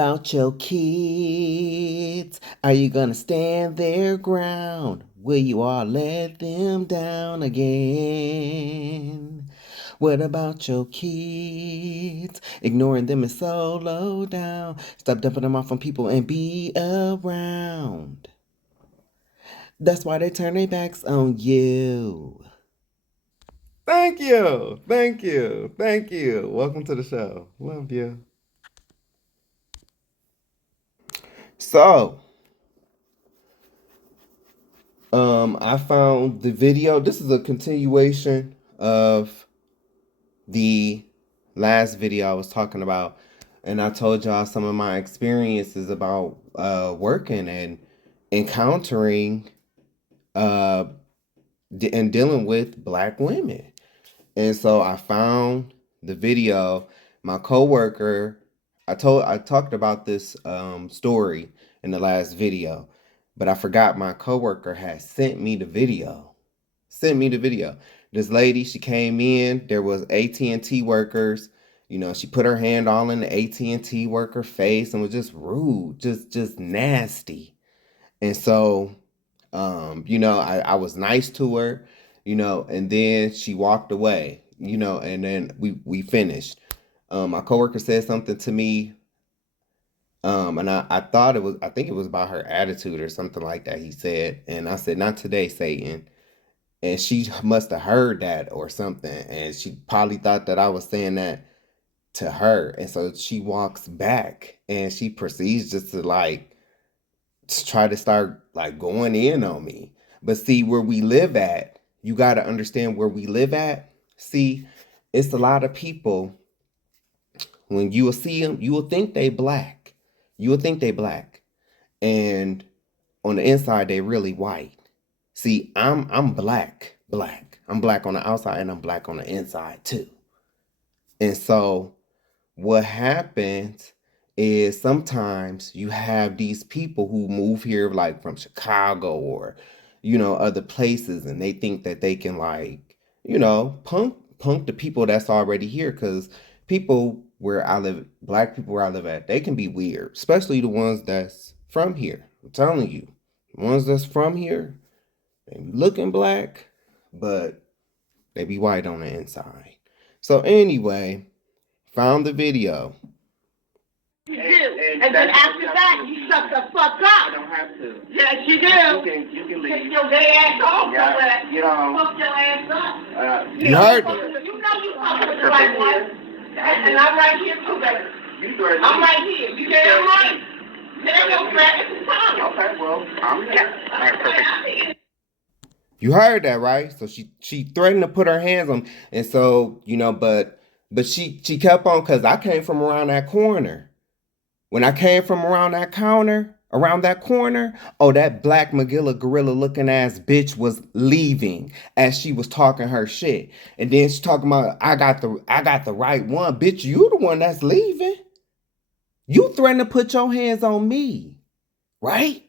About your kids, are you gonna stand their ground? Will you all let them down again? What about your kids? Ignoring them is so low down. Stop dumping them off on people and be around. That's why they turn their backs on you. Thank you. Thank you. Thank you. Welcome to the show. Love you. So, I found the video. This is a continuation of the last video I was talking about, and I told y'all some of my experiences about working and encountering uh and dealing with black women. And so I found the video. My coworker, I talked about this story in the last video, but I forgot my coworker had sent me the video. Sent me the video. This lady, she came in, there was AT&T workers. You know, she put her hand all in the AT&T worker face and was just rude, just nasty. And so I was nice to her, and then she walked away, and then we finished. My coworker said something to me, and I think it was about her attitude or something like that, he said. And I said, "Not today, Satan." And she must have heard that or something, and she probably thought that I was saying that to her. And so she walks back and she proceeds just to try to start like going in on me. But see, where we live at, you got to understand where we live at. See, it's a lot of people, when you will see them, you will think they black. You will think they black. And on the inside, they really white. See, I'm black. I'm black on the outside and I'm black on the inside too. And so what happens is sometimes you have these people who move here like from Chicago or other places, and they think that they can punk the people that's already here, because people where I live, black people where I live at, they can be weird, especially the ones that's from here. I'm telling you, the ones that's from here, they be looking black, but they be white on the inside. So anyway, found the video. You do. And then after that, you shut the fuck up. I don't have to. Yes, you do. You can leave. Take your gay ass off somewhere. Fuck your ass up. You heard it. You know you fucking with the right one. And I'm right here too, baby. I'm right here. You damn right. There you go, okay, well, I'm here. All right, perfect. You heard that, right? So she threatened to put her hands on, and so but she kept on, because I came from around that corner. When I came from around that corner, oh, that black Magilla gorilla looking ass bitch was leaving as she was talking her shit. And then she's talking about, I got the right one. Bitch, you the one that's leaving. You threatened to put your hands on me, right?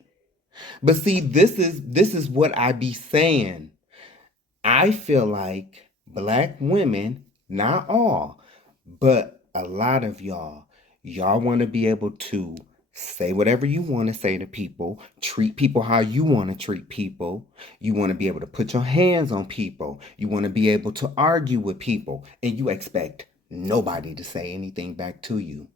But see, this is what I be saying. I feel like black women, not all, but a lot of y'all want to be able to say whatever you want to say to people, treat people how you want to treat people. You want to be able to put your hands on people. You want to be able to argue with people, and you expect nobody to say anything back to you.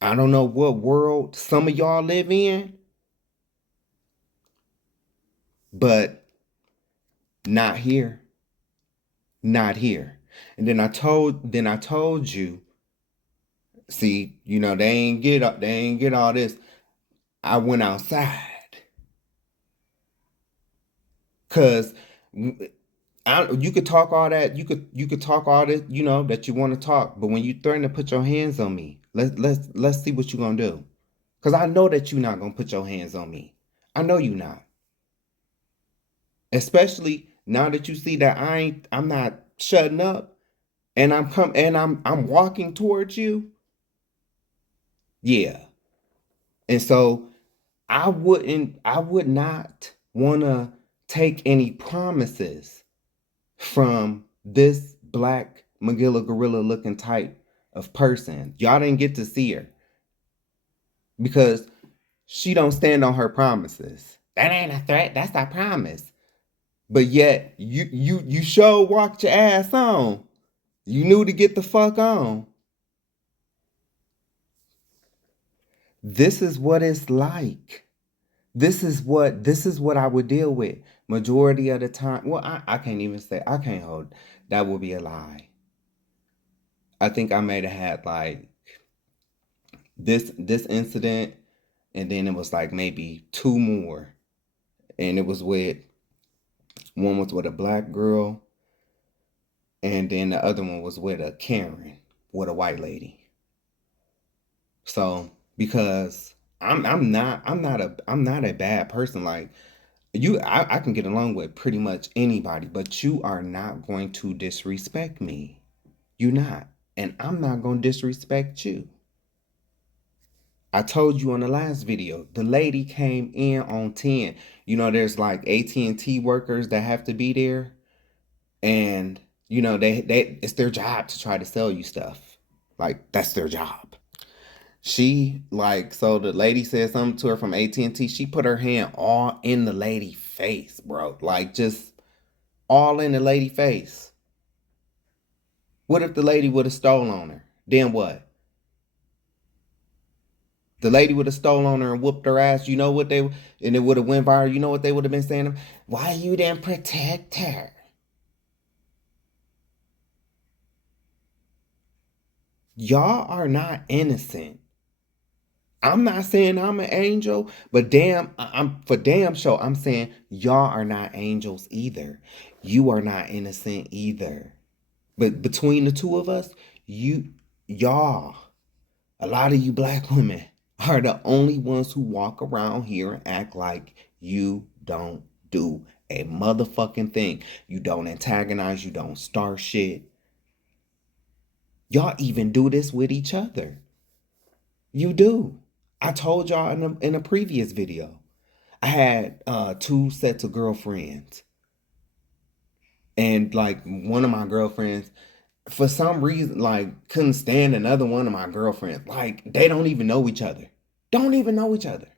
I don't know what world some of y'all live in, but not here. Not here. And then I told you, see, they ain't get all this. I went outside. Cause you could talk all that, you could talk all this, that you want to talk, but when you threaten to put your hands on me, let's see what you're gonna do. Cause I know that you're not gonna put your hands on me. I know you're not. Especially now that you see that I'm not shutting up, and I'm walking towards you. Yeah. And so I would not wanna take any promises from this black Magilla gorilla looking type of person. Y'all didn't get to see her because she don't stand on her promises. That ain't a threat. That's a promise. But yet you sure walked your ass on. You knew to get the fuck on. This is what it's like. This is what I would deal with majority of the time. Well, I can't even say, I can't hold. That would be a lie. I think I may have had like this incident, and then it was like maybe two more. And it was with, one was with a black girl, and then the other one was with a Karen, with a white lady. So because I'm not a bad person. Like I can get along with pretty much anybody, but you are not going to disrespect me. You're not. And I'm not going to disrespect you. I told you on the last video, the lady came in on 10. You know, there's like AT&T workers that have to be there. And, you know, they it's their job to try to sell you stuff. Like, that's their job. She, like, so the lady said something to her from AT&T. She put her hand all in the lady face, bro. Like, just all in the lady face. What if the lady would have stolen on her? Then what? The lady would have stolen on her and whooped her ass. You know what they, and it would have went viral. You know what they would have been saying? Why you didn't protect her? Y'all are not innocent. I'm not saying I'm an angel, but I'm for damn sure I'm saying y'all are not angels either. You are not innocent either. But between the two of us, y'all, a lot of you black women are the only ones who walk around here and act like you don't do a motherfucking thing. You don't antagonize, you don't start shit. Y'all even do this with each other. You do. I told y'all in a previous video. I had two sets of girlfriends. And like one of my girlfriends, for some reason, like couldn't stand another one of my girlfriends. Like they don't even know each other. Don't even know each other.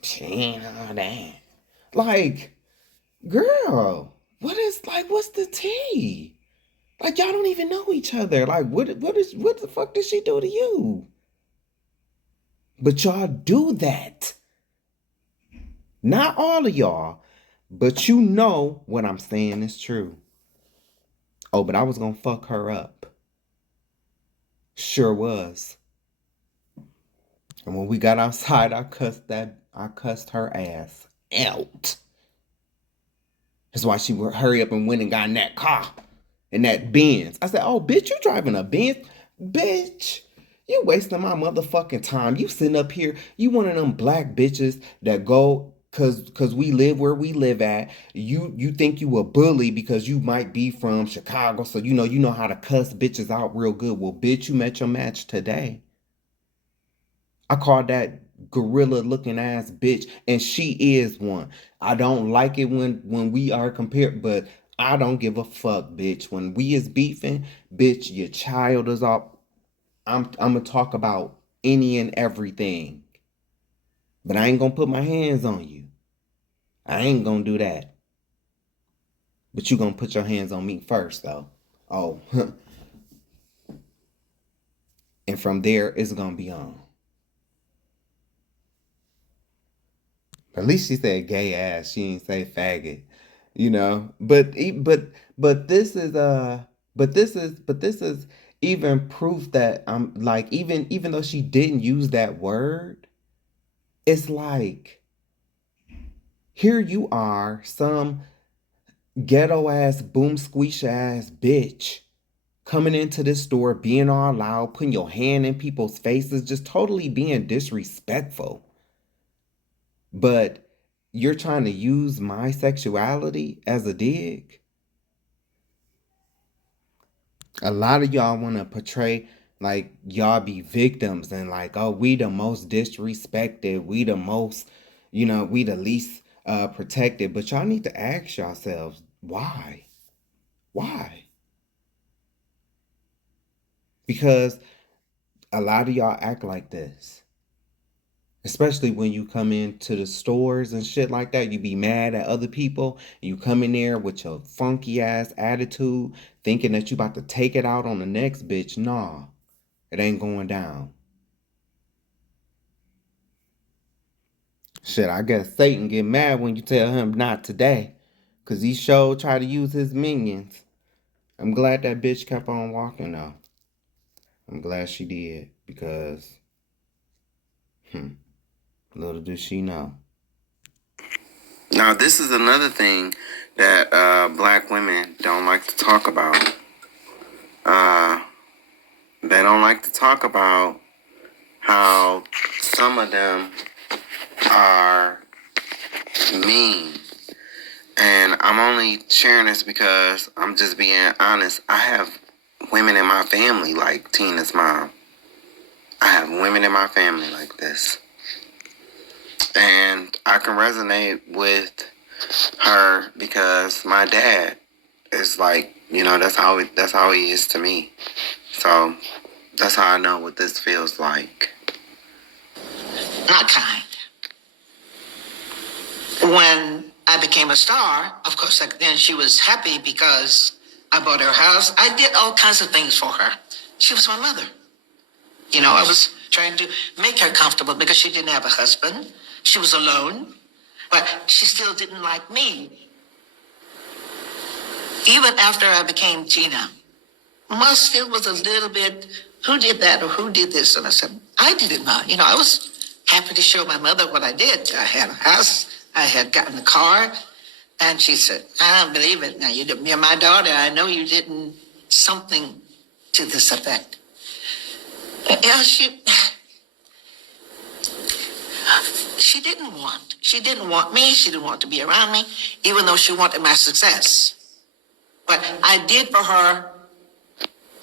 She ain't all that. Like, girl, what's the tea? Like y'all don't even know each other. Like what the fuck did she do to you? But y'all do that. Not all of y'all, but you know what I'm saying is true. Oh, but I was gonna fuck her up. Sure was. And when we got outside, I cussed her ass out. That's why she would hurry up and went and got in that car, in that Benz. I said, "Oh, bitch, you driving a Benz, bitch? You wasting my motherfucking time. You sitting up here. You one of them black bitches that go." Cause we live where we live at. You think you a bully because you might be from Chicago, so you know how to cuss bitches out real good. Well, bitch, you met your match today. I call that gorilla looking ass bitch, and she is one. I don't like it when we are compared, but I don't give a fuck, bitch. When we is beefing, bitch, your child is up. I'm gonna talk about any and everything, but I ain't gonna put my hands on you. I ain't gonna do that. But you gonna put your hands on me first, though. Oh, and from there it's gonna be on. At least she said gay ass. She ain't say faggot, you know. But this is this is even proof that I'm like, even though she didn't use that word, it's like here you are, some ghetto ass boom squeeze ass bitch coming into this store, being all loud, putting your hand in people's faces, just totally being disrespectful. But you're trying to use my sexuality as a dig. A lot of y'all want to portray like y'all be victims and like, oh, we the most disrespected, we the most, we the least protected. But y'all need to ask yourselves, why? Why? Because a lot of y'all act like this. Especially when you come into the stores and shit like that, you be mad at other people. You come in there with your funky ass attitude, thinking that you about to take it out on the next bitch. Nah, it ain't going down. Shit, I guess Satan get mad when you tell him not today. Cause he sure try to use his minions. I'm glad that bitch kept on walking though. I'm glad she did. Because, little does she know. Now, this is another thing that black women don't like to talk about. They don't like to talk about how some of them are mean. And I'm only sharing this because I'm just being honest. I have women in my family like Tina's mom. I have women in my family like this. And I can resonate with her because my dad is like, that's how he is to me. So that's how I know what this feels like. Not kind. When I became a star, of course, then she was happy because I bought her a house. I did all kinds of things for her. She was my mother. I was trying to make her comfortable because she didn't have a husband. She was alone, but she still didn't like me. Even after I became Tina, Ma still was a little bit, who did that or who did this? And I said, I did it, Ma. I was happy to show my mother what I did. I had a house. I had gotten a car. And she said, I don't believe it. Now, you're my daughter. I know you didn't something to this effect. She didn't want me. She didn't want to be around me, even though she wanted my success. But I did for her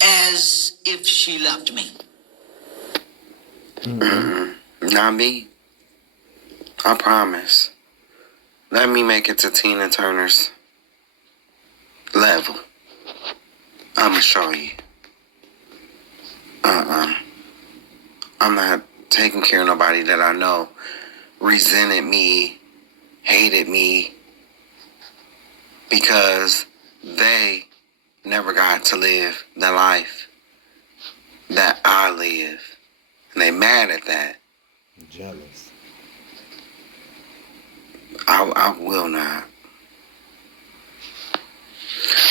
as if she loved me. Not me. I promise. Let me make it to Tina Turner's level. I'ma show you. I'm not taking care of nobody that I know resented me, hated me, because they never got to live the life that I live. And they mad at that. Jealous. I will not.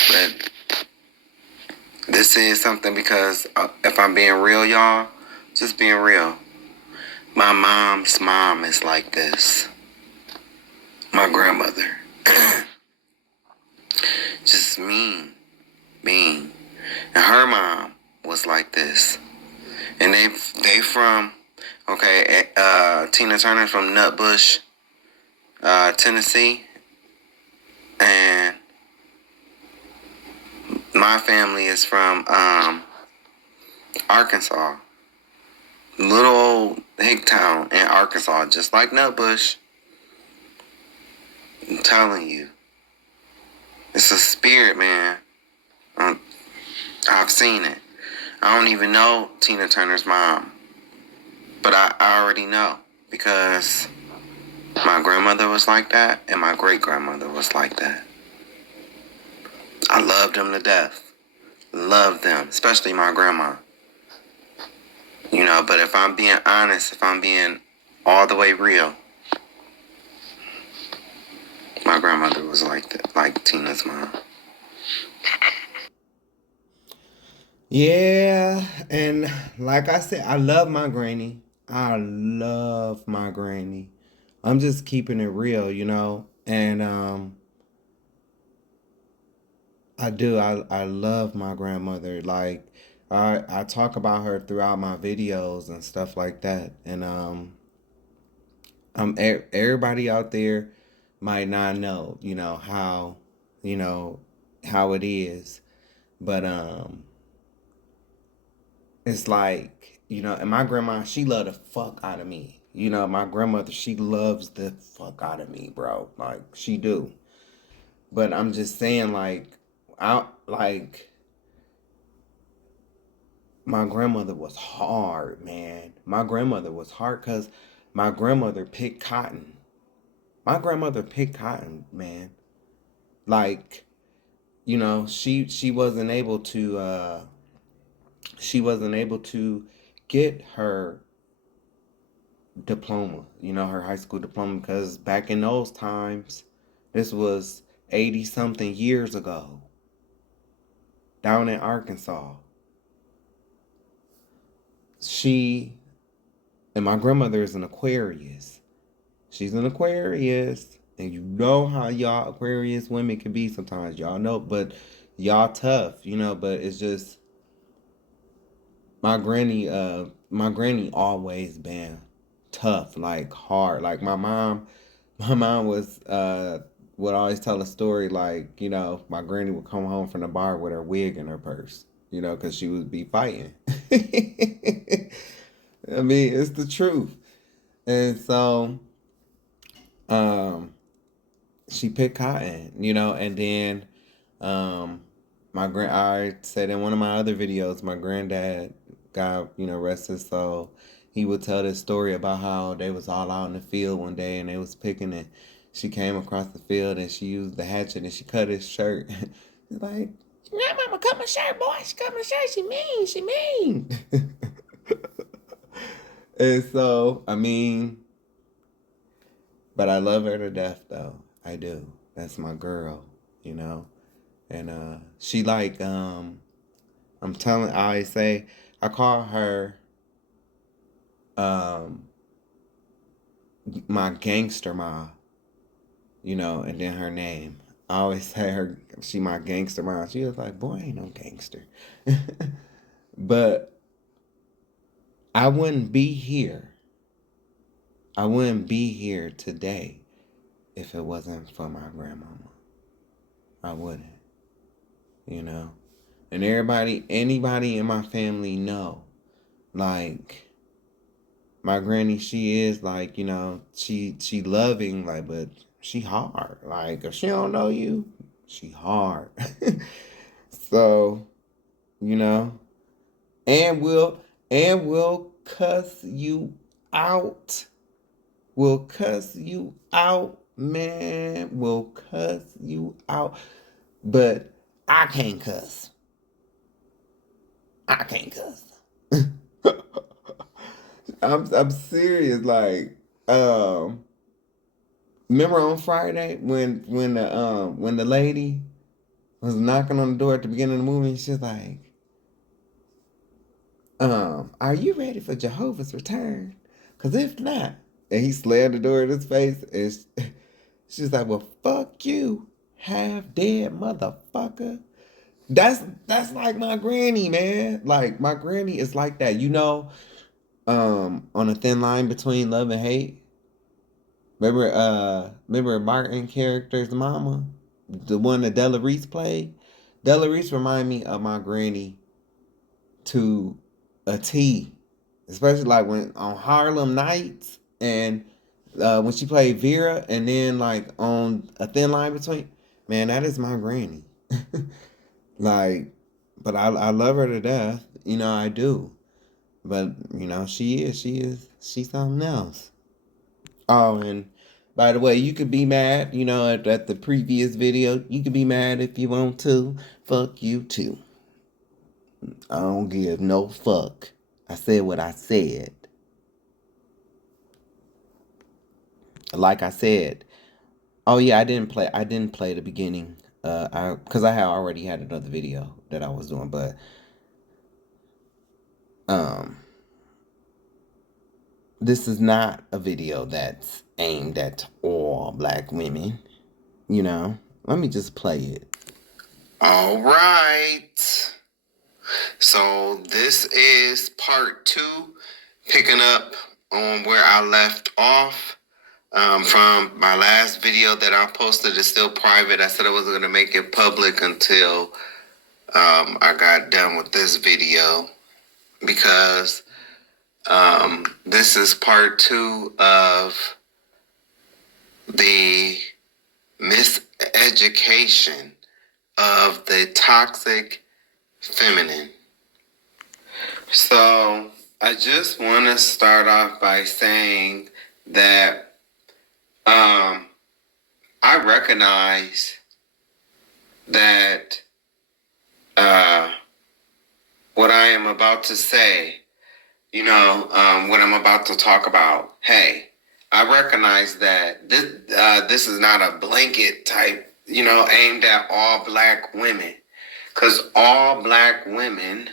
But this is something because if I'm being real, y'all, just being real. My mom's mom is like this. My grandmother. Just mean. And her mom was like this. And they from, Tina Turner's from Nutbush, Tennessee. And my family is from Arkansas. Little old hick town in Arkansas, just like Nutbush. I'm telling you. It's a spirit, man. I've seen it. I don't even know Tina Turner's mom. But I already know. Because my grandmother was like that, and my great-grandmother was like that. I loved them to death. Loved them, especially my grandma. But if I'm being honest, if I'm being all the way real, my grandmother was like that, like Tina's mom. Yeah, and like I said, I love my granny. I'm just keeping it real, and I do. I love my grandmother. Like I talk about her throughout my videos and stuff like that. And everybody out there might not know, how, how it is. But it's like, and my grandma, she loved the fuck out of me. My grandmother, she loves the fuck out of me, bro. Like she do. But I'm just saying, like, I like my grandmother was hard, man. My grandmother was hard because my grandmother picked cotton. My grandmother picked cotton, man. Like, you know, she wasn't able to get her diploma, you know, her high school diploma, because back in those times, this was 80 something years ago, down in Arkansas. She and my grandmother is an Aquarius. She's an Aquarius, and you know how y'all Aquarius women can be sometimes. Y'all know, but y'all tough, you know. But it's just my granny always been tough, like hard. Like my mom was would always tell a story like, you know, my granny would come home from the bar with her wig in her purse, you know, because she would be fighting. I mean, it's the truth. And so um she picked cotton, you know, and then um I said in one of my other videos, my granddad, God, you know, rest his soul, he would tell this story about how they was all out in the field one day and they was picking it. She came across the field and she used the hatchet and she cut his shirt. He's like, Grandmama cut my shirt, boy. She cut my shirt. She mean. And so, I mean, but I love her to death though. I do. That's my girl, you know. And she like I always say I call her um my gangster ma, you know, and then her name. I always say she my gangster ma. She was like, boy, ain't no gangster. But I wouldn't be here. I wouldn't be here today if it wasn't for my grandmama. I wouldn't, you know. And anybody in my family know, like, my granny, she is like, you know, she loving, like, but she hard. Like, if she don't know you, she hard. So, you know, and will cuss you out. Will cuss you out, man. Will cuss you out. But I can't cuss. I can't cuss. I'm serious. Like, remember on Friday when the lady was knocking on the door at the beginning of the movie, she's like, are you ready for Jehovah's return? Cause if not, and he slammed the door in his face, and she's like, well, fuck you, half dead motherfucker. That's like my granny, man. Like my granny is like that, you know. On a thin line between love and hate. Remember Martin character's mama, the one that Della Reese played. Della Reese remind me of my granny to a T, especially like when on Harlem Nights and when she played Vera, and then like on a thin line between. Man, that is my granny. Like, but I love her to death. You know I do. But you know she's something else. Oh, and by the way, you could be mad, you know, at the previous video. You could be mad if you want to. Fuck you too. I don't give no fuck. I said what I said. Like I said. Oh yeah, I didn't play the beginning. Cause I had already had another video that I was doing, but um this is not a video that's aimed at all black women, you know. Let me just play it. All right. So this is part 2, picking up on where I left off from my last video that I posted. Is still private. I said I wasn't going to make it public until I got done with this video because this is part 2 of the miseducation of the toxic feminine. So I just want to start off by saying that I recognize that what I am about to say, what I'm about to talk about. Hey, I recognize that this is not a blanket type, aimed at all black women, because all black women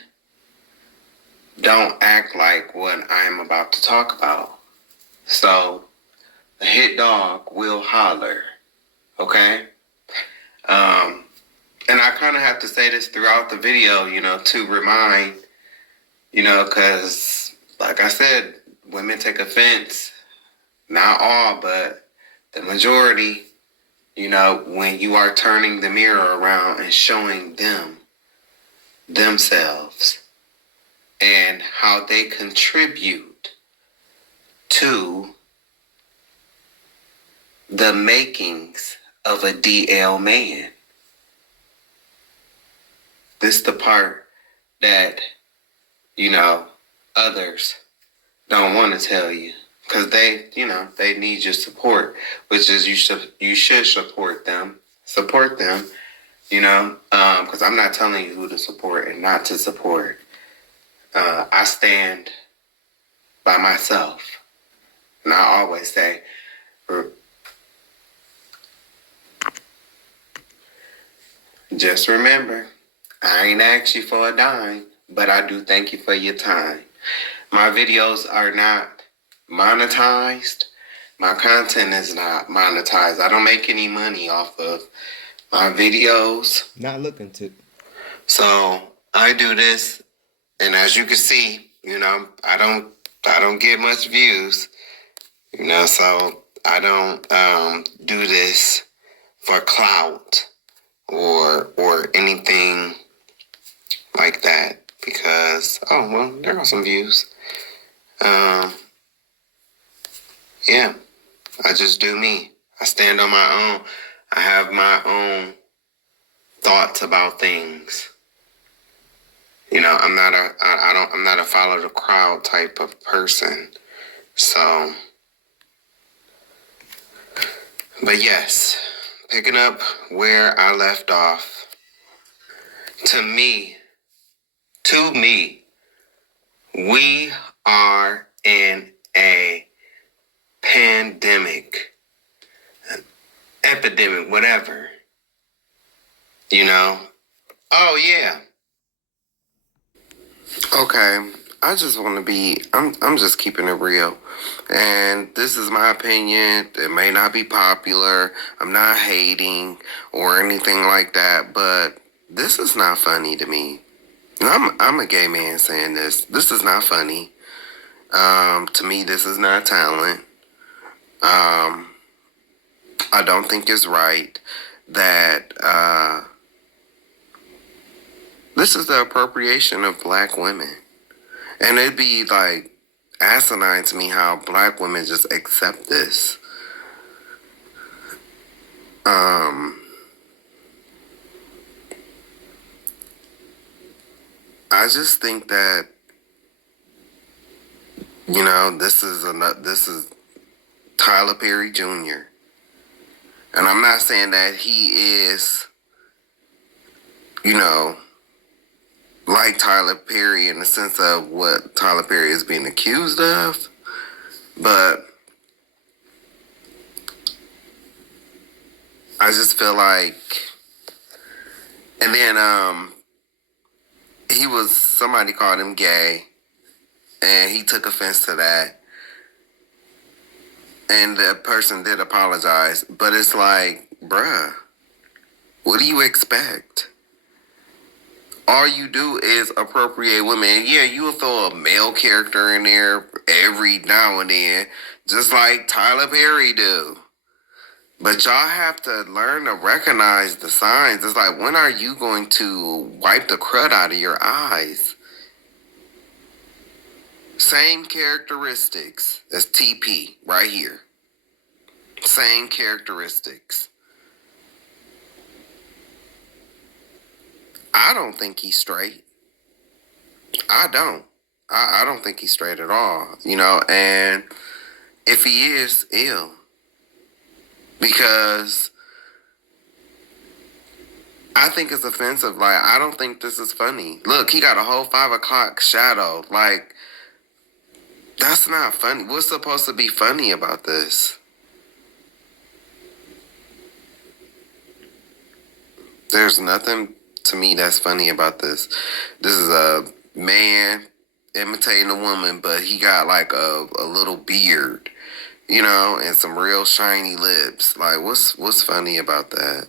don't act like what I am about to talk about. So a hit dog will holler, okay? And I kind of have to say this throughout the video, to remind, because like I said, women take offense. Not all, but the majority, when you are turning the mirror around and showing them themselves and how they contribute to the makings of a DL man. This is the part that, others don't want to tell you. Because they need your support, which is you should support them. Support them, because I'm not telling you who to support and not to support. I stand by myself. And I always say, just remember, I ain't asked you for a dime, but I do thank you for your time. My videos are not monetized. My content is not monetized. I don't make any money off of my videos. Not looking to. So I do this, and as you can see, I don't get much views. So I don't do this for clout or anything like that, because there are some views. Yeah, I just do me. I stand on my own. I have my own thoughts about things. I'm not a follow the crowd type of person. So, but yes, picking up where I left off. To me, we are in a pandemic, epidemic, whatever. Oh yeah. Okay, I just want to I'm just keeping it real. And this is my opinion. It may not be popular. I'm not hating or anything like that, but this is not funny to me. I'm a gay man saying this. This is not funny. To me, this is not talent. I don't think it's right that this is the appropriation of black women. And it'd be like asinine to me how black women just accept this. I just think that this is Tyler Perry Jr. And I'm not saying that he is like Tyler Perry in the sense of what Tyler Perry is being accused of, but I just feel like, and then somebody called him gay, and he took offense to that, and the person did apologize, but it's like, bruh, what do you expect? All you do is appropriate women. And yeah, you will throw a male character in there every now and then, just like Tyler Perry do. But y'all have to learn to recognize the signs. It's like, when are you going to wipe the crud out of your eyes? Same characteristics as TP right here. Same characteristics. I don't think he's straight. I don't. I don't think he's straight at all, you know, and if he is, ill. Because I think it's offensive. Like, I don't think this is funny. Look, he got a whole 5 o'clock shadow. Like, that's not funny. What's supposed to be funny about this? There's nothing to me that's funny about this. This is a man imitating a woman, but he got like a little beard, you know, and some real shiny lips. Like, what's funny about that?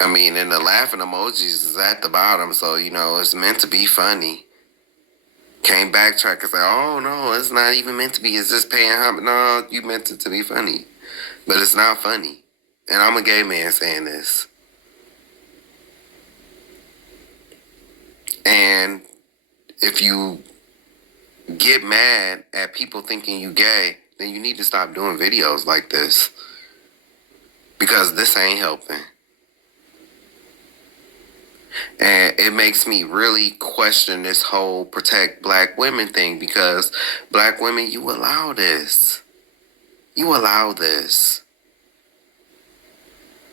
I mean, and the laughing emojis is at the bottom, so you know it's meant to be funny. Can't backtrack and say, "Oh no, it's not even meant to be. It's just paying homage." No, you meant it to be funny, but it's not funny. And I'm a gay man saying this. And if you get mad at people thinking you gay, then you need to stop doing videos like this, because this ain't helping. And it makes me really question this whole protect black women thing, because black women, you allow this. You allow this.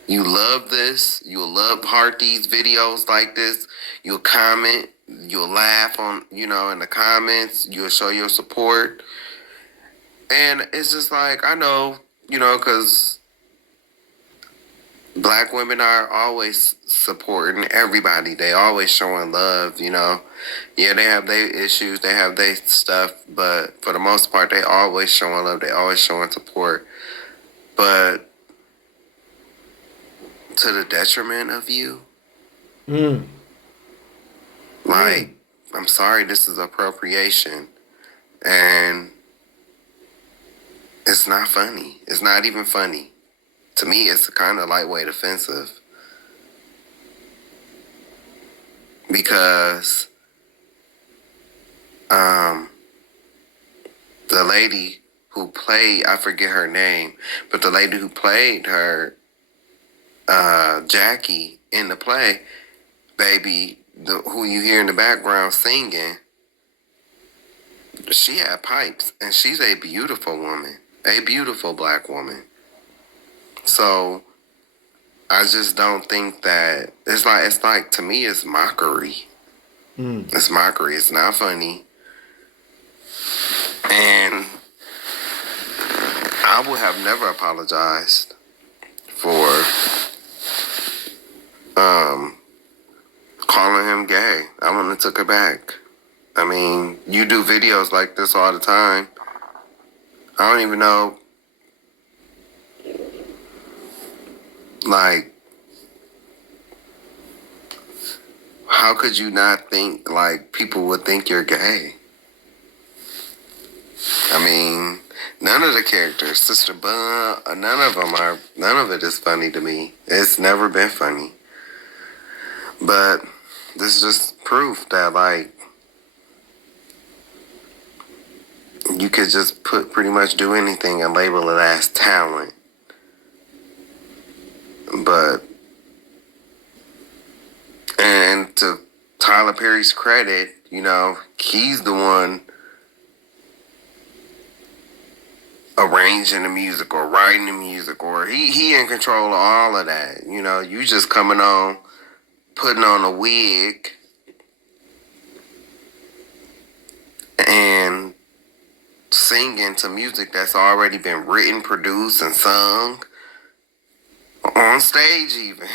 You love this. You'll love heart these videos like this. You'll comment. You'll laugh on, you know, in the comments. You'll show your support. And it's just like, I know, you know, because black women are always supporting everybody. They always showing love, you know. Yeah, they have their issues, they have their stuff, but for the most part, they always showing love. They always showing support. But to the detriment of you, like, I'm sorry, this is appropriation, and it's not funny. It's not even funny. To me, it's kind of lightweight offensive. Because the lady who played, I forget her name, but the lady who played her, Jackie, in the play, baby, who you hear in the background singing, she had pipes, and she's a beautiful woman, a beautiful black woman. So I just don't think that it's like to me it's mockery. It's mockery. It's not funny. And I would have never apologized for calling him gay. I wouldn't have took it back. I mean, you do videos like this all the time. I don't even know, like, how could you not think, like, people would think you're gay? I mean, none of the characters, Sister Bun, none of it is funny to me. It's never been funny. But this is just proof that, like, you could just pretty much do anything and label it as talent. But, and to Tyler Perry's credit, you know, he's the one arranging the music or writing the music, or he in control of all of that. You know, you just coming on, putting on a wig and singing to music that's already been written, produced, and sung on stage even.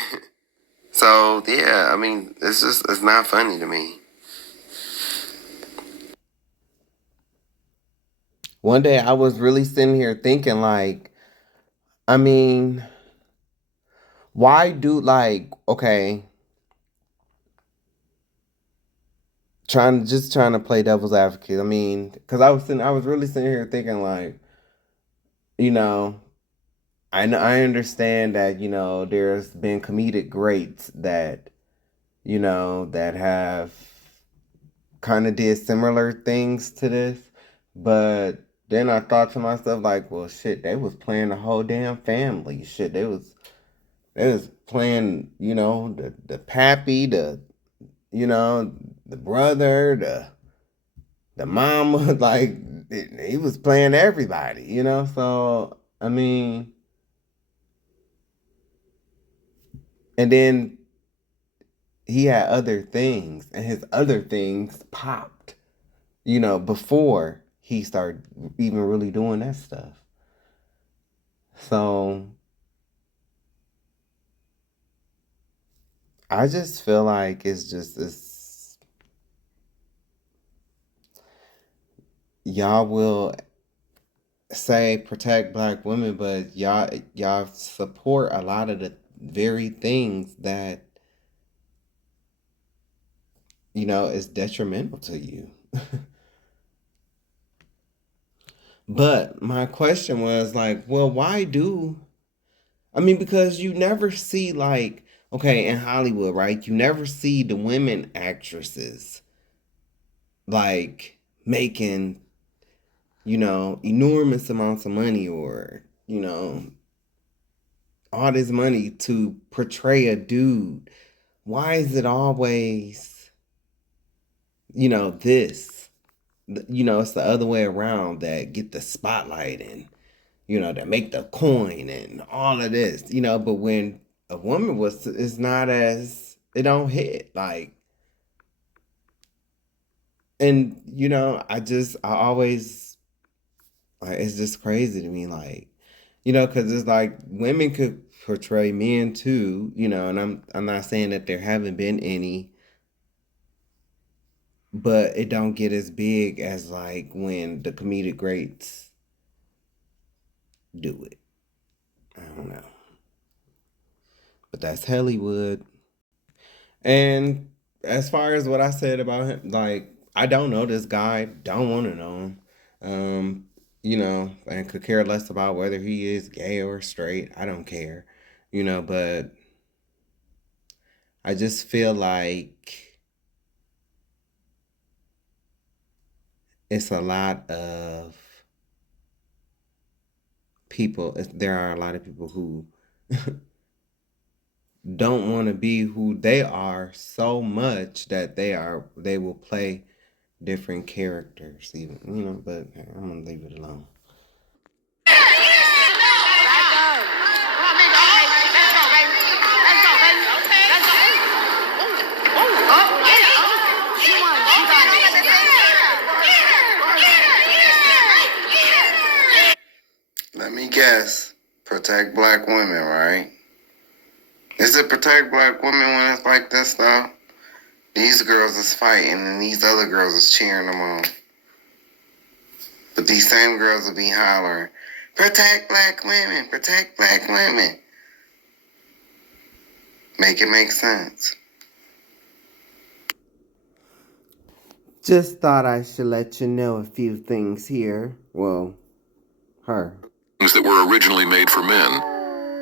So yeah, I mean, it's not funny to me. One day I was really sitting here thinking, like, I mean, why do, like, okay, trying to play devil's advocate. I mean, because I was really sitting here thinking, like, you know, I understand that, you know, there's been comedic greats that, you know, that have kind of did similar things to this, but then I thought to myself, like, well, shit, they was playing the whole damn family. Shit, they was playing, you know, the pappy, the, you know, the brother, The mom was like, he was playing everybody, you know? So, I mean, and then he had other things, and his other things popped, you know, before he started even really doing that stuff. So, I just feel like it's y'all will say protect black women, but y'all support a lot of the very things that you know is detrimental to you. But my question was like, well, why do I mean because you never see like okay, in Hollywood, right? You never see the women actresses like making, you know, enormous amounts of money or, you know, all this money to portray a dude. Why is it always, you know, this? You know, it's the other way around that get the spotlight and, you know, that make the coin and all of this, you know, but when a woman was, it's not as, it don't hit. Like, and, you know, I always, like, it's just crazy to me. Like, you know, because it's like women could portray men too, you know, and I'm not saying that there haven't been any, but it don't get as big as like when the comedic greats do it. I don't know, but that's Hollywood. And as far as what I said about him, like I don't know this guy, don't want to know him, um, you know, and could care less about whether he is gay or straight. I don't care, you know, but I just feel like it's a lot of people. There are a lot of people who don't want to be who they are so much that they will play different characters even, you know, but hey, I'm gonna leave it alone. Let me guess. Protect black women, right? Is it protect black women when it's like this though? These girls is fighting and these other girls is cheering them on. But these same girls will be hollering, protect black women, protect black women. Make it make sense. Just thought I should let you know a few things here. Well, her. Things that were originally made for men.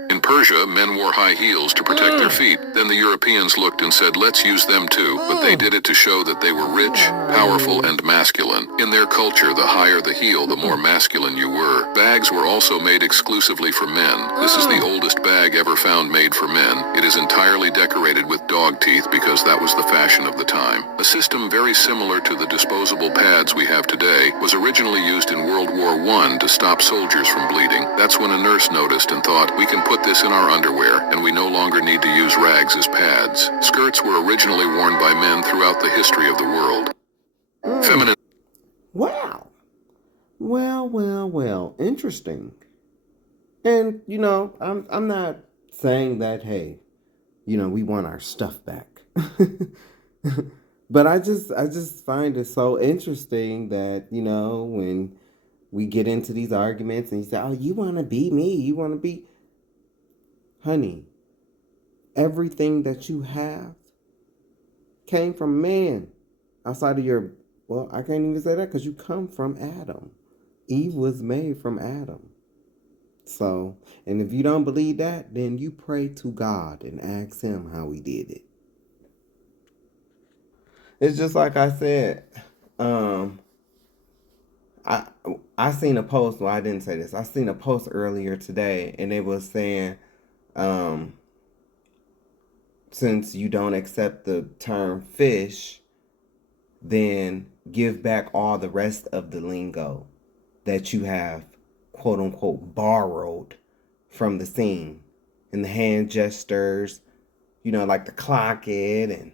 In Persia, men wore high heels to protect their feet. Then the Europeans looked and said, let's use them too. But they did it to show that they were rich, powerful, and masculine. In their culture, the higher the heel, the more masculine you were. Bags were also made exclusively for men. This is the oldest bag ever found made for men. It is entirely decorated with dog teeth because that was the fashion of the time. A system very similar to the disposable pads we have today was originally used in World War I to stop soldiers from bleeding. That's when a nurse noticed and thought, we can put this in our underwear, and we no longer need to use rags as pads. Skirts were originally worn by men throughout the history of the world. Feminine. Wow. Well. Interesting. And you know, I'm not saying that hey, you know, we want our stuff back. But I just find it so interesting that, you know, when we get into these arguments and you say, "Oh, you want to be me? You want to be honey, everything that you have came from man outside of your, well, I can't even say that because you come from Adam. Eve was made from Adam. So, and if you don't believe that, then you pray to God and ask him how he did it. It's just like I said, um, I I seen a post, well I didn't say this. I seen a post earlier today and it was saying, um, since you don't accept the term fish, then give back all the rest of the lingo that you have, quote unquote, borrowed from the scene. And the hand gestures, like the clock it and,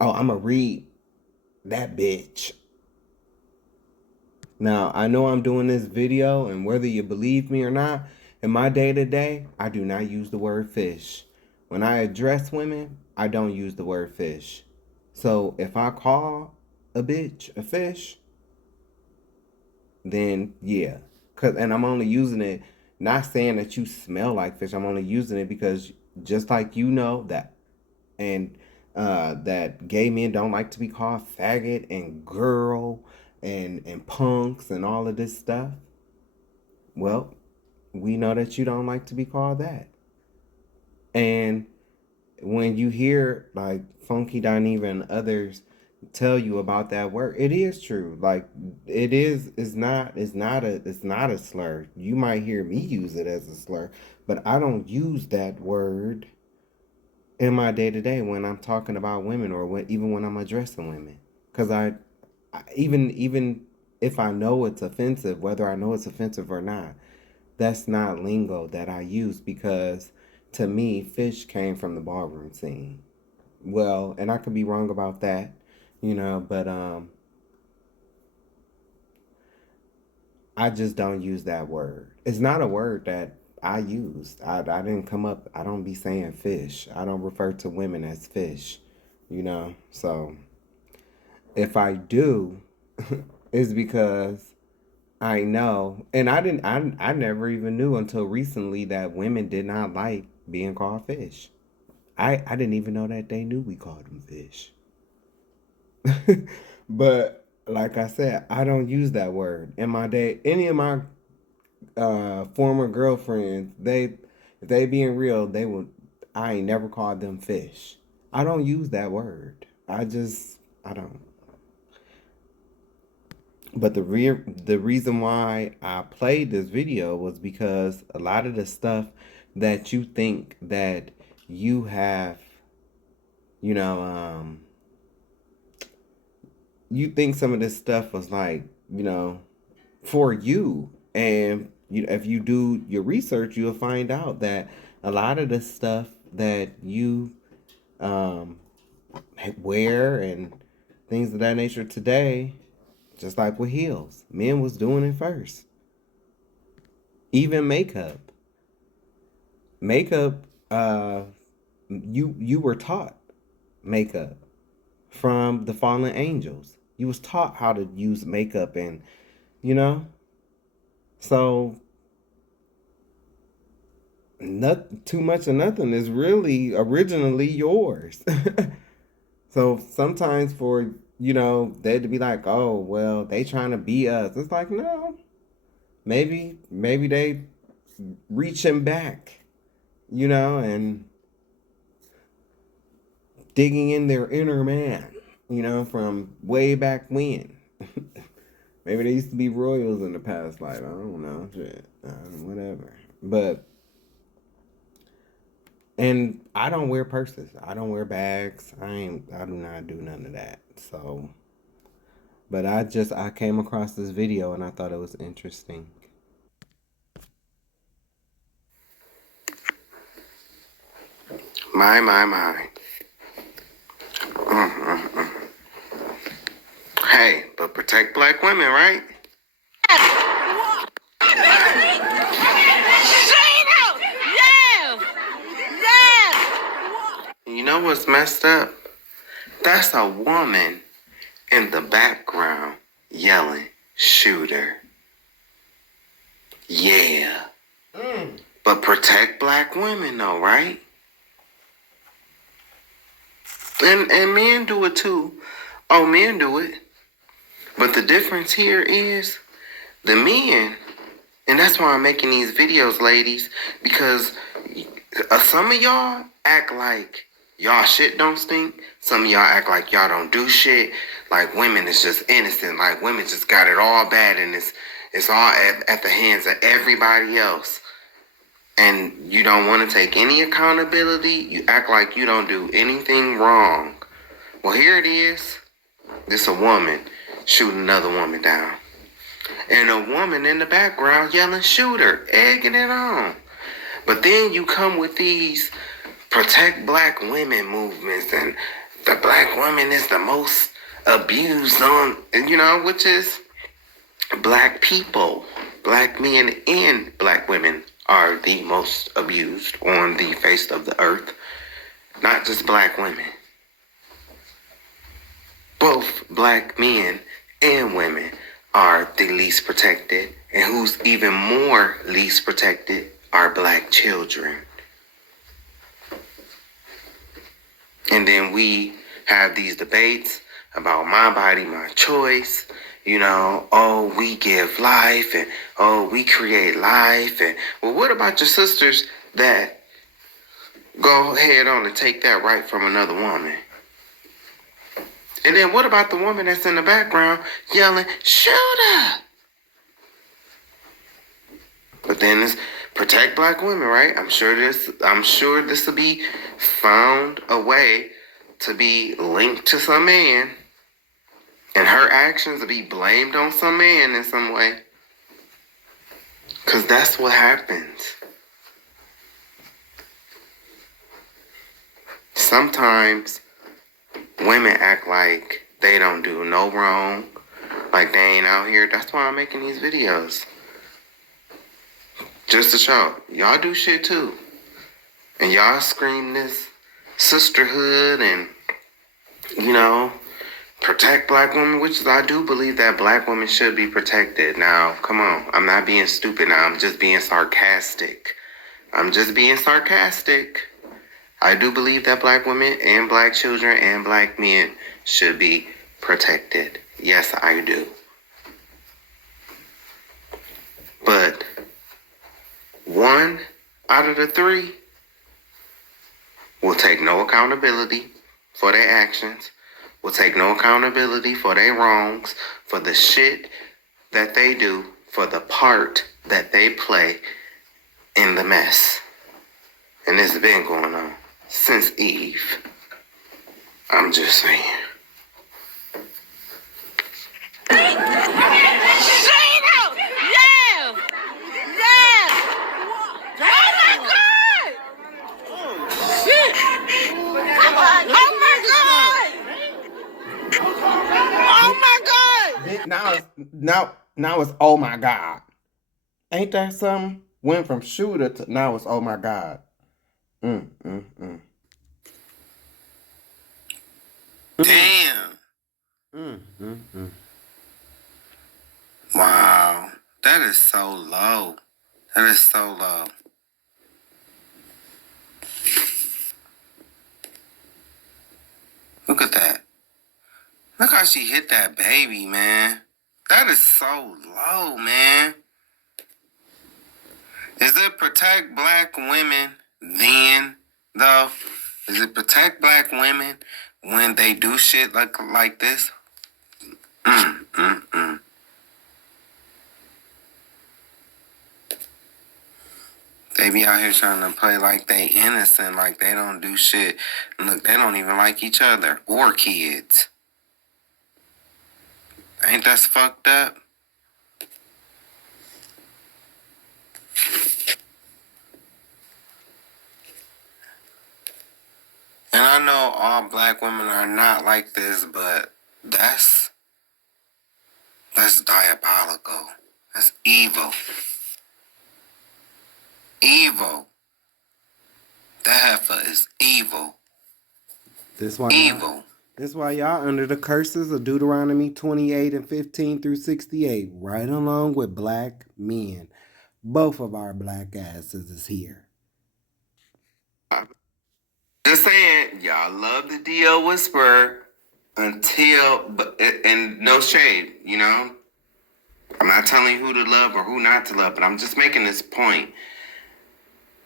oh, I'm going to read that bitch. Now, I know I'm doing this video, and whether you believe me or not, in my day-to-day, I do not use the word fish. When I address women, I don't use the word fish. So if I call a bitch a fish, then yeah. And I'm only using it, not saying that you smell like fish. I'm only using it because just like that, and that gay men don't like to be called faggot and girl and punks and all of this stuff. Well, we know that you don't like to be called that. And when you hear like Funky Dineva and others tell you about that word, it is true. Like it's not a slur. You might hear me use it as a slur, but I don't use that word in my day-to-day when I'm talking about women, or even when I'm addressing women. Because even if I know it's offensive, whether I know it's offensive or not, that's not lingo that I use, because to me, fish came from the ballroom scene. Well, and I could be wrong about that, but I just don't use that word. It's not a word that I used. I didn't come up, I don't be saying fish. I don't refer to women as fish, So if I do, it's because I know, and I never even knew until recently that women did not like being called fish. I didn't even know that they knew we called them fish. But like I said, I don't use that word in my day. Any of my former girlfriends, if they being real, I ain't never called them fish. I don't use that word. I don't. But the reason why I played this video was because a lot of the stuff that you think that you have, you know, um, you think some of this stuff was like, for you. And if you do your research, you'll find out that a lot of the stuff that you um, wear and things of that nature today, just like with heels, men was doing it first. Even makeup. Makeup, you were taught makeup from the fallen angels. You was taught how to use makeup, and you know so not too much of nothing is really originally yours. So sometimes for they to be like, oh well, they trying to be us, it's like, no, maybe they reaching back, and digging in their inner man, from way back when. Maybe they used to be royals in the past life. I don't know. Shit. Whatever. But, and I don't wear purses. I don't wear bags. I do not do none of that. So, but I came across this video and I thought it was interesting. My. Hey, but protect black women, right? You know what's messed up? That's a woman in the background yelling, "Shooter." Yeah. But protect black women though, right? And men do it too. Oh, men do it. But the difference here is the men, and that's why I'm making these videos, ladies, because some of y'all act like y'all shit don't stink. Some of y'all act like y'all don't do shit. Like women is just innocent. Like women just got it all bad, and it's all at the hands of everybody else. And you don't want to take any accountability. You act like you don't do anything wrong. Well, here it is. This a woman shooting another woman down. And a woman in the background yelling, shoot her, egging it on. But then you come with these protect black women movements, and the black woman is the most abused on, which is black people. Black men and black women are the most abused on the face of the earth. Not just black women. Both black men and women are the least protected. And who's even more least protected are black children. And then we have these debates about my body, my choice. Oh, we give life, and oh, we create life. And well, what about your sisters that go ahead on and take that right from another woman? And then what about the woman that's in the background yelling, shoot her? But then it's protect black women, right? I'm sure this will be found a way to be linked to some man. And her actions will be blamed on some man in some way. Because that's what happens. Sometimes women act like they don't do no wrong. Like they ain't out here. That's why I'm making these videos. Just to show y'all do shit too. And y'all scream this sisterhood and, protect black women, which is, I do believe that black women should be protected. Now, come on. I'm not being stupid now. I'm just being sarcastic. I do believe that black women and black children and black men should be protected. Yes, I do. But 1 out of the 3 will take no accountability for their actions, will take no accountability for their wrongs, for the shit that they do, for the part that they play in the mess. And this has been going on since Eve. I'm just saying. Now it's oh my God. Ain't that something? Went from shooter to now it's oh my God. Damn. Wow. That is so low. Look at that. Look how she hit that baby, man. That is so low, man. Is it protect black women then, though? Is it protect black women when they do shit like this? They be out here trying to play like they innocent, like they don't do shit. Look, they don't even like each other or kids. Ain't that fucked up? And I know all black women are not like this, but that's diabolical. That's evil. Evil. That heifer is evil. This why y'all under the curses of Deuteronomy 28 and 15 through 68, right along with black men. Both of our black asses is here. Just saying, y'all love the DL whisper and no shade, I'm not telling you who to love or who not to love, but I'm just making this point.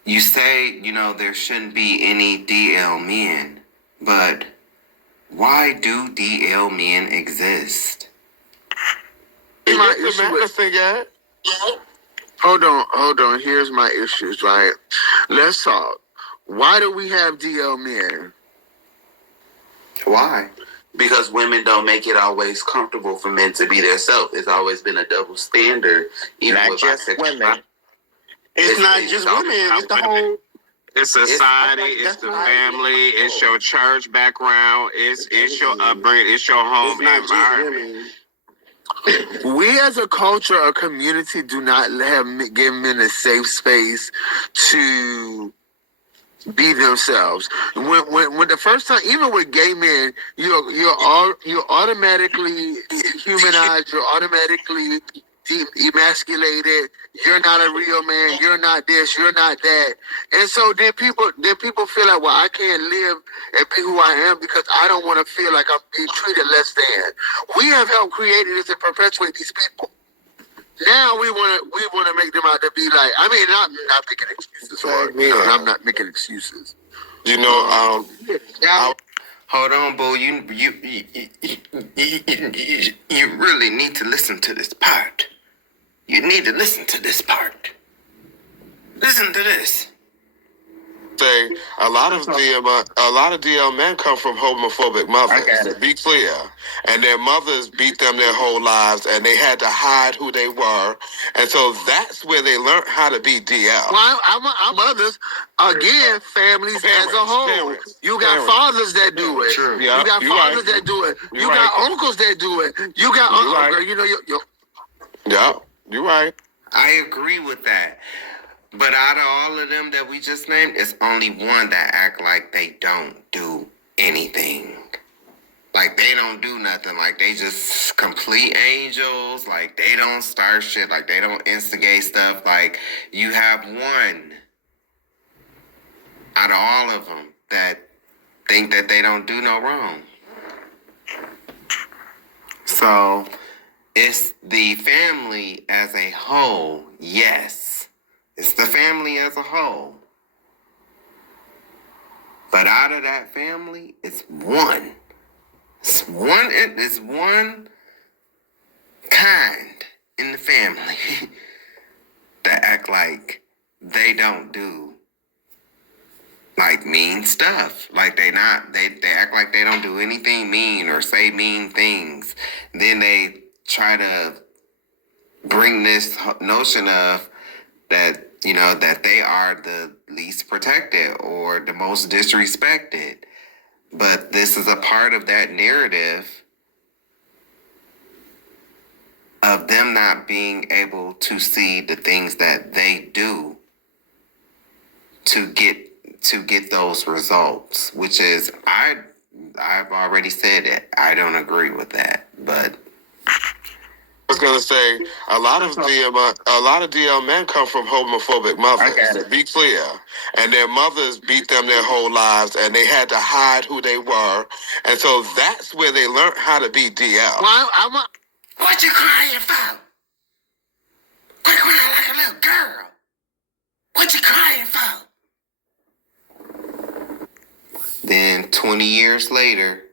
You say, there shouldn't be any DL men, but why do DL men exist? My issue with hold on. Here's my issues, right? Let's talk. Why do we have DL men? Why? because women don't make it always comfortable for men to be themselves. It's always been a double standard, even Not with just bisexual. women. It's not just women. It's the whole. It's society. It's the family. It's your church background. It's your upbringing. It's your home environment. We as a culture, a community, do not give men a safe space to be themselves. When the first time, even with gay men, you're automatically humanized. You're automatically emasculated. You're not a real man. You're not this. You're not that. And so then people feel like, well, I can't live and be who I am because I don't want to feel like I'm being treated less than. We have helped create this and perpetuate these people. Now we want to make them out to be like. I mean, not making excuses for me. I'm not making excuses. You know, Hold on, boo. You really need to listen to this part. You need to listen to this part. Listen to this. say a lot of DL men come from homophobic mothers. To be clear, and their mothers beat them their whole lives, and they had to hide who they were, and so that's where they learned how to be DL. Well, I'm mothers again, families parents, as a whole. You got fathers that do it. True. Yeah, you got fathers that do it. You got uncles that do it. You got uncles. Right. You know, yeah, you're right. I agree with that. But out of all of them that we just named, it's only one that act like they don't do anything. Like they don't do nothing. Like they just complete angels. Like they don't start shit. Like they don't instigate stuff. Like you have one out of all of them that think that they don't do no wrong. So it's the family as a whole, yes. It's the family as a whole. But out of that family, it's one. It's one kind in the family that act like they don't do like mean stuff. Like they act like they don't do anything mean or say mean things. Then they try to bring this notion of that, you know, that they are the least protected or the most disrespected. But this is a part of that narrative of them not being able to see the things that they do to get those results, which is I've already said that I don't agree with that, but I was gonna say a lot of DL men come from homophobic mothers. To be clear, and their mothers beat them their whole lives, and they had to hide who they were, and so that's where they learned how to be DL. Well, what you crying for? Quit crying like a little girl. What you crying for? Then 20 years later,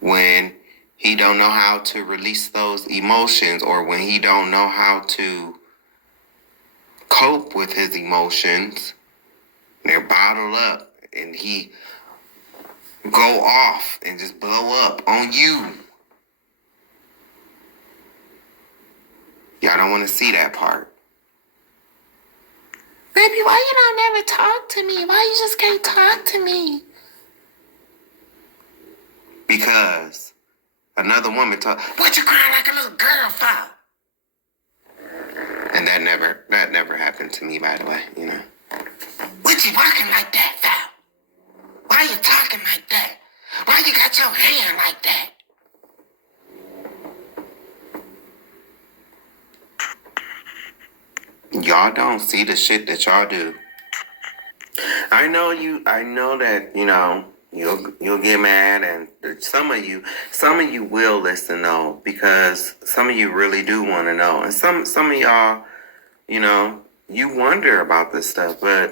when he don't know how to release those emotions, or when he don't know how to cope with his emotions, they're bottled up, and he go off and just blow up on you. Y'all don't want to see that part. Baby, why you don't never talk to me? Why you just can't talk to me? Because another woman talk, what you crying like a little girl for? And that never happened to me, by the way, you know. What you walking like that for? Why you talking like that? Why you got your hand like that? Y'all don't see the shit that y'all do. I know that, you know, you'll get mad, and some of you will listen though, because some of you really do want to know, and some of y'all, you know, you wonder about this stuff, but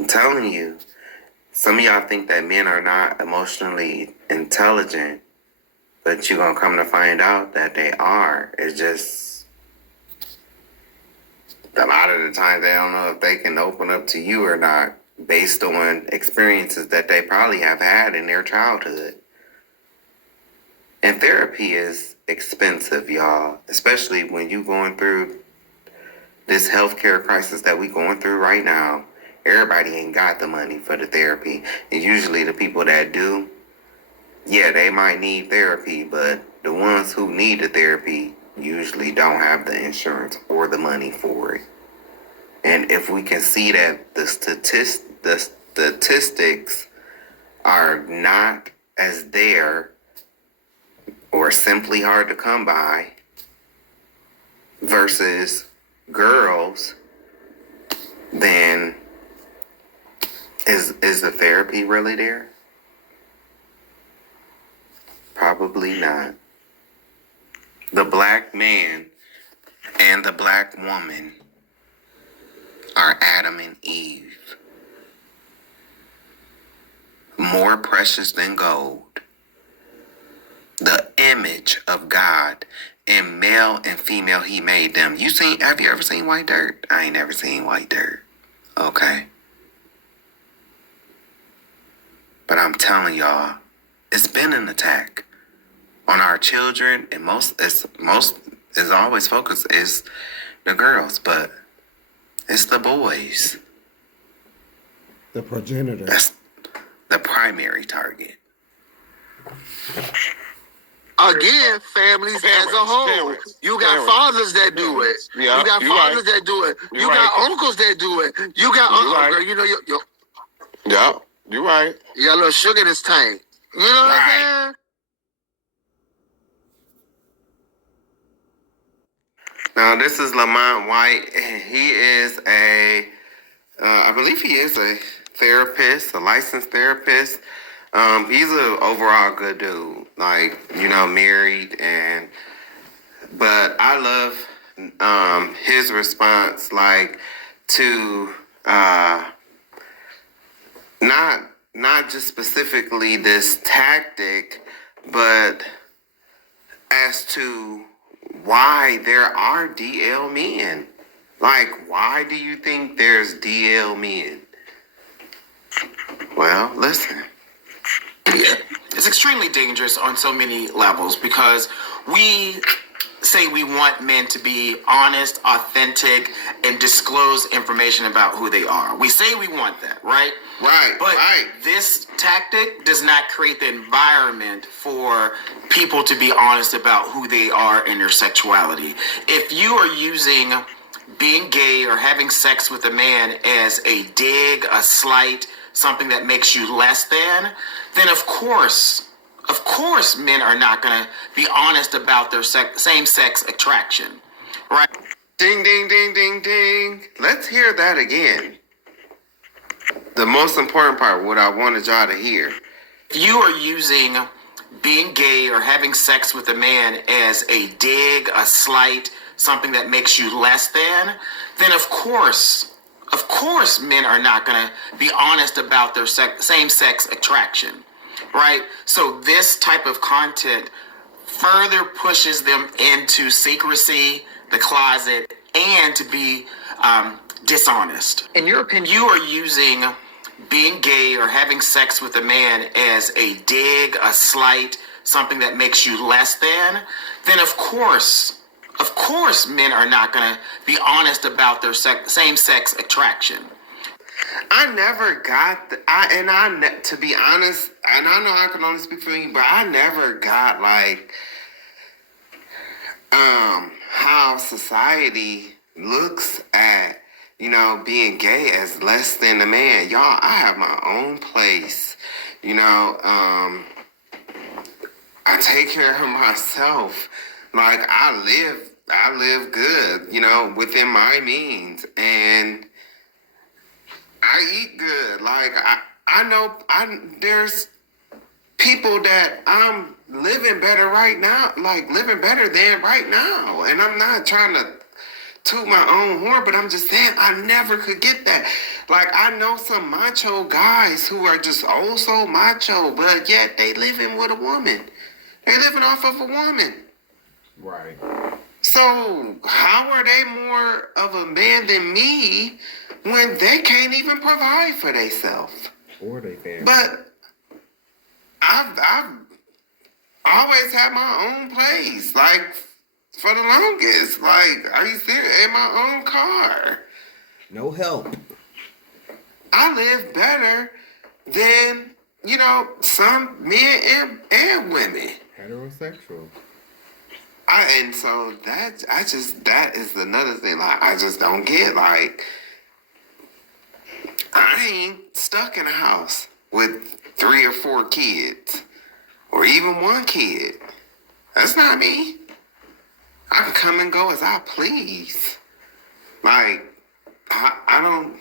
I'm telling you, some of y'all think that men are not emotionally intelligent, but you're gonna come to find out that they are. It's just a lot of the time they don't know if they can open up to you or not. based on experiences that they probably have had in their childhood. And therapy is expensive, y'all, especially when you're going through this healthcare crisis that we're going through right now. Everybody ain't got the money for the therapy. And usually the people that do, yeah, they might need therapy, but the ones who need the therapy usually don't have the insurance or the money for it. And if we can see that the statistics are not as there or simply hard to come by versus girls, then is the therapy really there? Probably not. The black man and the black woman are Adam and Eve, more precious than gold, the image of God, and male and female he made them. Have you ever seen White Dirt? I ain't never seen White Dirt. Okay. But I'm telling y'all, it's been an attack on our children, and most is always focused is the girls, but it's the boys. The progenitor. That's the primary target. Again, families as a whole. You got fathers that do it. Yeah, you got fathers that do it. You got uncles that do it. You got uncles. You know, yeah, you're right. You got a little sugar in his tank. You know what I'm saying? Now, this is Lamont White. He is I believe he is a therapist, a licensed therapist. He's an overall good dude, like, married, but I love his response, like, to not just specifically this tactic, but as to why there are DL men. Like, why do you think there's DL men? Well, listen. It's extremely dangerous on so many levels because we say we want men to be honest, authentic, and disclose information about who they are. We say we want that, right? Right, but right. This tactic does not create the environment for people to be honest about who they are and their sexuality. If you are using being gay or having sex with a man as a dig, a slight, something that makes you less than, then of course men are not going to be honest about their same-sex attraction, right? Ding, ding, ding, ding, ding. Let's hear that again. The most important part, what I wanted y'all to hear. If you are using being gay or having sex with a man as a dig, a slight, something that makes you less than, then of course men are not going to be honest about their same-sex attraction, right? So this type of content further pushes them into secrecy, the closet, and to be dishonest. In your opinion, you are using being gay or having sex with a man as a dig, a slight, something that makes you less than, then of course men are not going to be honest about their same-sex attraction. I never got, to be honest, and I know I can only speak for me, but I never got, like, how society looks at, being gay as less than a man. Y'all, I have my own place, I take care of myself. Like, I live good, within my means, and I eat good. Like, I know there's people that I'm living better right now, like living better than right now. And I'm not trying to toot my own horn, but I'm just saying I never could get that. Like, I know some macho guys who are just oh so macho, but yet they living with a woman. They living off of a woman. Right. So how are they more of a man than me when they can't even provide for themselves? Or they family. But I've always had my own place, like for the longest. Like I used to in my own car. No help. I live better than, you know, some men and women. Heterosexual. And so that is another thing. Like I just don't get. Like I ain't stuck in a house with 3 or 4 kids, or even 1 kid. That's not me. I can come and go as I please. Like I'm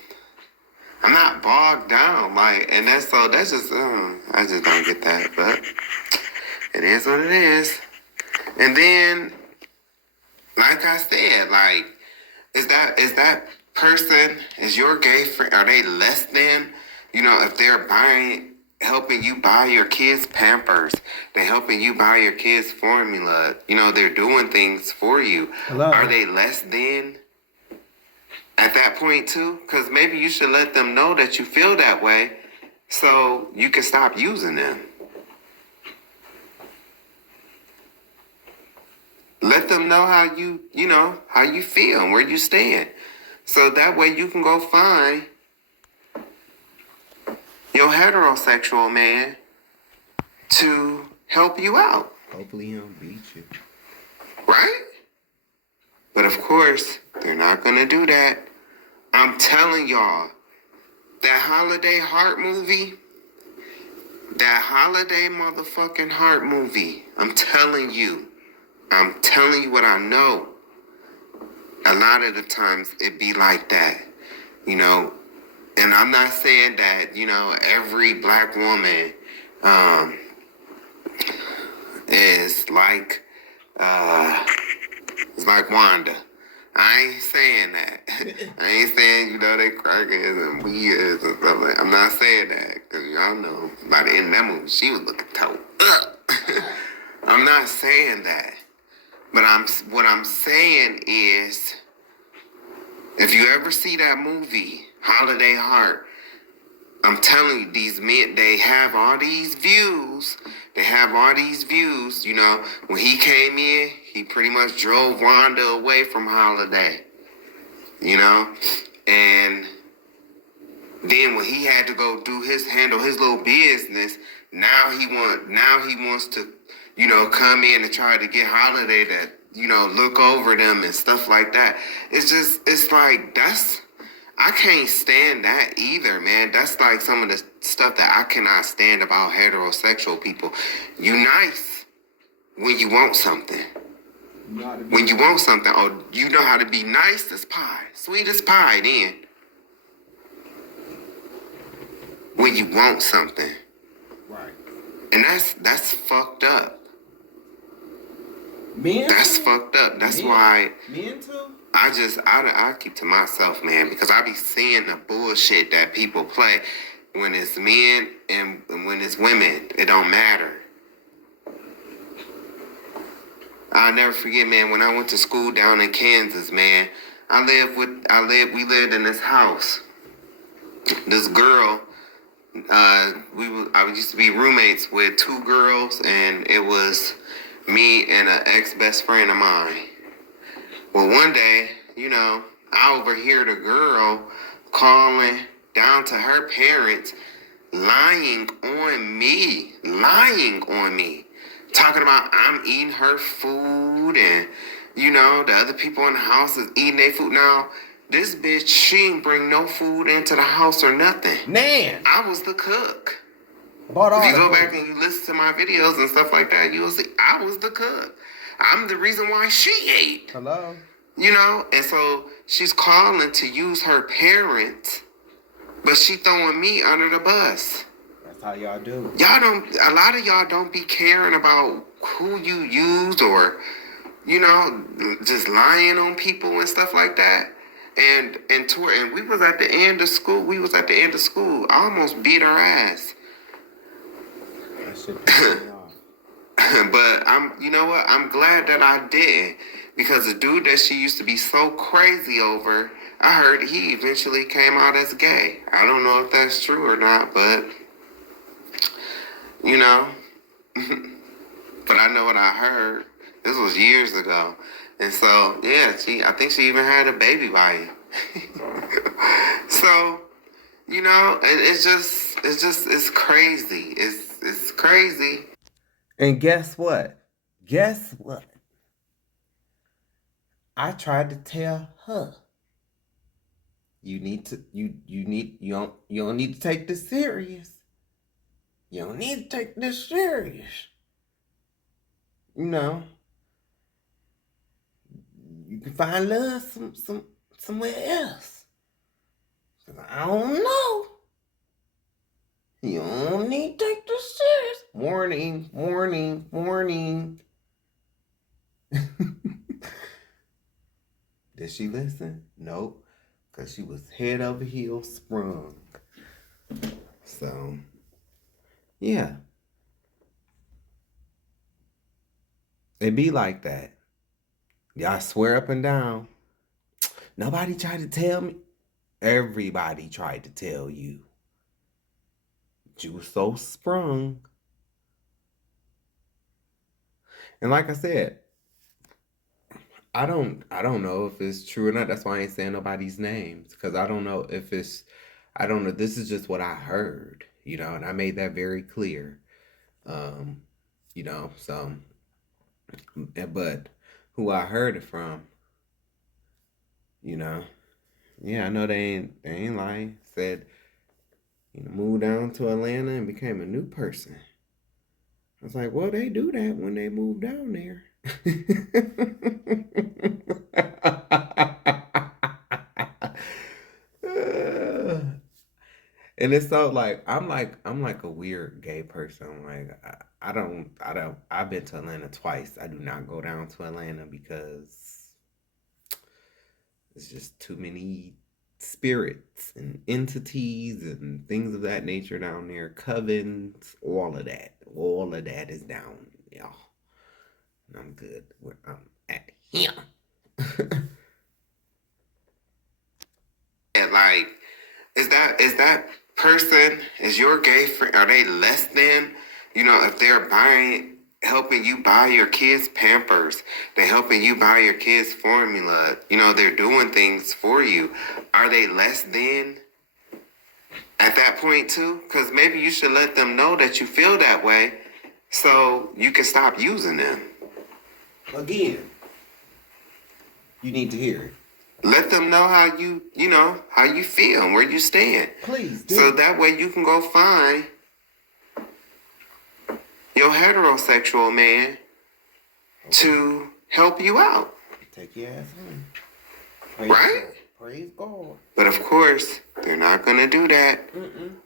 not bogged down. Like, and that's just I just don't get that. But it is what it is. And then, like I said, like, is that person, is your gay friend, are they less than, you know, if they're helping you buy your kids Pampers, they're helping you buy your kids formula, you know, they're doing things for you. Hello. Are they less than at that point too? Because maybe you should let them know that you feel that way so you can stop using them. Let them know how how you feel and where you stand. So that way you can go find your heterosexual man to help you out. Hopefully he don't beat you. Right? But of course, they're not going to do that. I'm telling y'all, that Holiday Heart movie, that Holiday motherfucking Heart movie, I'm telling you what I know. A lot of the times it be like that, you know. And I'm not saying that, you know, every black woman is like Wanda. I ain't saying that. I ain't saying, you know, they crackers and weirds and stuff like that. I'm not saying that, because y'all know by the end of that movie, she was looking toe up. I'm not saying that. But what I'm saying is, if you ever see that movie, Holiday Heart, I'm telling you, these men, they have all these views. They have all these views. You know, when he came in, he pretty much drove Wanda away from Holiday. You know? And then when he had to go handle his little business, now he wants to, you know, come in and try to get Holiday to, you know, look over them and stuff like that. It's like, I can't stand that either, man. That's like some of the stuff that I cannot stand about heterosexual people. You nice when you want something. When you want something, or you know how to be nice as pie, sweet as pie then. When you want something. Right. And that's fucked up. Men That's too? fucked up. That's Men? why Men too? I keep to myself, man, because I be seeing the bullshit that people play when it's men and when it's women. It don't matter. I'll never forget, man, when I went to school down in Kansas, man, we lived in this house. This girl, I used to be roommates with 2 girls, and it was me and an ex-best friend of mine. Well, one day, you know, I overheard a girl calling down to her parents, lying on me, talking about I'm eating her food and, you know, the other people in the house is eating their food. Now, this bitch, she ain't bring no food into the house or nothing. Man. I was the cook. Bought all If you go the back food. and you listen to my videos and stuff like that, you'll see I was the cook. I'm the reason why she ate. Hello? You know? And so she's calling to use her parents, but she throwing me under the bus. That's how y'all do. A lot of y'all don't be caring about who you use or, you know, just lying on people and stuff like that. And we was at the end of school. I almost beat her ass. That shit pissed me off. But you know what? I'm glad that I didn't, Because the dude that she used to be so crazy over, I heard he eventually came out as gay. I don't know if that's true or not, but, you know, but I know what I heard. This was years ago. And so, yeah, I think she even had a baby by him. So, you know, it's crazy. It's crazy. And guess what? I tried to tell her, you don't need to take this serious. You don't need to take this serious. You know, you can find love somewhere else. I don't know. You don't need to take this serious. Warning, warning, warning. Did she listen? Nope. Because she was head over heels sprung. So, yeah. It be like that. Y'all swear up and down. Nobody tried to tell me. Everybody tried to tell you. But you was so sprung. And like I said, I don't know if it's true or not. That's why I ain't saying nobody's names. Because I don't know if it's, I don't know. This is just what I heard, you know, and I made that very clear. You know, so, but who I heard it from, you know, yeah, I know they ain't lying. Said, you know, moved down to Atlanta and became a new person. I was like, well, they do that when they move down there. And it's so like I'm like a weird gay person. Like I've been to Atlanta twice. I do not go down to Atlanta because it's just too many spirits and entities and things of that nature down there. Covens, all of that is down, y'all. And I'm good where I'm at here. And like, is that person, is your gay friend, are they less than, you know, if they're helping you buy your kids Pampers, they're helping you buy your kids formula, you know, they're doing things for you, are they less than at that point too? Because maybe you should let them know that you feel that way so you can stop using them. Again, you need to hear it. Let them know how you feel and where you stand. Please do. So that way you can go find your heterosexual man to help you out. Take your ass home. Right? Praise God. But of course, they're not going to do that.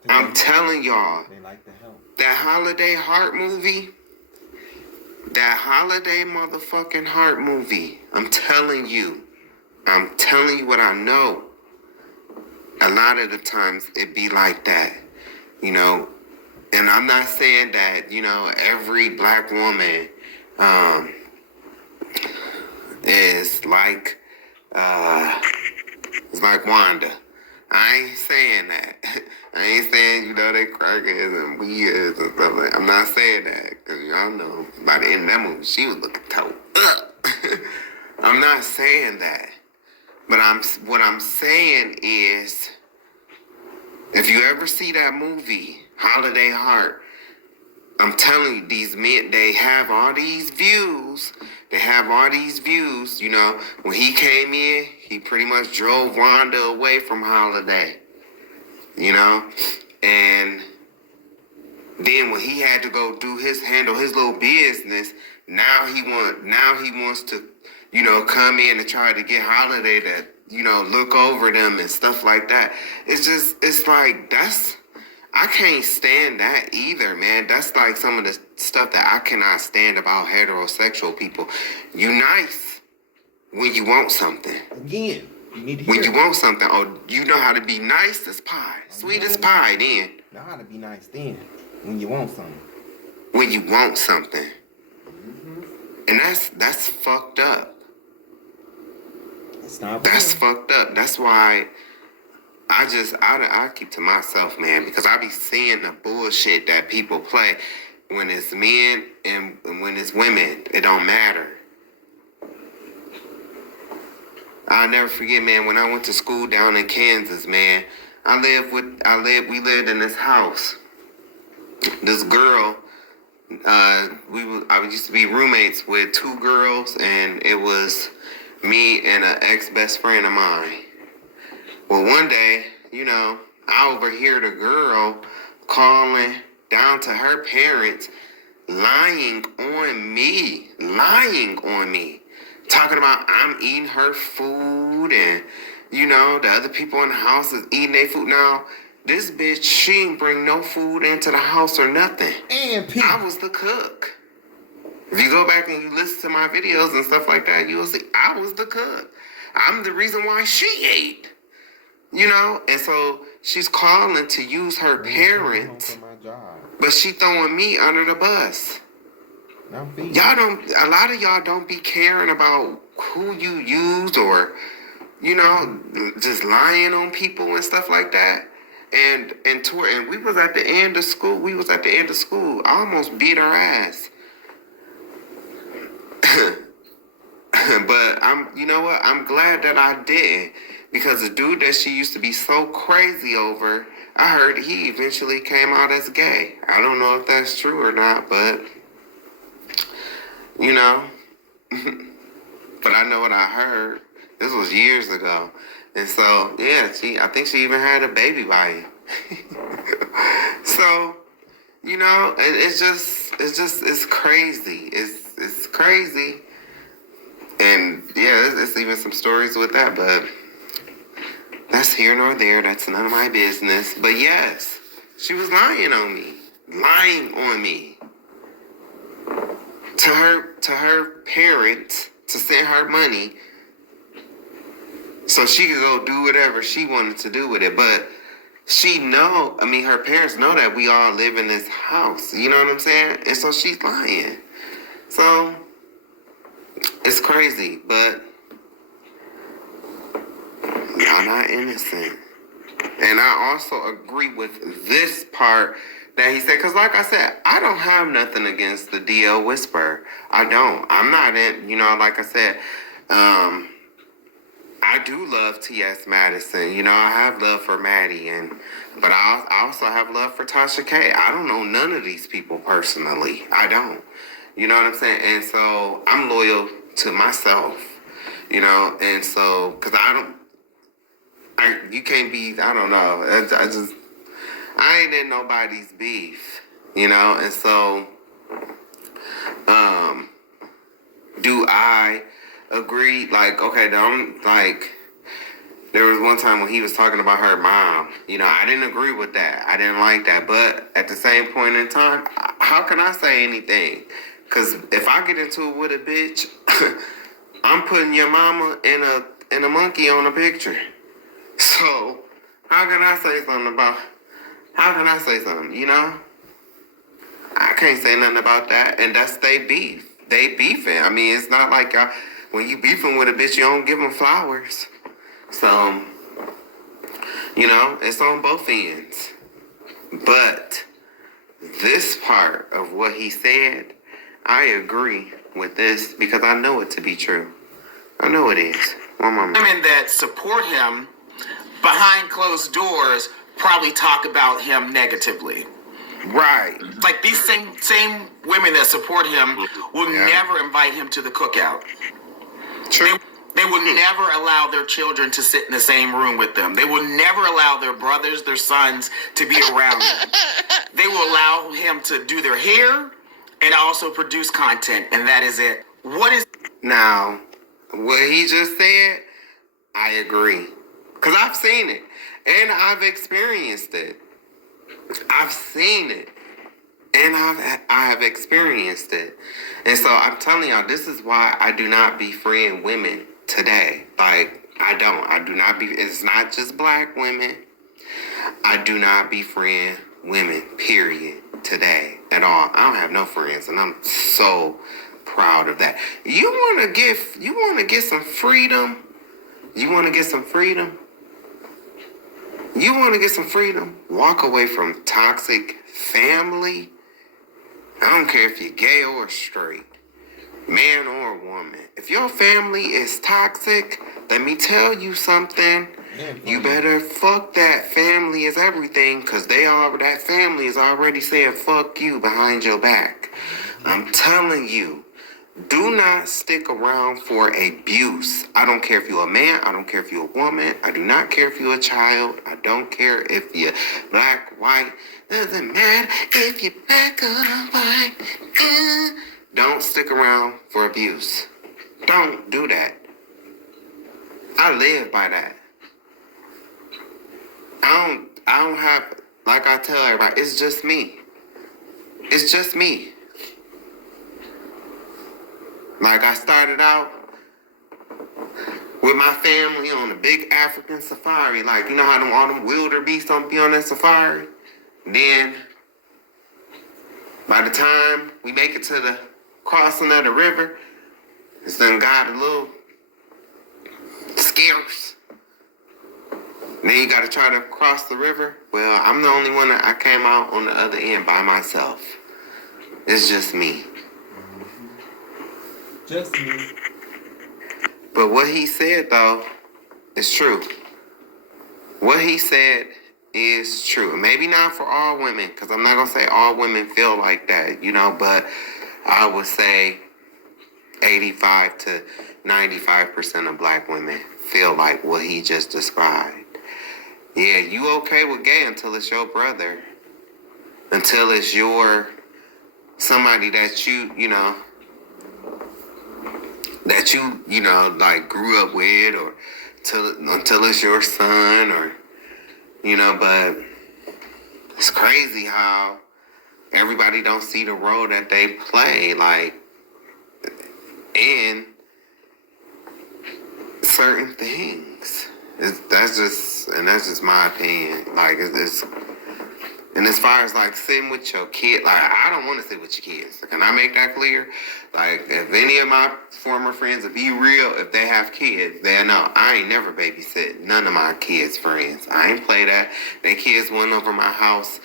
I'm telling y'all. They like the help. That Holiday Heart movie. That Holiday motherfucking Heart movie. I'm telling you what I know. A lot of the times it be like that, you know. And I'm not saying that, you know, every black woman is like Wanda. I ain't saying that. I ain't saying, you know, they crackers and weirds and stuff like that. I'm not saying that. Because y'all know, by the end of that movie, she was looking toe up. I'm not saying that. But what I'm saying is, if you ever see that movie, Holiday Heart, I'm telling you, these men, they have all these views. You know, when he came in, he pretty much drove Wanda away from Holiday. You know? And then when he had to go handle his little business, now he wants to, you know, come in and try to get Holiday to, you know, look over them and stuff like that. It's like, I can't stand that either, man. That's like some of the stuff that I cannot stand about heterosexual people. You nice when you want something. Again, you need to hear when you want something. Oh, you know how to be nice as pie. Sweet as pie then. Know how to be nice then. When you want something. And that's fucked up. It's not real. That's fucked up. That's why I keep to myself, man, because I be seeing the bullshit that people play when it's men and when it's women. It don't matter. I'll never forget, man, when I went to school down in Kansas, man, we lived in this house. This girl, I used to be roommates with two girls, and it was me and an ex-best friend of mine. Well, one day, I overhear the girl calling down to her parents, lying on me, talking about I'm eating her food and, the other people in the house is eating their food. Now, this bitch, she ain't bring no food into the house or nothing. And I was the cook. If you go back and you listen to my videos and stuff like that, you will see I was the cook. I'm the reason why she ate. And so she's calling to use her parents, but she throwing me under the bus. A lot of y'all don't be caring about who you use or, just lying on people and stuff like that. And we was at the end of school. I almost beat her ass. But I'm glad that I didn't, because the dude that she used to be so crazy over, I heard he eventually came out as gay. I don't know if that's true or not, but but I know what I heard. This was years ago. And so, yeah, I think she even had a baby by him. So, it's crazy. It's crazy. And yeah, it's even some stories with that, but that's here nor there. That's none of my business. But yes, she was lying on me. To her parents to send her money so she could go do whatever she wanted to do with it. But her parents know that we all live in this house. You know what I'm saying? And so she's lying. So it's crazy, but y'all not innocent. And I also agree with this part that he said, because like I said, I don't have nothing against the DL Whisperer. I don't. I'm not in, like I said, I do love T.S. Madison. I have love for Maddie, but I also have love for Tasha K. I don't know none of these people personally. I don't. You know what I'm saying? And so I'm loyal to myself, and so, because you can't be, I don't know. I ain't in nobody's beef, and so, do I agree? Like, okay, there was one time when he was talking about her mom, I didn't agree with that. I didn't like that. But at the same point in time, how can I say anything? Because if I get into it with a bitch, I'm putting your mama and a monkey on a picture. So, how can I say something? I can't say nothing about that. And that's they beef. They beefing. I mean, it's not like when you beefing with a bitch, you don't give them flowers. So, it's on both ends. But this part of what he said, I agree with this because I know it to be true. I know it is. Women that support him behind closed doors probably talk about him negatively. Right. Like these same women that support him will never invite him to the cookout. True. They will never allow their children to sit in the same room with them. They will never allow their brothers, their sons to be around them. They will allow him to do their hair and also produce content, and that is it. Now, what he just said, I agree. Because I've seen it, and I've experienced it. I've seen it, and I have experienced it. And so I'm telling y'all, this is why I do not befriend women today. Like, I do not be, it's not just black women. I do not befriend women, period, today at all. I don't have no friends, and I'm so proud of that. You want to get some freedom You want to get some freedom? You want to get some freedom? Walk away from toxic family. I don't care if you're gay or straight, man or woman. If your family is toxic, let me tell you something. You better fuck that family is everything, because that family is already saying fuck you behind your back. I'm telling you. Do not stick around for abuse. I don't care if you're a man. I don't care if you're a woman. I do not care if you're a child. I don't care if you're black, white. Doesn't matter if you're black or white. Don't stick around for abuse. Don't do that. I live by that. I don't have, like I tell everybody, it's just me. It's just me. Like, I started out with my family on a big African safari. Like, you know how all them wildebeest don't be on that safari? Then, by the time we make it to the crossing of the river, it's done got a little scarce. Then you got to try to cross the river. Well, I'm the only one that I came out on the other end by myself. It's just me. Just me. But what he said, though, is true. What he said is true. Maybe not for all women, because I'm not going to say all women feel like that, but I would say 85 to 95% of black women feel like what he just described. Yeah, you okay with gay until it's your brother. Until it's somebody that you like grew up with, or until it's your son, or, but it's crazy how everybody don't see the role that they play, like, in certain things. That's just my opinion. Like, and as far as, like, sitting with your kid, like, I don't want to sit with your kids. Can I make that clear? Like, if any of my former friends, if be real, if they have kids, they know I ain't never babysit none of my kids' friends. I ain't play that. Their kids wasn't over my house,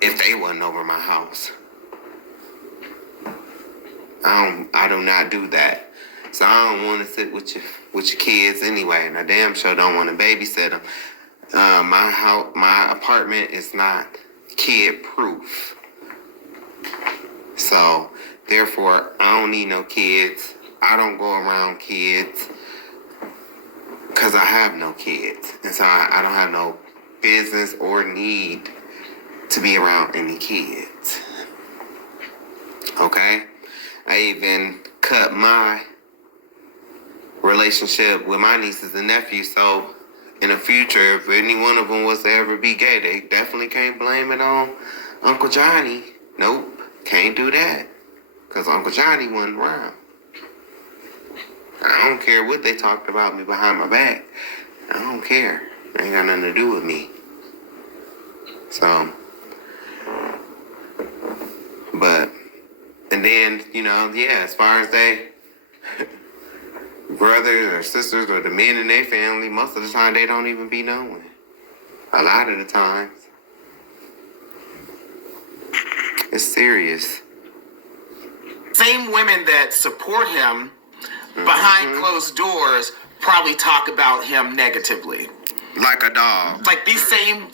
if they wasn't over my house. I do not do that. So I don't want to sit with your kids anyway, and I damn sure don't want to babysit them. My apartment is not kid proof. So therefore, I don't need no kids. I don't go around kids because I have no kids. And so I don't have no business or need to be around any kids. Okay? I even cut my relationship with my nieces and nephews, so in the future, if any one of them was to ever be gay, they definitely can't blame it on Uncle Johnny. Nope, can't do that, because Uncle Johnny wasn't around. I don't care what they talked about me behind my back. I don't care. It ain't got nothing to do with me. So, but, and then, as far as they brothers or sisters or the men in their family, most of the time they don't even be knowing. A lot of the times. It's serious. Same women that support him behind closed doors probably talk about him negatively. Like a dog. Like these same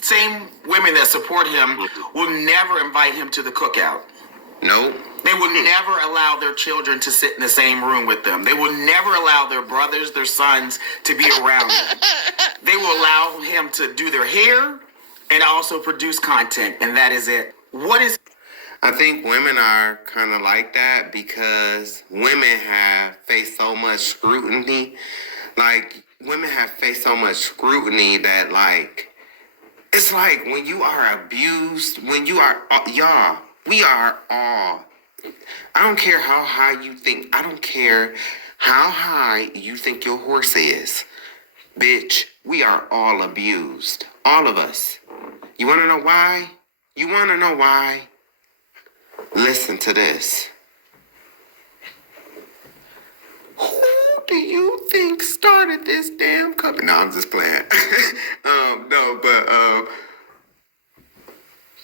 women that support him will never invite him to the cookout. Nope. They will never allow their children to sit in the same room with them. They will never allow their brothers, their sons to be around them. They will allow him to do their hair and also produce content, and that is it. I think women are kind of like that because women have faced so much scrutiny. Like, women have faced so much scrutiny that, like, it's like when you are abused, when you are, y'all, we are all, I don't care how high you think, I don't care how high you think your horse is. Bitch, we are all abused. All of us. You want to know why? You want to know why? Listen to this. Who do you think started this damn company. No, I'm just playing.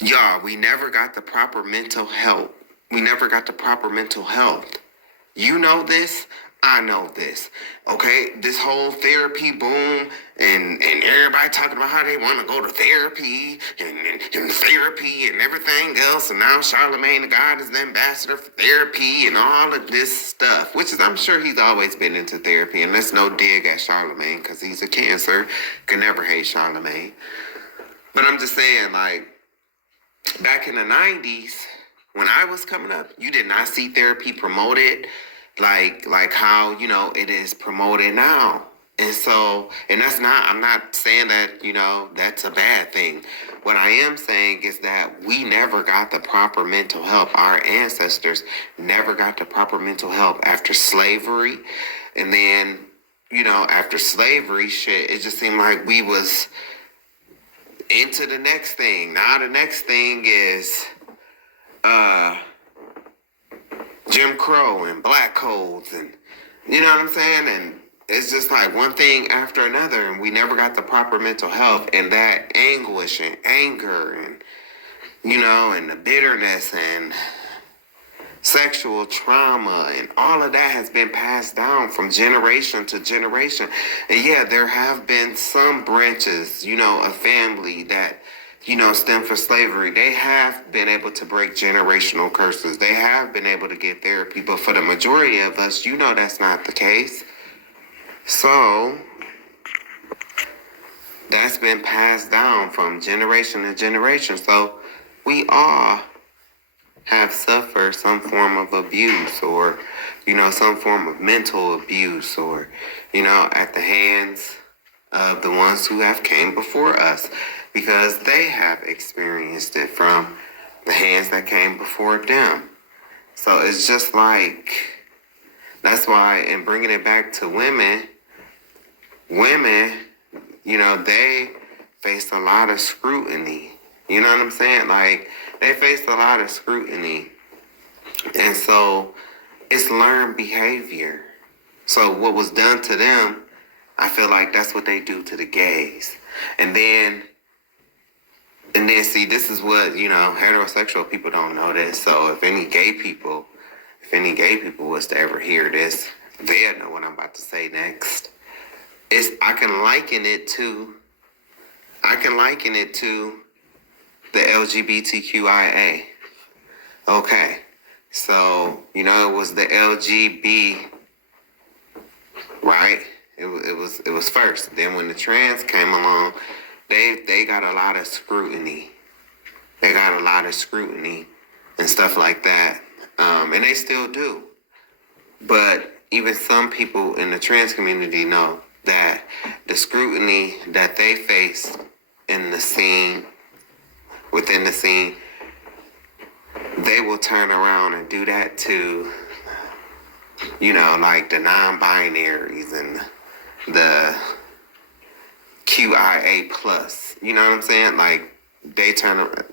Y'all, we never got the proper mental health. We never got the proper mental health. You know this. I know this. Okay, this whole therapy boom and everybody talking about how they want to go to therapy and therapy and everything else. And now Charlemagne the God is the ambassador for therapy and all of this stuff, which is, I'm sure he's always been into therapy. And let's no dig at Charlemagne because he's a Cancer. Can never hate Charlemagne. But I'm just saying, like, back in the 90s, when I was coming up, you did not see therapy promoted like how, you know, it is promoted now. And so, and that's not, I'm not saying that, you know, that's a bad thing. What I am saying is that we never got the proper mental health. Our ancestors never got the proper mental health after slavery. And then, you know, after slavery, shit, it just seemed like we was into the next thing. Now the next thing is, Jim Crow and black codes and, you know what I'm saying? And it's just like one thing after another, and we never got the proper mental health, and that anguish and anger and, you know, and the bitterness and sexual trauma and all of that has been passed down from generation to generation. And yeah, there have been some branches, you know, of family that, you know, stem from slavery. They have been able to break generational curses. They have been able to get therapy. But for the majority of us, you know, that's not the case. So that's been passed down from generation to generation. So we all have suffered some form of abuse or, you know, some form of mental abuse or, you know, at the hands of the ones who have came before us, because they have experienced it from the hands that came before them. So it's just like, that's why, in bringing it back to women, you know, they faced a lot of scrutiny. You know what I'm saying? Like, they faced a lot of scrutiny. And so it's learned behavior. So what was done to them, I feel like that's what they do to the gays. And then see, this is what, you know, heterosexual people don't know this. So if any gay people was to ever hear this, they'll know what I'm about to say next. I can liken it to the LGBTQIA. Okay. So, you know, it was the LGB, right? It was first. Then when the trans came along, they got a lot of scrutiny. They got a lot of scrutiny and stuff like that. And they still do. But even some people in the trans community know that the scrutiny that they face in the scene, within the scene, they will turn around and do that to, you know, like the non-binaries and the QIA plus. You know what I'm saying? Like, they turn around.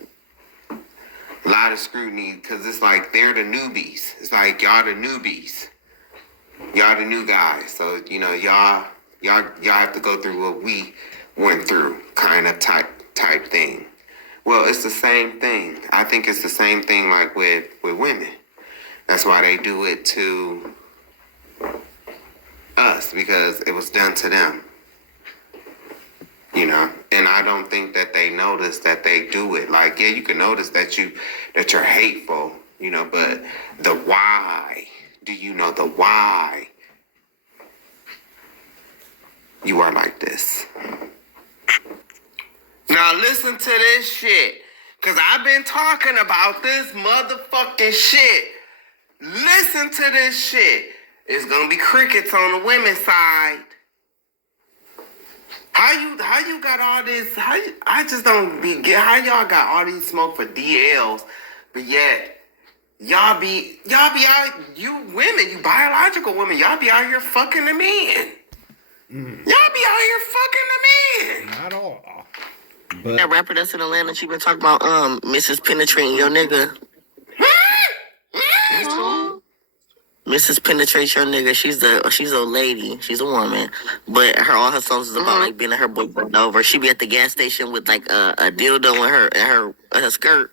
A lot of scrutiny, because it's like they're the newbies. It's like y'all the newbies. Y'all the new guys. So, you know, y'all have to go through what we went through, kind of type thing. Well, it's the same thing. I think it's the same thing like with women. That's why they do it to us, because it was done to them. You know, and I don't think that they notice that they do it. Like, yeah, you can notice that you're hateful, you know, but the why, do you know the why you are like this? Now listen to this shit, because I've been talking about this motherfucking shit. Listen to this shit. It's gonna be crickets on the women's side. How you got all this? I just don't get how y'all got all these smoke for DLs, but yet y'all be out, you women, you biological women, y'all be out here fucking the men. Y'all be out here fucking the men. Not all. But that rapper that's in Atlanta, she been talking about Mrs. Penetrating your nigga. Mrs. Penetrate Your Nigga. She's a lady. She's a woman. But all her songs is about like being her boyfriend over. She be at the gas station with like a dildo in her skirt.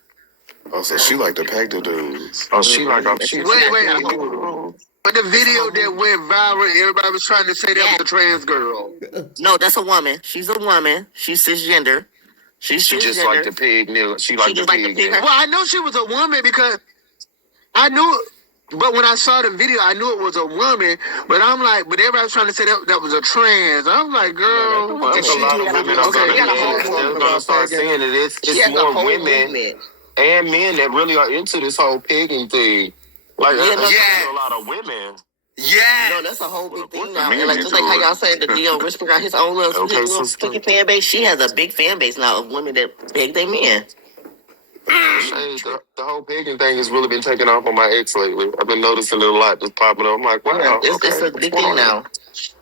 Oh, so she like to pack the dudes. Oh, she like she. Wait. But the video that went viral, everybody was trying to say that was a trans girl. No, that's a woman. She's a woman. She's cisgender. She just like the pig nigga. She like the pig nigga. Well, I know she was a woman because I knew. But when I saw the video, I knew it was a woman. But I'm like, but everybody was trying to say that was a trans. I'm like, girl. I think a lot of women are gonna start saying it. It's more women and men that really are into this whole pigging thing. Like, a lot of women. Yeah. No, that's a whole big thing now. And like just like how y'all saying that Dio Richmond got his own little sticky fan base, she has a big fan base now of women that peg their men. The whole pigging thing has really been taking off on my ex lately. I've been noticing it a lot, just popping up. I'm like, wow, it's a big thing now.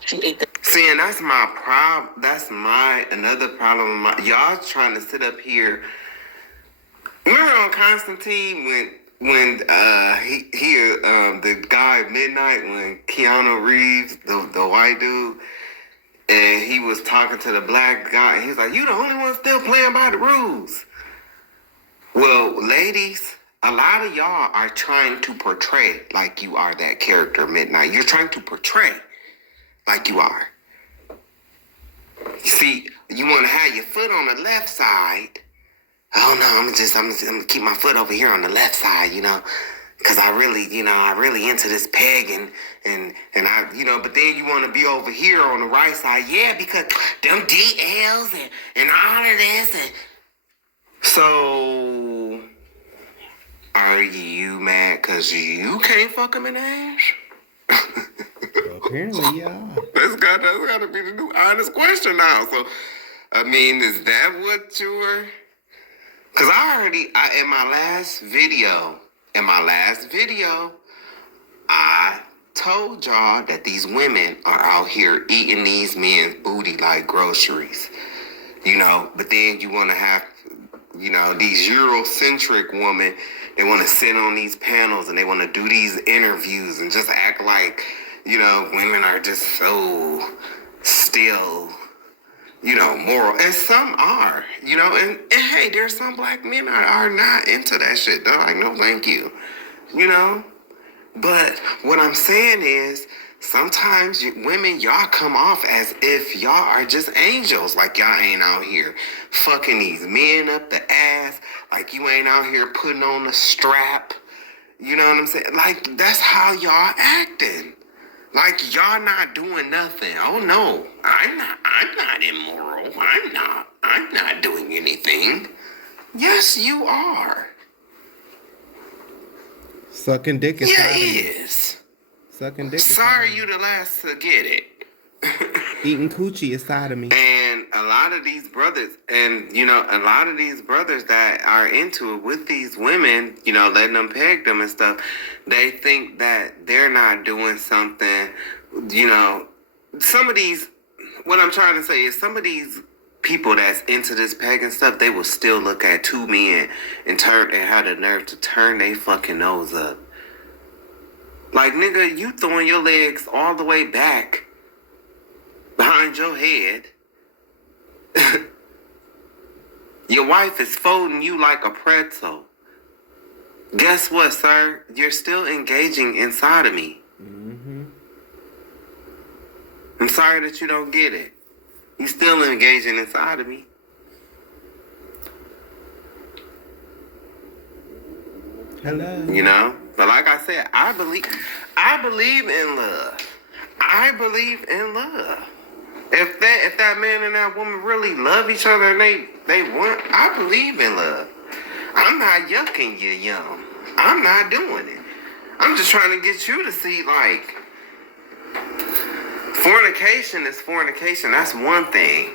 See, and that's my problem. That's another problem. Y'all trying to sit up here. Remember on Constantine when the guy at midnight when Keanu Reeves, the white dude, and he was talking to the black guy, and he was like, "You the only one still playing by the rules." Well, ladies, a lot of y'all are trying to portray like you are that character Midnight. You're trying to portray like you are. See, you want to have your foot on the left side. Oh no, I'm gonna keep my foot over here on the left side, because I really into this peg and I, but then you want to be over here on the right side, yeah, because them DLs and all of this and. So, are you mad because you can't fuck him in the ass? Apparently, yeah. That's gotta be the new honest question now. So, I mean, is that what you were? Because in my last video, I told y'all that these women are out here eating these men's booty like groceries. But then you want to have, these Eurocentric women, they want to sit on these panels and they want to do these interviews and just act like, women are just so still, moral. And some are, and hey, there's some black men are not into that shit. They're like, no, thank you, But what I'm saying is, sometimes women, y'all come off as if y'all are just angels. Like y'all ain't out here fucking these men up the ass. Like you ain't out here putting on the strap. You know what I'm saying? Like that's how y'all acting. Like y'all not doing nothing. Oh no, I'm not immoral. I'm not doing anything. Yes, you are. Sucking dick is yeah, he is. Sucking dick. Sorry, you the last to get it. Eating coochie is sodomy. And a lot of these brothers, that are into it with these women, letting them peg them and stuff, they think that they're not doing something. Some of these, what I'm trying to say is some of these people that's into this pegging stuff, they will still look at two men and have the nerve to turn their fucking nose up. Like, nigga, you throwing your legs all the way back behind your head. Your wife is folding you like a pretzel. Guess what, sir? You're still engaging in sodomy. Mm-hmm. I'm sorry that you don't get it. You still engaging in sodomy. Hello. But like I said, I believe in love. I believe in love. If that man and that woman really love each other and they want, I believe in love. I'm not yucking you, young. I'm not doing it. I'm just trying to get you to see, like, fornication is fornication. That's one thing,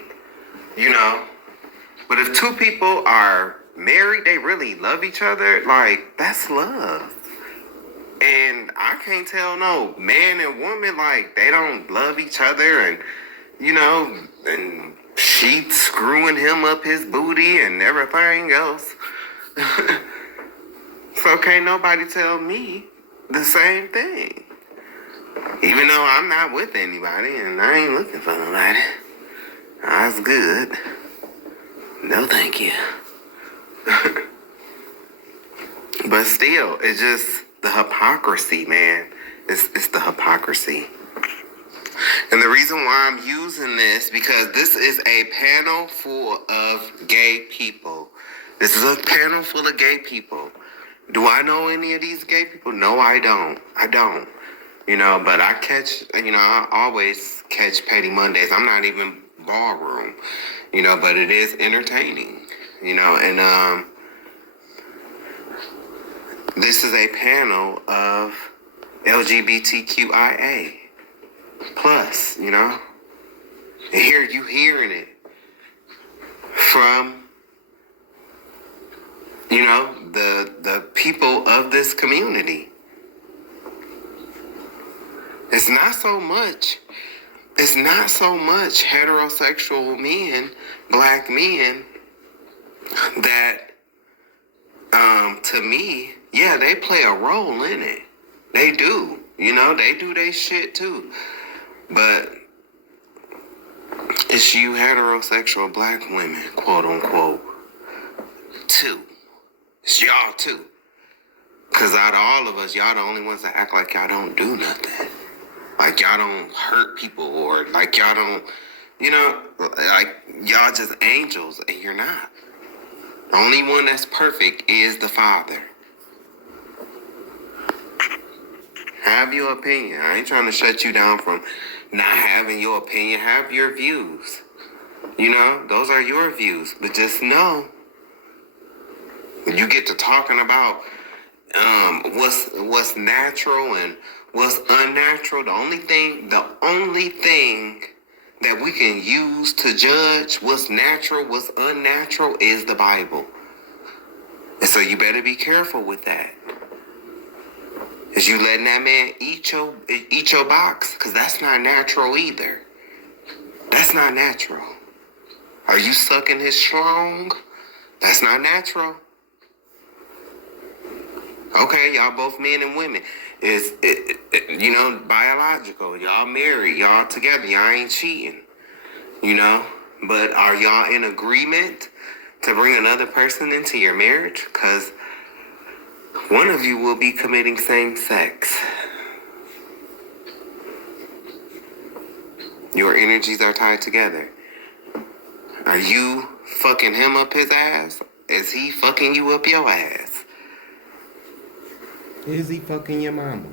But if two people are married, they really love each other, like, that's love. And I can't tell no man and woman, like, they don't love each other and, and she screwing him up his booty and everything else. So can't nobody tell me the same thing. Even though I'm not with anybody and I ain't looking for nobody. I was good. No, thank you. But still, it's just the hypocrisy, man. It's the hypocrisy. And the reason why I'm using this, because this is a panel full of gay people. This is a panel full of gay people. Do I know any of these gay people? No, I don't. I don't. You know, but I catch, you know, I always catch Petty Mondays. I'm not even ballroom, you know, but it is entertaining, you know, and this is a panel of LGBTQIA plus, you know, and here you hearing it from, you know, the people of this community. It's not so much heterosexual men, black men, that, to me, yeah, they play a role in it. They do. You know, they do their shit too. But it's you heterosexual black women, quote unquote, too. It's y'all too. Because out of all of us, y'all the only ones that act like y'all don't do nothing. Like y'all don't hurt people, or like y'all don't, you know, like y'all just angels, and you're not. The only one that's perfect is the Father. Have your opinion. I ain't trying to shut you down from not having your opinion. Have your views. You know, those are your views. But just know, when you get to talking about what's natural and what's unnatural, the only thing that we can use to judge what's natural, what's unnatural is the Bible. And so you better be careful with that. Is you letting that man eat your box? Because that's not natural either. That's not natural. Are you sucking his strong? That's not natural. Okay, y'all both men and women. You know, biological. Y'all married. Y'all together. Y'all ain't cheating. You know? But are y'all in agreement to bring another person into your marriage? Because one of you will be committing same sex. Your energies are tied together. Are you fucking him up his ass? Is he fucking you up your ass? Is he fucking your mama?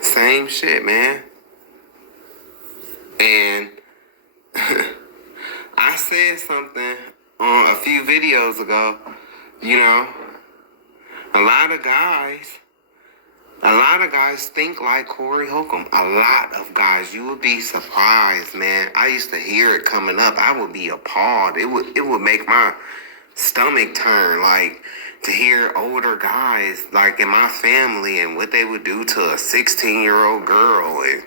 Same shit, man. And I said something on a few videos ago. You know, a lot of guys think like Corey Holcomb. A lot of guys. You would be surprised, man. I used to hear it coming up. I would be appalled. It would make my stomach turn, like, to hear older guys, like in my family, and what they would do to a 16-year-old girl. And,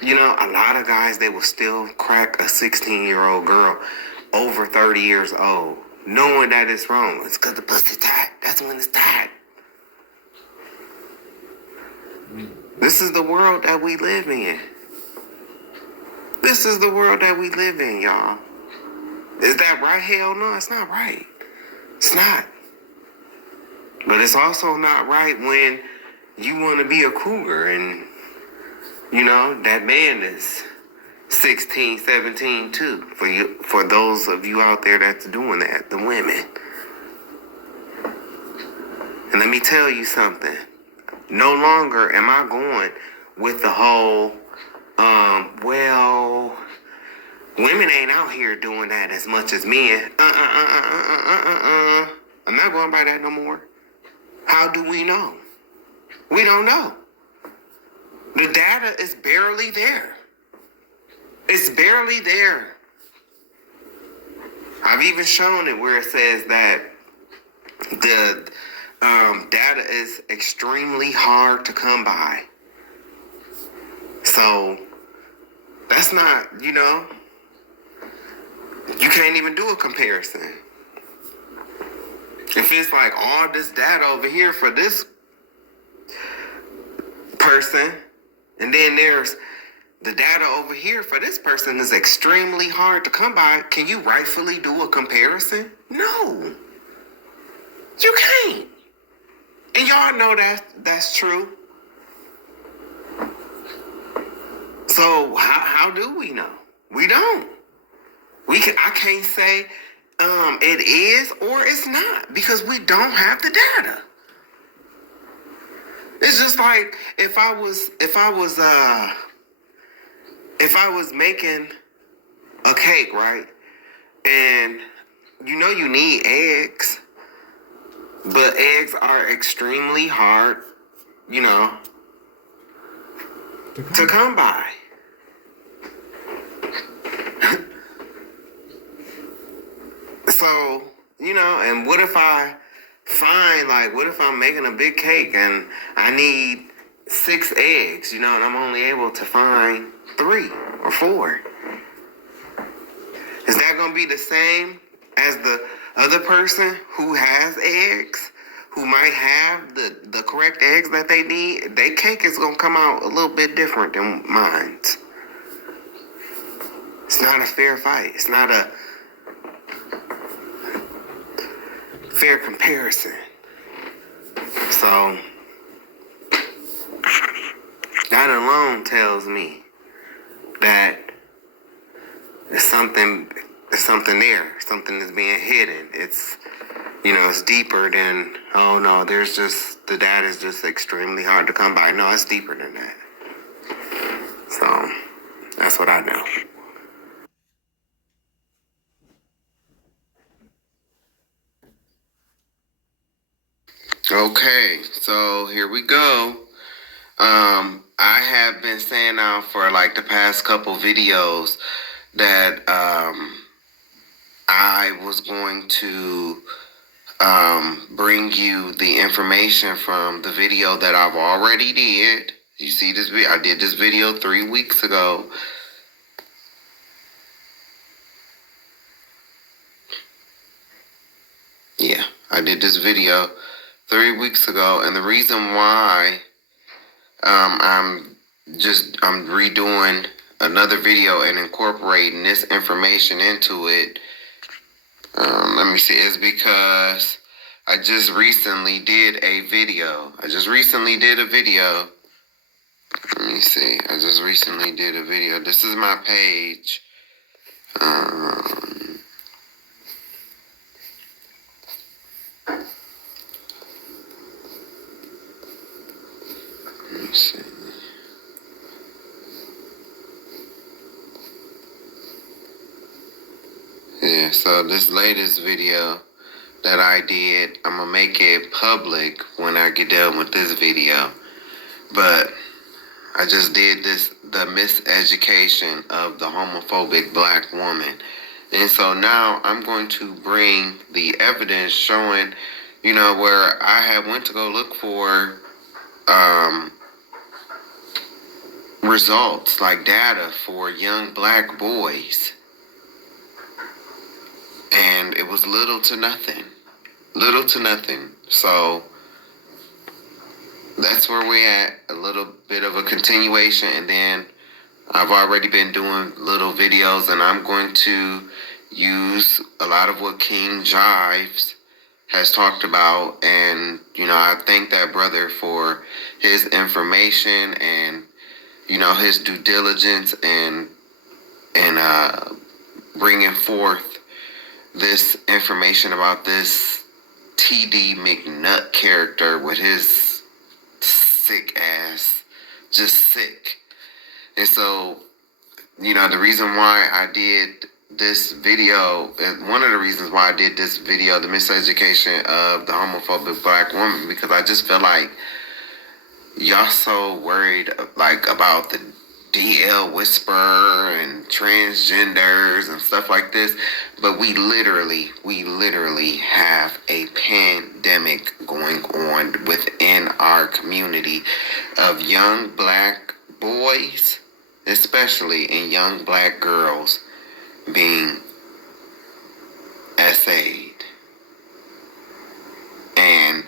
you know, a lot of guys, they will still crack a 16-year-old girl over 30 years old, knowing that it's wrong. It's because the pussy tight. That's when it's tight. This is the world that we live in. This is the world that we live in, y'all. Is that right? Hell no, it's not right. It's not. But it's also not right when you want to be a cougar and, you know, that man is 16, 17 too. For those of you out there that's doing that, the women. And let me tell you something. No longer am I going with the whole, well, women ain't out here doing that as much as men. I'm not going by that no more. How do we know? We don't know. The data is barely there. It's barely there. I've even shown it where it says that the data is extremely hard to come by. So that's not, you know, you can't even do a comparison. If it's like all this data over here for this person, and then there's the data over here for this person is extremely hard to come by. Can you rightfully do a comparison? No, you can't. And y'all know that's true. So how do we know? We don't. I can't say it is or it's not because we don't have the data. It's just like if I was making a cake, right? And you need eggs, but eggs are extremely hard, to come by. So, and what if what if I'm making a big cake and I need 6 eggs, and I'm only able to find 3 or 4? Is that going to be the same as the other person who has eggs, who might have the correct eggs that they need? Their cake is going to come out a little bit different than mine. It's not a fair fight. It's not a fair comparison. So that alone tells me that there's something there. Something is being hidden. It's it's deeper than, oh no, the data is just extremely hard to come by. No, it's deeper than that. So that's what I know. Okay, so here we go. I have been saying now for like the past couple videos that I was going to bring you the information from the video that I've already did. You see this video? I did this video 3 weeks ago. Yeah, I did this video 3 weeks ago, and the reason why I'm redoing another video and incorporating this information into it, let me see, is because I just recently did a video. Let me see, I just recently did a video. This is my page. Let me see. Yeah, so this latest video that I did, I'm gonna make it public when I get done with this video. But I just did the miseducation of the homophobic black woman. And so now I'm going to bring the evidence showing, where I had went to go look for results, like data for young black boys. And it was little to nothing. So that's where we're at, a little bit of a continuation. And then I've already been doing little videos, and I'm going to use a lot of what King Jives has talked about. And, I thank that brother for his information and, his due diligence and bringing forth this information about this TD McNutt character with his sick ass, just sick. And so, the reason why I did this video, one of the reasons why I did this video, the miseducation of the homophobic black woman, because I just feel like y'all so worried about the DL whisper and transgenders and stuff like this, but we literally have a pandemic going on within our community of young black boys, especially, and young black girls being essayed. And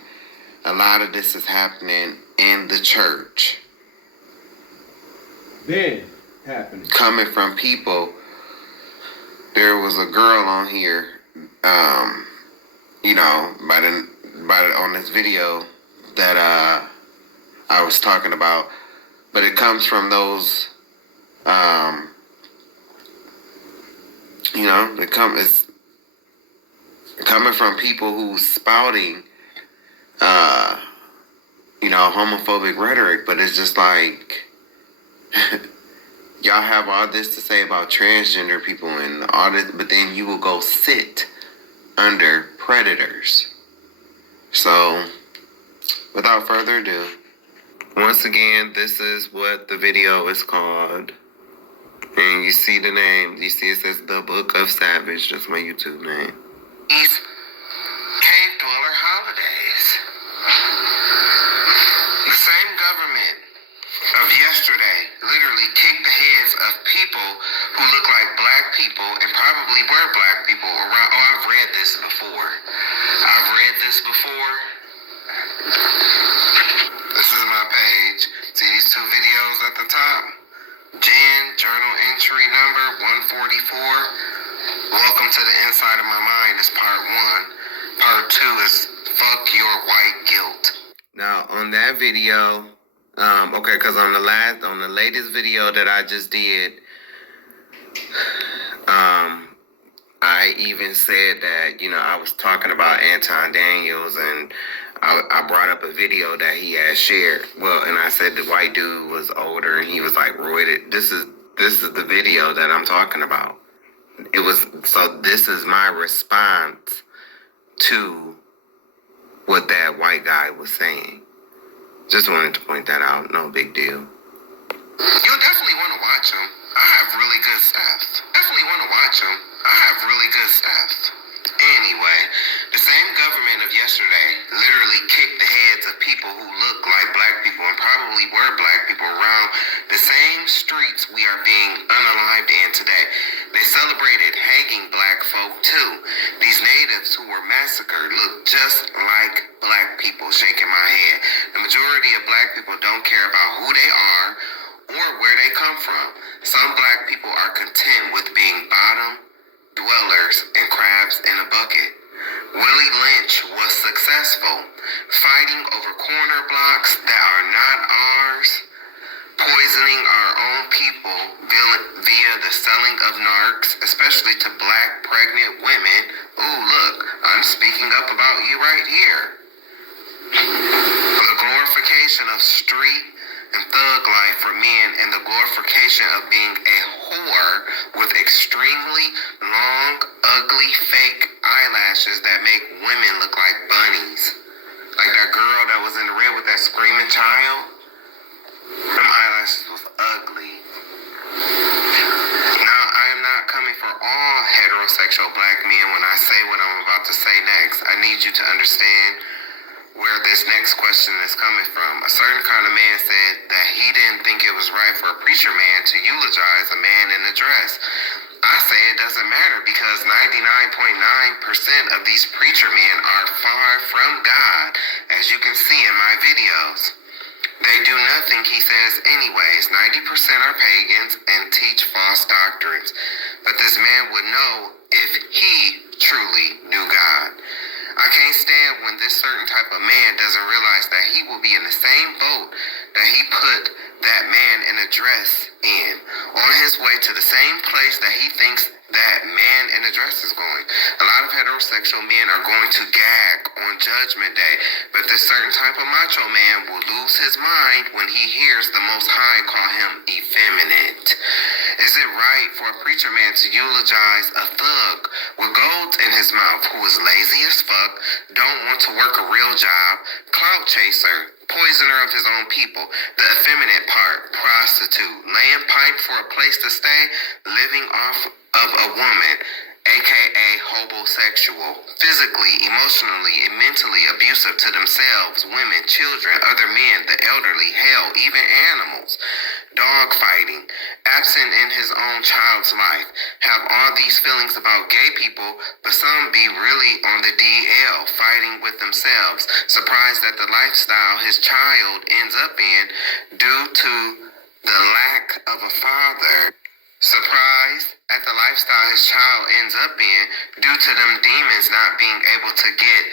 a lot of this is happening in the church. been happening. Coming from people. There was a girl on here, you know, on this video that I was talking about, but it comes from those, you know, it's coming from people who spouting, you know, homophobic rhetoric, but it's just like. Y'all have all this to say about transgender people and all this, but then you will go sit under predators. So, without further ado, once again, this is what the video is called. And you see the name, you see it says The Book of Savage, that's my YouTube name. These cave dweller holidays. The same government of yesterday literally kicked the heads of people who look like black people and probably were black people around. Oh, I've read this before. This is my page. See these two videos at the top? Jen, journal entry number 144. Welcome to the inside of my mind is part 1. Part 2 is fuck your white guilt. Now, on that video, okay, because on the latest video that I just did, I even said that, you know, I was talking about Anton Daniels, and I brought up a video that he had shared. Well, and I said the white dude was older, and he was like roided. This is the video that I'm talking about. This is my response to what that white guy was saying. Just wanted to point that out. No big deal. You'll definitely want to watch them. I have really good stuff. Anyway, the same government of yesterday literally kicked the heads of people who look like black people and probably were black people around the same streets we are being unalived in today. They celebrated hanging black folk too. These natives who were massacred look just like black people. Shaking my head. The majority of black people don't care about who they are or where they come from. Some black people are content with being bottom dwellers and crabs in a bucket. Willie Lynch was successful, fighting over corner blocks that are not ours, poisoning our own people via the selling of narcs, especially to black pregnant women. Ooh, look, I'm speaking up about you right here. The glorification of street and thug life for men, and the glorification of being a whore with extremely long, ugly, fake eyelashes that make women look like bunnies. Like that girl that was in the red with that screaming child. Them eyelashes was ugly. Now, I am not coming for all heterosexual black men when I say what I'm about to say next. I need you to understand where this next question is coming from. A certain kind of man said that he didn't think it was right for a preacher man to eulogize a man in a dress. I say it doesn't matter because 99.9% of these preacher men are far from God, as you can see in my videos. They do nothing, he says, anyways. 90% are pagans and teach false doctrines. But this man would know if he truly knew God. I can't stand when this certain type of man doesn't realize that he will be in the same boat that he put that man in a dress in, on his way to the same place that he thinks that man in a dress is going. A lot of heterosexual men are going to gag on Judgment Day, but this certain type of macho man will lose his mind when he hears the Most High call him effeminate. Is it right for a preacher man to eulogize a thug with gold in his mouth who is lazy as fuck, don't want to work a real job, clout chaser, poisoner of his own people, the effeminate part, prostitute, laying pipe for a place to stay, living off of a woman, aka homosexual, physically, emotionally, and mentally abusive to themselves, women, children, other men, the elderly, hell, even animals, dog fighting, absent in his own child's life, have all these feelings about gay people, but some be really on the DL, fighting with themselves, surprised that the lifestyle his child ends up in due to the lack of a father, surprised at the lifestyle his child ends up in due to them demons not being able to get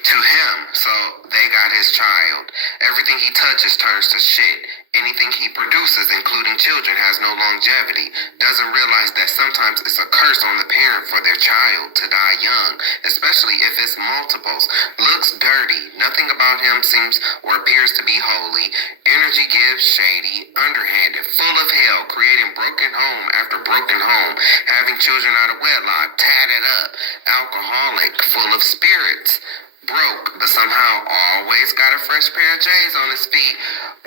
to him, so they got his child. Everything he touches turns to shit. Anything he produces, including children, has no longevity. Doesn't realize that sometimes it's a curse on the parent for their child to die young, especially if it's multiples. Looks dirty. Nothing about him seems or appears to be holy. Energy gives shady, underhanded, full of hell, creating broken home after broken home, having children out of wedlock, tatted up, alcoholic, full of spirits. Broke, but somehow always got a fresh pair of J's on his feet,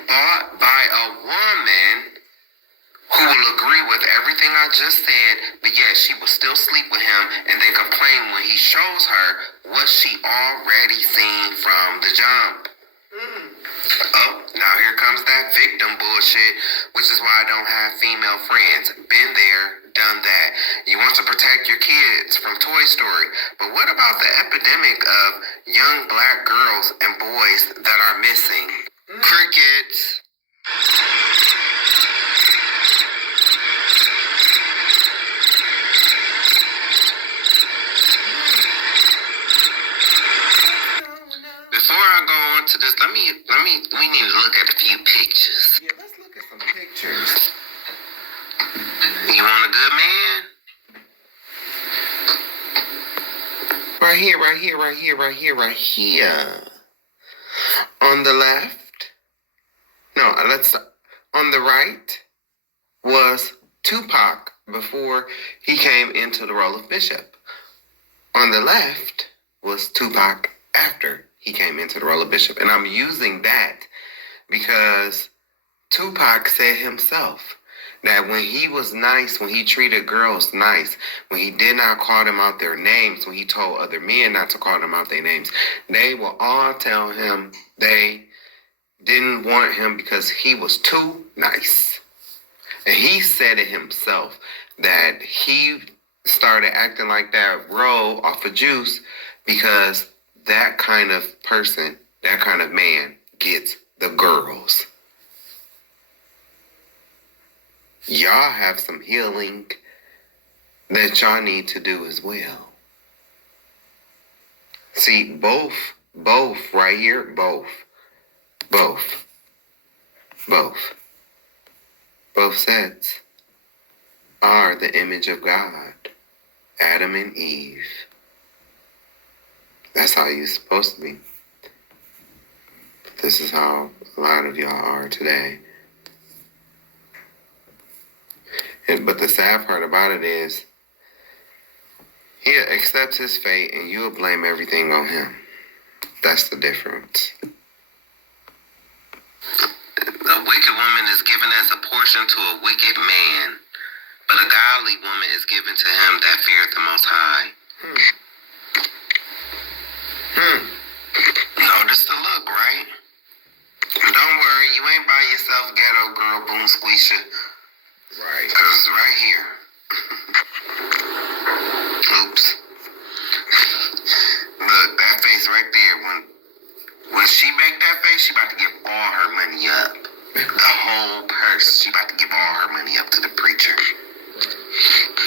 bought by a woman who will agree with everything I just said, but yet she will still sleep with him and then complain when he shows her what she already seen from the jump. Oh, now here comes that victim bullshit, which is why I don't have female friends. Been there, done that. You want to protect your kids from Toy Story, but what about the epidemic of young black girls and boys that are missing? Crickets. Before I go on to this, we need to look at a few pictures. Yeah, let's look at some pictures. You want a good man? Right here, right here, right here, right here, right here. On the left, on the right was Tupac before he came into the role of Bishop. On the left was Tupac after he came into the role of Bishop. And I'm using that because Tupac said himself that when he was nice, when he treated girls nice, when he did not call them out their names, when he told other men not to call them out their names, they will all tell him they didn't want him because he was too nice. And he said it himself that he started acting like that role off of Juice because that kind of person, that kind of man gets the girls. Y'all have some healing that y'all need to do as well. See, both right here, both sets are the image of God. Adam and Eve. That's how you're supposed to be. This is how a lot of y'all are today. But the sad part about it is, he accepts his fate and you'll blame everything on him. That's the difference. A wicked woman is given as a portion to a wicked man, but a godly woman is given to him that feareth the Most High. Notice the look, right? Don't worry, you ain't by yourself, ghetto girl, boom squeesha. Right. Because it's right here. Oops. Look, that face right there. When she make that face, she about to give all her money up. The whole purse. She about to give all her money up to the preacher.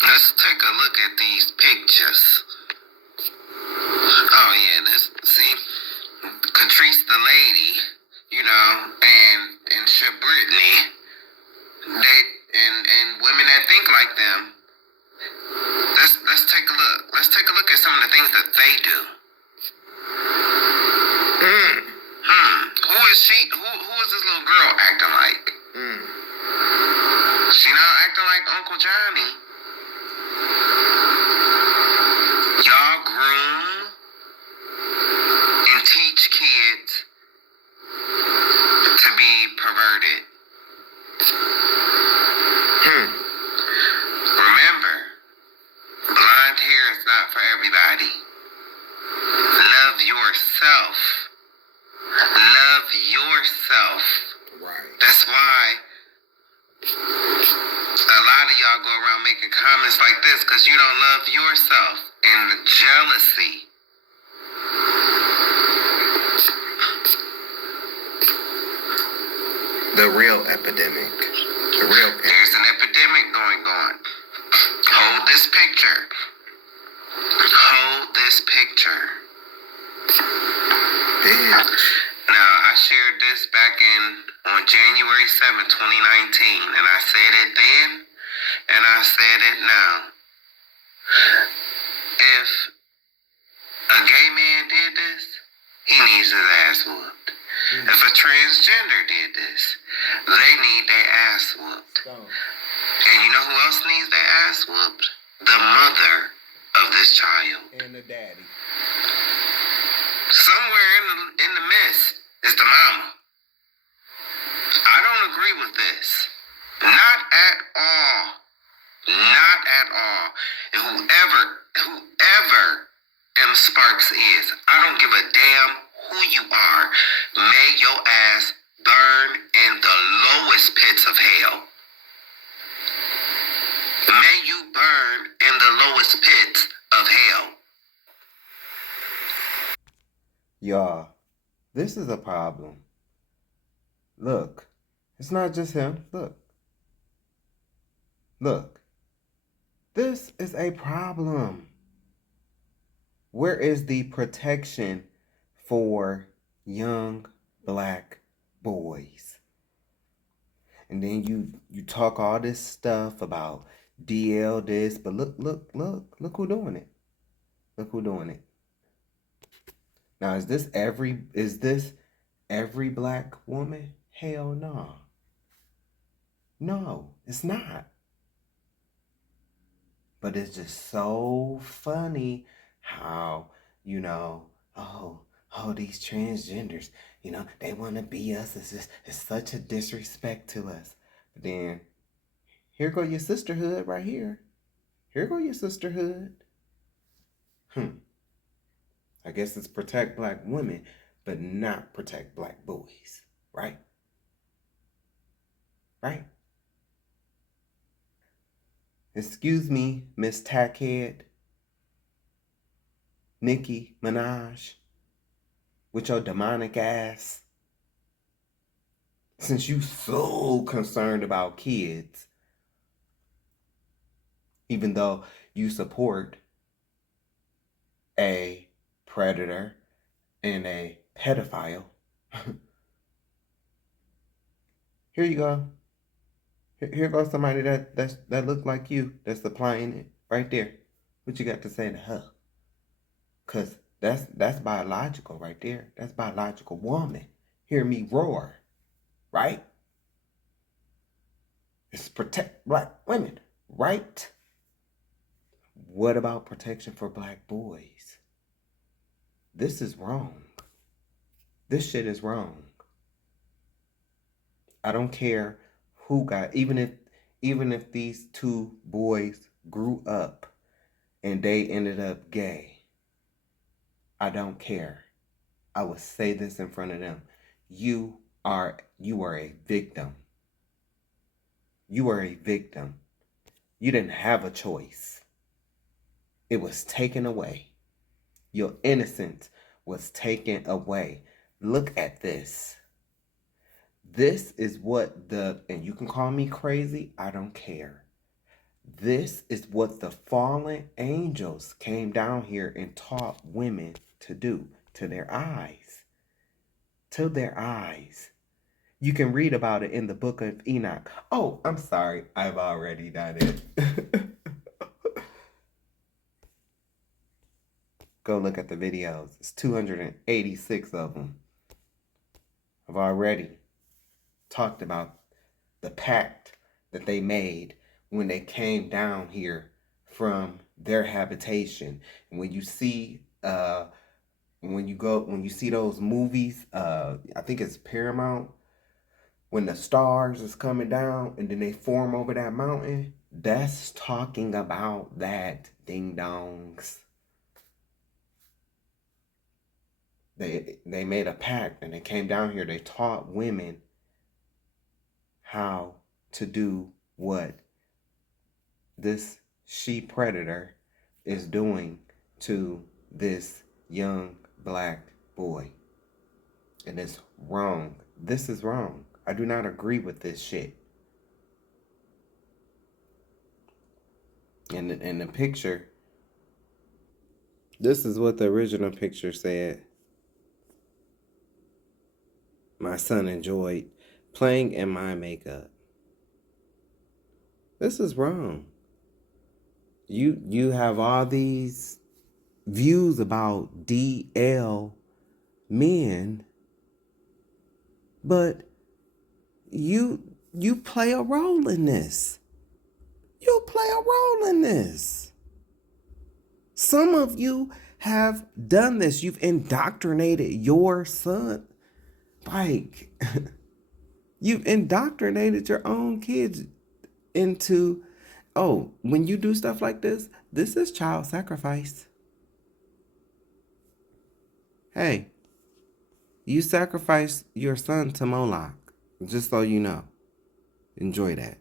Let's take a look at these pictures. Oh yeah, see, Catrice the lady, and Sha Brittany, they and women that think like them. Let's take a look. Let's take a look at some of the things that they do. Who is she? Who is this little girl acting like? She not acting like Uncle Johnny. Y'all groom and teach kids to be perverted. Remember, blonde hair is not for everybody. Love yourself. Love yourself. Right. That's why a lot of y'all go around making comments like this because you don't love yourself. And the jealousy. The real epidemic. The real. There's an epidemic going on. Hold this picture. Hold this picture. Bitch. Now, I shared this back on January 7th, 2019, and I said it then, and I said it now. If a gay man did this, he needs his ass whooped. If a transgender did this, they need their ass whooped. And you know who else needs their ass whooped? The mother of this child. And the daddy. Somewhere in the midst is the mama. I don't agree with this. Not at all. Not at all. And whoever M. Sparks is, I don't give a damn who you are. May your ass burn in the lowest pits of hell. May you burn in the lowest pits of hell. Y'all, this is a problem. Look, it's not just him. Look. This is a problem. Where is the protection for young black boys? And then you talk all this stuff about DL this, but look who doing it. Look who doing it. Now, is this every black woman? Hell no. No, it's not. But it's just so funny how, these transgenders, they want to be us. It's such a disrespect to us. But then, here go your sisterhood right here. Here go your sisterhood. I guess it's protect black women, but not protect black boys. Right? Right? Excuse me, Miss Tackhead. Nicki Minaj. With your demonic ass. Since you so concerned about kids, even though you support a predator and a pedophile, here you go. Here goes somebody that look like you that's supplying it right there. What you got to say to her? Cause that's biological right there. That's biological woman. Hear me roar, right? It's protect black women, right? What about protection for black boys? This is wrong. This shit is wrong. I don't care who got, even if these two boys grew up and they ended up gay, I don't care. I will say this in front of them. You are a victim. You are a victim. You didn't have a choice. It was taken away. Your innocence was taken away. Look at this. This is what and you can call me crazy, I don't care. This is what the fallen angels came down here and taught women to do to their eyes. To their eyes. You can read about it in the book of Enoch. Oh, I'm sorry. I've already done it. Go look at the videos. It's 286 of them. I've already talked about the pact that they made when they came down here from their habitation. And when you see when you see those movies, I think it's Paramount, when the stars is coming down and then they form over that mountain, that's talking about that, ding dongs. They made a pact and they came down here. They taught women how to do what this she-predator is doing to this young black boy. And it's wrong. This is wrong. I do not agree with this shit. In the picture, this is what the original picture said. My son enjoyed playing in my makeup. This is wrong. You have all these views about DL men, but you play a role in this. You play a role in this. Some of you have done this. You've indoctrinated your son. Like, you've indoctrinated your own kids into, oh, when you do stuff like this is child sacrifice. Hey, you sacrifice your son to Moloch, just so you know. Enjoy that.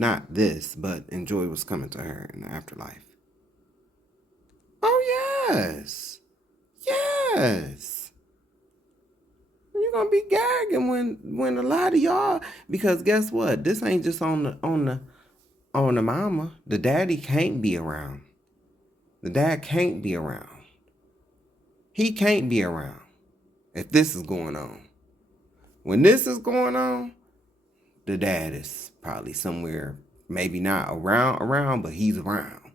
Not this, but enjoy what's coming to her in the afterlife. Oh, yes. Yes. You're gonna be gagging when a lot of y'all, because guess what? This ain't just on the mama. The daddy can't be around. The dad can't be around. He can't be around if this is going on. When this is going on, the dad is probably somewhere, maybe not around, but he's around.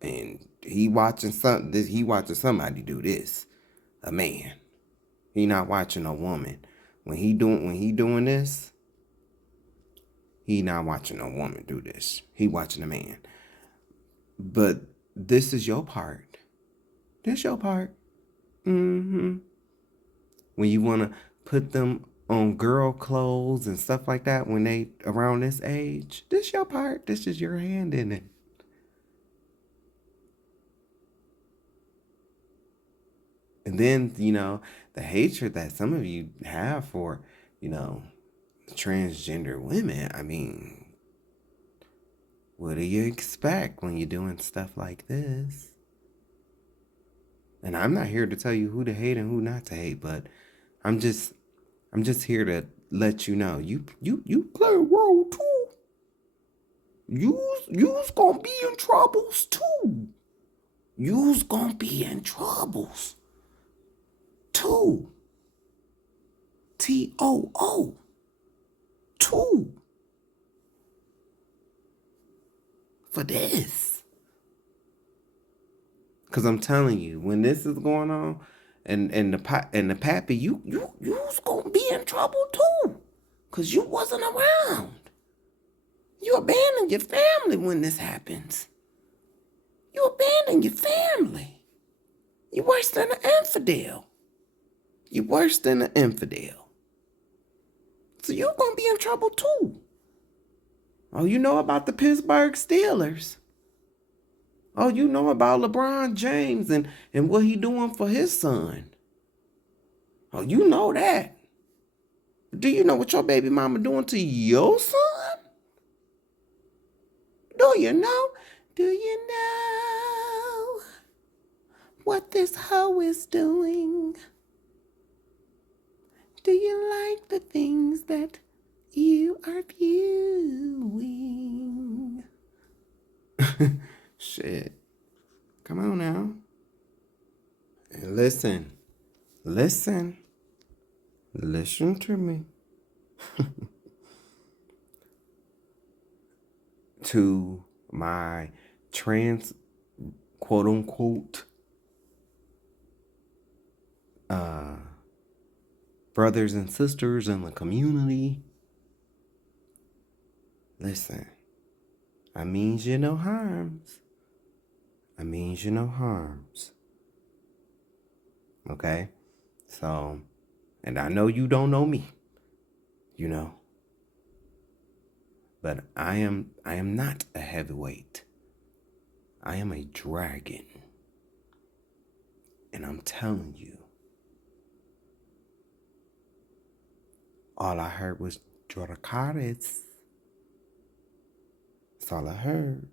And he watching somebody do this. A man. He not watching a woman. When he doing this, he not watching a woman do this. He watching a man. But this is your part. This your part. When you want to put them on girl clothes and stuff like that when they around this age, this your part. This is your hand in it. And then, the hatred that some of you have for, transgender women. I mean, what do you expect when you're doing stuff like this? And I'm not here to tell you who to hate and who not to hate, but I'm just here to let you know you play a role too. You's gonna be in troubles too. You's gonna be in troubles too. TOO. Too. For this. Cause I'm telling you, when this is going on, and the pappy, you's gonna be in trouble too. Cause you wasn't around. You abandon your family when this happens. You abandon your family. You're worse than an infidel. You're worse than an infidel. So you're gonna be in trouble too. Oh, you know about the Pittsburgh Steelers. Oh, you know about LeBron James and what he doing for his son. Oh, you know that. Do you know what your baby mama doing to your son? Do you know? Do you know what this hoe is doing? Do you like the things that you are viewing? Shit. Come on now. And listen to me. To my trans, quote unquote, brothers and sisters in the community. Listen, I means you no harms. I means you no harms. Okay? So, and I know you don't know me. But I am not a heavyweight. I am a dragon. And I'm telling you, all I heard was Dracarys. That's all I heard.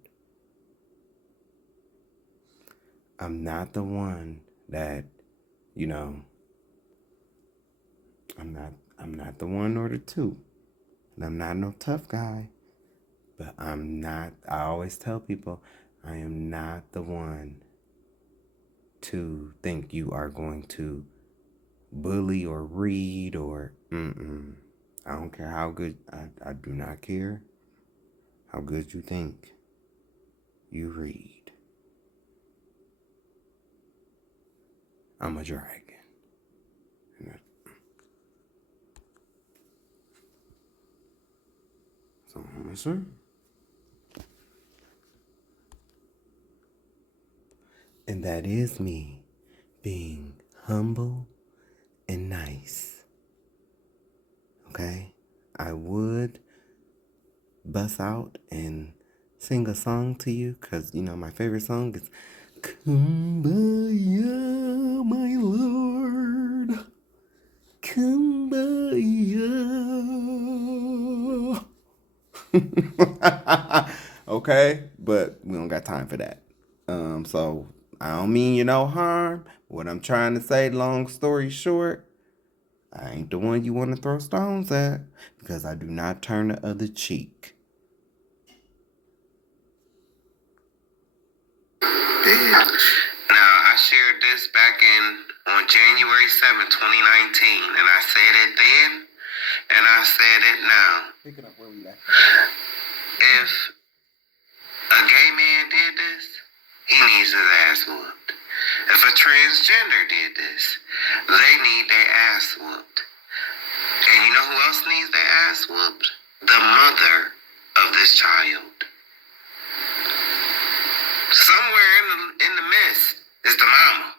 I'm not the one that, I'm not the one or the two. And I'm not no tough guy. But I always tell people, I am not the one to think you are going to bully or read or I don't care how good, I do not care how good you think you read. I'm a dragon. So, sir. And that is me being humble and nice. Okay? I would bust out and sing a song to you because, my favorite song is Kumbaya, my Lord. Kumbaya. Okay? But we don't got time for that. So I don't mean you no harm. What I'm trying to say, long story short, I ain't the one you want to throw stones at because I do not turn the other cheek. Now, I shared this back on January 7th, 2019, and I said it then, and I said it now. Pick it up where we left. If a gay man did this, he needs his ass whooped. If a transgender did this, they need their ass whooped. And you know who else needs their ass whooped? The mother of this child. Somewhere in the midst is the mama.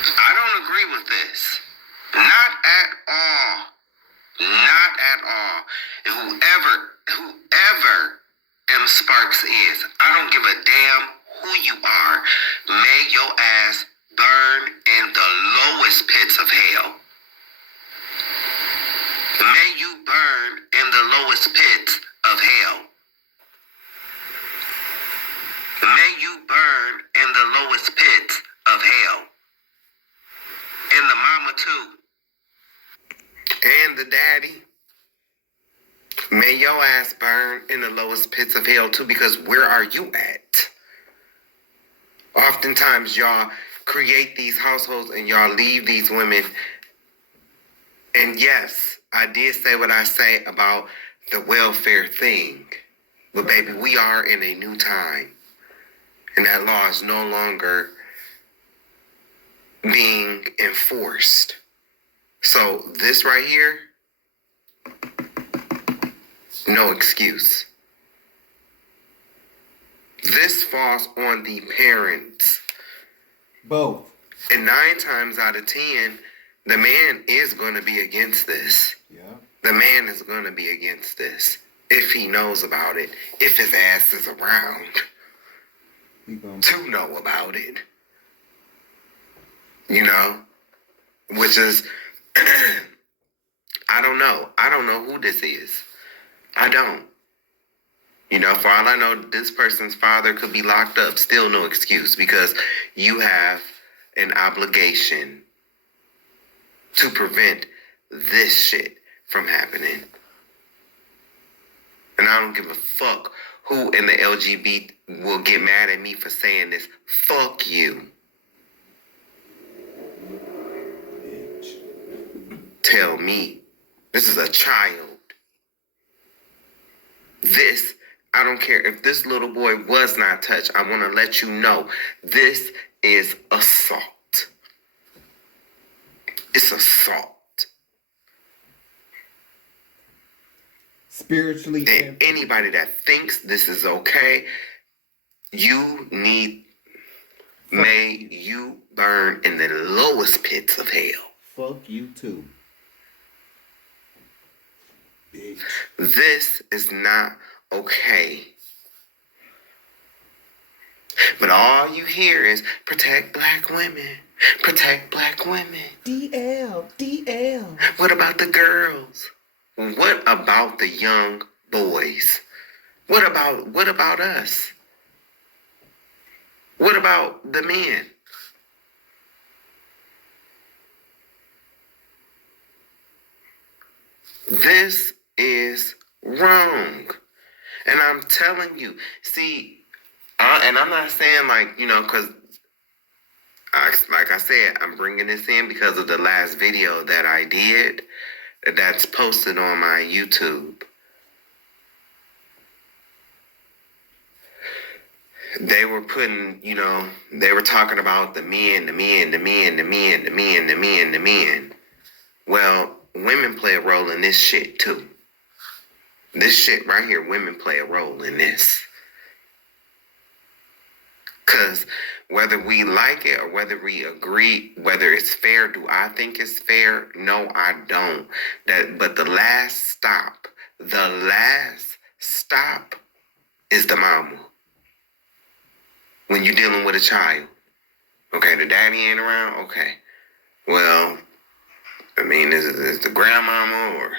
I don't agree with this. Not at all. Not at all. And whoever M. Sparks is, I don't give a damn who you are. May your ass burn in the lowest pits of hell. May you burn in the lowest pits of hell. May you burn in the lowest pits of hell. And the mama too. And the daddy. May your ass burn in the lowest pits of hell too, because where are you at? Oftentimes y'all create these households and y'all leave these women. And yes, I did say what I say about the welfare thing. But baby, we are in a new time. And that law is no longer being enforced. So this right here, no excuse. This falls on the parents. Both. And 9 times out of 10, the man is going to be against this. Yeah. The man is going to be against this. If he knows about it. If his ass is around to know about it. You know? Which is, I don't know. I don't know who this is. I don't. You know, for all I know, this person's father could be locked up. Still no excuse, because you have an obligation to prevent this shit from happening. And I don't give a fuck who in the LGBT will get mad at me for saying this. Fuck you. Tell me. This is a child. This, I don't care if this little boy was not touched. I want to let you know this is assault. It's assault. Spiritually. And anybody that thinks this is okay, may you burn in the lowest pits of hell. Fuck you too. Bitch. This is not okay. But all you hear is protect black women. Protect black women. DL. What about the girls? What about the young boys? What about us? What about the men? This is wrong. And I'm telling you, see, and I'm not saying like, because like I said, I'm bringing this in because of the last video that I did that's posted on my YouTube. They were putting, they were talking about the men. Well, women play a role in this shit too. This shit right here, women play a role in this. Because whether we like it or whether we agree, whether it's fair, do I think it's fair? No, I don't. But the last stop is the mama. When you're dealing with a child. Okay, the daddy ain't around? Okay. Well, I mean, is the grandmama or...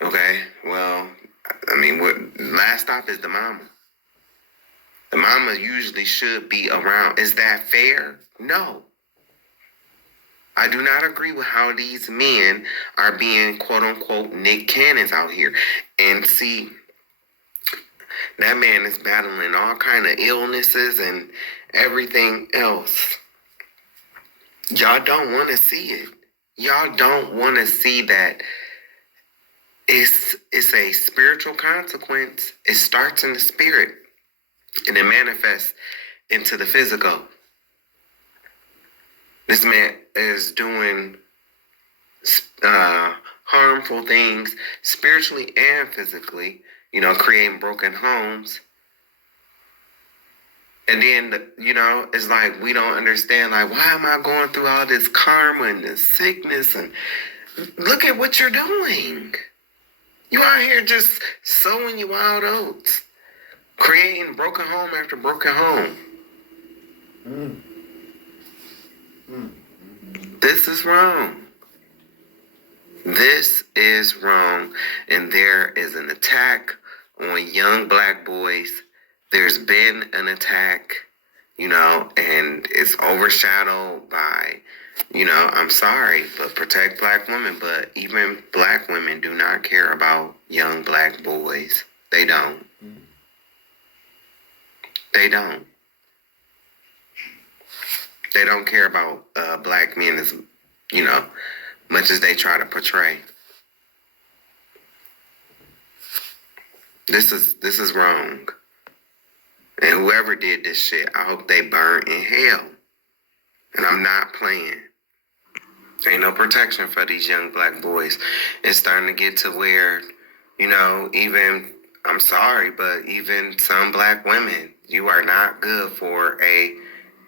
Okay, well, I mean, last stop is the mama. The mama usually should be around. Is that fair? No. I do not agree with how these men are being, quote-unquote, Nick Cannons out here. And see, that man is battling all kind of illnesses and everything else. Y'all don't want to see it. Y'all don't want to see that it's a spiritual consequence. It starts in the spirit and it manifests into the physical. This man is doing harmful things spiritually and physically, creating broken homes. And then, it's like we don't understand, like, why am I going through all this karma and this sickness? And look at what you're doing. You out here just sowing your wild oats, creating broken home after broken home. This is wrong. This is wrong. And there is an attack on young black boys. There's been an attack, and it's overshadowed by, I'm sorry, but protect black women. But even black women do not care about young black boys. They don't. They don't. They don't care about black men as, much as they try to portray. This is wrong. And whoever did this shit, I hope they burn in hell. And I'm not playing. Ain't no protection for these young black boys. It's starting to get to where, even, I'm sorry, but even some black women, you are not good for a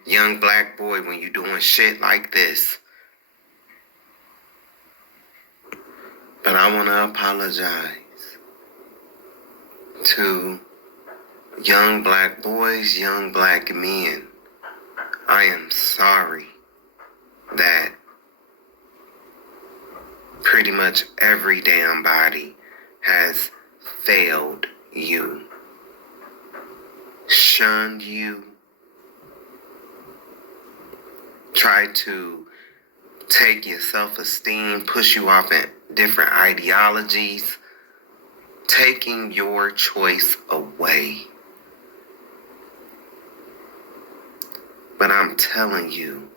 young black boy when you're doing shit like this. But I want to apologize to young black boys, young black men. I am sorry that pretty much every damn body has failed you, shunned you, tried to take your self-esteem, push you off in different ideologies, taking your choice away. But I'm telling you,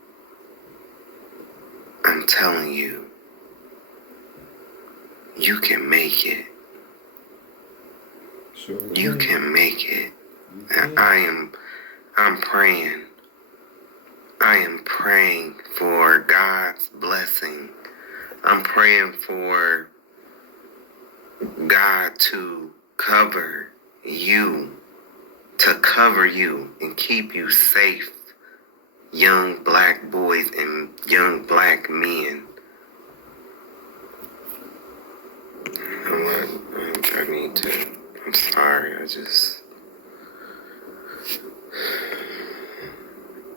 you can make it. Sure. You can make it. And I'm praying. I am praying for God's blessing. I'm praying for God to cover you and keep you safe, young black boys and young black men. You know what? I need to. I'm sorry.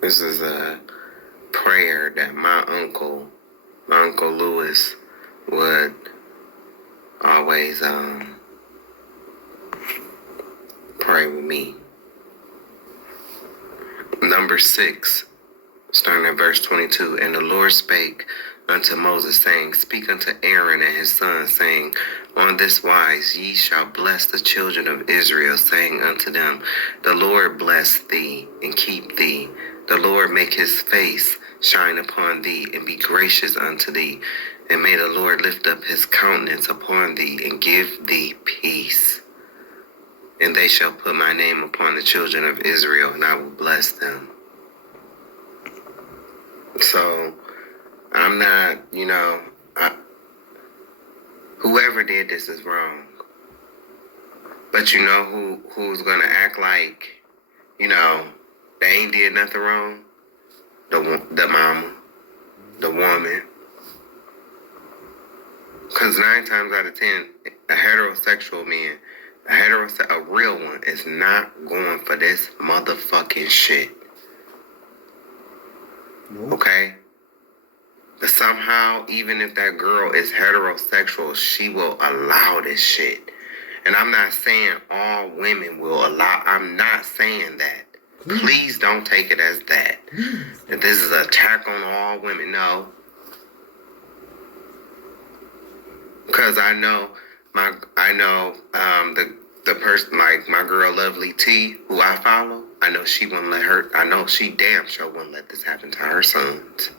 This is a prayer that my Uncle Lewis would always pray with me. Number 6, starting at verse 22. And the Lord spake unto Moses, saying, Speak unto Aaron and his sons, saying, On this wise ye shall bless the children of Israel, saying unto them, The Lord bless thee and keep thee. The Lord make his face shine upon thee and be gracious unto thee. And may the Lord lift up his countenance upon thee and give thee peace. And they shall put my name upon the children of Israel, and I will bless them. So, I'm not, whoever did this is wrong. But you know who's going to act like, they ain't did nothing wrong? The mama, the woman. Because 9 times out of 10, a heterosexual man, a real one, is not going for this motherfucking shit. Nope. Okay? But somehow, even if that girl is heterosexual, she will allow this shit. And I'm not saying all women will allow, I'm not saying that. Please don't take it as that. That this is an attack on all women. No. Because I know the person, like my girl Lovely T, who I follow, I know she wouldn't let her, I know she damn sure wouldn't let this happen to her sons.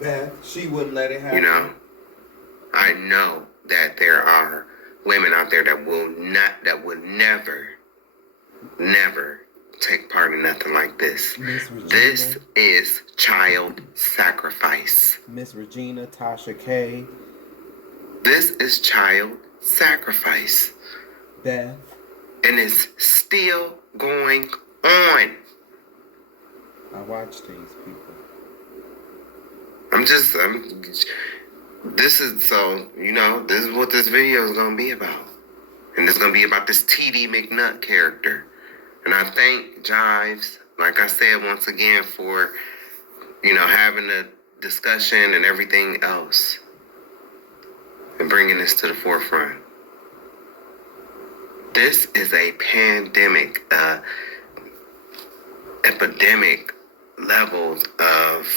Beth, she wouldn't let it happen. I know that there are women out there that would never take part in nothing like this. This is child sacrifice. Miss Regina, Tasha K. This is child sacrifice. Beth. And it's still going on. I watch these people. This is what this video is going to be about. And it's going to be about this TD McNutt character. And I thank Jives, like I said once again, for, having a discussion and everything else. And bringing this to the forefront. This is a pandemic, epidemic levels of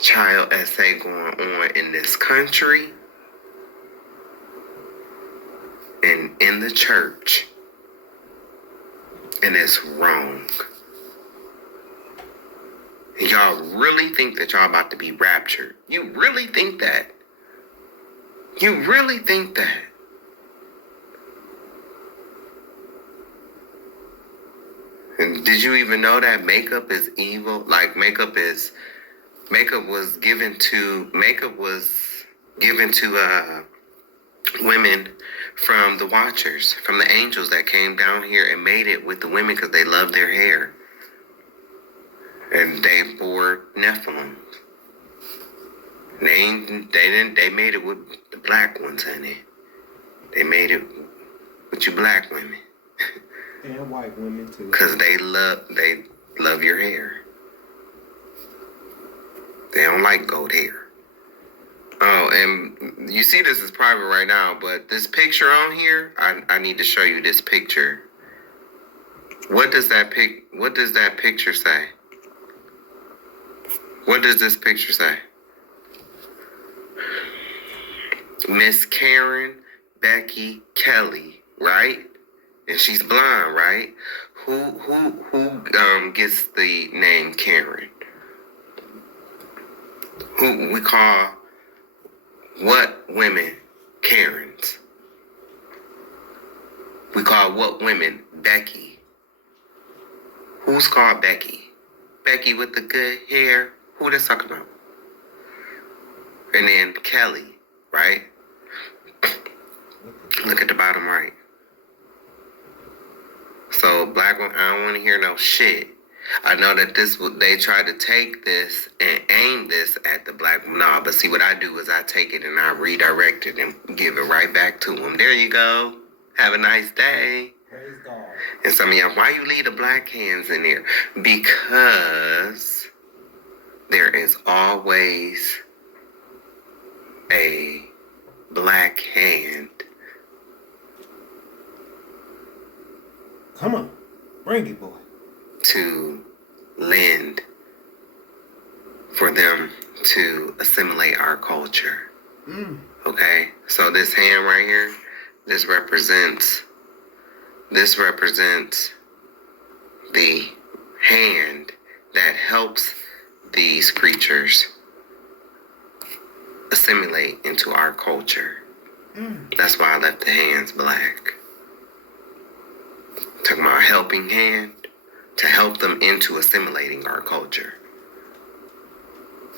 child SA going on in this country and in the church. And it's wrong. Y'all really think that y'all about to be raptured? You really think that? You really think that? And did you even know that makeup is evil? Like makeup was given to women from the Watchers, from the angels that came down here and made it with the women because they loved their hair. And they bore Nephilim. They made it with the black ones, honey. They made it with you black women. And white women too. Because they love your hair. They don't like gold hair. Oh, and you see this is private right now, but this picture on here, I need to show you this picture. What does that picture say? What does this picture say? Miss Karen Becky Kelly, right? And she's blind, right? Who gets the name Karen? Who we call what women Karens? We call what women Becky? Who's called Becky? Becky with the good hair. Who they talking about? And then Kelly, right? Look at the bottom right. So black women, I don't want to hear no shit. I know that they tried to take this and aim this at the black. Nah, but see what I do is I take it and I redirect it and give it right back to them. There you go. Have a nice day. Praise God. And some of y'all, why you leave the black hands in there? Because there is always a black hand. Come on. Bring it, boy. To lend assimilate our culture. Okay? So this hand right here, this represents the hand that helps these creatures assimilate into our culture. That's why I left the hands black. Talking about a helping hand to help them into assimilating our culture.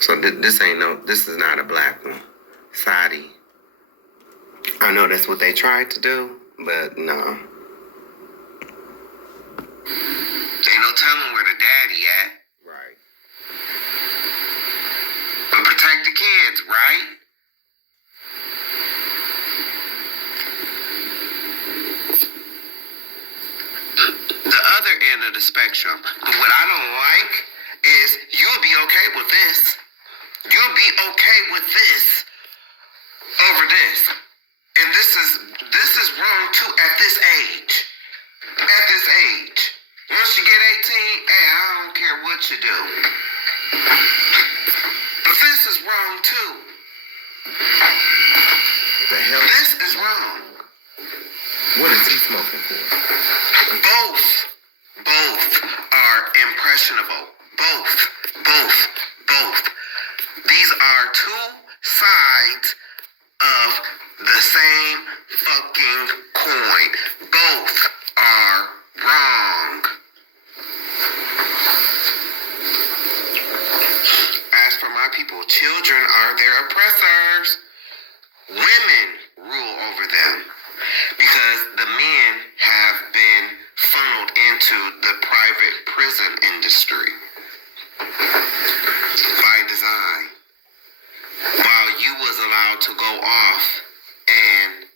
So this is not a black one. Saudi. I know that's what they tried to do, but no. Ain't no telling where the daddy at. Right. But protect the kids, right? The other end of the spectrum. But what I don't like is you'll be okay with this. You'll be okay with this over this. And this is wrong too at this age. At this age. Once you get 18, hey, I don't care what you do. But this is wrong too. The hell? This is wrong. What is he smoking for? Both are impressionable. Both. These are two sides of the same fucking coin. Both are wrong. As for my people, children are their oppressors. Women rule over them because the men have been funneled into the private prison industry by design. While you was allowed to go off and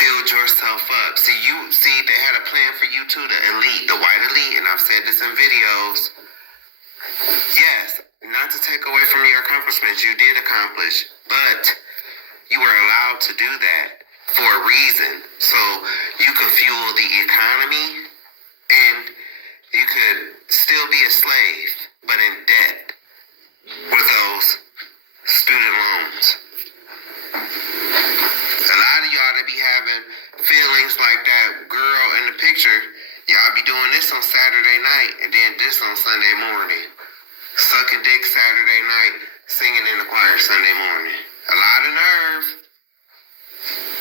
build yourself up. See, they had a plan for you too, the elite, the white elite, and I've said this in videos. Yes, not to take away from your accomplishments, you did accomplish, but you were allowed to do that for a reason. So you could fuel the economy and you could still be a slave, but in debt with those student loans. A lot of y'all that be having feelings like that girl in the picture, y'all be doing this on Saturday night and then this on Sunday morning. Sucking dick Saturday night, singing in the choir Sunday morning. A lot of nerve.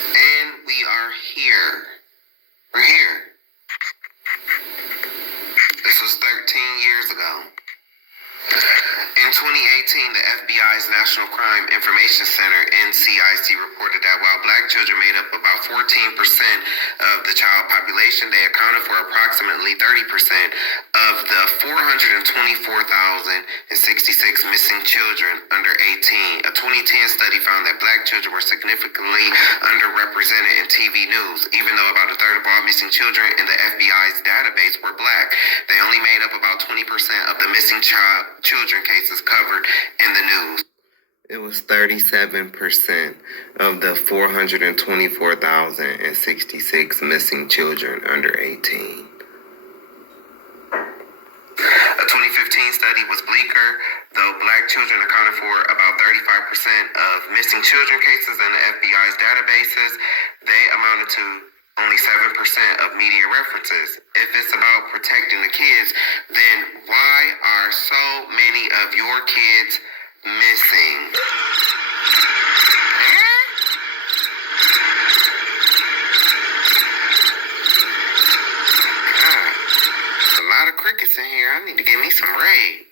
And we are here. We're here. This was 13 years ago. In 2018, the FBI's National Crime Information Center, NCIC, reported that while black children made up about 14% of the child population, they accounted for approximately 30% of the 424,066 missing children under 18. A 2010 study found that black children were significantly underrepresented in TV news. Even though about a third of all missing children in the FBI's database were black, they only made up about 20% of the missing children cases covered in the news. It was 37% of the 424,066 missing children under 18. A 2015 study was bleaker. Though black children accounted for about 35% of missing children cases in the FBI's databases, they amounted to only 7% of media references. If it's about protecting the kids, then why are so many of your kids missing? A lot of crickets in here. I need to get me some raid.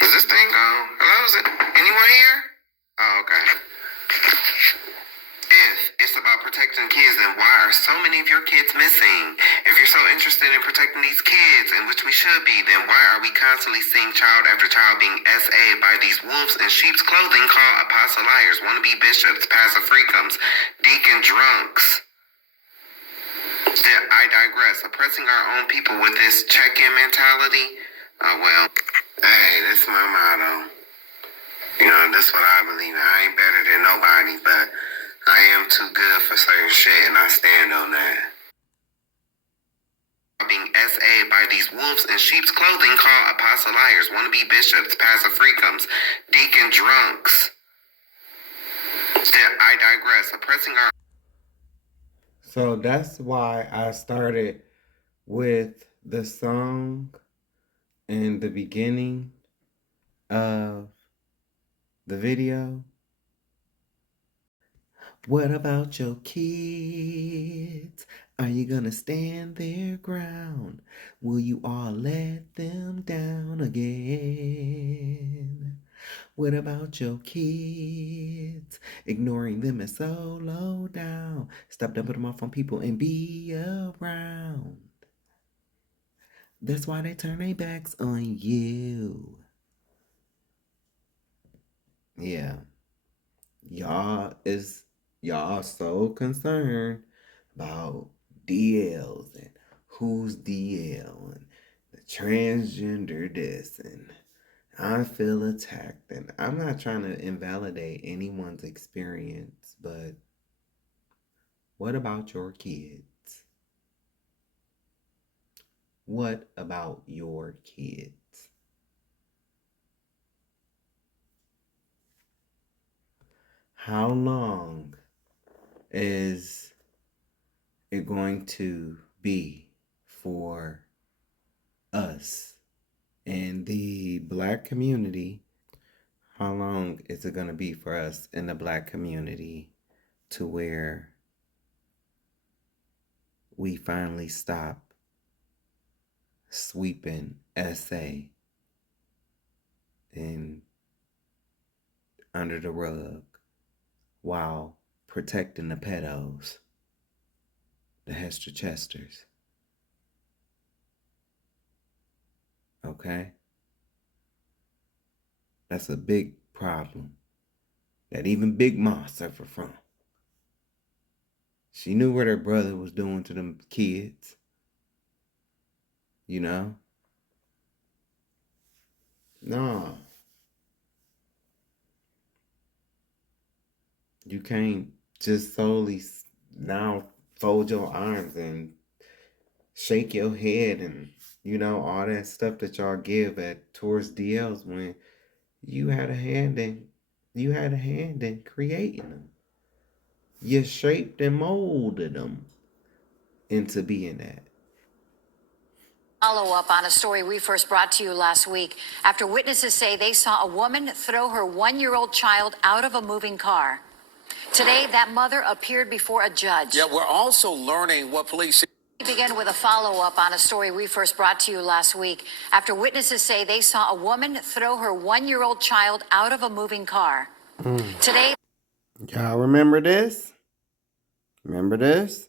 Is this thing gone? Hello, is it anyone here? Oh, okay. If it's about protecting kids, then why are so many of your kids missing? If you're so interested in protecting these kids, and which we should be, then why are we constantly seeing child after child being SA'd by these wolves in sheep's clothing called apostle liars, wannabe bishops, passive freakums, deacon drunks? Still, I digress. Oppressing our own people with this check-in mentality? Oh, well, hey, this is my motto. You know, that's what I believe in. I ain't better than nobody, but I am too good for certain shit, and I stand on that. being SA by these wolves in sheep's clothing called apostle liars, wannabe bishops, passive freakums, deacon drunks. I digress. Oppressing our... So that's why I started with the song in the beginning of the video. What about your kids? Are you gonna stand their ground? Will you all let them down again? What about your kids? Ignoring them is so low down. Stop dumping them off on people and be around. That's why they turn their backs on you. Yeah. Y'all so concerned about DLs and who's DL and the transgender this, and I feel attacked. And I'm not trying to invalidate anyone's experience, but what about your kids? What about your kids? How long is it going to be for us in the Black community? How long is it going to be for us in the Black community to where we finally stop sweeping SA and under the rug while protecting the pedos, the Hester Chesters? Okay? That's a big problem that even Big Ma suffered from. She knew what her brother was doing to them kids. You know? No. You can't just solely now fold your arms and shake your head and, all that stuff that y'all give towards DLs when you had a hand in creating them. You shaped and molded them into being that. Follow up on a story we first brought to you last week after witnesses say they saw a woman throw her 1-year-old child out of a moving car. Today, that mother appeared before a judge. Yeah, we're also learning what police... We begin with a follow-up on a story we first brought to you last week after witnesses say they saw a woman throw her 1-year-old child out of a moving car. Today... Y'all remember this? Remember this?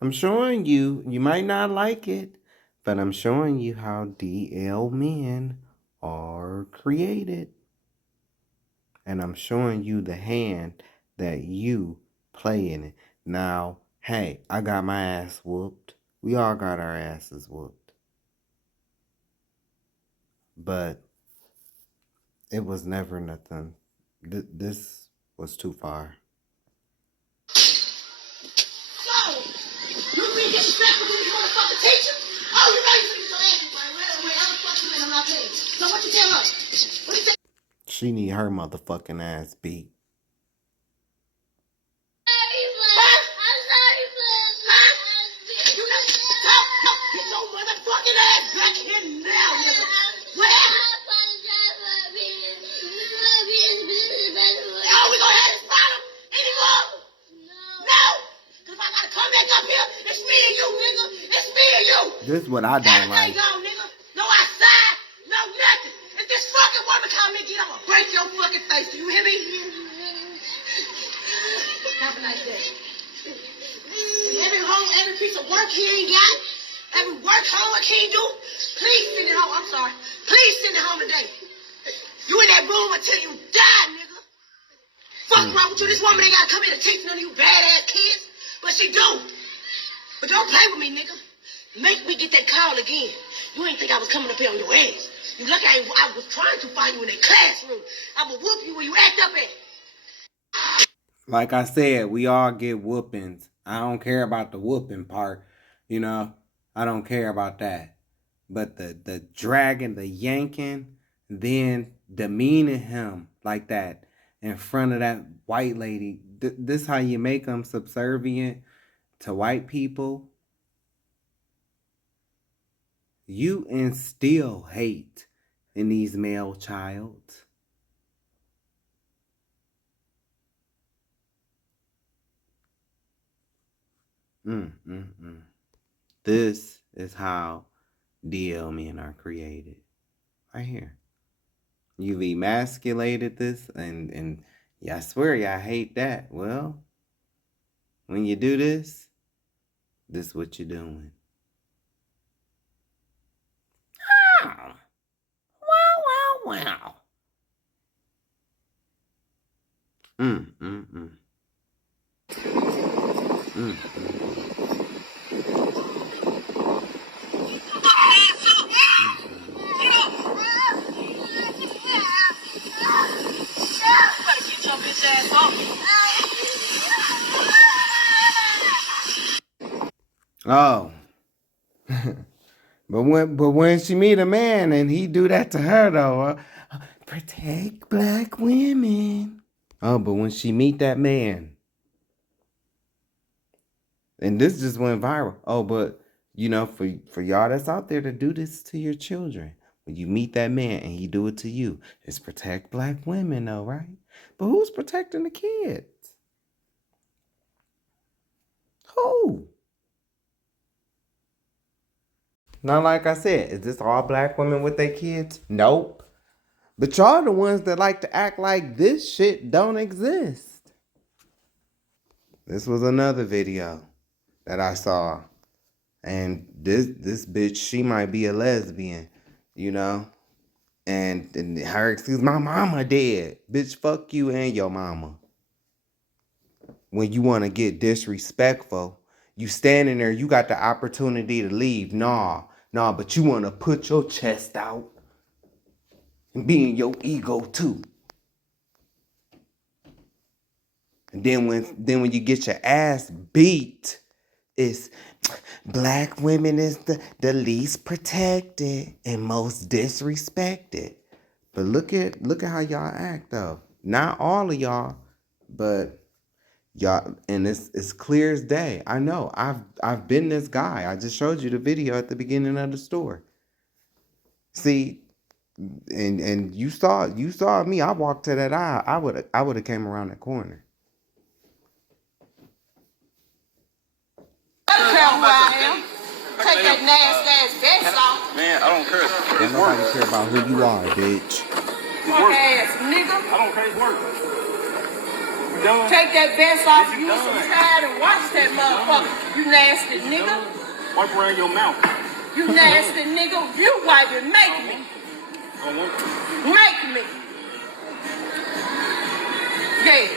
I'm showing you. You might not like it, but I'm showing you how DL men are created. And I'm showing you the hand that you play in it. Now, hey, I got my ass whooped. We all got our asses whooped. But it was never nothing. This was too far. So, you really disrespectful when you want to fucking teach him? Oh, you know you finna get your ass right. Wherever the fuck you in, I'm not paying. So what you tell her? What you tell She need her motherfucking ass beat. This is what I don't like. No outside, no nothing. If this fucking woman come in again, I'm gonna break your fucking face. Do you hear me? Have a nice day. And every piece of work he ain't got, every homework he ain't do, please send it home. I'm sorry. Please send it home today. You in that room until you die, nigga. Fuck wrong with you? This woman ain't gotta come here to teach none of you badass kids, but she do. But don't play with me, nigga. Make me get that call again. You ain't think I was coming up here on your ass. You lucky I was trying to find you in that classroom. I will whoop you where you act up at. Like I said, we all get whoopings. I don't care about the whooping part. I don't care about that. But the dragging, the yanking, then demeaning him like that in front of that white lady. This how you make them subservient to white people. You instill hate in these male childs. This is how DL men are created. Right here. You've emasculated this, and yeah, I swear y'all hate that. Well, when you do this is what you're doing. Wow. Wow. Oh. But when she meet a man and he do that to her though, protect black women. Oh, but when she meet that man, and this just went viral. Oh, but you know, for y'all that's out there to do this to your children, when you meet that man and he do it to you, it's protect black women though, right? But who's protecting the kids? Who? Now, like I said, is this all black women with their kids? Nope. But y'all the ones that like to act like this shit don't exist. This was another video that I saw. And this bitch, she might be a lesbian, you know? And her excuse, my mama dead. Bitch, fuck you and your mama. When you want to get disrespectful, you standing there, you got the opportunity to leave. Nah, but you want to put your chest out and be in your ego too. And then when you get your ass beat, it's black women is the least protected and most disrespected. But look at how y'all act though. Not all of y'all, but y'all, and it's clear as day. I know. I've been this guy. I just showed you the video at the beginning of the story. See, and you saw me. I walked to that aisle. I would have came around that corner. I don't care who I am. Take that nasty ass vest off. Man, I don't care. Don't nobody care about who you are, bitch. Punk ass nigga. I don't care. It's work. Take that vest off. You use some tide and wash that motherfucker. You nasty nigga. Wipe around your mouth. You nasty nigga. You wipe it. Make me. Make me. Yeah.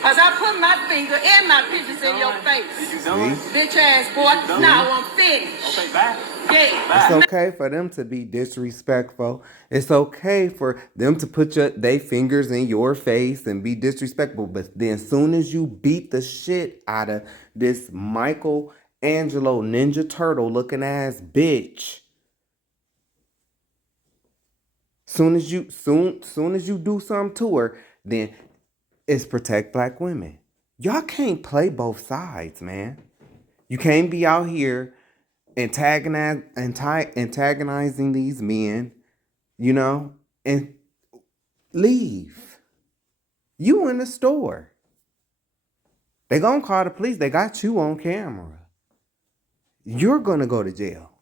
Cause I put my finger and my pictures in your face. You done? Bitch ass boy. Now I'm finished. Okay, bye. Yeah. It's okay for them to be disrespectful. It's okay for them to put their fingers in your face and be disrespectful. But then as soon as you beat the shit out of this Michelangelo Ninja Turtle looking ass bitch, soon as you do something to her, then it's protect black women. Y'all can't play both sides, man. You can't be out here antagonizing these men, you know, and leave. You in the store. They gonna call the police. They got you on camera. You're gonna go to jail.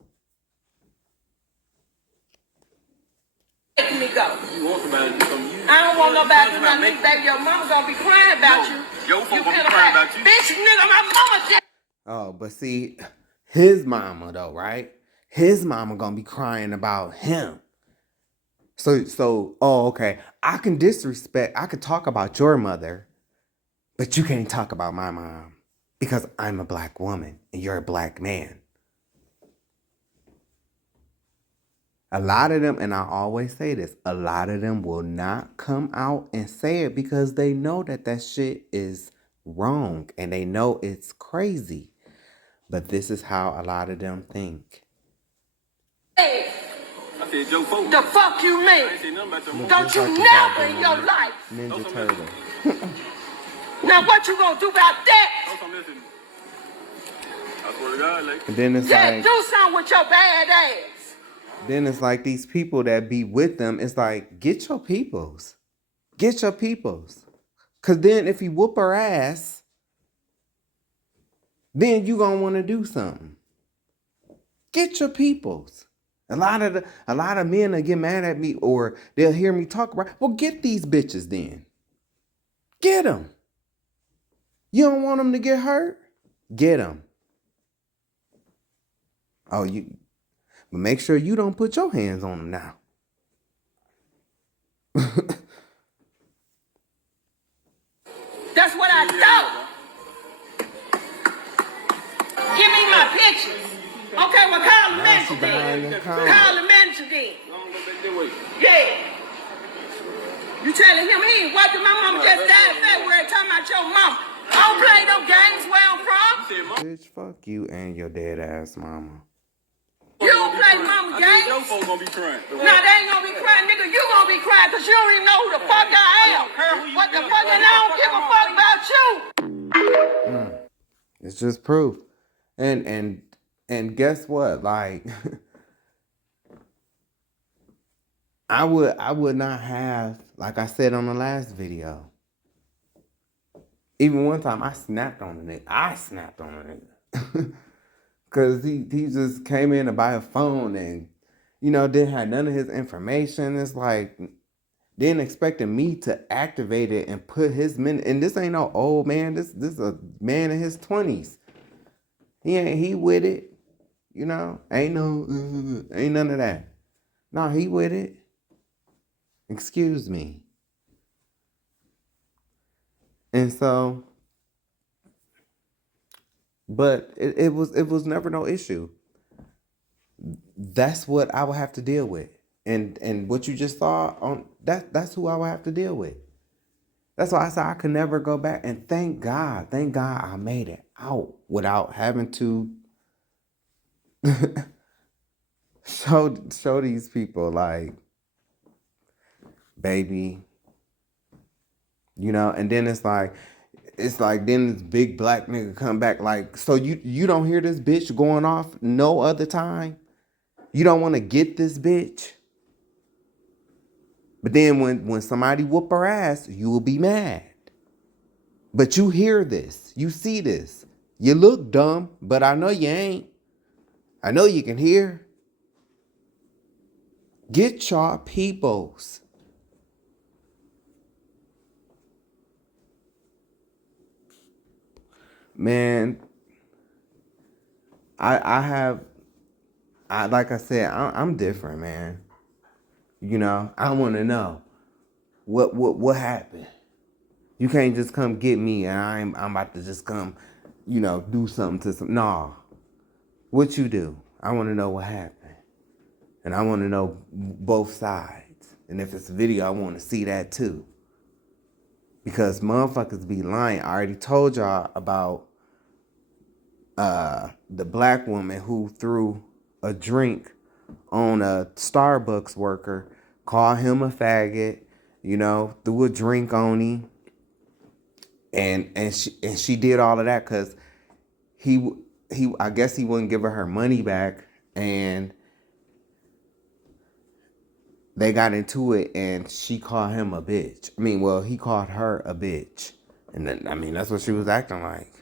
Let me go. You want somebody to do something? I don't want nobody to do nothing. Baby, your mama gonna be crying about you. Your folk gonna be crying about you. Bitch, nigga, my mama just... Oh, but see, his mama though, right? His mama gonna be crying about him. So, oh, okay. I can talk about your mother, but you can't talk about my mom because I'm a black woman and you're a black man. A lot of them, and I always say this, a lot of them will not come out and say it because they know that shit is wrong and they know it's crazy. But this is how a lot of them think. Hey, I said Joe Folk. the fuck you I mean? ain't say nothing about your mom. Don't you never in your life. Ninja Turtle. Now what you gonna do about that? Don't come listen. I swear to God, like. And then it's Yeah, like, do something with your bad ass. then it's like these people that be with them. It's like, get your peoples, get your peoples. Cause then if he whoop her ass, then you gonna want to do something. Get your peoples. A lot of men will get mad at me, or they'll hear me talk about. Well, get these bitches then. Get them. You don't want them to get hurt? Get them. Oh, but make sure you don't put your hands on them now. That's what I thought. Give me my pictures. Okay, well, call the manager then. Call the manager then. Yeah. You telling him he ain't working? My mama just died February talking about your mama. I don't play no games where I'm from. Bitch, fuck you and your dead ass mama. You don't play mama games. Your folks gonna be crying. Nah, they ain't gonna be crying, nigga. You gonna be crying because you don't even know who the fuck I am. What the fuck, and I don't give a fuck about you. It's just proof. And guess what? Like, I would not have, like I said on the last video. Even one time I snapped on the nigga. Cause he just came in to buy a phone and, didn't have none of his information. It's like, didn't expecting me to activate it and put his men. And this ain't no old man. This is a man in his 20s. He with it. Ain't none of that. No, he with it. Excuse me. And so, but it was never no issue. That's what I would have to deal with. And what you just saw on that's who I would have to deal with. That's why I said I could never go back. And thank God I made it out without having to show these people like, baby, and then it's like then this big black nigga come back like, so you don't hear this bitch going off no other time? You don't want to get this bitch? But then when somebody whoop her ass, you will be mad. But you hear this, you see this. You look dumb, but I know you ain't. I know you can hear. Get your peoples. Man, like I said, I'm different, man. I want to know what happened. You can't just come get me and I'm about to just come, do something to some. Nah. What you do? I want to know what happened. And I want to know both sides. And if it's a video, I want to see that too. Because motherfuckers be lying. I already told y'all about the black woman who threw a drink on a Starbucks worker, called him a faggot, threw a drink on him. And she did all of that because he I guess he wouldn't give her money back, and they got into it, and she called him a bitch. He called her a bitch, and then, that's what she was acting like.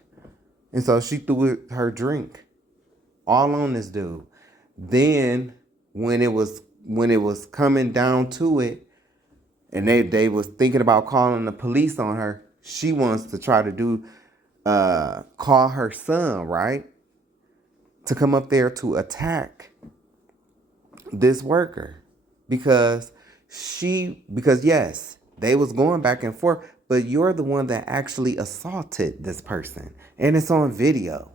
And so she threw her drink all on this dude. Then when it was coming down to it, and they was thinking about calling the police on her, she wants to try to call her son, right? To come up there to attack this worker. Because yes, they was going back and forth, but you're the one that actually assaulted this person. And it's on video.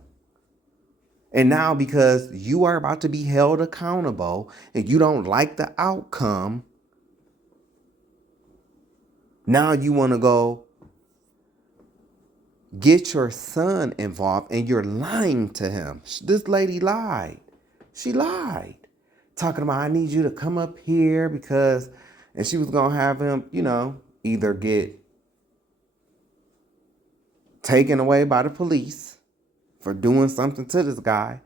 And now because you are about to be held accountable and you don't like the outcome, now you want to go get your son involved, and you're lying to him. This lady lied. She lied talking about, I need you to come up here because, and she was going to have him, you know, either get taken away by the police for doing something to this guy,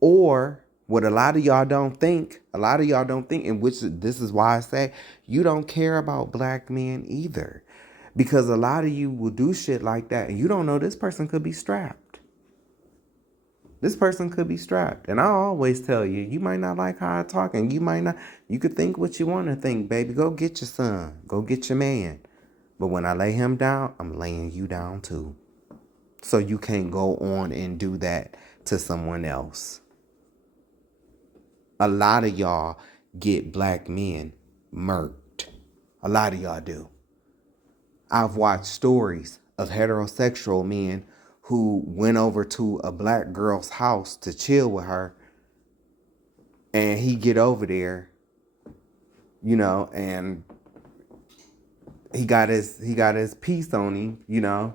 or what a lot of y'all don't think, and which this is why I say you don't care about black men either. Because a lot of you will do shit like that and you don't know this person could be strapped. This person could be strapped. And I always tell you, you might not like how I talk and you could think what you want to think, baby. Go get your son. Go get your man. But when I lay him down, I'm laying you down too. So you can't go on and do that to someone else. A lot of y'all get black men murked. A lot of y'all do. I've watched stories of heterosexual men who went over to a black girl's house to chill with her, and he get over there, you know, and he got his piece on him, you know,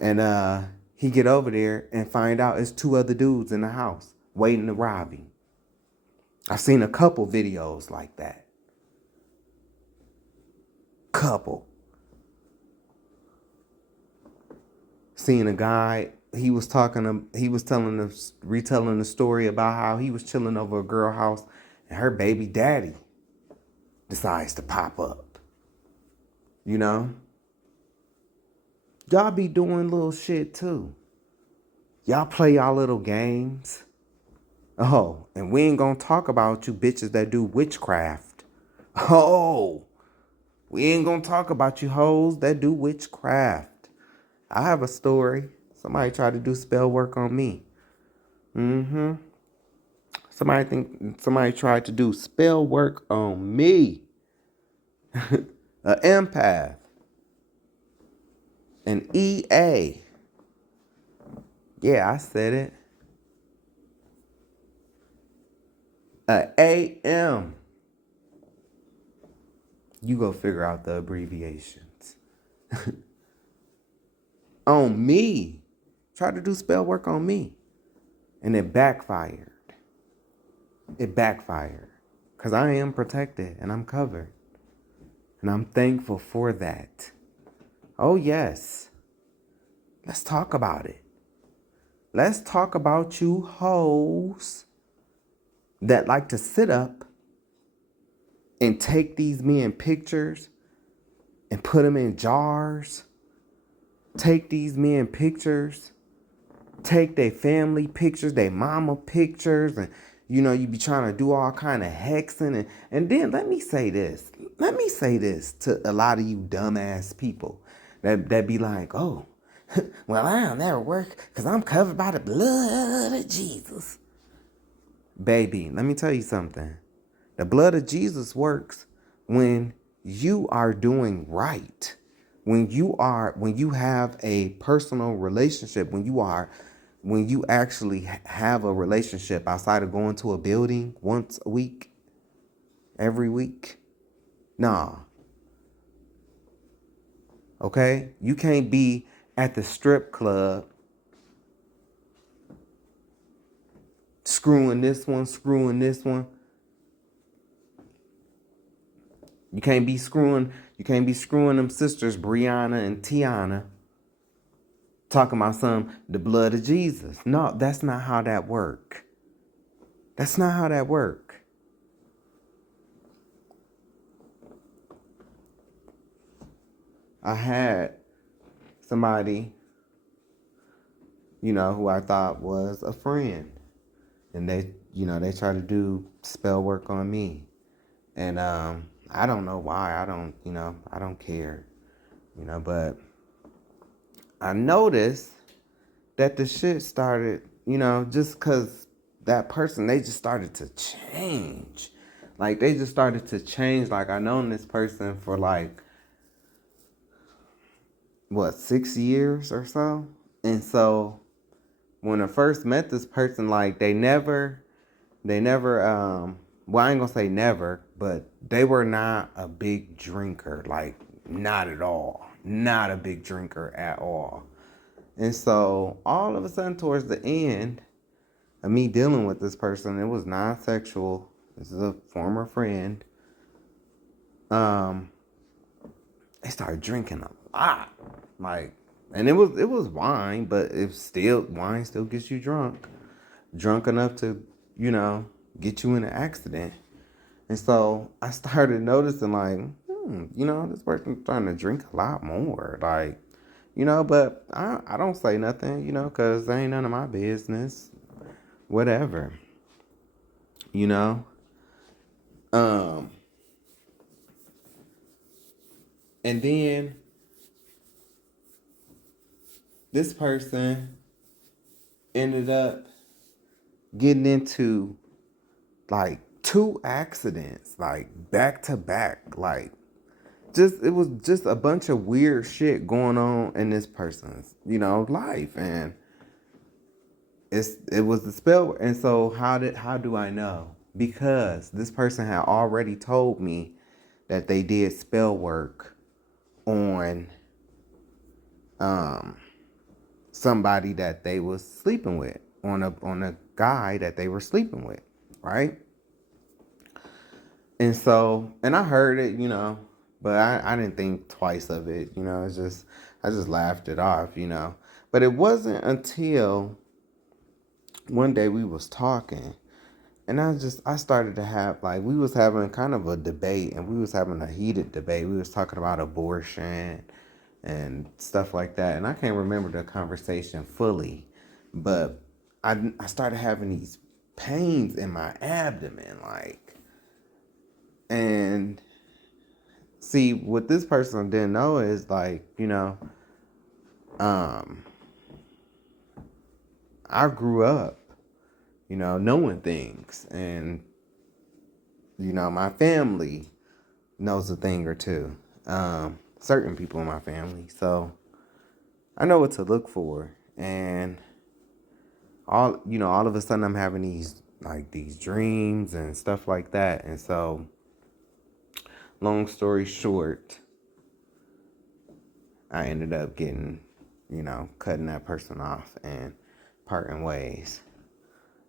and he get over there and find out it's 2 other dudes in the house waiting to rob him. I've seen a couple videos like that. Couple. Seeing a guy, retelling the story about how he was chilling over a girl house and her baby daddy decides to pop up. You know? Y'all be doing little shit too. Y'all play y'all little games. Oh, and we ain't gonna talk about you bitches that do witchcraft. Oh, we ain't gonna talk about you hoes that do witchcraft. I have a story. Somebody tried to do spell work on me. Somebody tried to do spell work on me. An empath. An EA. Yeah, I said it. A AM. You go figure out the abbreviations. On me. Tried to do spell work on me. And it backfired. It backfired. Because I am protected and I'm covered. And I'm thankful for that. Oh, yes. Let's talk about it. Let's talk about you hoes that like to sit up and take these men pictures and put them in jars. Take these men pictures. Take their family pictures, their mama pictures, and you know, you be trying to do all kind of hexing. And then let me say this. Let me say this to a lot of you dumbass people that be like, oh, well, I'll never work because I'm covered by the blood of Jesus. Baby, let me tell you something. The blood of Jesus works when you are doing right. When you have a personal relationship, when you actually have a relationship outside of going to a building once a week, every week. Nah. Okay? You can't be at the strip club screwing this one. You can't be screwing them sisters, Brianna and Tiana, talking about the blood of Jesus. No, that's not how that work. That's not how that work. I had somebody, who I thought was a friend. And they tried to do spell work on me. And I don't know why. I don't care. But I noticed that the shit started, just because that person, they just started to change. Like, they just started to change. Like, I known this person for 6 years or so? And so, when I first met this person, they never, well, I ain't gonna say never, but they were not a big drinker. Not at all. Not a big drinker at all. And so, all of a sudden, towards the end of me dealing with this person, it was non-sexual, This is a former friend. They started drinking a lot. Like, and it was wine, but wine still gets you drunk. Drunk enough to, get you in an accident. And so I started noticing, like, this person's trying to drink a lot more. Like, but I don't say nothing, because ain't none of my business. Whatever. You know? And then this person ended up getting into like 2 accidents, like back to back. Like, it was just a bunch of weird shit going on in this person's, life. And it was the spell. And so how do I know? Because this person had already told me that they did spell work on somebody that they was sleeping with, on a guy that they were sleeping with, right? And so, and I heard it, but I didn't think twice of it, it's just, I just laughed it off, but it wasn't until one day we was talking, and I started to have, like, we was having kind of a debate, and we was having a heated debate. We was talking about abortion and stuff like that. And I can't remember the conversation fully, but I started having these pains in my abdomen, like, and see, what this person didn't know is, like, I grew up, knowing things, and, my family knows a thing or two. Certain people in my family. So I know what to look for. And all of a sudden I'm having these dreams and stuff like that. And so, long story short, I ended up getting, cutting that person off and parting ways.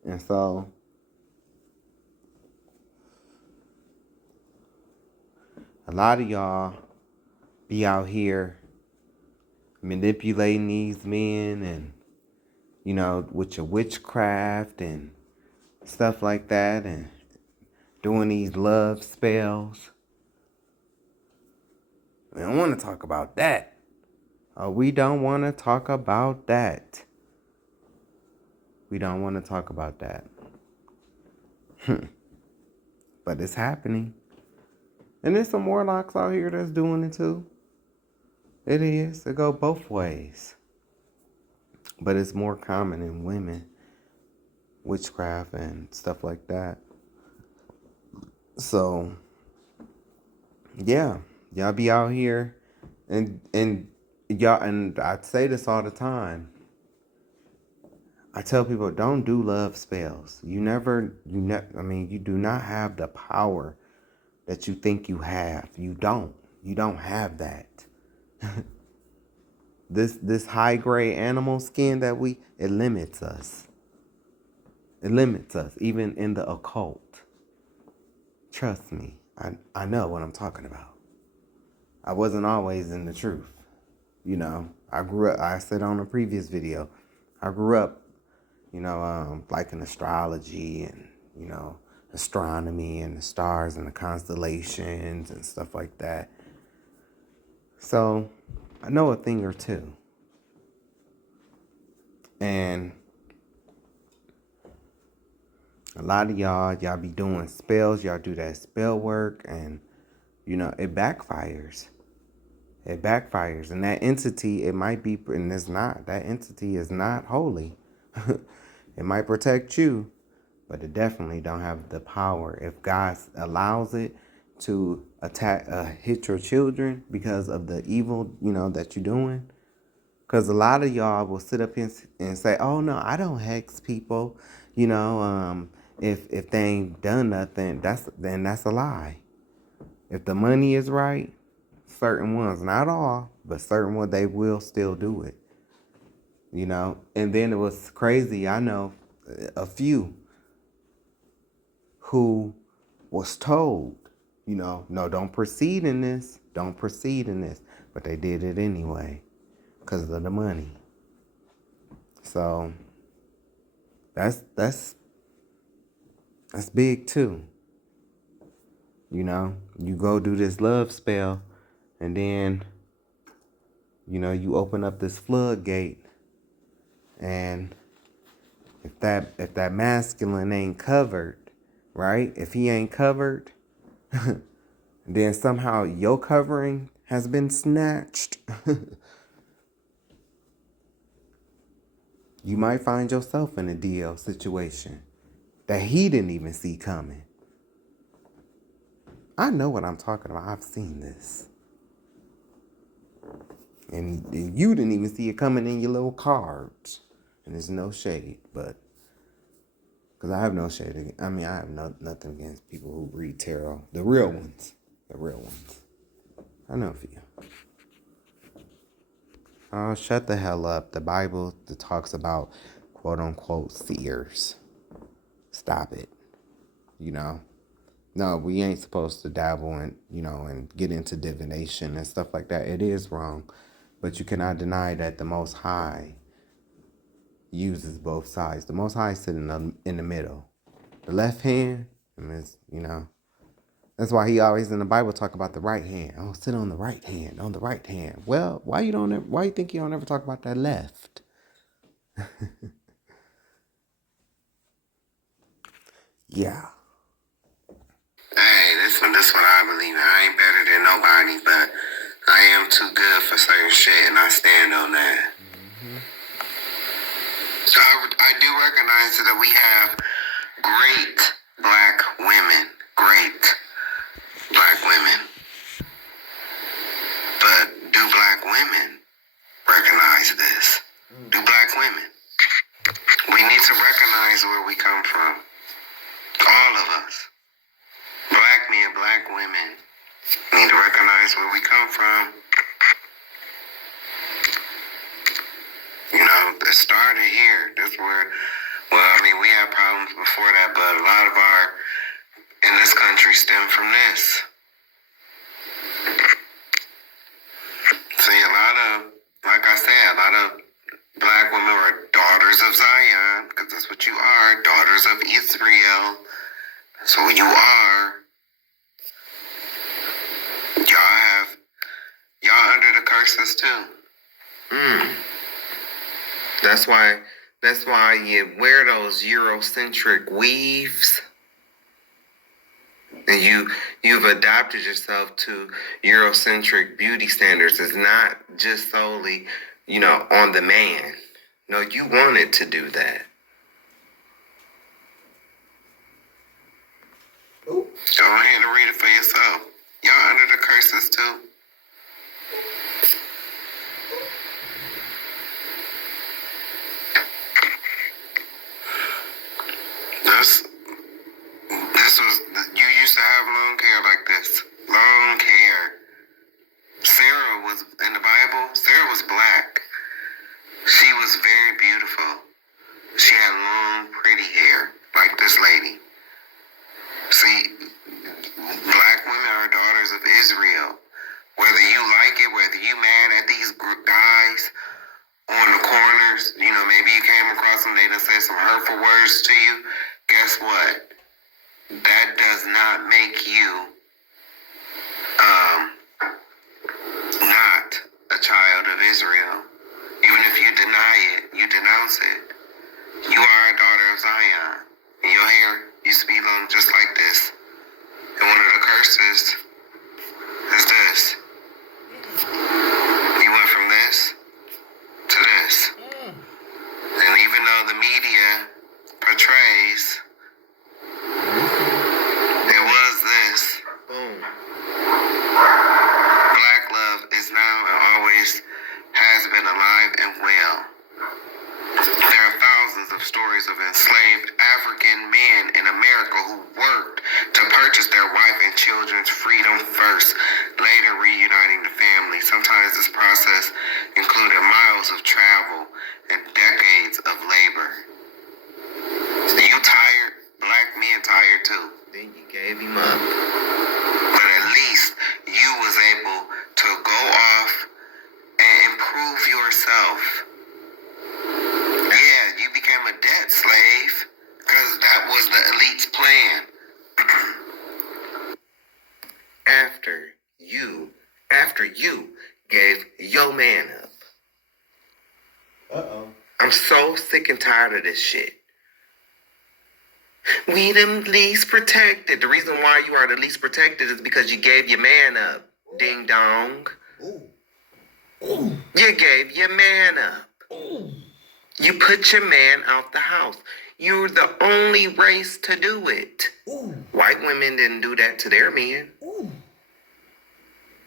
And so a lot of y'all be out here manipulating these men, and with your witchcraft and stuff like that, and doing these love spells. We don't want to talk about that. We don't want to talk about that. We don't want to talk about that. But it's happening. And there's some warlocks out here that's doing it too. It is. It go both ways. But it's more common in women. Witchcraft and stuff like that. So, yeah. Y'all be out here. And y'all, and I say this all the time. I tell people, don't do love spells. You do not have the power that you think you have. You don't have that. This high grade animal skin that it limits us. It limits us, even in the occult. Trust me, I know what I'm talking about. I wasn't always in the truth. I grew up, I said on a previous video, I grew up, liking astrology and, astronomy and the stars and the constellations and stuff like that. So I know a thing or two. And a lot of y'all be doing spells. Y'all do that spell work, and, it backfires. It backfires. And that entity, it might be, and it's not, that entity is not holy. It might protect you, but it definitely don't have the power. If God allows it to hit your children because of the evil, that you're doing. Because a lot of y'all will sit up and say, oh, no, I don't hex people. If they ain't done nothing, then that's a lie. If the money is right, certain ones, not all, but certain ones, they will still do it. And then it was crazy. I know a few who was told, no, don't proceed in this. Don't proceed in this. But they did it anyway because of the money. So that's big too. You go do this love spell and then, you open up this floodgate, and if that masculine ain't covered, right? If he ain't covered, then somehow your covering has been snatched. You might find yourself in a DL situation that he didn't even see coming. I know what I'm talking about. I've seen this. And you didn't even see it coming in your little cards. And there's no shade, but because I have no shade. I have nothing against people who read tarot. The real ones. I know a few. Oh, shut the hell up. The Bible talks about quote unquote seers. Stop it. No, we ain't supposed to dabble in, and get into divination and stuff like that. It is wrong. But you cannot deny that the Most High uses both sides. The Most High is sitting in the middle. The left hand is, that's why he always in the Bible talk about the right hand. Oh, sit on the right hand, Well, why you think you don't ever talk about that left? Yeah. Hey, this one I believe in. I ain't better than nobody, but I am too good for certain shit, and I stand on that. So I do recognize that we have great black women. But do black women recognize this? Do black women? We need to recognize where we come from. All of us. Black men, black women need to recognize where we come from. It started here. That's where, we had problems before that, but a lot of in this country stem from this. See, like I said, a lot of black women are daughters of Zion, because that's what you are, daughters of Israel. That's who you are. Y'all under the curses too. That's why you wear those Eurocentric weaves. And you've adapted yourself to Eurocentric beauty standards. It's not just solely, on the man. No, you wanted to do that. Go ahead and read it for yourself. Y'all under the curses too. You used to have long hair like this. Long hair. Sarah was, in the Bible, Sarah was black. She was very beautiful. She had long, pretty hair, like this lady. See, black women are daughters of Israel. Whether you like it, whether you mad at these guys on the corners, maybe you came across them, they done said some hurtful words to you. Guess what? That does not make you not a child of Israel. Even if you deny it, you denounce it. You are a daughter of Zion. And your hair used to be long just like this. And one of the curses is this. You went from this to this. And even though the media portrays it was this, black love is now and always has been alive and well. There are thousands of stories of enslaved African men in America who worked to purchase their wife and children's freedom first, later reuniting the family. Sometimes this process included miles of travel and decades of labor. So you tired? Black men tired too. Then you gave him up. your man up. Uh-oh. I'm so sick and tired of this shit. We the least protected. The reason why you are the least protected is because you gave your man up. Ding dong. Ooh. Ooh. You gave your man up. Ooh. You put your man out the house. You're the only race to do it. Ooh. White women didn't do that to their men. Ooh.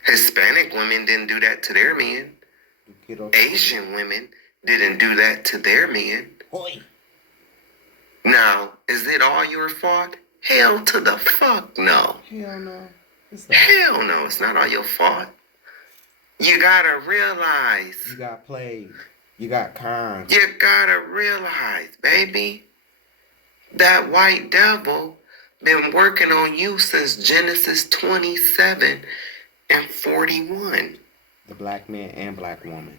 Hispanic women didn't do that to their men. Asian women didn't do that to their men. Hoy. Now, is it all your fault? Hell to the fuck no. Hell no. It's not. Hell no, it's not all your fault. You gotta realize. You got played. You got conned. You gotta realize, baby, that white devil been working on you since Genesis 27 and 41. The black man and black woman.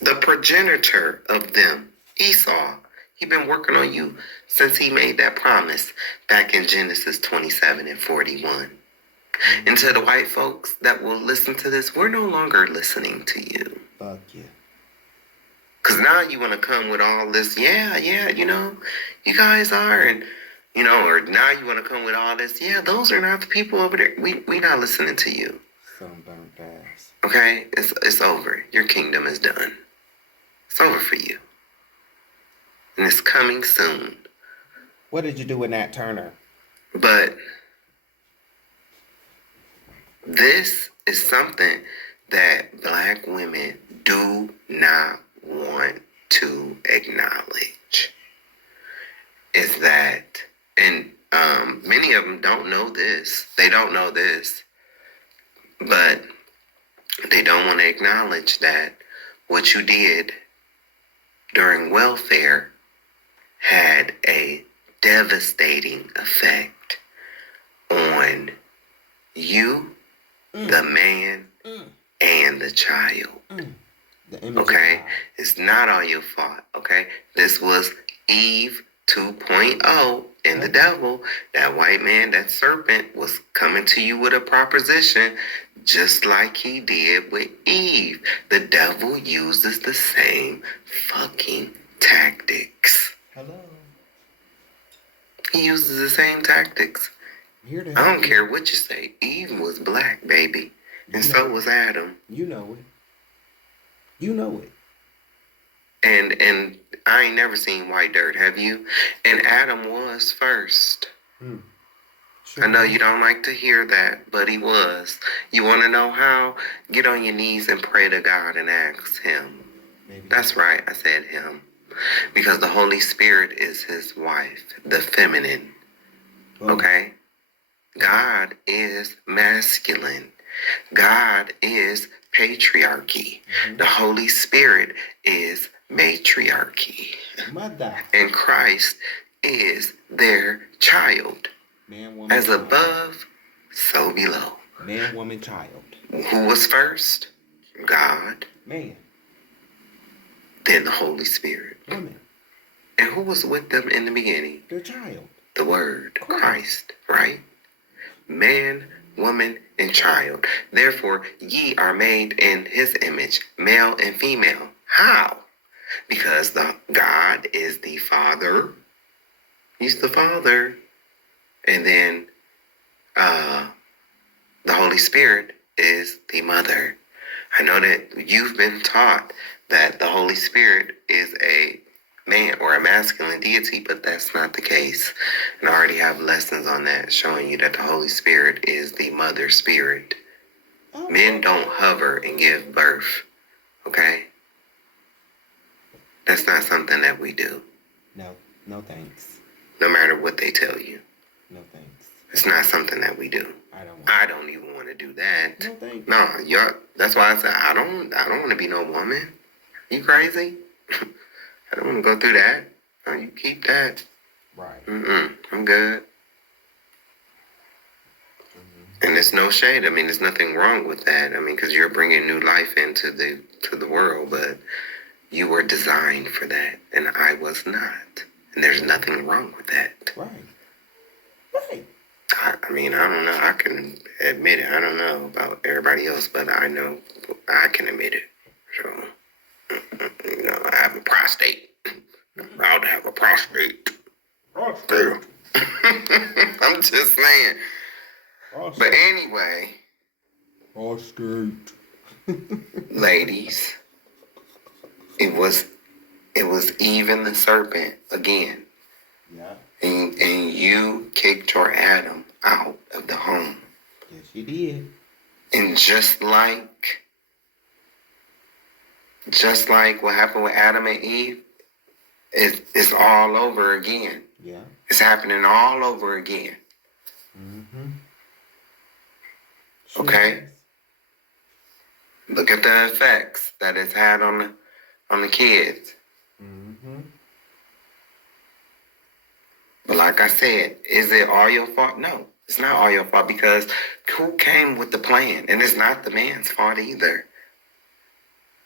The progenitor of them, Esau, he been working on you since he made that promise back in Genesis 27 and 41. And to the white folks that will listen to this, we're no longer listening to you. Fuck yeah. Because now you want to come with all this, yeah, you know, you guys are, and, you know, or now you want to come with all this, yeah, those are not the people over there. We not listening to you. Some burnt ass. Okay? It's over. Your kingdom is done. It's over for you. And it's coming soon. What did you do with Nat Turner? But this is something that black women do not want to acknowledge. Is that, and many of them don't know this. They don't know this. But they don't want to acknowledge that what you did during welfare had a devastating effect on you, the man, and the child. Okay? It's not all your fault, okay? This was Eve 2.0 and the devil, that white man, that serpent, was coming to you with a proposition just like he did with Eve. The devil uses the same fucking tactics. Hello. He uses the same tactics. I don't care what you say. Eve was black, baby. And so was Adam. You know it. You know it. And I ain't never seen white dirt, have you? And Adam was first. Sure. I know you don't like to hear that, but he was. You want to know how? Get on your knees and pray to God and ask him. Maybe. That's right, I said him. Because the Holy Spirit is his wife, the feminine. Okay? God is masculine. God is patriarchy. The Holy Spirit is matriarchy. Mother. And Christ is their child. Man, woman, as child. Above, so below. Man, woman, child. Who was first? God. Man. Then the Holy Spirit. Woman. And who was with them in the beginning? Their child. The Word, Christ, right? Man, woman, and child. Therefore, ye are made in his image, male and female. How? Because the God is the Father. He's the Father. And then the Holy Spirit is the Mother. I know that you've been taught that the Holy Spirit is a man or a masculine deity, but that's not the case. And I already have lessons on that showing you that the Holy Spirit is the Mother Spirit. Men don't hover and give birth, okay? That's not something that we do. No thanks. No matter what they tell you. No thanks. It's not something that we do. I don't even want to do that. No thanks. No, that's why I said I don't want to be no woman. You crazy? I don't want to go through that. No, you keep that. Right. I'm good. And there's no shade. I mean, there's nothing wrong with that. I mean, because you're bringing new life into the world, but you were designed for that, and I was not. And there's nothing wrong with that. Right. I mean, I don't know. I can admit it. I don't know about everybody else, but I know I can admit it. Prostate. Prostate. I'm just saying. Prostate. But anyway. Prostate. Ladies, it was even the serpent again. Yeah. And you kicked your Adam out of the home. Yes, you did. And just like what happened with Adam and Eve, it's all over again. Yeah. It's happening all over again. Mm-hmm. Sure. Okay? Look at the effects that it's had on the kids. Mm-hmm. But like I said, is it all your fault? No, it's not all your fault, because who came with the plan? And it's not the man's fault either.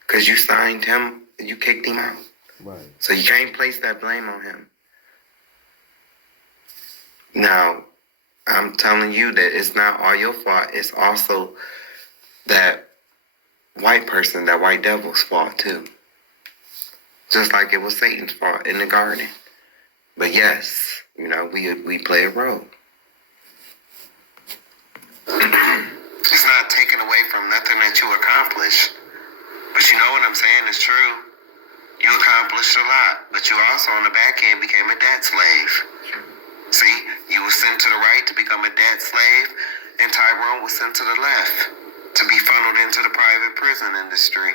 Because you signed him, you kicked him out. Right. So you can't place that blame on him. Now, I'm telling you that it's not all your fault. It's also that white person, that white devil's fault too. Just like it was Satan's fault in the garden. But yes, you know, we play a role. It's not taken away from nothing that you accomplished. But you know what I'm saying is true. You accomplished a lot, but you also on the back end became a debt slave. See, you were sent to the right to become a debt slave, and Tyrone was sent to the left to be funneled into the private prison industry.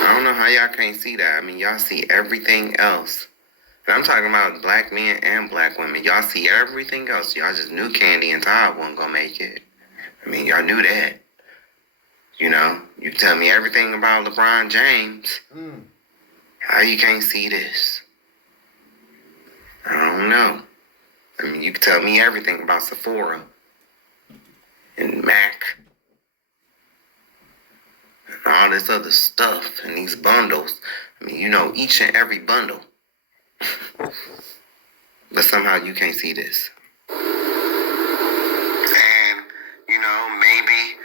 I don't know how y'all can't see that. I mean, y'all see everything else. And I'm talking about black men and black women. Y'all see everything else. Y'all just knew Candy and Todd wasn't gonna make it. I mean, y'all knew that. You know, you tell me everything about LeBron James. How you can't see this? I don't know. I mean, you can tell me everything about Sephora and Mac and all this other stuff and these bundles. I mean, you know each and every bundle. But somehow you can't see this. And, you know, maybe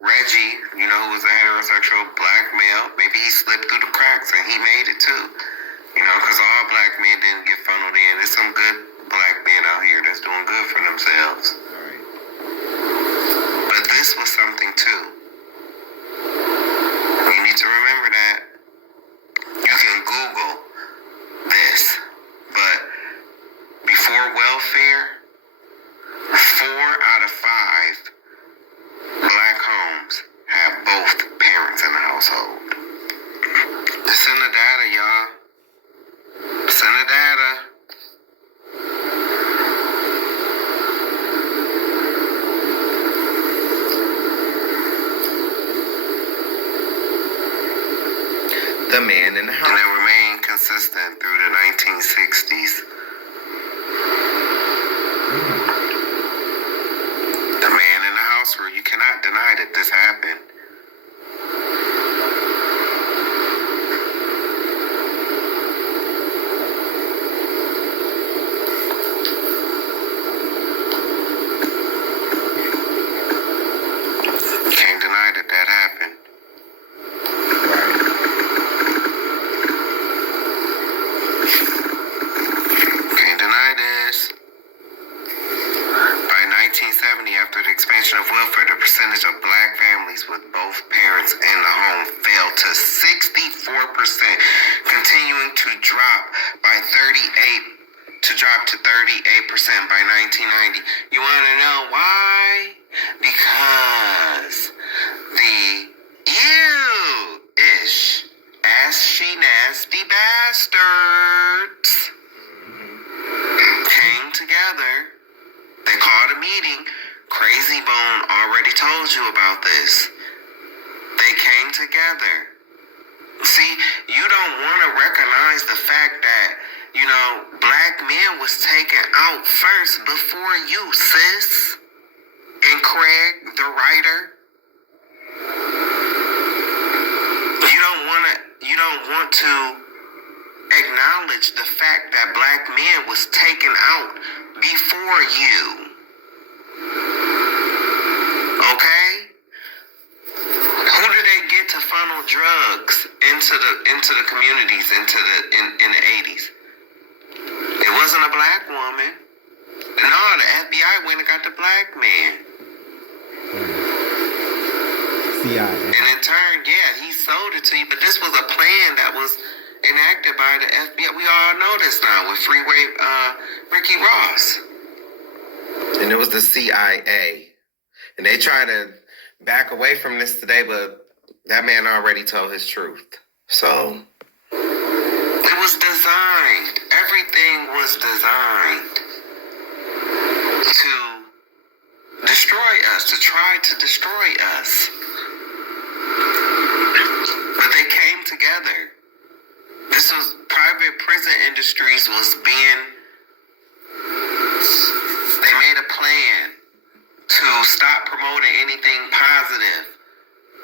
Reggie, you know, who was a heterosexual black male, maybe he slipped through the cracks and he made it too. You know, because all black men didn't get funneled in. There's some good black men out here that's doing good for themselves. Right. But this was something too. You need to remember that. You can Google this, but before welfare, 4 out of 5 black homes have both parents in the household. It's in the data, y'all. It's in the data. The man in the house. And it remained consistent through the 1960s. The man in the house rule. You cannot deny that this happened. You can't deny that that happened. Can't deny this. By 1970, after the expansion of welfare, the percentage of black families with both parents in the home fell to 64%, continuing to drop to 38% by 1990. You want to know why? Because the you-ish, ashy nasty bastards came together. They called a meeting. Crazy Bone already told you about this. They came together. See, you don't want to recognize the fact that, you know, black men was taken out first before you, sis. And Craig, the writer. You don't want to acknowledge the fact that black men was taken out before you. Okay? Who did they get to funnel drugs? into the communities in the 80s. It wasn't a black woman. No, the FBI went and got the black man. CIA. And in turn, yeah, he sold it to you. But this was a plan that was enacted by the FBI. We all know this now with Freeway Ricky Ross. And it was the CIA. And they try to back away from this today, but that man already told his truth. So it was designed. Everything was designed to destroy us, to try to destroy us. But they came together. This was private prison industries was being, they made a plan to stop promoting anything positive.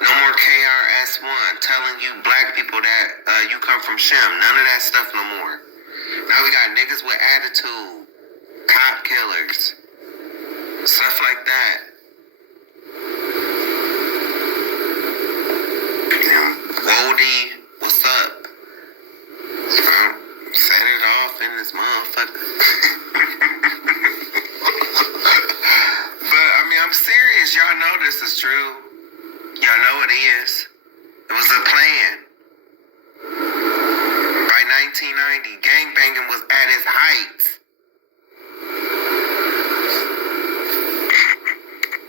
No more KRS-One telling you black people that you come from Shem. None of that stuff no more. Now we got niggas with attitude, cop killers, stuff like that. Wody, what's up? Set it off in this motherfucker. But I mean, I'm serious. Y'all know this is true. Y'all know it is. It was a plan. By 1990, gangbanging was at its height.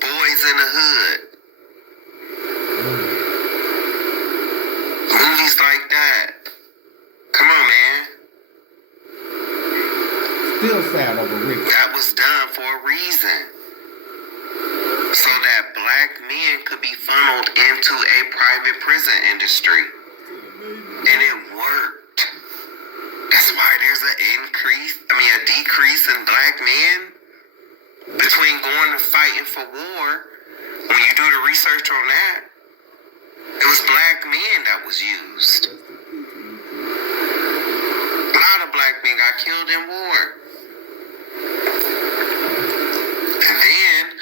Boys in the Hood. Movies like that. Come on, man. Still sad over Rick. That was done for a reason. So that black men could be funneled into a private prison industry. And it worked. That's why there's a decrease in black men between going and fighting for war. When you do the research on that, it was black men that was used. A lot of black men got killed in war. And then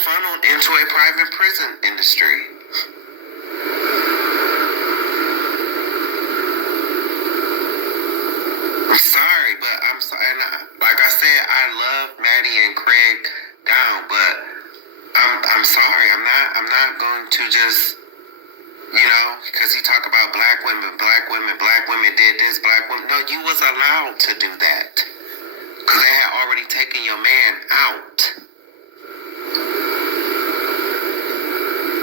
funneled into a private prison industry. I'm sorry, but I'm sorry. And like I said, I love Maddie and Craig down, but I'm sorry. I'm not going to just, because he talk about black women did this, black women. No, you was allowed to do that. Because they had already taken your man out.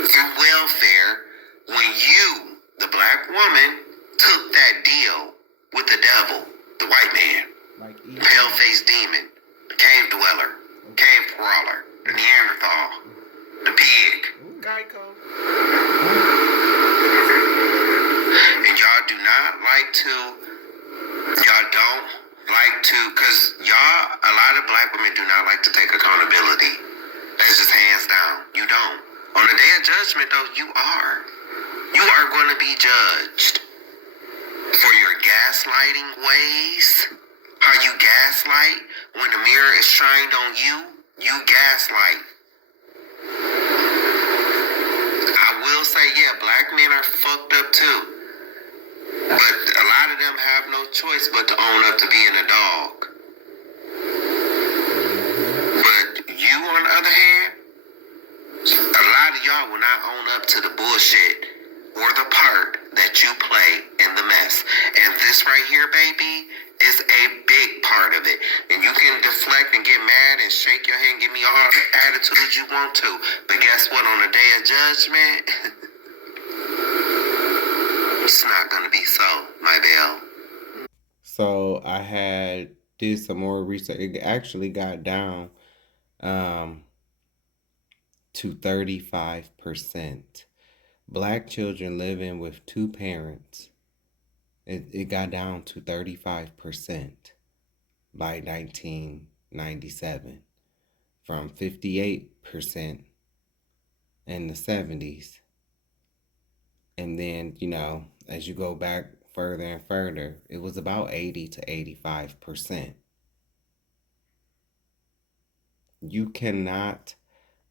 Through welfare, when you, the black woman, took that deal with the devil, the white man, pale-faced demon, the cave dweller, cave crawler, the Neanderthal, the pig. Geico. And y'all don't like to, because a lot of black women do not like to take accountability. That's just hands down. You don't. On the day of judgment, though, you are. You are going to be judged for your gaslighting ways. How you gaslight when the mirror is shined on you. You gaslight. I will say, yeah, black men are fucked up too. But a lot of them have no choice but to own up to being a dog. But you, on the other hand, a lot of y'all will not own up to the bullshit or the part that you play in the mess. And this right here, baby, is a big part of it. And you can deflect and get mad and shake your head and give me all the attitude you want to. But guess what? On the day of judgment, it's not going to be so, my belle. So I did some more research. It actually got down to 35%. Black children living with two parents. It got down to 35% by 1997 from 58% in the 70s. And then, as you go back further and further, it was about 80 to 85%. You cannot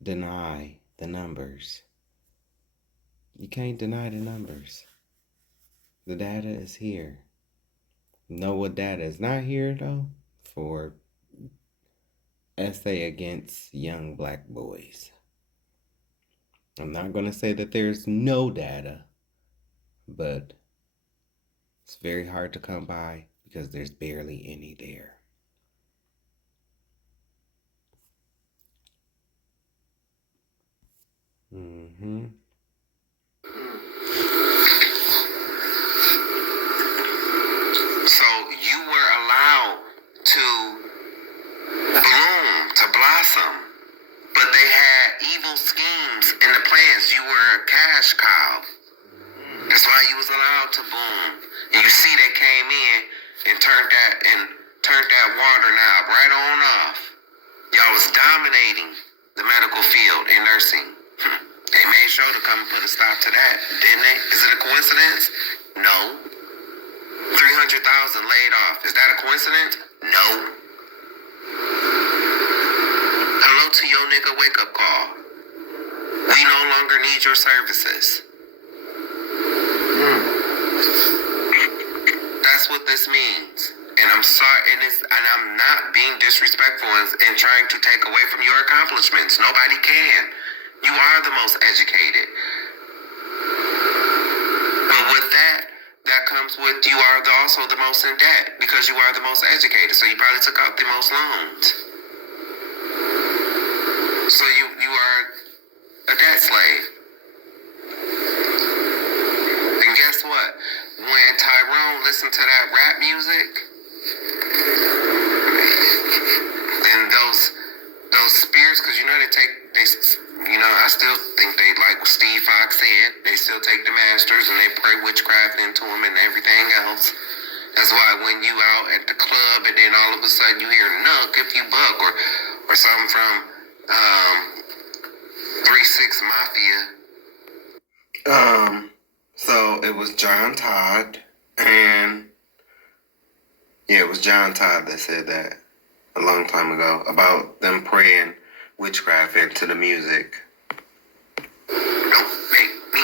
deny the numbers. You can't deny the numbers. The data is here. Know what data is not here, though? For essay against young black boys. I'm not going to say that there's no data, but it's very hard to come by because there's barely any there. So you were allowed to bloom, to blossom, but they had evil schemes in the plans. You were a cash cow. That's why you was allowed to boom. And you see they came in and turned that water knob right on off. Y'all was dominating the medical field and nursing. They made sure to come and put a stop to that, didn't they? Is it a coincidence? No. 300,000 laid off. Is that a coincidence? No. Hello to your nigga wake-up call. We no longer need your services. That's what this means. And I'm sorry, and I'm not being disrespectful and trying to take away from your accomplishments. Nobody can. You are the most educated. But with that comes with you are also the most in debt because you are the most educated. So you probably took out the most loans. So you are a debt slave. And guess what? When Tyrone listened to that rap music and those spirits, because I still think they, like Steve Fox said, they still take the masters and they pray witchcraft into them and everything else. That's why when you out at the club and then all of a sudden you hear "Nuck if you buck" or something from 3-6 Mafia. So it was John Todd, and it was John Todd that said that a long time ago about them praying witchcraft into the music. Don't make me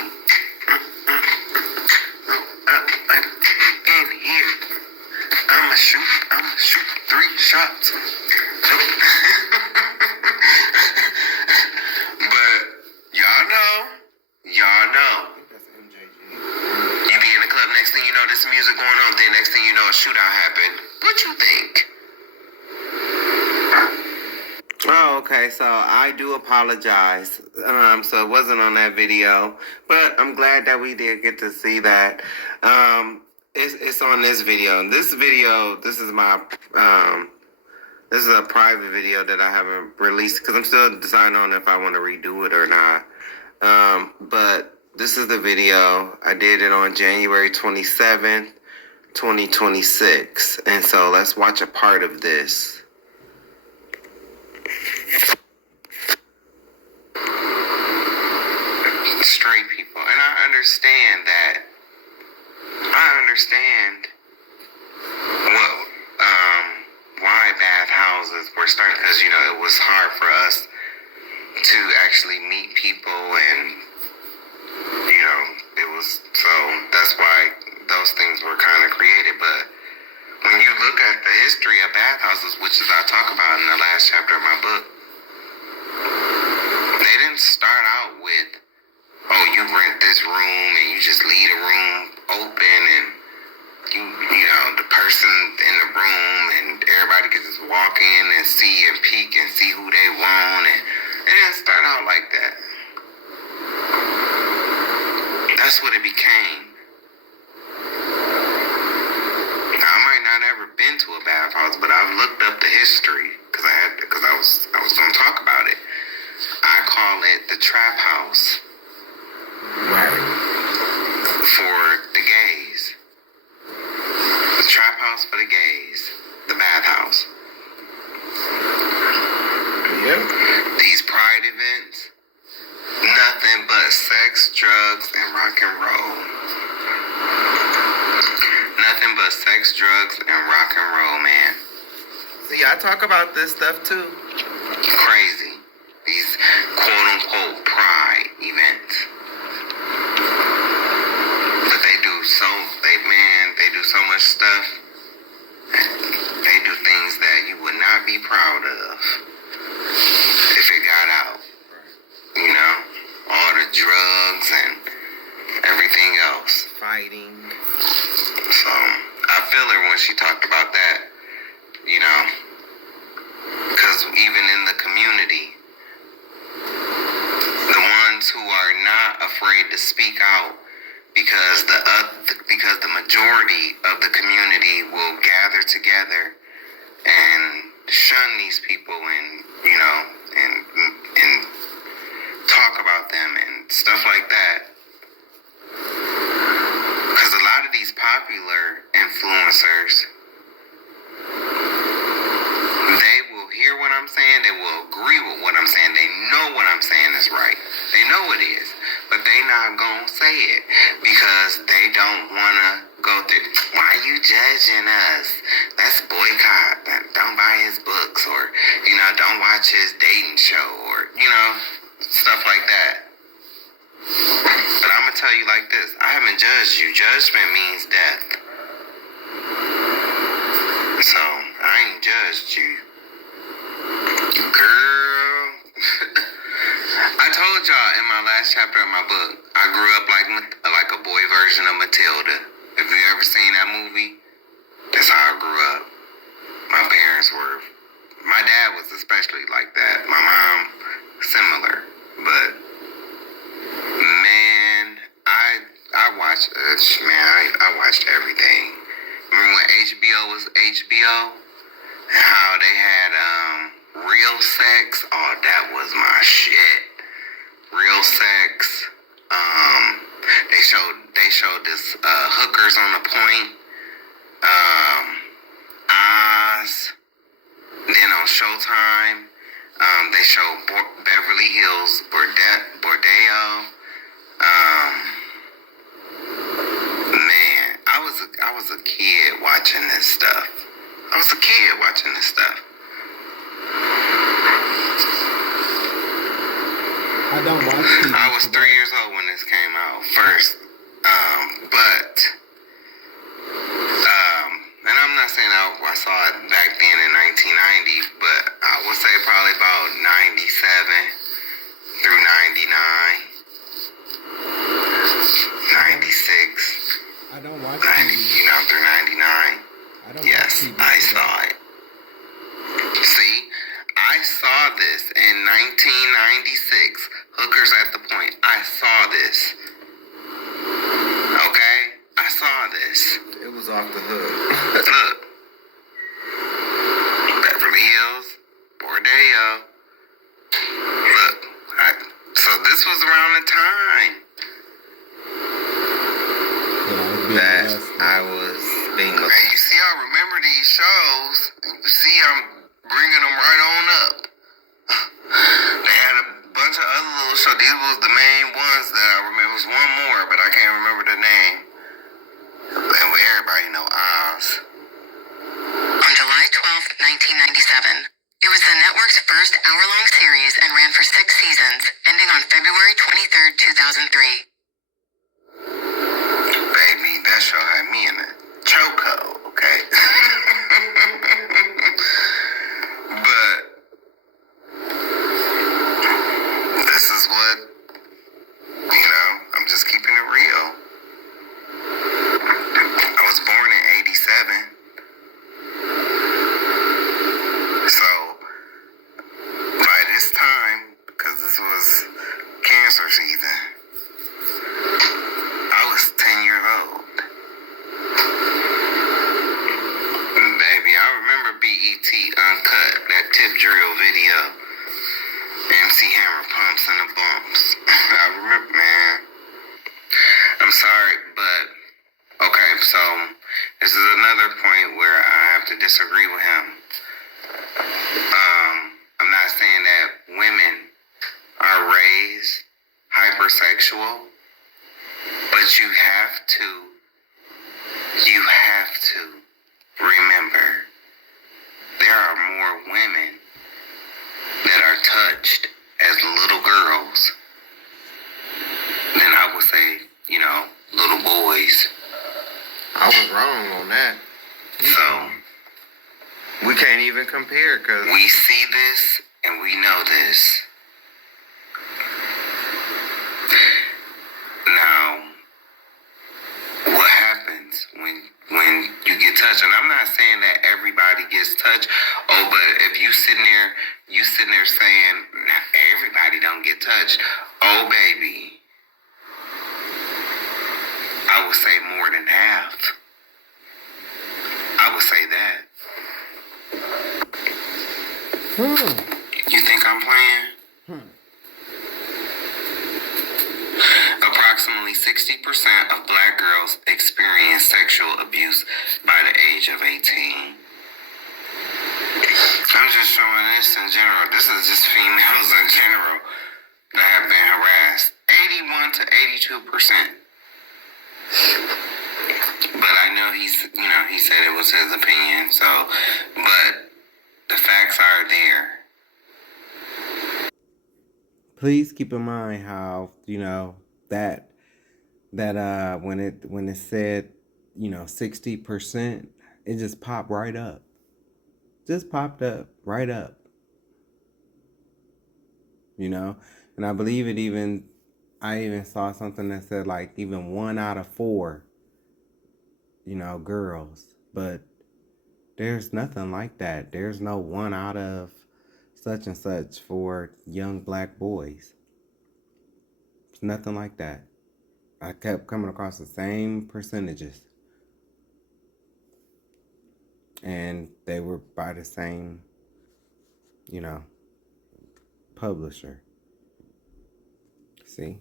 in here. I'ma shoot 3 shots. But y'all know. You be in the club, next thing you know, there's music going on, then next thing you know, a shootout happened. What you think? Oh, okay, so I do apologize. So it wasn't on that video, but I'm glad that we did get to see that. It's on this video. This is my, this is a private video that I haven't released because I'm still deciding on if I want to redo it or not. But this is the video. I did it on January 27th, 2026. And so let's watch a part of this. Straight people. And I understand that. Why bathhouses were started, because, it was hard for us to actually meet people, and, it was, so that's why those things were kind of created. But when you look at the history of bathhouses, which is I talk about in the last chapter of my book, they didn't start out with, oh, you rent this room and you just leave the room open and the person in the room and everybody can just walk in and see and peek and see who they want, and it didn't start out like that. That's what it became. Now, I might not ever been to a bathhouse, but I've looked up the history because I was going to talk about it. I call it the trap house. Right. For the gays. The trap house for the gays. The bathhouse. Yep. These pride events, nothing but sex, drugs, and rock and roll. Nothing but sex, drugs, and rock and roll, man. See, I talk about this stuff too. Crazy. These quote-unquote pride events. But they drugs and everything else. Fighting. So, I feel her when she talked about that, you know. Because even in the community, the ones who are not afraid to speak out, because the majority of the community will gather together and shun these people and, you know, and talk about them and stuff like that. Because a lot of these popular influencers, they will hear what I'm saying, they will agree with what I'm saying, they know what I'm saying is right. They know it is, but they not gonna say it because they don't wanna go through, why you judging us? Let's boycott, don't buy his books, or, you know, don't watch his dating show, or, you know, stuff like that. But I'm gonna tell you like this, I haven't judged you. Judgment means death. So, I ain't judged you. Girl. I told y'all in my last chapter of my book, I grew up like a boy version of Matilda. If you ever seen that movie, that's how I grew up. My parents were, my dad was especially like that. My mom, similar. But, man, I watched, I watched everything. Remember when HBO was HBO? And how they had, Real Sex? Oh, that was my shit. Real Sex. They showed this, Hookers on the Point. Oz. Then on Showtime, they showed Beverly Hills Bordello. Man, I was a kid watching this stuff. I don't watch TV. I was 3 years old when this came out first. And I'm not saying I saw it back then in 1990, but I would say probably about 97 through 99, 96. I don't watch 90, TV. you know, through 99. Yes, watch TV I today. saw it. See, I saw this in 1996. Hookers at the Point. I saw this. Okay? I saw this. It was off the hood. Look. Beverly Hills, Bordello. Look. So this was around the time That I was being and you see, I remember these shows. And you see, I'm bringing them right on up. They had a bunch of other little shows. These was the main ones that I remember. It was one more, but I can't remember the name. And everybody know Oz. On July 12th, 1997, it was the network's first hour-long series and ran for 6 seasons, ending on February 23rd, 2003. Baby, that show had me in a chokehold, okay? But this is what, you know, I'm just keeping it real. I was born in 87. So, by this time, because this was cancer season, I was 10 years old. Baby, I remember BET Uncut, that tip drill video. MC Hammer pumps and the bumps. I remember, man. I'm sorry, but okay, so this is another point where I have to disagree with him. I'm not saying that women are raised hypersexual, but you have to remember there are more women that are touched as little girls than I would say, you know, little boys. I was wrong on that. So, We can't even compare because we see this and we know this. everybody gets touched. Oh, but if you sitting there saying, not everybody don't get touched. Oh, baby. I would say more than half. I would say that. You think I'm playing? Approximately 60% of black girls experience sexual abuse by the age of 18. I'm just showing this in general. This is just females in general that have been harassed. 81 to 82%. But I know he said it was his opinion. So, but the facts are there. Please keep in mind how, that when it said, 60%, it just popped right up. Just popped up, right up. And I believe I even saw something that said like even 1 out of 4, girls. But there's nothing like that. There's no 1 out of such and such for young black boys. It's nothing like that. I kept coming across the same percentages. And they were by the same, publisher. See?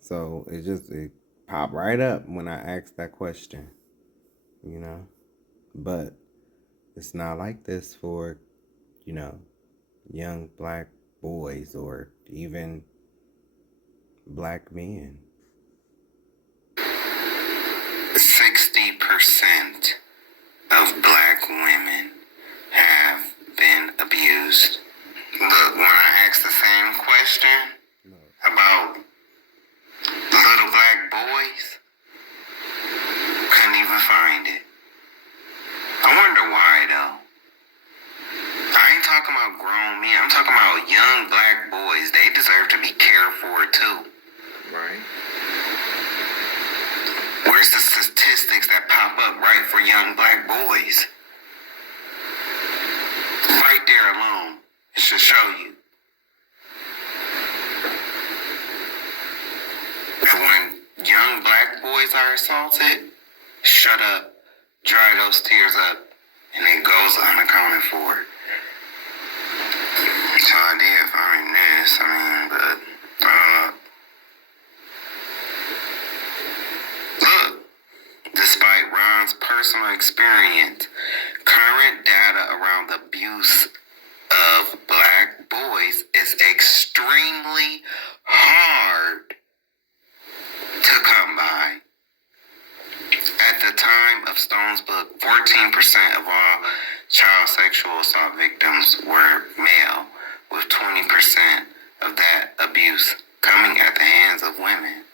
So it popped right up when I asked that question, But it's not like this for, young black boys or even black men. 60% of black women have been abused. Look, when I asked the same question about little black boys, couldn't even find it. I wonder why, though. I ain't talking about grown men. I'm talking about young black boys. They deserve to be cared for, too. Right. Where's the statistics that pop up right for young black boys? Right there alone, it should show you. And when young black boys are assaulted, shut up, dry those tears up, and it goes unaccounted for. So I did find this, look, despite Ron's personal experience, current data around the abuse of black boys is extremely hard to come by. At the time of Stone's book, 14% of all child sexual assault victims were male, with 20% of that abuse coming at the hands of women.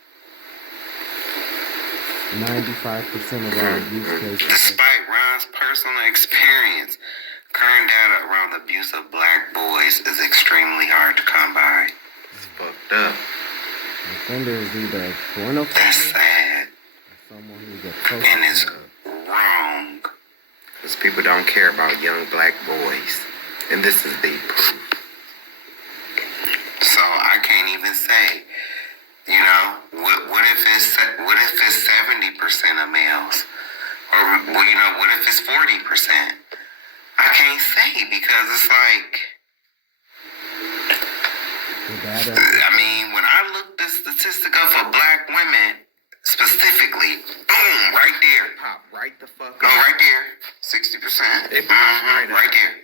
95% of our abuse cases. Despite Ron's personal experience, current data around the abuse of black boys is extremely hard to come by. It's fucked up. Offender is either porn offender. That's sad. Someone who's a close and it's wrong. Because people don't care about young black boys. And this is the proof. So I can't even say, what if it's 70% of males? Or, what if it's 40%? I can't say because it's like, when I looked the statistic up for black women, specifically, boom, right there. Pop right the fuck up. No, right there. 60%. It pops right there.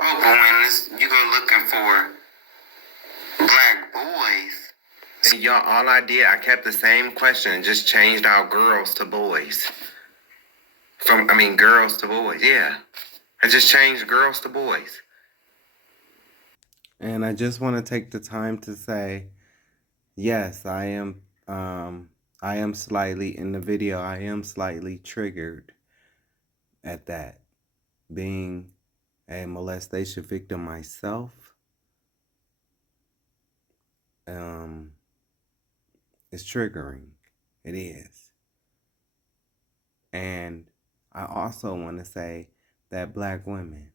Oh, but when you go looking for black boys. And y'all, all I did, I kept the same question and just changed out girls to boys. Girls to boys, yeah. I just changed girls to boys. And I just want to take the time to say, yes, I am slightly, in the video, I am slightly triggered at that. Being a molestation victim myself, it's triggering. It is. And I also want to say that black women,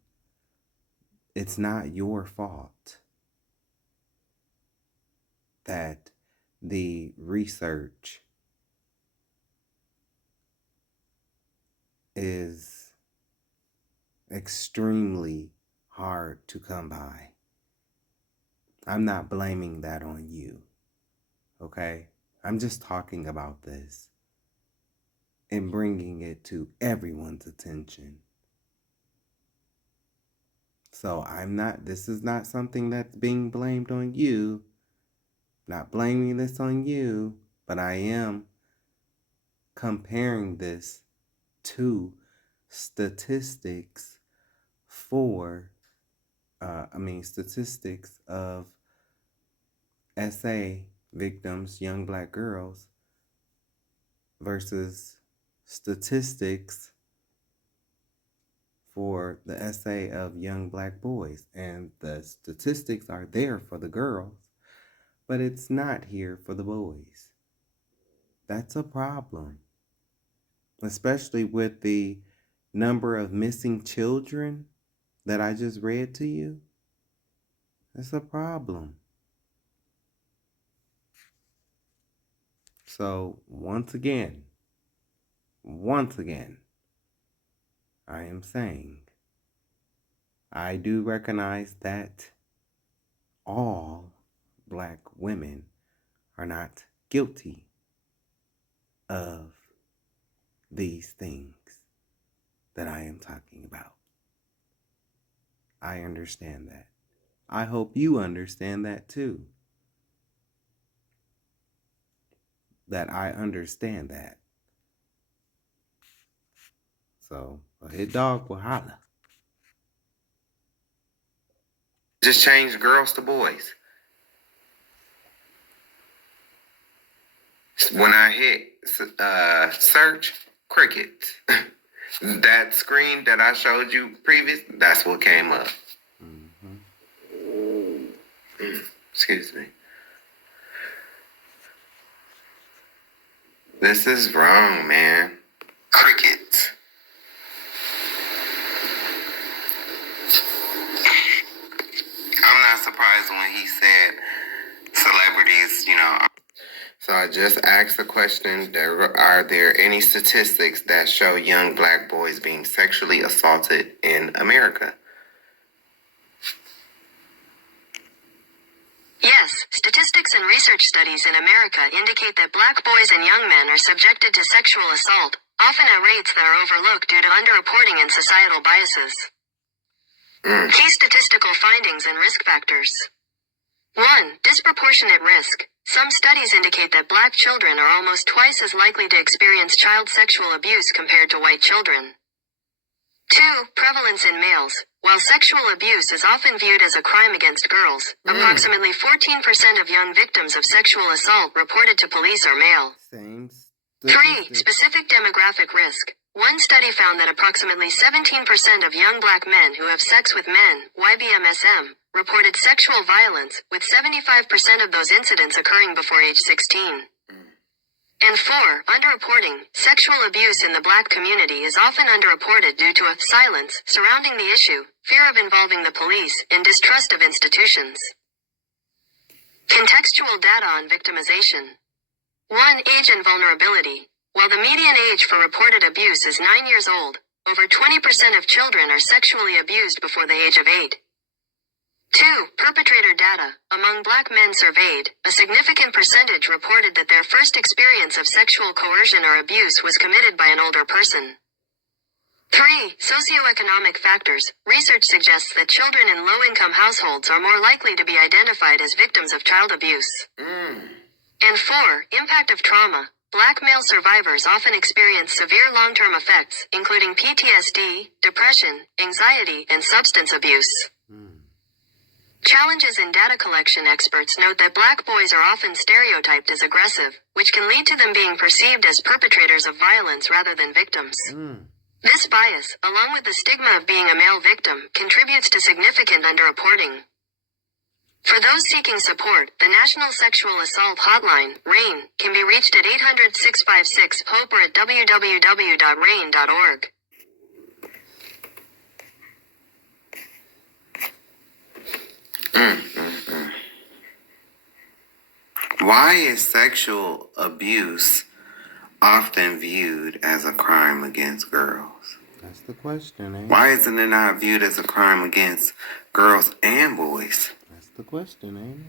it's not your fault that the research is extremely hard to come by. I'm not blaming that on you, okay? I'm just talking about this and bringing it to everyone's attention. So this is not something that's being blamed on you. Not blaming this on you, but I am comparing this to statistics statistics of SA victims, young black girls, versus statistics for the SA of young black boys. And the statistics are there for the girls, but it's not here for the boys. That's a problem, especially with the number of missing children that I just read to you. That's a problem. So once again, I am saying, I do recognize that all black women are not guilty of these things that I am talking about. I understand that. I hope you understand that too. That I understand that. So, a hit dog will holler. Just change girls to boys. When I hit search, crickets. That screen that I showed you previous, that's what came up. Excuse me. This is wrong, man. Crickets. I'm not surprised when he said celebrities, So I just asked the question, are there any statistics that show young black boys being sexually assaulted in America? Yes, statistics and research studies in America indicate that black boys and young men are subjected to sexual assault, often at rates that are overlooked due to underreporting and societal biases. Key statistical findings and risk factors. 1. Disproportionate risk. Some studies indicate that black children are almost twice as likely to experience child sexual abuse compared to white children. 2. Prevalence in males. While sexual abuse is often viewed as a crime against girls, approximately 14% of young victims of sexual assault reported to police are male. 3. Specific demographic risk. One study found that approximately 17% of young black men who have sex with men, YBMSM, reported sexual violence, with 75% of those incidents occurring before age 16. And 4. Underreporting. Sexual abuse in the black community is often underreported due to a silence surrounding the issue, fear of involving the police, and distrust of institutions. Contextual data on victimization. 1. Age and vulnerability. While the median age for reported abuse is 9 years old, over 20% of children are sexually abused before the age of 8. 2. Perpetrator data. Among black men surveyed, a significant percentage reported that their first experience of sexual coercion or abuse was committed by an older person. 3. Socioeconomic factors. Research suggests that children in low-income households are more likely to be identified as victims of child abuse. And 4. Impact of trauma. Black male survivors often experience severe long-term effects, including PTSD, depression, anxiety, and substance abuse. Challenges in data collection. Experts note that black boys are often stereotyped as aggressive, which can lead to them being perceived as perpetrators of violence rather than victims. This bias, along with the stigma of being a male victim, contributes to significant underreporting. For those seeking support, the National Sexual Assault Hotline, RAIN, can be reached at 800-656-HOPE or at www.rain.org. Why is sexual abuse often viewed as a crime against girls? That's the question, ain't it? Why isn't it not viewed as a crime against girls and boys? That's the question, ain't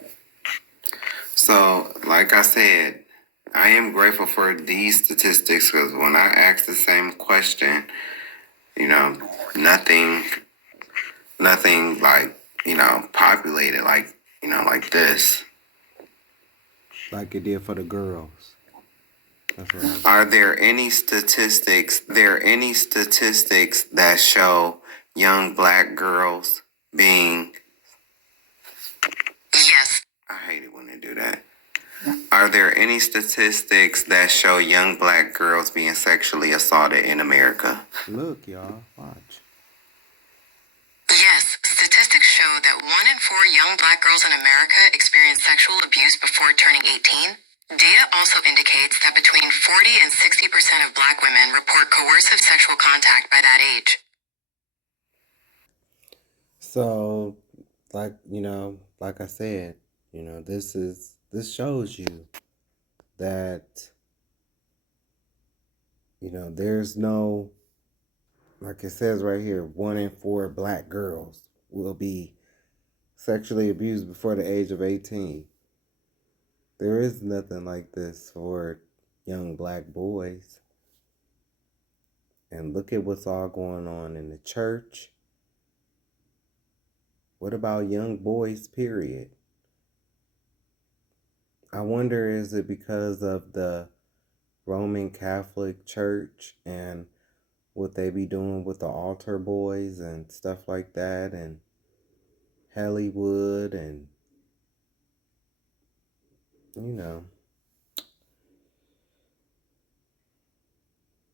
it? So, like I said, I am grateful for these statistics because when I asked the same question, you know, nothing like, you know, populated like, you know, like this. Like it did for the girls. That's right. Are there any statistics that show young black girls being... Yes. I hate it when they do that. Are there any statistics that show young black girls being sexually assaulted in America? Look, y'all, watch. Yes, statistics show that 1 in 4 young black girls in America experience sexual abuse before turning 18. Data also indicates that between 40 and 60% of black women report coercive sexual contact by that age. So, like, you know, like I said, you know, this shows you that, you know, there's no, like it says right here, 1 in 4 black girls will be sexually abused before the age of 18. There is nothing like this for young black boys. And look at what's all going on in the church. What about young boys, period? I wonder, is it because of the Roman Catholic Church and what they be doing with the altar boys and stuff like that, and Hollywood, and, you know.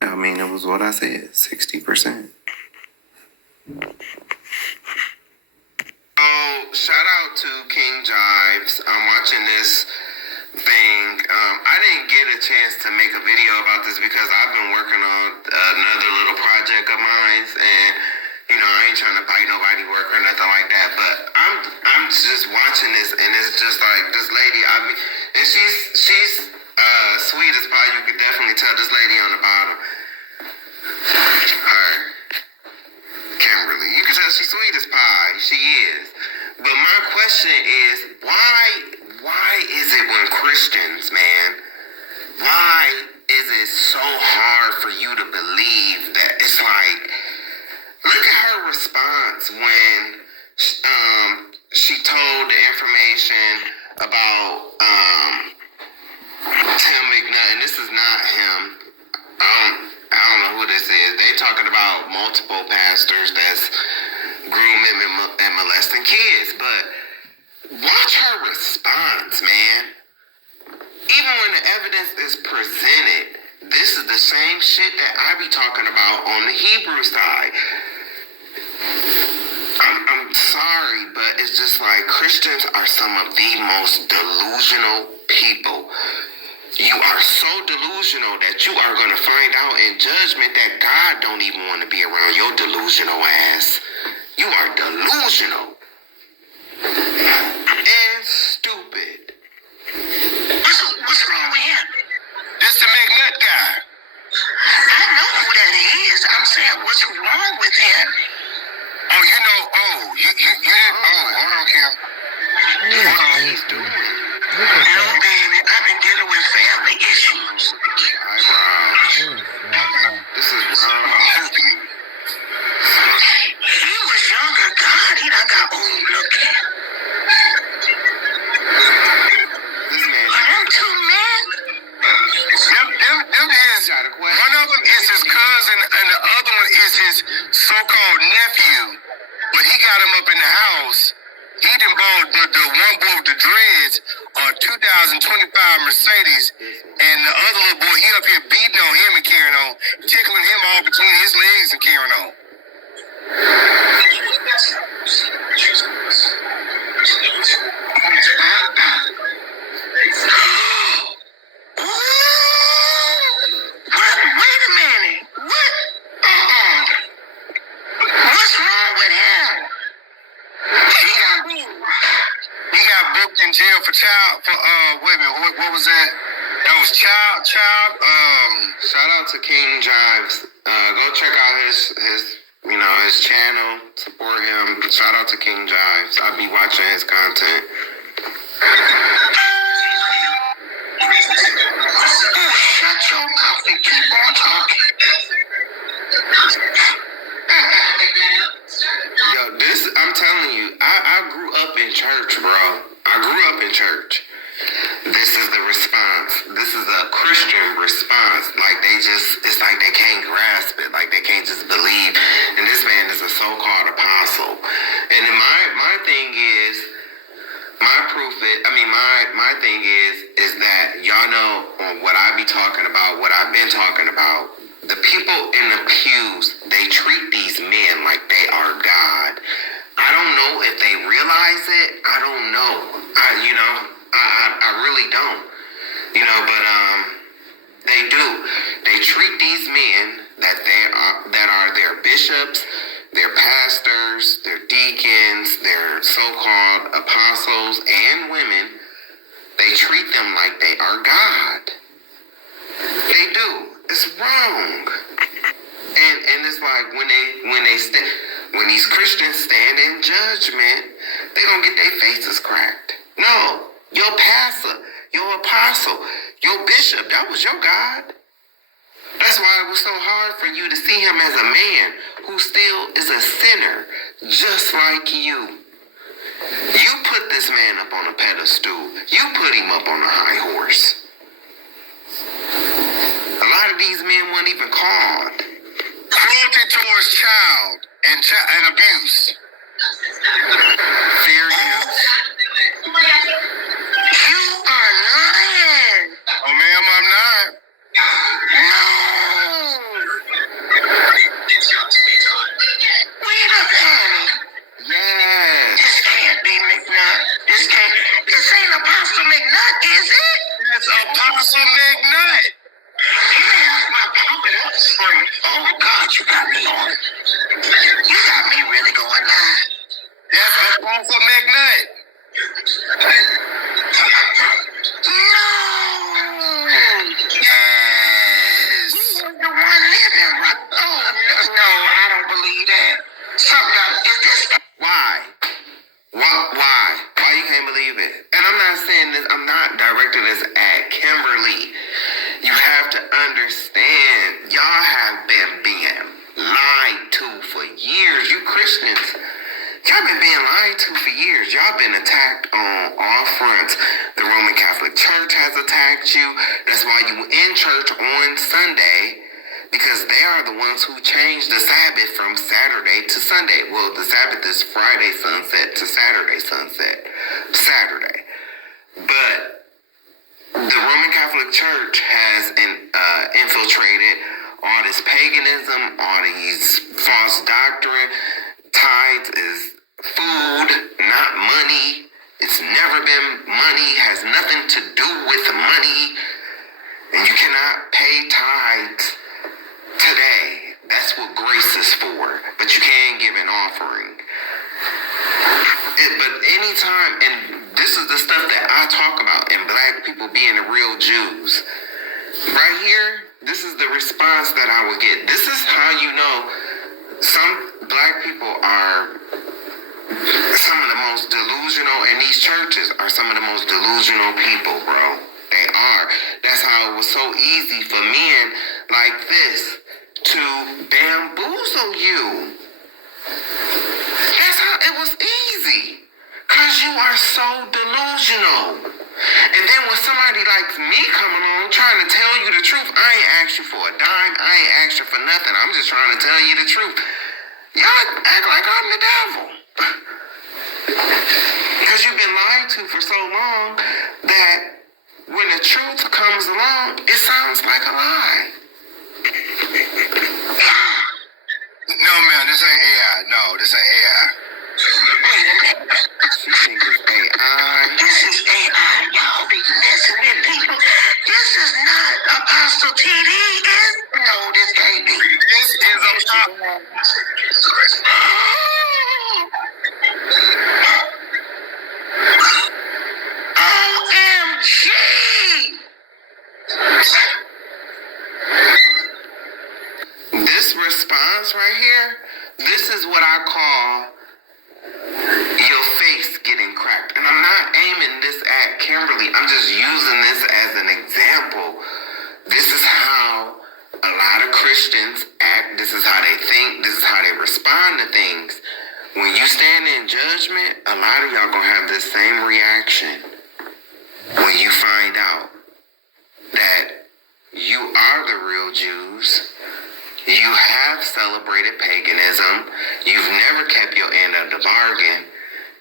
I mean, it was what I said, 60%. Oh, shout out to King Jives. I'm watching this thing. I didn't get a chance to make a video about this because I've been working on another little project of mine, and you know, I ain't trying to bite nobody work or nothing like that. But I'm just watching this, and it's just like this lady. I mean, and she's sweet as pie. You could definitely tell this lady on the bottom. Her, Kimberly. You can tell she's sweet as pie. She is. But my question is, why is it when Christians, man, why is it so hard for you to believe that? It's like, look at her response when she told the information about Tim McNutt, and this is not him. I don't know who this is. They talking about multiple pastors that's grooming and molesting kids, but watch her response, man. Even when the evidence is presented, this is the same shit that I be talking about on the Hebrew side. I'm sorry, but it's just like Christians are some of the most delusional people. You are so delusional that you are going to find out in judgment that God don't even want to be around your delusional ass. You are delusional and stupid. What's wrong with him? This the McNutt guy. I know who that is. I'm saying, what's wrong with him? Oh, you know, you didn't, hold on, Kim. You know what he's doing. No, baby, I've been dealing with family issues. This is wrong. He was younger. God, he done got old looking. This man. Are them two men? Them is, one of them is his cousin and the other one is his so-called nephew. But he got him up in the house. He done bought the one boy with the dreads, a 2025 Mercedes, and the other little boy, he up here beating on him and carrying on, tickling him all between his legs and carrying on. Wait a minute. What? What's wrong for wait a minute, what was that? That was child. Shout out to King Jives. Go check out his channel. Support him. Shout out to King Jives. I'll be watching his content. Shut your mouth and keep on talking. Yo, I'm telling you, I grew up in church, bro. I grew up in church. This is the response. This is a Christian response. Like it's like they can't grasp it. Like they can't just believe. And this man is a so-called apostle. And then my thing is, my thing is that y'all know what I be talking about, what I've been talking about. The people in the pews, they treat these men like they are God. I don't know if they realize it. I don't know. I really don't. But they do. They treat these men that are their bishops, their pastors, their deacons, their so-called apostles and women. They treat them like they are God. They do. It's wrong. And it's like when these Christians stand in judgment, they gonna get their faces cracked. No, your pastor, your apostle, your bishop, that was your God. That's why it was so hard for you to see him as a man who still is a sinner, just like you. You put this man up on a pedestal. You put him up on a high horse. A lot of these men weren't even called. Cruelty towards child and abuse. Fair use. You are lying. Oh, ma'am, I'm not. No. Wait a minute. Yes. This can't be McNutt. This ain't Apostle McNutt, is it? It's Apostle McNutt. Oh, God, you got me on. You got me really going live. That's Apostle McNutt. No. Yes. He was the one living right. Oh, no, I don't believe that. Something else. Is this... Why? Why you can't believe it? And I'm not saying this, I'm not directing this at Kimberly. You have to understand, y'all have been being lied to for years. You Christians, y'all been being lied to for years. Y'all been attacked on all fronts. The Roman Catholic Church has attacked you. That's why you in church on Sunday, because they are the ones who changed the Sabbath from Saturday to Sunday. Well, the Sabbath is Friday sunset to Saturday sunset. Saturday. But the Roman Catholic Church has infiltrated all this paganism, all these false doctrine. Tithes is food, not money. It's never been money, has nothing to do with money. And you cannot pay tithes today. That's what grace is for. But you can give an offering. But anytime, and this is the stuff that I talk about, and black people being the real Jews. Right here, this is the response that I would get. This is how you know some black people are some of the most delusional, and these churches are some of the most delusional people, bro. They are. That's how it was so easy for men like this to bamboozle you. That's how it was easy. Because you are so delusional. And then when somebody like me come along trying to tell you the truth, I ain't asked you for a dime, I ain't asked you for nothing. I'm just trying to tell you the truth. Y'all act like I'm the devil. Because you've been lied to for so long that when the truth comes along, it sounds like a lie. No, man, this ain't AI. No, this ain't AI. She thinks it's AI. This is AI. Y'all be messing with people. This is not Apostle TD. No, this can't be. This is Apostle. Oh, necessarily. I'm just using this as an example. This is how a lot of Christians act. This is how they think. This is how they respond to things. When you stand in judgment, a lot of y'all gonna have the same reaction when you find out that you are the real Jews. You have celebrated paganism. You've never kept your end of the bargain.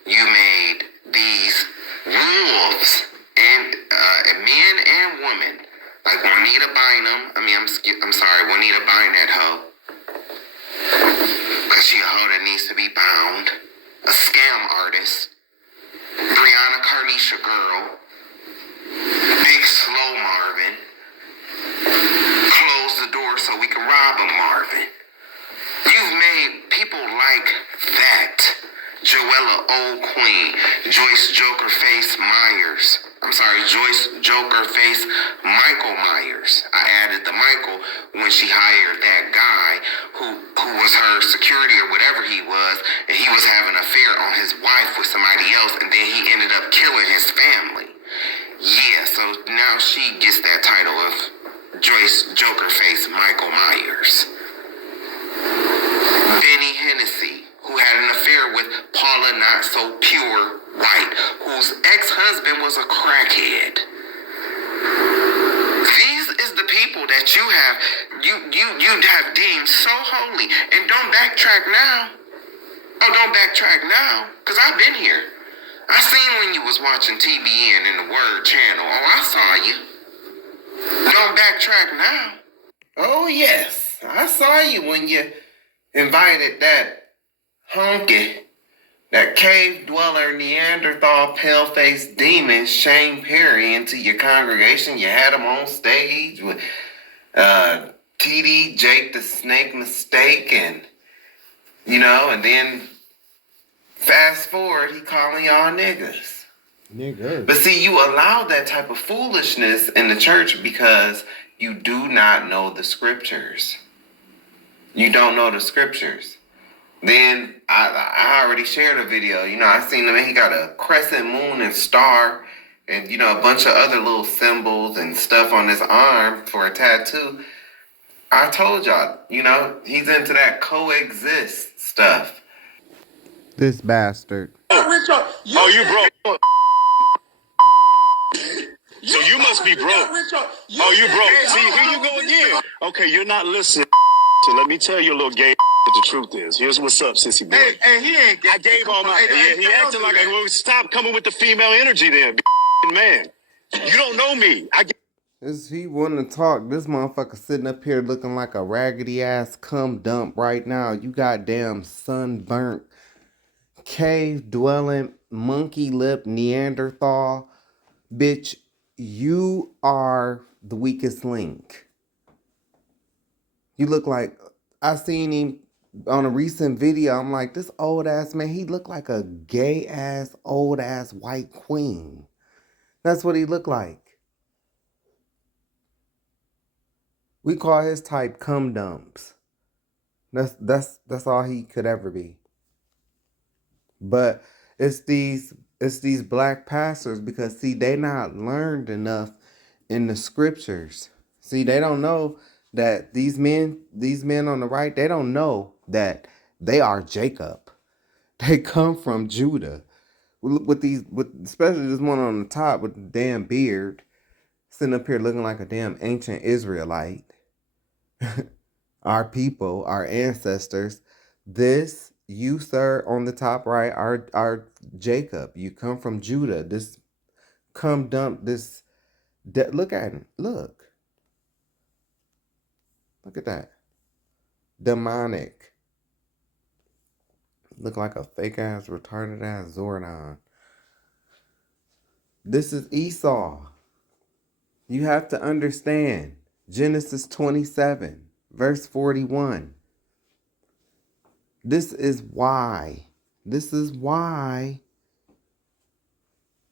You made these wolves and men and women, like Juanita Bynum. I'm sorry, Juanita Bynum that hoe, because she a hoe that needs to be bound. A scam artist. Brianna Carnisha Girl. Big Slow Marvin. Close the door so we can rob him, Marvin. You've made people like that. Joella Old Queen. Joyce Joker Face Myers. Joyce Joker Face Michael Myers. I added the Michael when she hired that guy who was her security or whatever he was, and he was having an affair on his wife with somebody else, and then he ended up killing his family. Yeah, so now she gets that title of Joyce Joker Face Michael Myers. Benny Hennessy, who had an affair with Paula Not So Pure White, whose ex-husband was a crackhead. These is the people that you have deemed so holy. And don't backtrack now. Oh, don't backtrack now, because I've been here. I seen when you was watching TBN in the Word channel. Oh, I saw you. Don't backtrack now. Oh, yes. I saw you when you invited that honky, that cave dweller, Neanderthal, pale-faced demon, Shane Perry, into your congregation. You had him on stage with TD, Jake the Snake Mistake, and then fast forward, he calling y'all niggas. Niggas. But see, you allow that type of foolishness in the church because you do not know the scriptures. You don't know the scriptures. Then I already shared a video. I seen him, he got a crescent moon and star and, a bunch of other little symbols and stuff on his arm for a tattoo. I told y'all, he's into that coexist stuff. This bastard. Oh, you broke. So you must be broke. Oh, you broke. See, here you go again. Okay, you're not listening. So let me tell you a little gay what the truth is. Here's what's up, sissy boy. Hey, he ain't gay. I gave all my... he acting like... Well, stop coming with the female energy then, man. You don't know me. He wanting to talk. This motherfucker sitting up here looking like a raggedy ass cum dump right now. You goddamn sunburnt, cave dwelling, monkey lip Neanderthal. Bitch, you are the weakest link. You look like, I seen him on a recent video. I'm like, this old ass man, he looked like a gay ass, old ass white queen. That's what he looked like. We call his type cum dumps. That's all he could ever be. But it's these black pastors, because see, they not learned enough in the scriptures. See, they don't know that these men on the right, they don't know that they are Jacob. They come from Judah. With especially this one on the top with the damn beard, sitting up here looking like a damn ancient Israelite. Our people, our ancestors. This, you, sir, on the top right, are Jacob. You come from Judah. This cum dump, this... look at him. Look. Look at that. Demonic. Look like a fake-ass, retarded-ass Zordon. This is Esau. You have to understand. Genesis 27, verse 41. This is why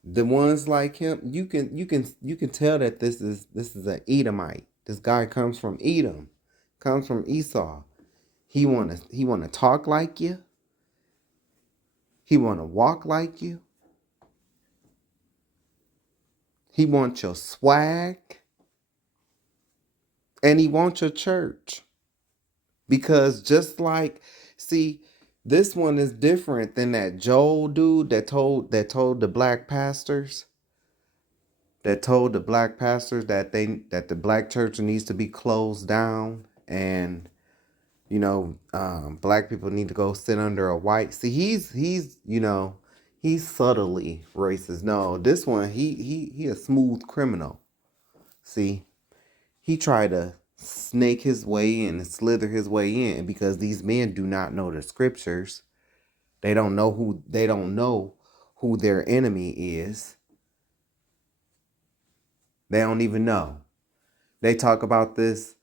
the ones like him, you can tell that this is an Edomite. This guy comes from Edom, comes from Esau. He wanna talk like you. He wanna walk like you. He wants your swag. And he wants your church. Because just like, see, this one is different than that Joel dude that told the black pastors that the black church needs to be closed down, and black people need to go sit under a white. See, he's subtly racist. No, this one he a smooth criminal. See, he tried to snake his way in and slither his way in because these men do not know the scriptures. They don't know who their enemy is. They don't even know. They talk about this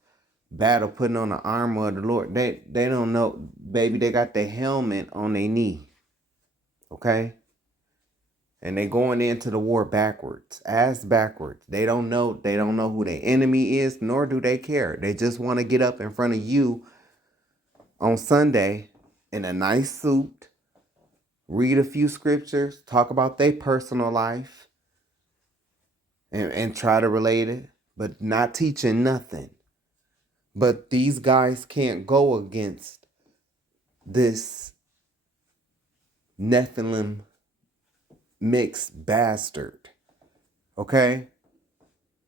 battle putting on the armor of the Lord. They don't know, baby. They got their helmet on their knee. Okay? And they going into the war backwards, ass backwards. They don't know who their enemy is, nor do they care. They just want to get up in front of you on Sunday in a nice suit, read a few scriptures, talk about their personal life, and try to relate it, but not teaching nothing. But these guys can't go against this Nephilim mixed bastard. Okay?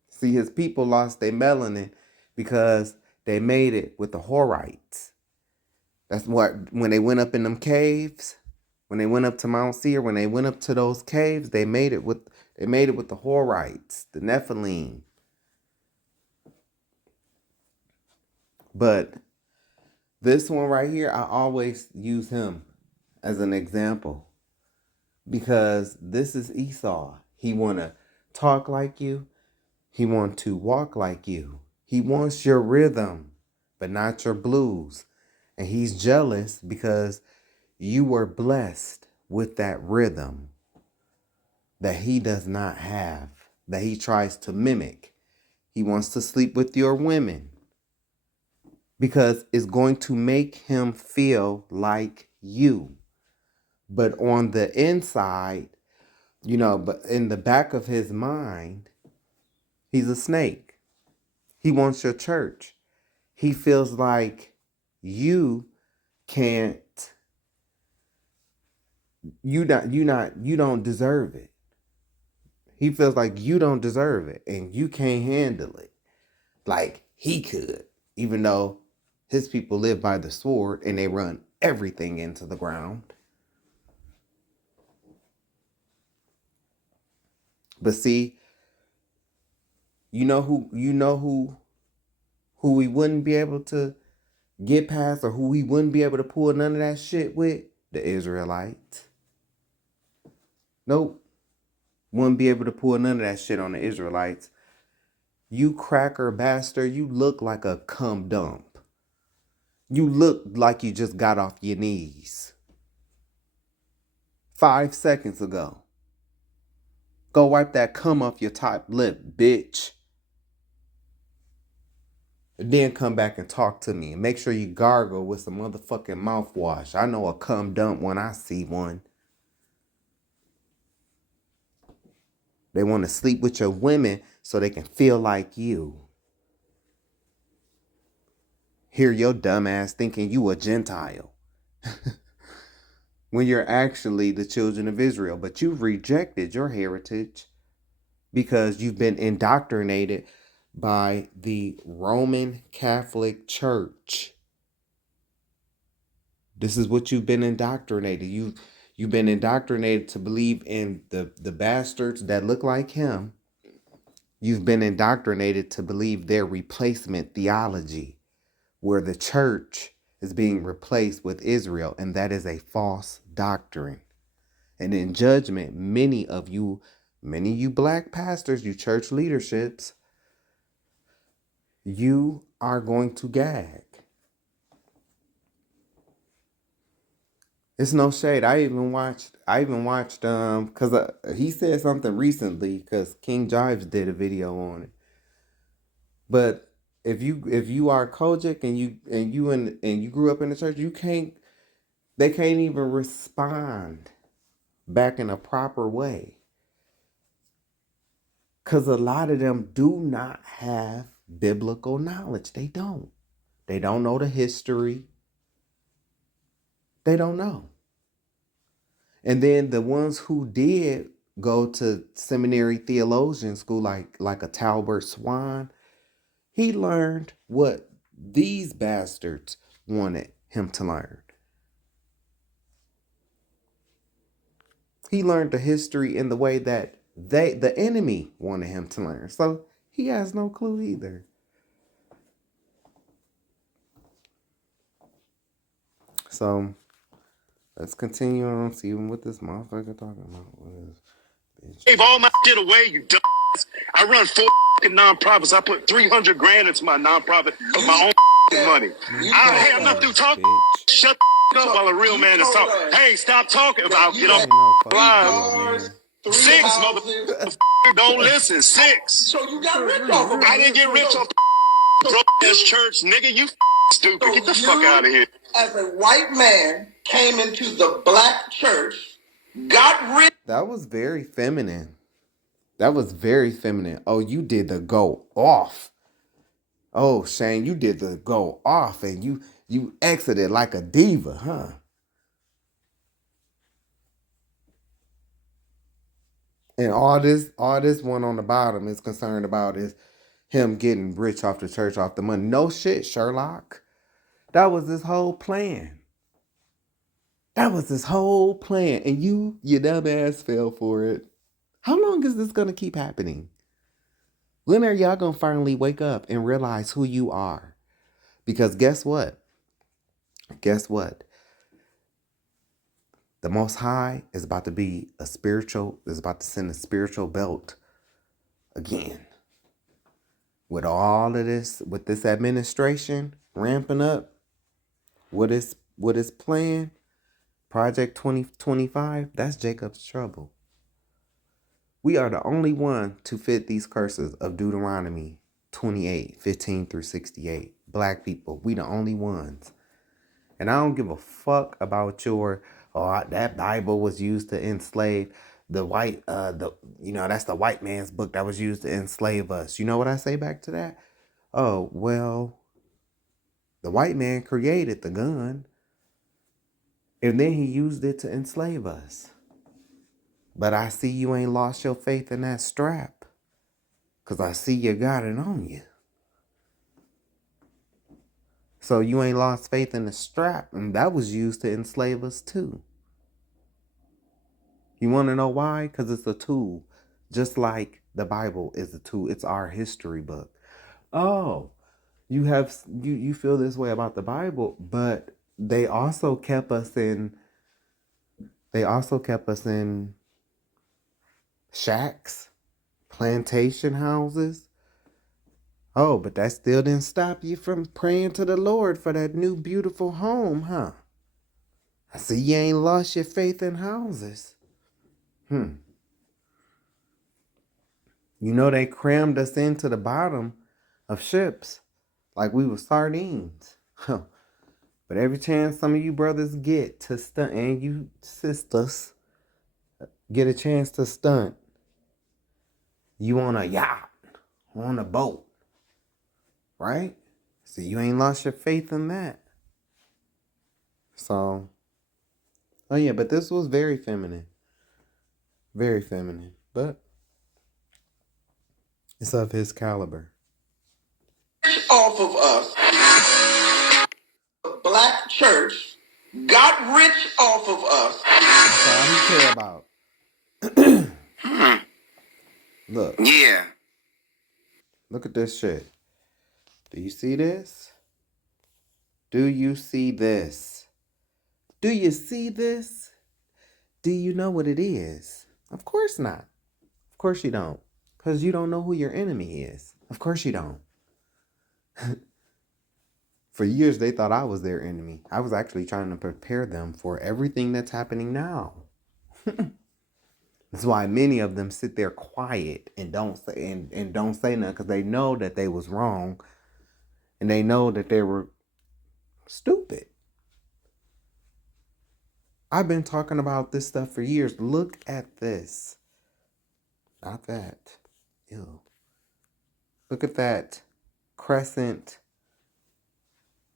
See, his people lost their melanin because they made it with the Horites. That's what, when they went up in them caves, when they went up to Mount Seir, when they went up to those caves, they made it with the Horites, the Nephilim. But this one right here, I always use him as an example because this is Esau. He want to talk like you. He want to walk like you. He wants your rhythm, but not your blues. And he's jealous because you were blessed with that rhythm that he does not have, that he tries to mimic. He wants to sleep with your women because it's going to make him feel like you. But on the inside, but in the back of his mind, he's a snake. He wants your church. He feels like you can't, you don't deserve it. He feels like you don't deserve it and you can't handle it like he could, even though his people live by the sword and they run everything into the ground. But see, you know who we wouldn't be able to get past, or who we wouldn't be able to pull none of that shit with? The Israelites. Nope. Wouldn't be able to pull none of that shit on the Israelites. You cracker bastard, you look like a cum dump. You look like you just got off your knees 5 seconds ago. Go wipe that cum off your top lip, bitch. And then come back and talk to me. And make sure you gargle with some motherfucking mouthwash. I know a cum dump when I see one. They want to sleep with your women so they can feel like you. Hear your dumb ass thinking you a Gentile. When you're actually the children of Israel. But you've rejected your heritage because you've been indoctrinated by the Roman Catholic Church. This is what you've been indoctrinated. You've been indoctrinated to believe in the bastards that look like him. You've been indoctrinated to believe their replacement theology, where the church is being replaced with Israel, and that is a false doctrine. And in judgment, many of you black pastors, you church leaderships, you are going to gag. It's no shade. I even watched because he said something recently because King Jives did a video on it. But if you are Kojic and you grew up in the church, they can't even respond back in a proper way. Because a lot of them do not have biblical knowledge. They don't. They don't know the history. They don't know. And then the ones who did go to seminary theologian school, like a Talbert Swan, he learned what these bastards wanted him to learn. He learned the history in the way that the enemy wanted him to learn. So he has no clue either. So let's continue on seeing what this motherfucker talking about. What is, Gave all my shit away, you dumb. I run 4 nonprofits. I put 300 grand into my nonprofit of my own money. Hey, I'm not through talking. bitch. Shut the up while a real man is talking. Hey, stop talking about get off Ain't no fucking live. man. 6, motherfucker. Don't listen. 6. So you got rich off of it. I didn't get rich off broke ass church, nigga. You stupid. So Get the fuck out of here. As a white man, came into the black church, got rich. That was very feminine. That was very feminine. Oh, you did the go off. Oh, Shane, you did the go off and you exited like a diva, huh? And all this one on the bottom is concerned about is him getting rich off the church, off the money. No shit, Sherlock. That was his whole plan. That was his whole plan. And you dumbass fell for it. How long is this gonna keep happening? When are y'all gonna finally wake up and realize who you are? Because guess what? Guess what? The Most High is about to send a spiritual belt again. With all of this, with this administration ramping up, what is planned, Project 2025, that's Jacob's trouble. We are the only one to fit these curses of Deuteronomy 28:15 through 68. Black people, we the only ones. And I don't give a fuck about that Bible was used to enslave the white, that's the white man's book that was used to enslave us. You know what I say back to that? Oh, well, the white man created the gun and then he used it to enslave us. But I see you ain't lost your faith in that strap, because I see you got it on you. So you ain't lost faith in the strap, and that was used to enslave us too. You want to know why? Because it's a tool. Just like the Bible is a tool. It's our history book. Oh, you feel this way about the Bible, but they also kept us in shacks, plantation houses. Oh, but that still didn't stop you from praying to the Lord for that new beautiful home, huh? I see you ain't lost your faith in houses. You know they crammed us into the bottom of ships like we were sardines. But every chance some of you brothers get to stunt, and you sisters get a chance to stunt, you on a yacht, on a boat, right? So you ain't lost your faith in that. So, oh yeah, but this was very feminine. Very feminine. But it's of his caliber. Off of us. The black church got rich off of us. That's all he care about. Look. Yeah. Look at this shit. Do you see this? Do you see this? Do you see this? Do you know what it is? Of course not. Of course you don't. Because you don't know who your enemy is. Of course you don't. For years, they thought I was their enemy. I was actually trying to prepare them for everything that's happening now. That's why many of them sit there quiet and don't say nothing, because they know that they was wrong, and they know that they were stupid. I've been talking about this stuff for years. Look at this. Not that. Ew. Look at that crescent,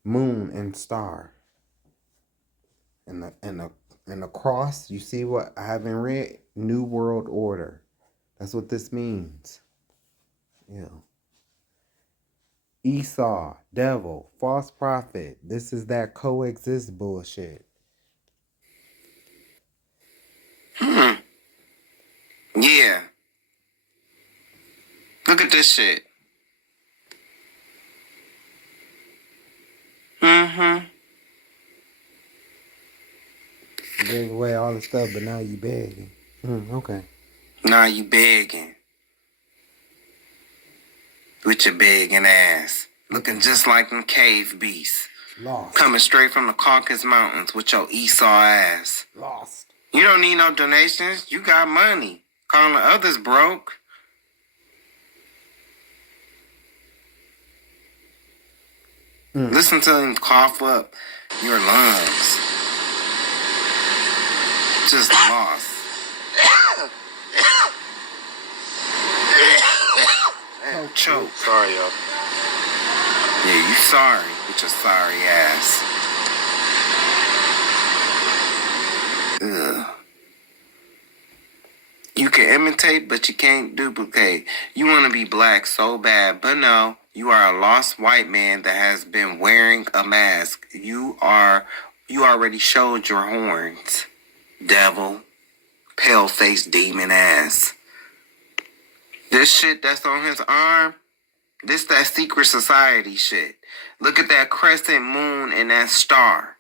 moon, and star. And the cross. You see what I haven't read? New World Order. That's what this means. Ew. Esau, devil, false prophet. This is that coexist bullshit. Yeah. Look at this shit. You gave away all the stuff, but now you begging. Okay. Now you begging. With your begging ass. Looking just like them cave beasts. Lost. Coming straight from the Caucasus Mountains with your Esau ass. Lost. You don't need no donations. You got money. Calling others broke. Listen to him cough up your lungs. Just lost. Choke. Sorry, y'all. Yeah, you sorry with your sorry ass. Ugh. You can imitate, but you can't duplicate. You want to be black so bad, but no. You are a lost white man that has been wearing a mask. You already showed your horns. Devil. Pale-faced demon ass. This shit that's on his arm, this that secret society shit. Look at that crescent moon and that star.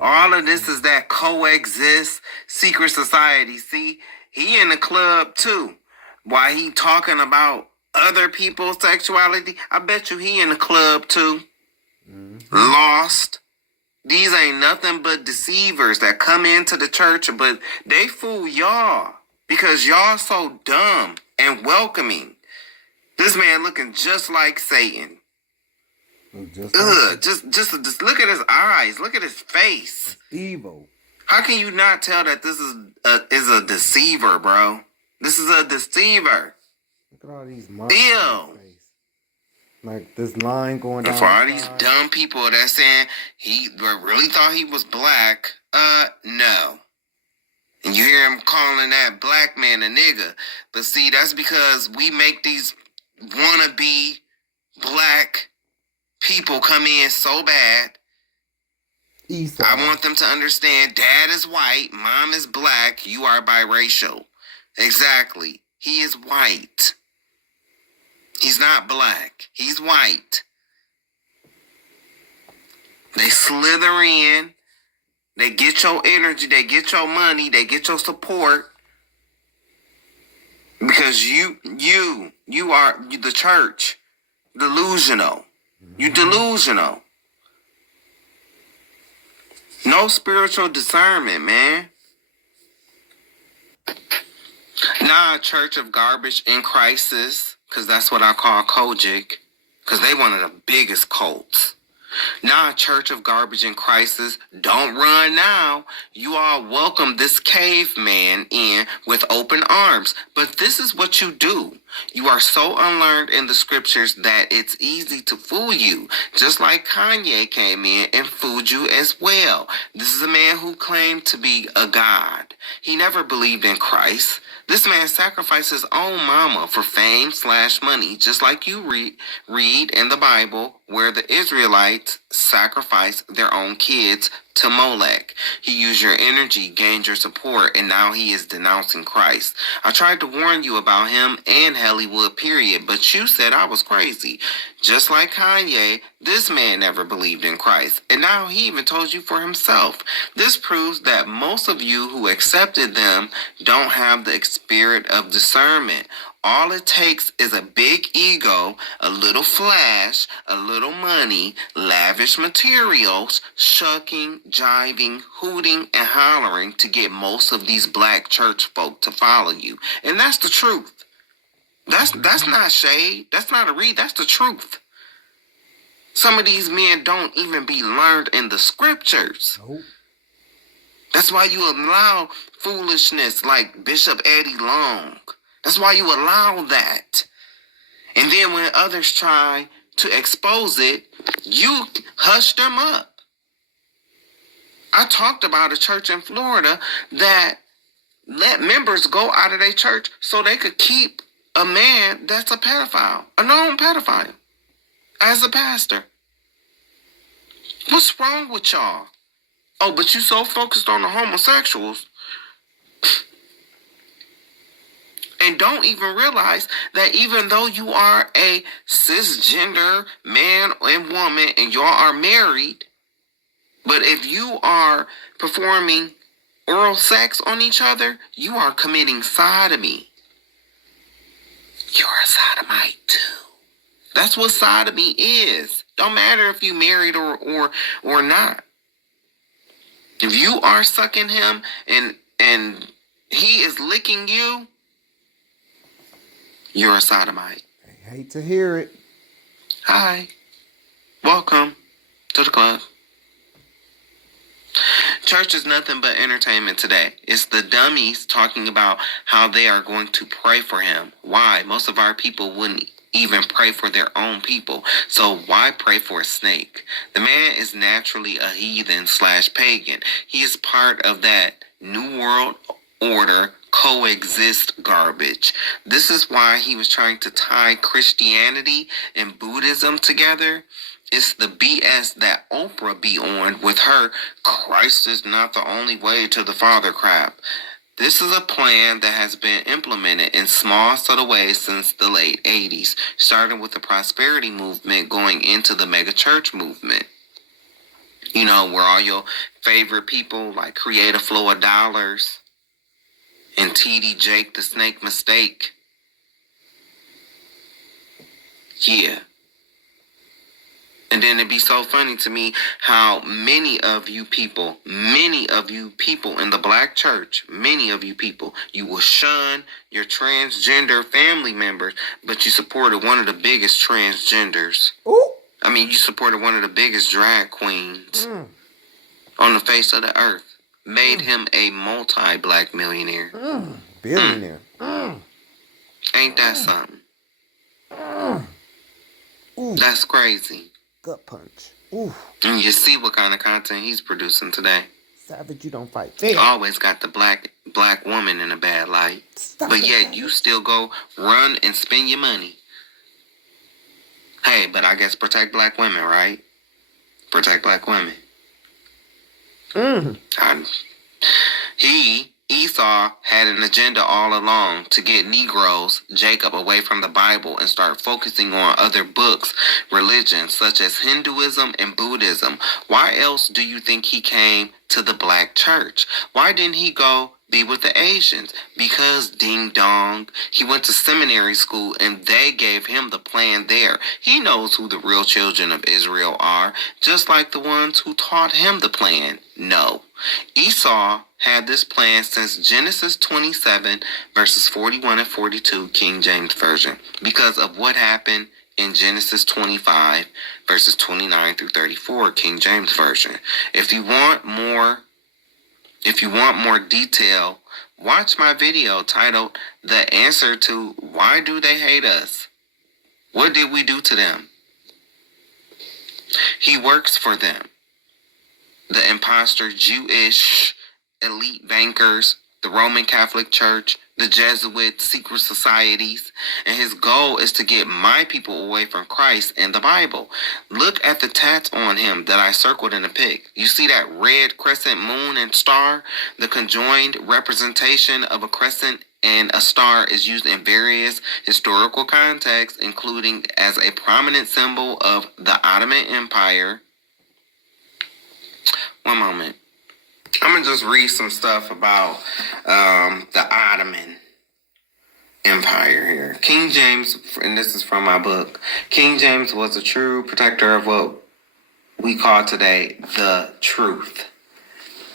All of this is that coexist secret society. See, he in the club too. While he talking about other people's sexuality, I bet you he in the club too. Lost. These ain't nothing but deceivers that come into the church, but they fool y'all because y'all so dumb and welcoming. This man looking just like Satan. Just look at his eyes. Look at his face. Evil. How can you not tell that this is a deceiver, bro? This is a deceiver. Look at all these marks. Ew. Like this line going down. And for all these dumb people that saying he really thought he was black, no. And you hear him calling that black man a nigga. But see, that's because we make these wannabe black people come in so bad. Esau. I want them to understand dad is white, mom is black, you are biracial. Exactly. He is white. He's not black. He's white. They slither in. They get your energy. They get your money. They get your support. Because you are the church. Delusional. You delusional. No spiritual discernment, man. Nah, Church of Garbage in Crisis. Because that's what I call Kojic. Because they one of the biggest cults. Nah, Church of Garbage in Crisis. Don't run now. You all welcome this caveman in with open arms. But this is what you do. You are so unlearned in the scriptures that it's easy to fool you. Just like Kanye came in and fooled you as well. This is a man who claimed to be a god. He never believed in Christ. This man sacrificed his own mama for fame/money, just like you read in the Bible where the Israelites sacrificed their own kids to Molech. He used your energy, gained your support, and now he is denouncing Christ. I tried to warn you about him and Hollywood, period, but you said I was crazy. Just like Kanye, this man never believed in Christ, and now he even told you for himself. This proves that most of you who accepted them don't have the spirit of discernment. All it takes is a big ego, a little flash, a little money, lavish materials, shucking, jiving, hooting, and hollering to get most of these black church folk to follow you. And that's the truth. That's not shade. That's not a read. That's the truth. Some of these men don't even be learned in the scriptures. Nope. That's why you allow foolishness like Bishop Eddie Long. That's why you allow that. when others try to expose it, you hush them up. I talked about a church in Florida that let members go out of their church so they could keep a man that's a pedophile, a known pedophile, as a pastor. What's wrong with y'all? Oh, but you so focused on the homosexuals and don't even realize that even though you are a cisgender man and woman and y'all are married, but if you are performing oral sex on each other, you are committing sodomy. You're a sodomite too. That's what sodomy is. Don't matter if you married or not. If you are sucking him and he is licking you, you're a sodomite. I hate to hear it. Hi. Welcome to the club. Church is nothing but entertainment today. It's the dummies talking about how they are going to pray for him. Why? Most of our people wouldn't even pray for their own people. So why pray for a snake? The man is naturally a heathen / pagan. He is part of that New World Order coexist garbage. This is why he was trying to tie Christianity and Buddhism together. It's the BS that Oprah be on with her Christ is not the only way to the Father crap. This is a plan that has been implemented in small subtle ways since the late 80s, starting with the prosperity movement going into the mega church movement. You know, where all your favorite people like Create a Flow of Dollars and TD Jake the Snake Mistake. Yeah. And then it'd be so funny to me how many of you people in the black church, many of you people, you will shun your transgender family members, but you supported one of the biggest transgenders. Ooh. I mean, you supported one of the biggest drag queens on the face of the earth. Made him a multi-black millionaire. Billionaire. Ain't that something? That's crazy. Gut punch. Ooh. And you see what kind of content he's producing today. Savage, you don't fight fair. Always got the black woman in a bad light. But yet you still go run and spend your money. Hey, but I guess protect black women, right? Protect black women. Esau had an agenda all along to get Negroes, Jacob, away from the Bible and start focusing on other books, religions such as Hinduism and Buddhism. Why else do you think he came to the black church? Why didn't he go be with the Asians? Because ding dong, he went to seminary school and they gave him the plan there. He knows who the real children of Israel are, just like the ones who taught him the plan. No. Esau had this plan since Genesis 27 verses 41 and 42, King James Version, because of what happened in Genesis 25 verses 29 through 34, King James Version. If you want more detail, watch my video titled The Answer to Why Do They Hate Us? What did we do to them? He works for them. The imposter Jewish elite bankers, the Roman Catholic Church, the Jesuit secret societies, and his goal is to get my people away from Christ and the Bible. Look at the tats on him that I circled in the pic. You see that red crescent, moon, and star? The conjoined representation of a crescent and a star is used in various historical contexts, including as a prominent symbol of the Ottoman Empire. One moment. I'm going to just read some stuff about the Ottoman Empire here. King James, and this is from my book, King James was a true protector of what we call today the truth.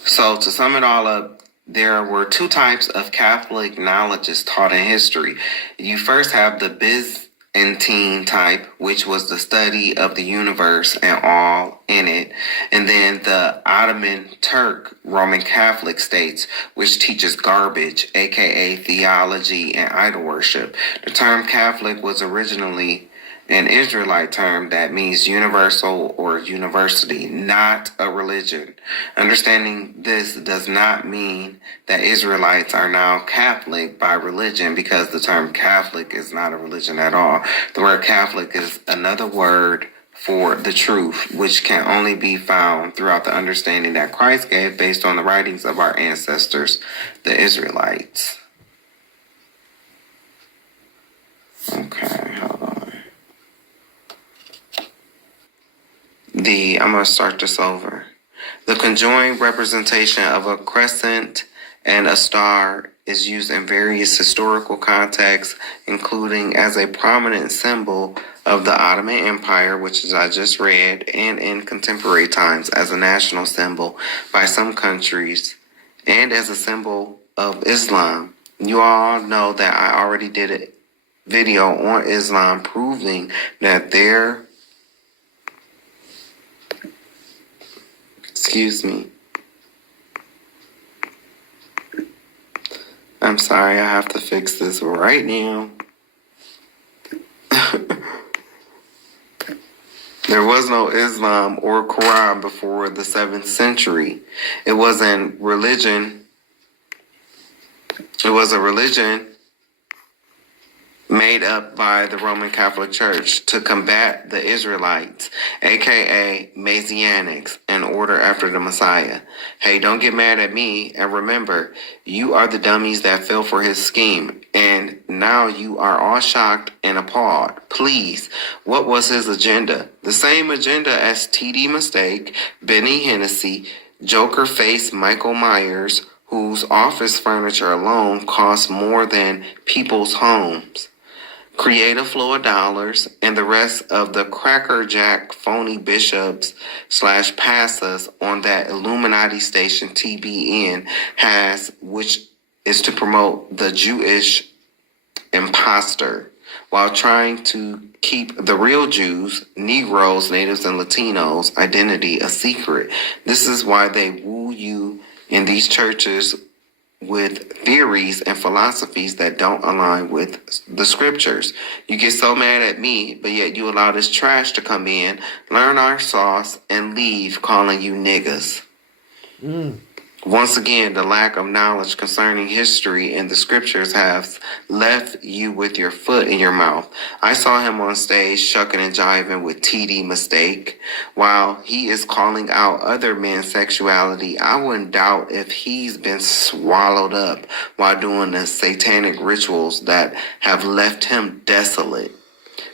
So to sum it all up, there were two types of Catholic knowledge taught in history. You first have the Byzantine type, which was the study of the universe and all in it, and then the Ottoman Turk Roman Catholic states, which teaches garbage, aka theology and idol worship. The term Catholic was originally an Israelite term that means universal or university, not a religion. Understanding this does not mean that Israelites are now Catholic by religion, because the term Catholic is not a religion at all. The word Catholic is another word for the truth, which can only be found throughout the understanding that Christ gave based on the writings of our ancestors, the Israelites. Okay, hold on. I'm going to start this over. The conjoined representation of a crescent and a star is used in various historical contexts, including as a prominent symbol of the Ottoman Empire, which is I just read, and in contemporary times as a national symbol by some countries, and as a symbol of Islam. You all know that I already did a video on Islam proving that I'm sorry, I have to fix this right now. There was no Islam or Quran before the 7th century. It was a religion made up by the Roman Catholic Church to combat the Israelites, aka Messianics, in order after the Messiah. Hey, don't get mad at me, and remember, you are the dummies that fell for his scheme, and now you are all shocked and appalled. Please, what was his agenda? The same agenda as TD Mistake, Benny Hennessy, Joker Face Michael Myers, whose office furniture alone costs more than people's homes. Create a flow of dollars, and the rest of the crackerjack phony bishops / pastors on that Illuminati station TBN has, which is to promote the Jewish imposter while trying to keep the real Jews, Negroes, Natives, and Latinos' identity a secret. This is why they woo you in these churches with theories and philosophies that don't align with the scriptures. You get so mad at me, but yet you allow this trash to come in, learn our sauce, and leave calling you niggas. Once again, the lack of knowledge concerning history and the scriptures has left you with your foot in your mouth. I saw him on stage shucking and jiving with TD Mistake. While he is calling out other men's sexuality, I wouldn't doubt if he's been swallowed up while doing the satanic rituals that have left him desolate.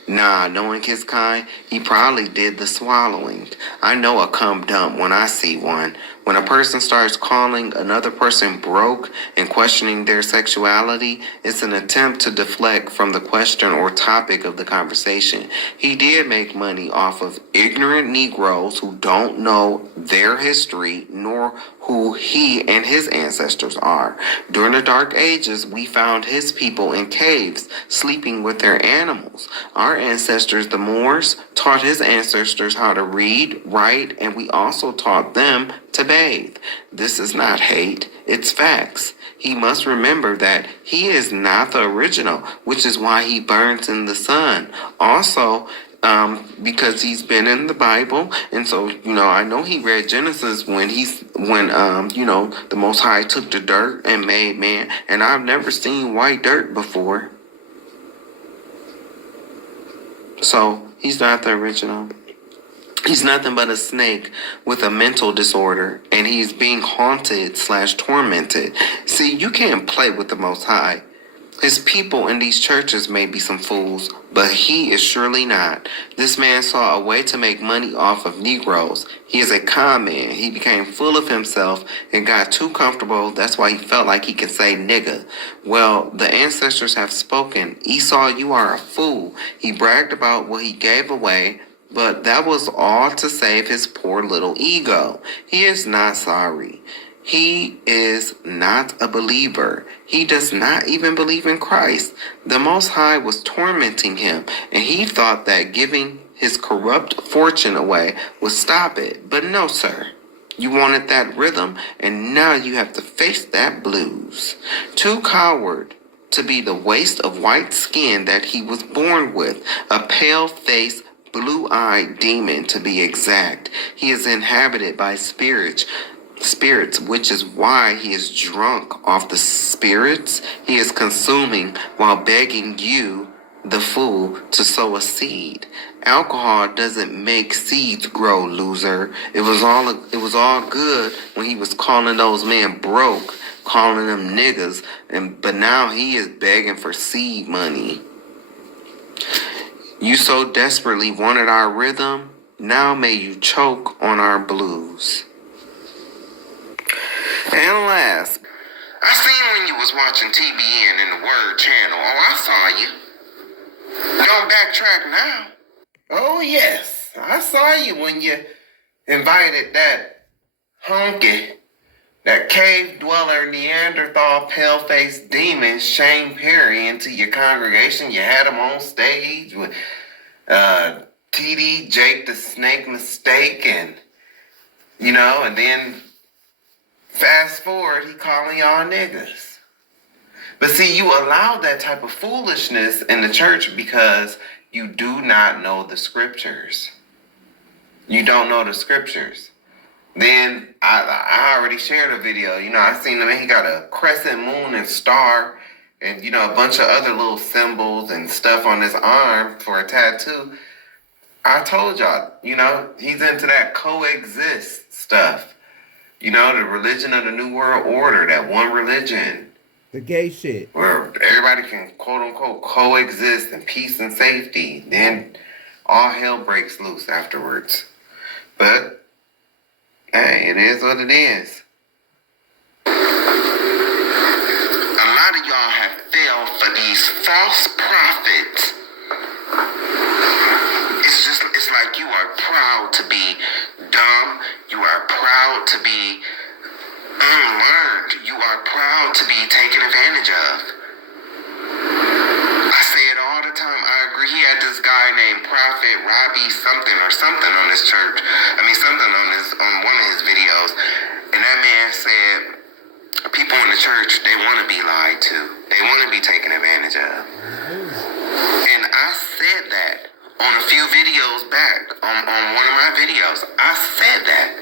Nah, knowing his kind, he probably did the swallowing. I know a cum dump when I see one. When a person starts calling another person broke and questioning their sexuality, it's an attempt to deflect from the question or topic of the conversation. He did make money off of ignorant Negroes who don't know their history nor who he and his ancestors are. During the Dark Ages, we found his people in caves, sleeping with their animals. Our ancestors, the Moors, taught his ancestors how to read, write, and we also taught them to bathe. This is not hate, it's facts. He must remember that he is not the original, which is why he burns in the sun. Also, because he's been in the Bible, and so, I know he read Genesis when the Most High took the dirt and made man, and I've never seen white dirt before. So, he's not the original. He's nothing but a snake with a mental disorder, and he's being haunted / tormented. See, you can't play with the Most High. His people in these churches may be some fools, but he is surely not. This man saw a way to make money off of Negroes. He is a con man. He became full of himself and got too comfortable. That's why he felt like he could say nigga. Well, the ancestors have spoken. Esau, you are a fool. He bragged about what he gave away, but that was all to save his poor little ego. He is not sorry. He is not a believer. He does not even believe in Christ. The Most High was tormenting him, and he thought that giving his corrupt fortune away would stop it. But no, sir. You wanted that rhythm, and now you have to face that blues. Too coward to be the waste of white skin that he was born with, a pale-faced, blue-eyed demon to be exact. He is inhabited by spirits, which is why he is drunk off the spirits he is consuming while begging you, the fool, to sow a seed. Alcohol doesn't make seeds grow, loser. It was all good when he was calling those men broke, calling them niggas, but now he is begging for seed money. You so desperately wanted our rhythm, now may you choke on our blues. And last, I seen when you was watching TBN in the Word channel. Oh, I saw you. Don't backtrack now. Oh, yes. I saw you when you invited that honky, that cave dweller, Neanderthal, pale-faced demon, Shane Perry, into your congregation. You had him on stage with TD, Jake the Snake Mistake, and then fast forward, he calling y'all niggas. But see, you allowed that type of foolishness in the church because you do not know the scriptures. You don't know the scriptures. Then I already shared a video. I seen him, he got a crescent moon and star and, a bunch of other little symbols and stuff on his arm for a tattoo. I told y'all, he's into that coexist stuff. The religion of the New World Order, that one religion. The gay shit. Where everybody can, quote unquote, coexist in peace and safety. Then all hell breaks loose afterwards. But, hey, it is what it is. A lot of y'all have fell for these false prophets. It's like you are proud to be dumb. You are proud to be unlearned. You are proud to be taken advantage of. I say it all the time. I agree. He had this guy named Prophet Robbie something on his church. Something on one of his videos. And that man said, people in the church, they want to be lied to. They want to be taken advantage of. And I said that on a few videos back, on one of my videos. I said that.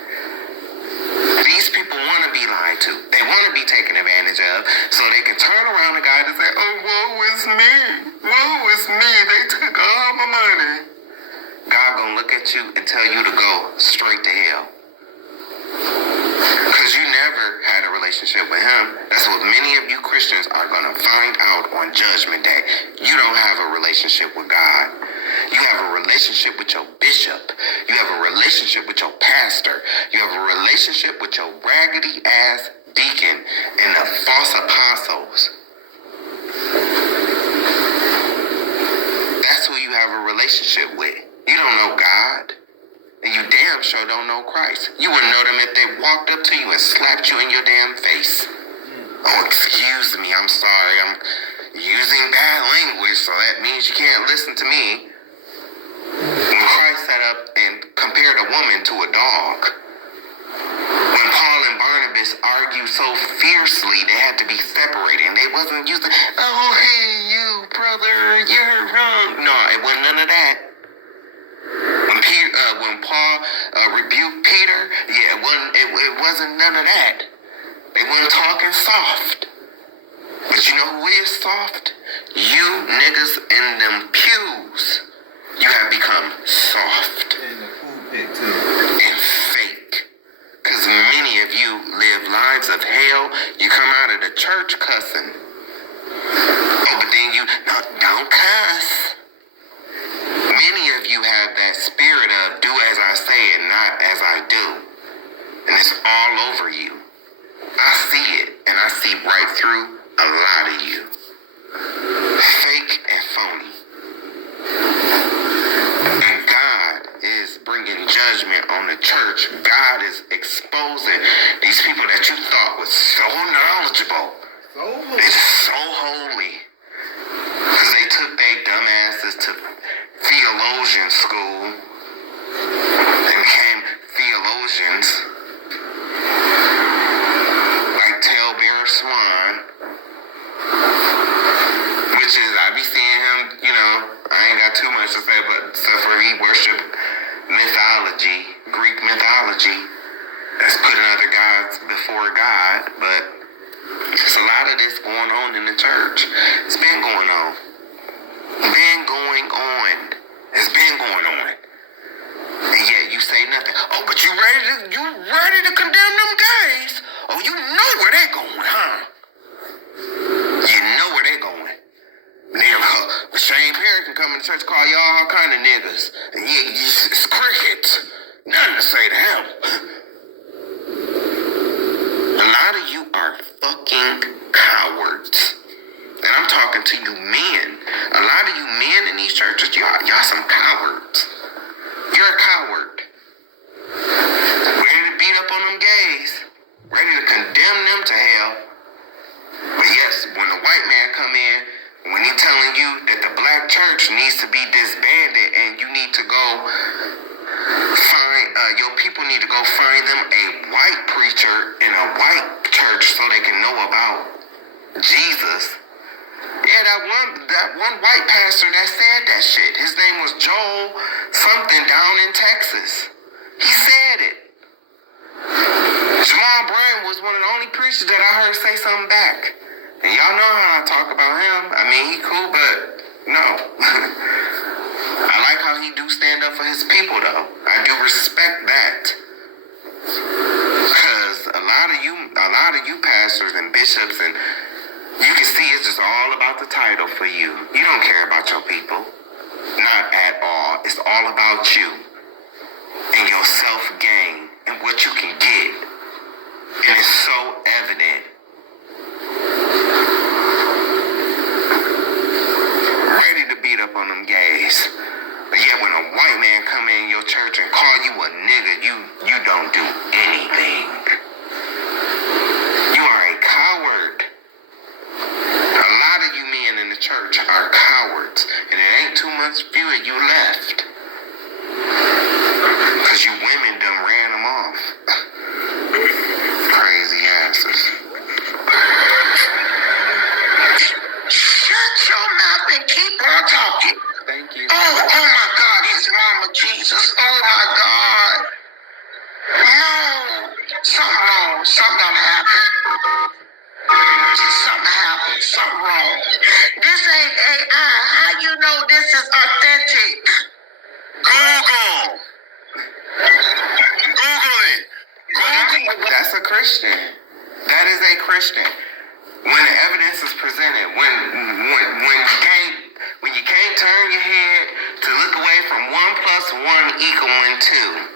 These people want to be lied to. They want to be taken advantage of, so they can turn around the guy and say, oh, woe is me. Woe is me. They took all my money. God gonna look at you and tell you to go straight to hell. Because you never had a relationship with him. That's what many of you Christians are going to find out on Judgment Day. You don't have a relationship with God. You have a relationship with your bishop. You have a relationship with your pastor. You have a relationship with your raggedy ass deacon and the false apostles. That's who you have a relationship with. You don't know God. And you damn sure don't know Christ. You wouldn't know them if they walked up to you and slapped you in your damn face. Oh, excuse me, I'm sorry. I'm using bad language, so that means you can't listen to me. When Christ sat up and compared a woman to a dog. When Paul and Barnabas argued so fiercely, they had to be separated. And they wasn't using, oh, hey, you, brother, you're wrong. No, it wasn't none of that. When Paul rebuked Peter, it wasn't none of that. They weren't talking soft. But you know who is soft? You niggas in them pews. You have become soft. In the pulpit too. And fake. Because many of you live lives of hell. You come out of the church cussing. Oh, but then don't cuss. Many of you have that spirit of do as I say and not as I do. And it's all over you. I see it, and I see right through a lot of you. Fake and phony. And God is bringing judgment on the church. God is exposing these people that you thought was so knowledgeable. It's so holy. Because they took their dumb asses to theologian school and became theologians like Tailbearer Swan. say, but except for he worship mythology, Greek mythology. That's putting other gods before God, but there's a lot of this going on in the church. It's been going on. It's been going on. And yet you say nothing. Oh, but you ready to condemn them guys? Oh, you know where they going, huh? You know where they going. Then Shane Perry can come in the church, call y'all all kind of niggas. And it's crickets. Nothing to say to him. A lot of you are fucking cowards. And I'm talking to you men. A lot of you men in these churches, y'all some cowards. You're a coward. Ready to beat up on them gays. Ready to condemn them to hell. But yes, when the white man come in, when he telling you that the black church needs to be disbanded and you need to go find, your people need to go find them a white preacher in a white church so they can know about Jesus. Yeah, that one white pastor that said that shit. His name was Joel something down in Texas. He said it. Jamal Brand was one of the only preachers that I heard say something back. And y'all know how I talk about him. I mean, he cool, but no. I like how he do stand up for his people, though. I do respect that. Because a lot of you pastors and bishops, and you can see it's just all about the title for you. You don't care about your people. Not at all. It's all about you and your self-gain and what you can get. And it's so evident. Ready to beat up on them gays. But yet when a white man come in your church and call you a nigga, you don't do anything. You are a coward. A lot of you men in the church are cowards. And it ain't too much few of you left. Because you women done ran them off. Crazy asses. Shut your mouth and keep on talking. Thank you. Oh my God, it's Mama Jesus. Oh my God. No. Something wrong. Something done happened. Something wrong. This ain't AI. How you know this is authentic? Google it. That's a Christian. That is a Christian. When the evidence is presented, when you can't turn your head to look away from 1 + 1 = 2.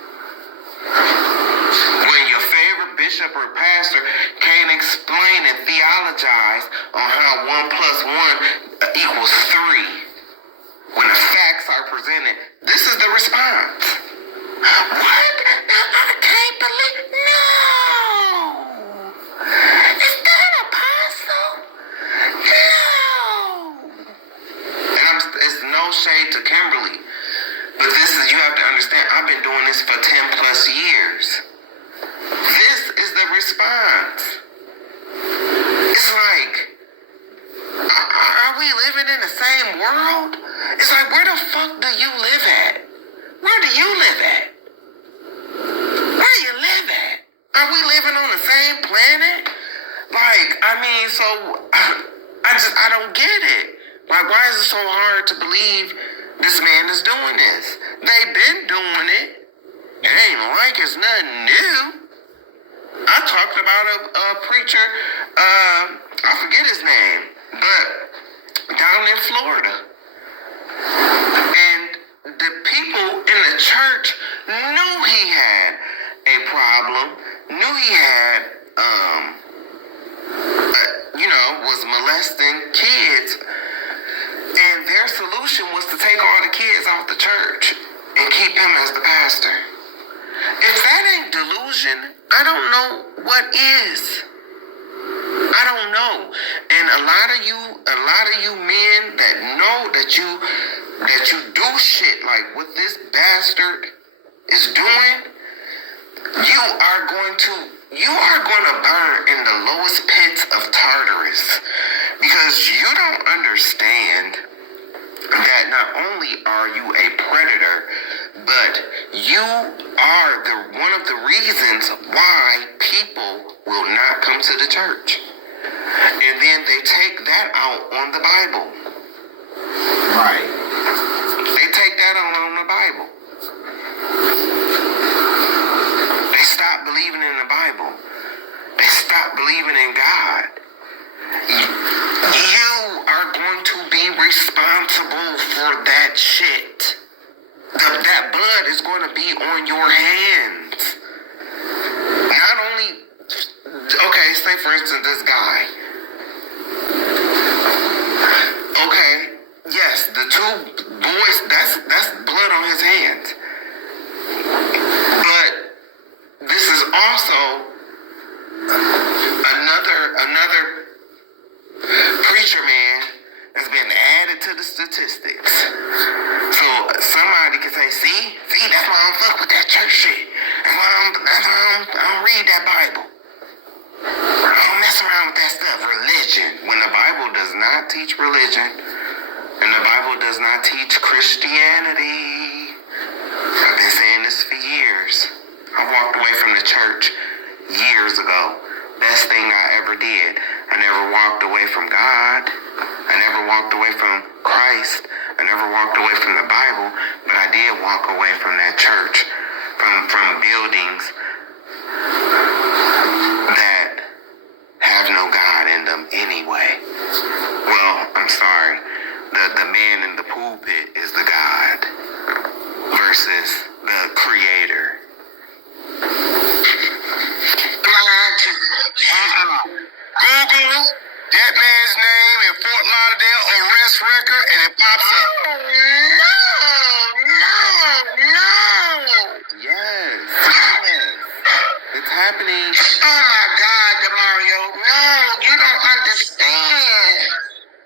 When your favorite bishop or pastor can't explain and theologize on how 1 + 1 = 3. When the facts are presented, this is the response. What? I can't believe. No. Is that apostle? No. And it's no shade to Kimberly, but you have to understand, I've been doing this for 10+ years. This is the response. It's like, are we living in the same world? It's like, where the fuck do you live at? Where do you live at? Where you live at? Are we living on the same planet? Like, I mean, so, I don't get it. Like, why is it so hard to believe this man is doing this? They've been doing it. It ain't like it's nothing new. I talked about a preacher, I forget his name, but down in Florida. And the people in the church knew he had a problem, knew he had, was molesting kids. And their solution was to take all the kids off the church and keep him as the pastor. If that ain't delusion, I don't know what is. I don't know. And a lot of you men that know that you do shit like what this bastard is doing, you are going to burn in the lowest pits of Tartarus, because you don't understand that not only are you a predator, but you are one of the reasons why people will not come to the church. And then they take that out on the Bible. Right. They take that on the Bible. They stop believing in the Bible. They stop believing in God. You are going to be responsible for that shit. That blood is going to be on your hands. Not only, okay, say for instance this guy. Okay, yes, the two boys, that's blood on his hands. But this is also another preacher man has been added to the statistics. So somebody can say, see, that's why I don't fuck with that church shit. That's why I don't read that Bible. I don't mess around with that stuff. Religion. When the Bible does not teach religion, and the Bible does not teach Christianity. I've been saying this for years. I walked away from the church years ago. Best thing I ever did. I never walked away from God. I never walked away from Christ. I never walked away from the Bible, but I did walk away from that church, from buildings that have no God in them anyway. Well, I'm sorry. The man in the pulpit is the God versus the creator. Google that man's name in Fort Lauderdale arrest record and it pops up. No. Yes. It's happening. Oh my God, DeMario. No, you don't understand.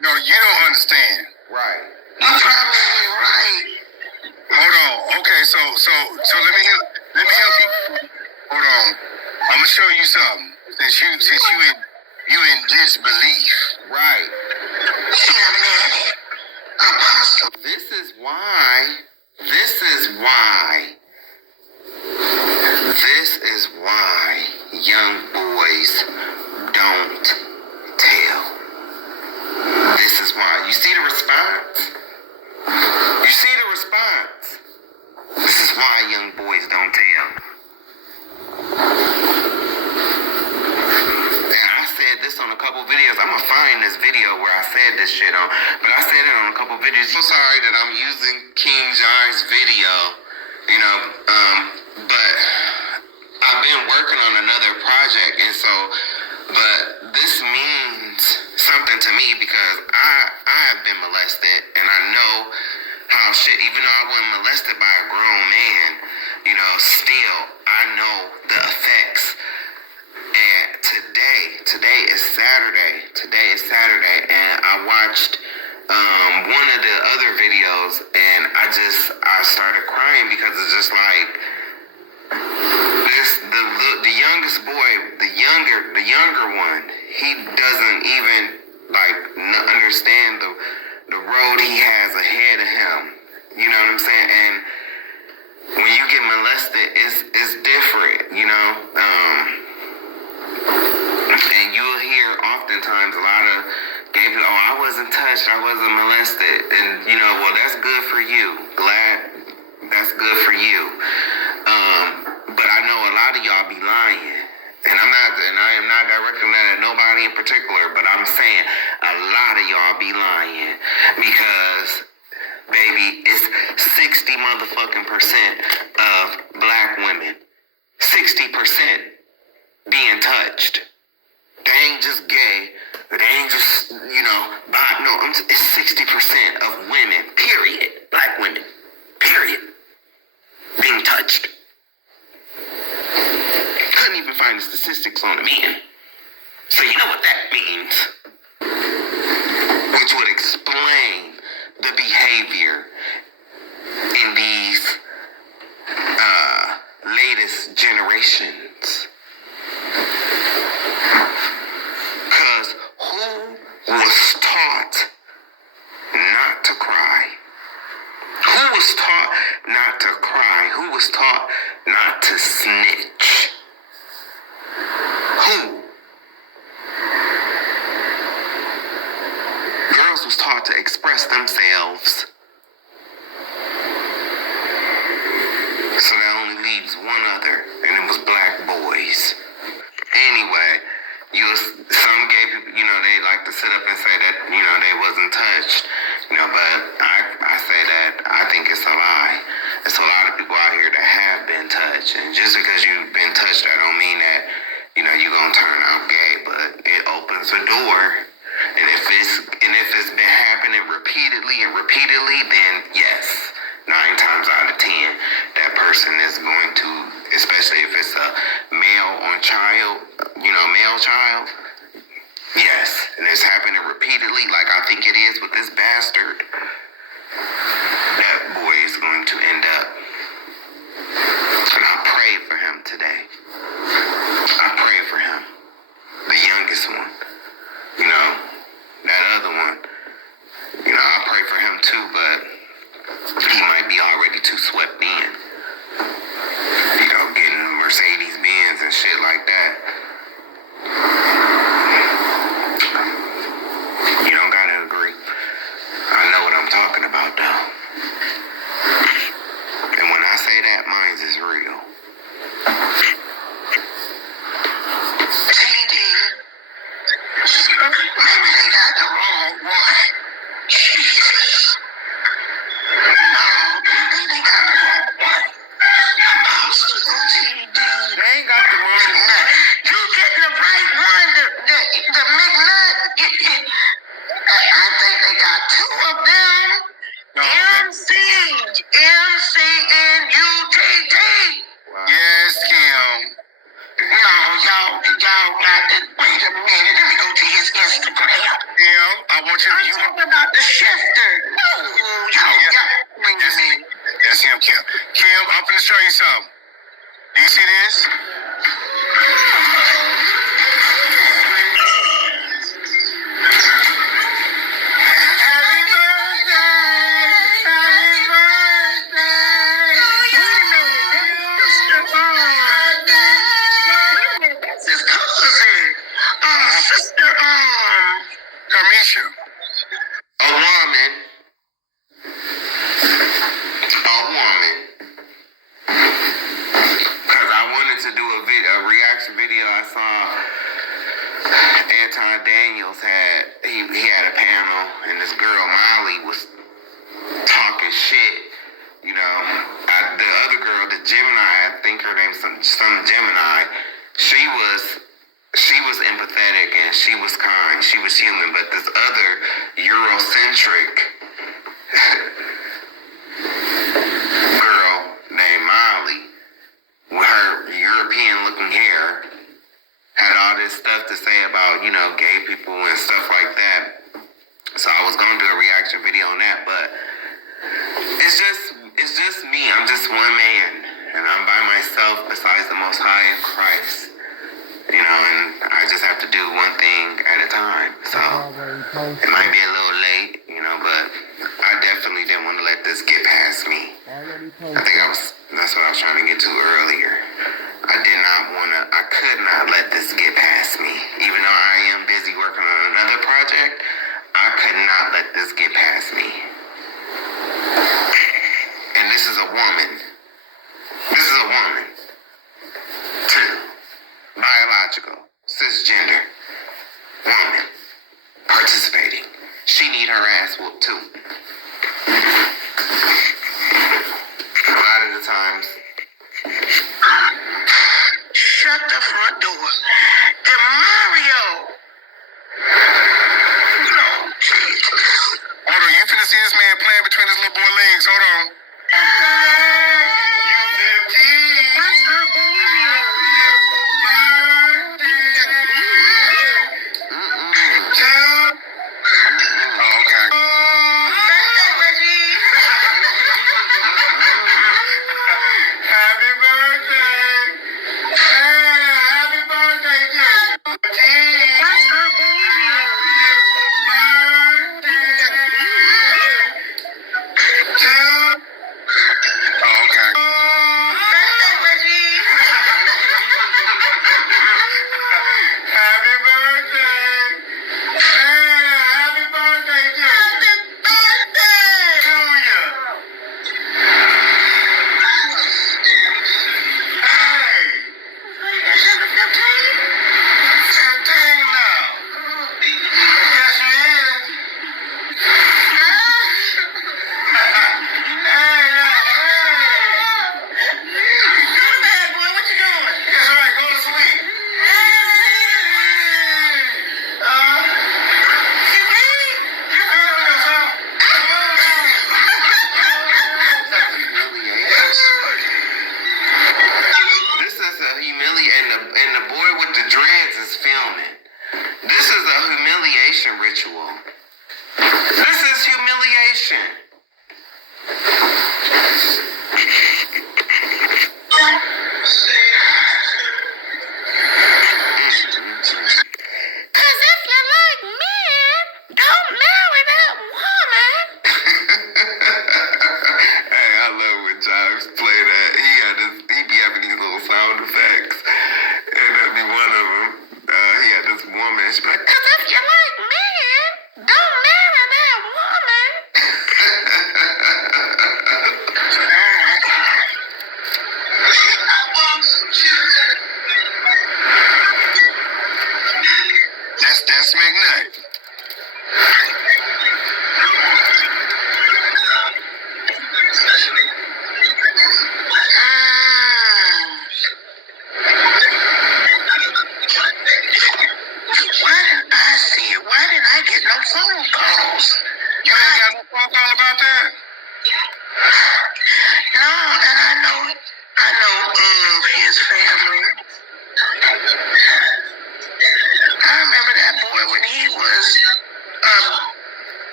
No, you don't understand. Right. You're probably right. Hold on. Okay, so let me help you. Hold on. I'm gonna show you something. Since you in disbelief. Right. This is why young boys don't tell. This is why. You see the response? This is why young boys don't tell. On a couple videos. I'm gonna find this video where I said this shit on, but I said it on a couple videos. I'm sorry that I'm using King Jai's video, but I've been working on another project, and so, but this means something to me because I have been molested, and I know how shit, even though I wasn't molested by a grown man, still I know the effects. And today is Saturday, and I watched one of the other videos, and I started crying because it's just like the youngest boy, the younger one, he doesn't even understand the road he has ahead of him. You know what I'm saying? And when you get molested, it's different. And you'll hear oftentimes a lot of gay people, I wasn't touched, I wasn't molested. And, well, that's good for you. Glad that's good for you. But I know a lot of y'all be lying. And I am not directing that at nobody in particular, but I'm saying a lot of y'all be lying. Because, baby, it's 60 motherfucking % of black women. 60% being touched. They ain't just gay. They ain't just, bi. No, it's 60% of women, period. Black women, period. Being touched. Couldn't even find the statistics on the men. So you know what that means. Which would explain the behavior in these latest generations. Because who was taught not to cry? taught not to cry? Who was taught not to snitch? Who? Girls was taught to express themselves. So that only leaves one other, and it was black boys. Anyway, some gay people, they like to sit up and say that, they wasn't touched. But I say that I think it's a lie. There's a lot of people out here that have been touched. And just because you've been touched, that don't mean that, you're going to turn out gay. But it opens a door. And if it's been happening repeatedly, then yes. 9 times out of 10, that person is going to, especially if it's a male child, yes, and it's happening repeatedly, like I think it is with this bastard, that boy is going to end up, and I pray for him today. I pray for him, the youngest one, that other one, I pray for him too, but he might be already too swept in. Getting Mercedes-Benz and shit like that. You don't gotta agree. I know what I'm talking about, though. And when I say that, mine's is real. Maybe they got the wrong one. Jesus. No, they got the wrong one. They ain't got the wrong one. You getting the right one, the McNut. I think they got 2 of them. MCNUTT. Wow. Yes, Kim. No, y'all got to wait a minute. Let me go to his Instagram. Kim, I want you I'm talking about the shifter. No, y'all. Wait a minute. That's him, Kim. Kim, I'm finna show you something. Do you see this? Kamisha. A woman. Because I wanted to do a reaction video. I saw Anton Daniels he had a panel, and this girl Molly was talking shit. The other girl, the Gemini, I think her name's some Gemini. She was empathetic and she was kind. She was human, but this other Eurocentric girl named Molly, with her European-looking hair, had all this stuff to say about, gay people and stuff like that. So I was going to do a reaction video on that, but it's just me. I'm just one man, and I'm by myself besides the Most High in Christ. And I just have to do one thing at a time. So it might be a little late, but I definitely didn't want to let this get past me. That's what I was trying to get to earlier. I could not let this get past me. Even though I am busy working on another project, I could not let this get past me. And this is a woman. Too. Biological, cisgender, woman, participating. She need her ass whooped too. A lot of the times. Shut the front door. DeMario. No, Jesus. Hold on, you finna see this man playing between his little boy legs. Hold on.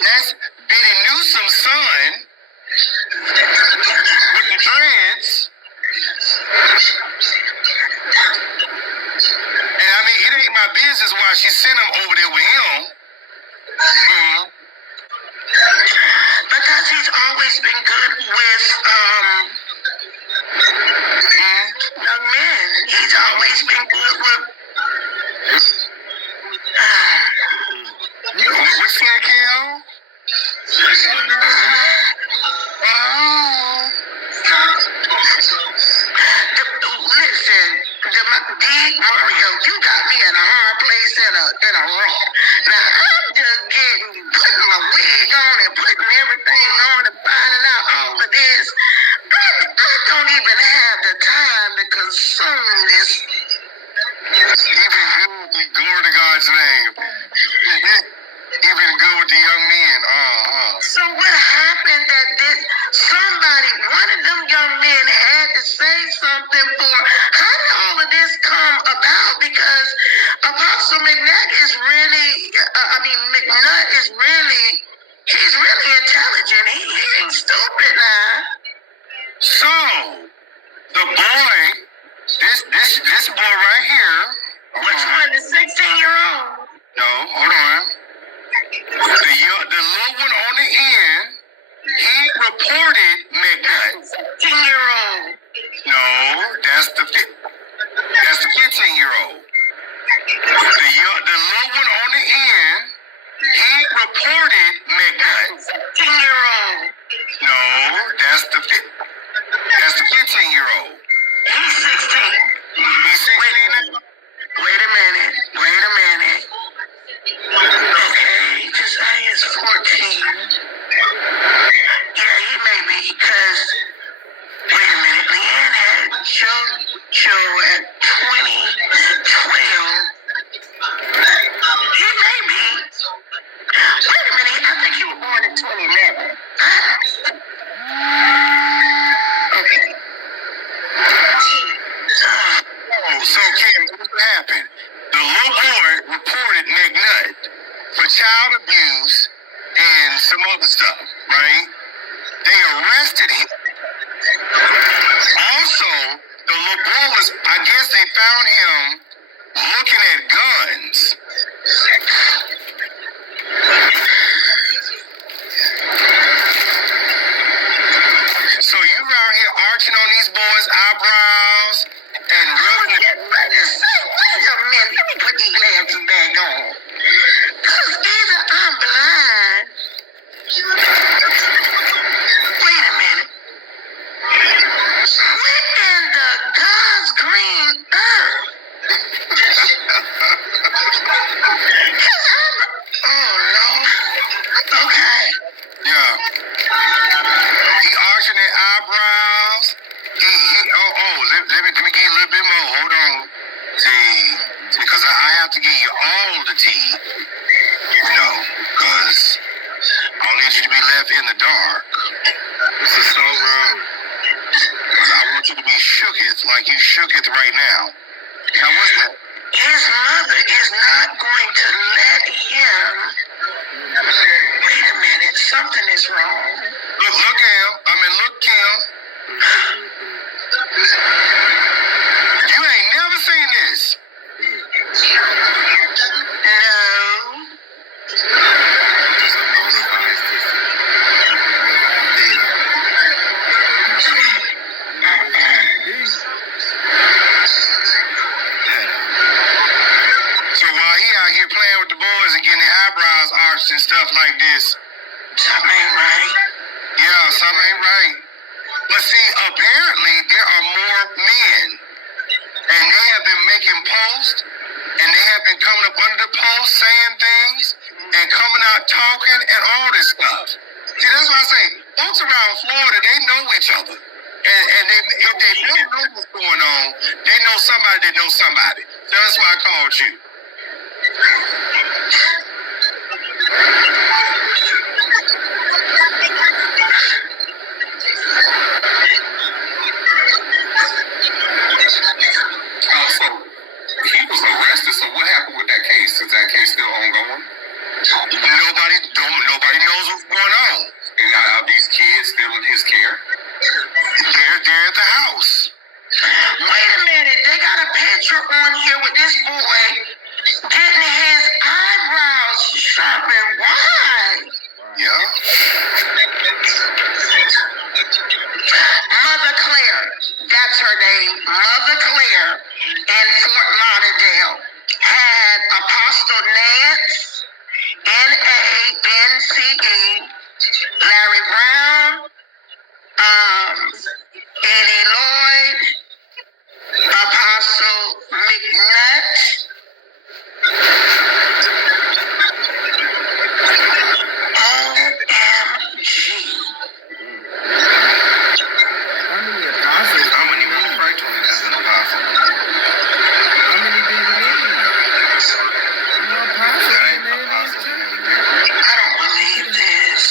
That's Benny Newsom's son with the dreads. And I mean, it ain't my business why she sent him over there with him. Because he's always been good with young men. He's always been good with. What's that, Kel? Listen, Mario, you got me in a hard place in a rock. Now I'm just putting my wig on and putting everything on and finding out all of this. I don't even have the time to consume this. Glory to God's name. Even good with the young men. So what happened that one of them young men had to say something for, how did all of this come about? Because Apostle McNutt is really, he's really intelligent. He ain't stupid now. So, the boy, this boy right here. Which one? The 16-year-old? No, hold on. The little one on the end, he reported McNutt. 16-year-old. No, that's the 15-year-old. The little one on the end, he reported McNutt. 16-year-old. No, that's the 15-year-old. He's 16. He's 16 now? Wait a minute. Okay, Josiah is 14. Yeah, he may be, because, wait a minute, Leanne had Joe at 2012. He may be. Wait a minute, I think he was born in 2011. Okay. So, Kim, what happened? The little boy reported McNutt for child abuse and some other stuff, right? They arrested him. Also, the little boy I guess they found him looking at guns. So you around here arching on these boys' eyebrows and rubbing it. Wait a minute, let me put these glasses back on. Because either I'm blind. Wait a minute. What in the God's green earth? Oh, Lord. Okay. Yeah. He arching their eyebrows. Let me give you a little bit more. Hold on. See, because I have to give you all the tea. Because I don't need you to be left in the dark. This is so wrong. Because I want you to be shooketh like you shooketh right now. Now, what's that? His mother is not going to let him. Wait a minute, something is wrong. Look, Kim. Look, Kim. You ain't never seen this. No. So while he out here playing with the boys and getting their eyebrows arched and stuff like this, something ain't right. Yeah, something ain't right. But see, apparently there are more men, and they have been making posts, and they have been coming up under the post saying things, and coming out talking and all this stuff. See, that's why I say, folks around Florida, they know each other. And if they don't know what's going on, they know somebody that knows somebody. So that's why I called you. So he was arrested. So E. Larry Brown, Eddie Lloyd, Apostle McNutt, OMG. How many apostles? I wouldn't even refer to him as an apostle. How many do you need? No apostles. That ain't apostle. I don't believe this.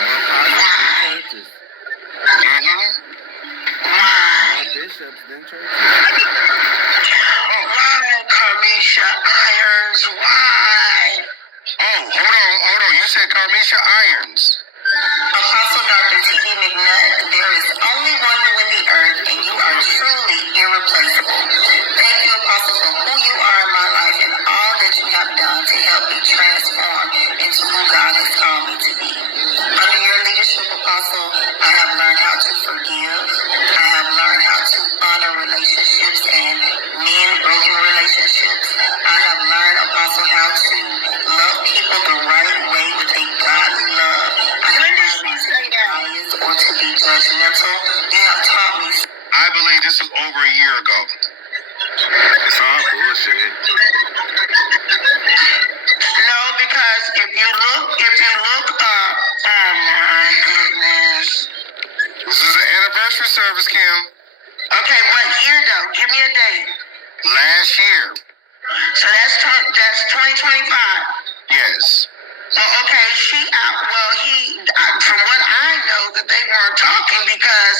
More apostles than churches. Why? More bishops than churches. Why, Carmisha Irons? Why? Oh, hold on. You said Carmisha Irons. Apostle Dr. T.D. McNutt, there is only one you in the earth, and you are truly irreplaceable. Thank you, Apostle, for who you are in my life and all that you have done to help me transform into who God has called me to be. Under your leadership, Apostle, I have learned how to forgive. I have learned how to honor relationships and mend broken relationships. I have learned, Apostle, how to love people the right way with a godly love. When did she say that? Or to be judgmental. You have taught me. I believe this was over a year ago. It's all bullshit. No, because if you look up, oh my goodness. This is an anniversary service, Kim. Okay, what year though? Give me a date. Last year. So that's 2025. Yes. Well, okay, from what I know, that they weren't talking because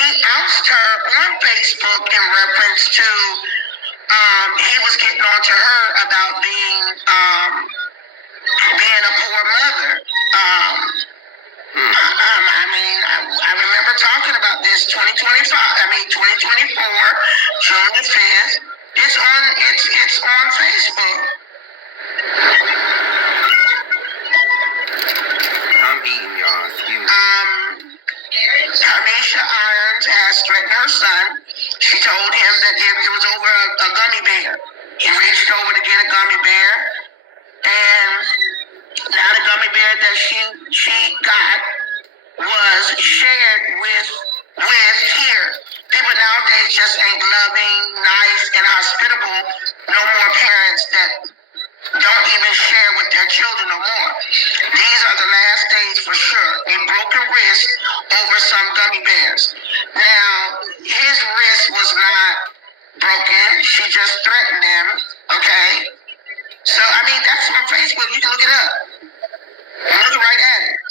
he ousted her on Facebook in reference to, he was getting on to her about being a poor mother. I remember talking about this 2024, June the 5th. It's on Facebook. I'm eating, y'all. Excuse me. Carmisha Irons has threatened her son. She told him that if it was over a gummy bear, he reached over to get a gummy bear, and now the gummy bear that she got was shared with here. People nowadays just ain't loving, nice, and hospitable. No more parents that don't even share with their children no more. These are the last days for sure. A broken wrist over some gummy bears. Now, his wrist was not broken. She just threatened him, okay? So, that's on Facebook. You can look it up. Look right at it.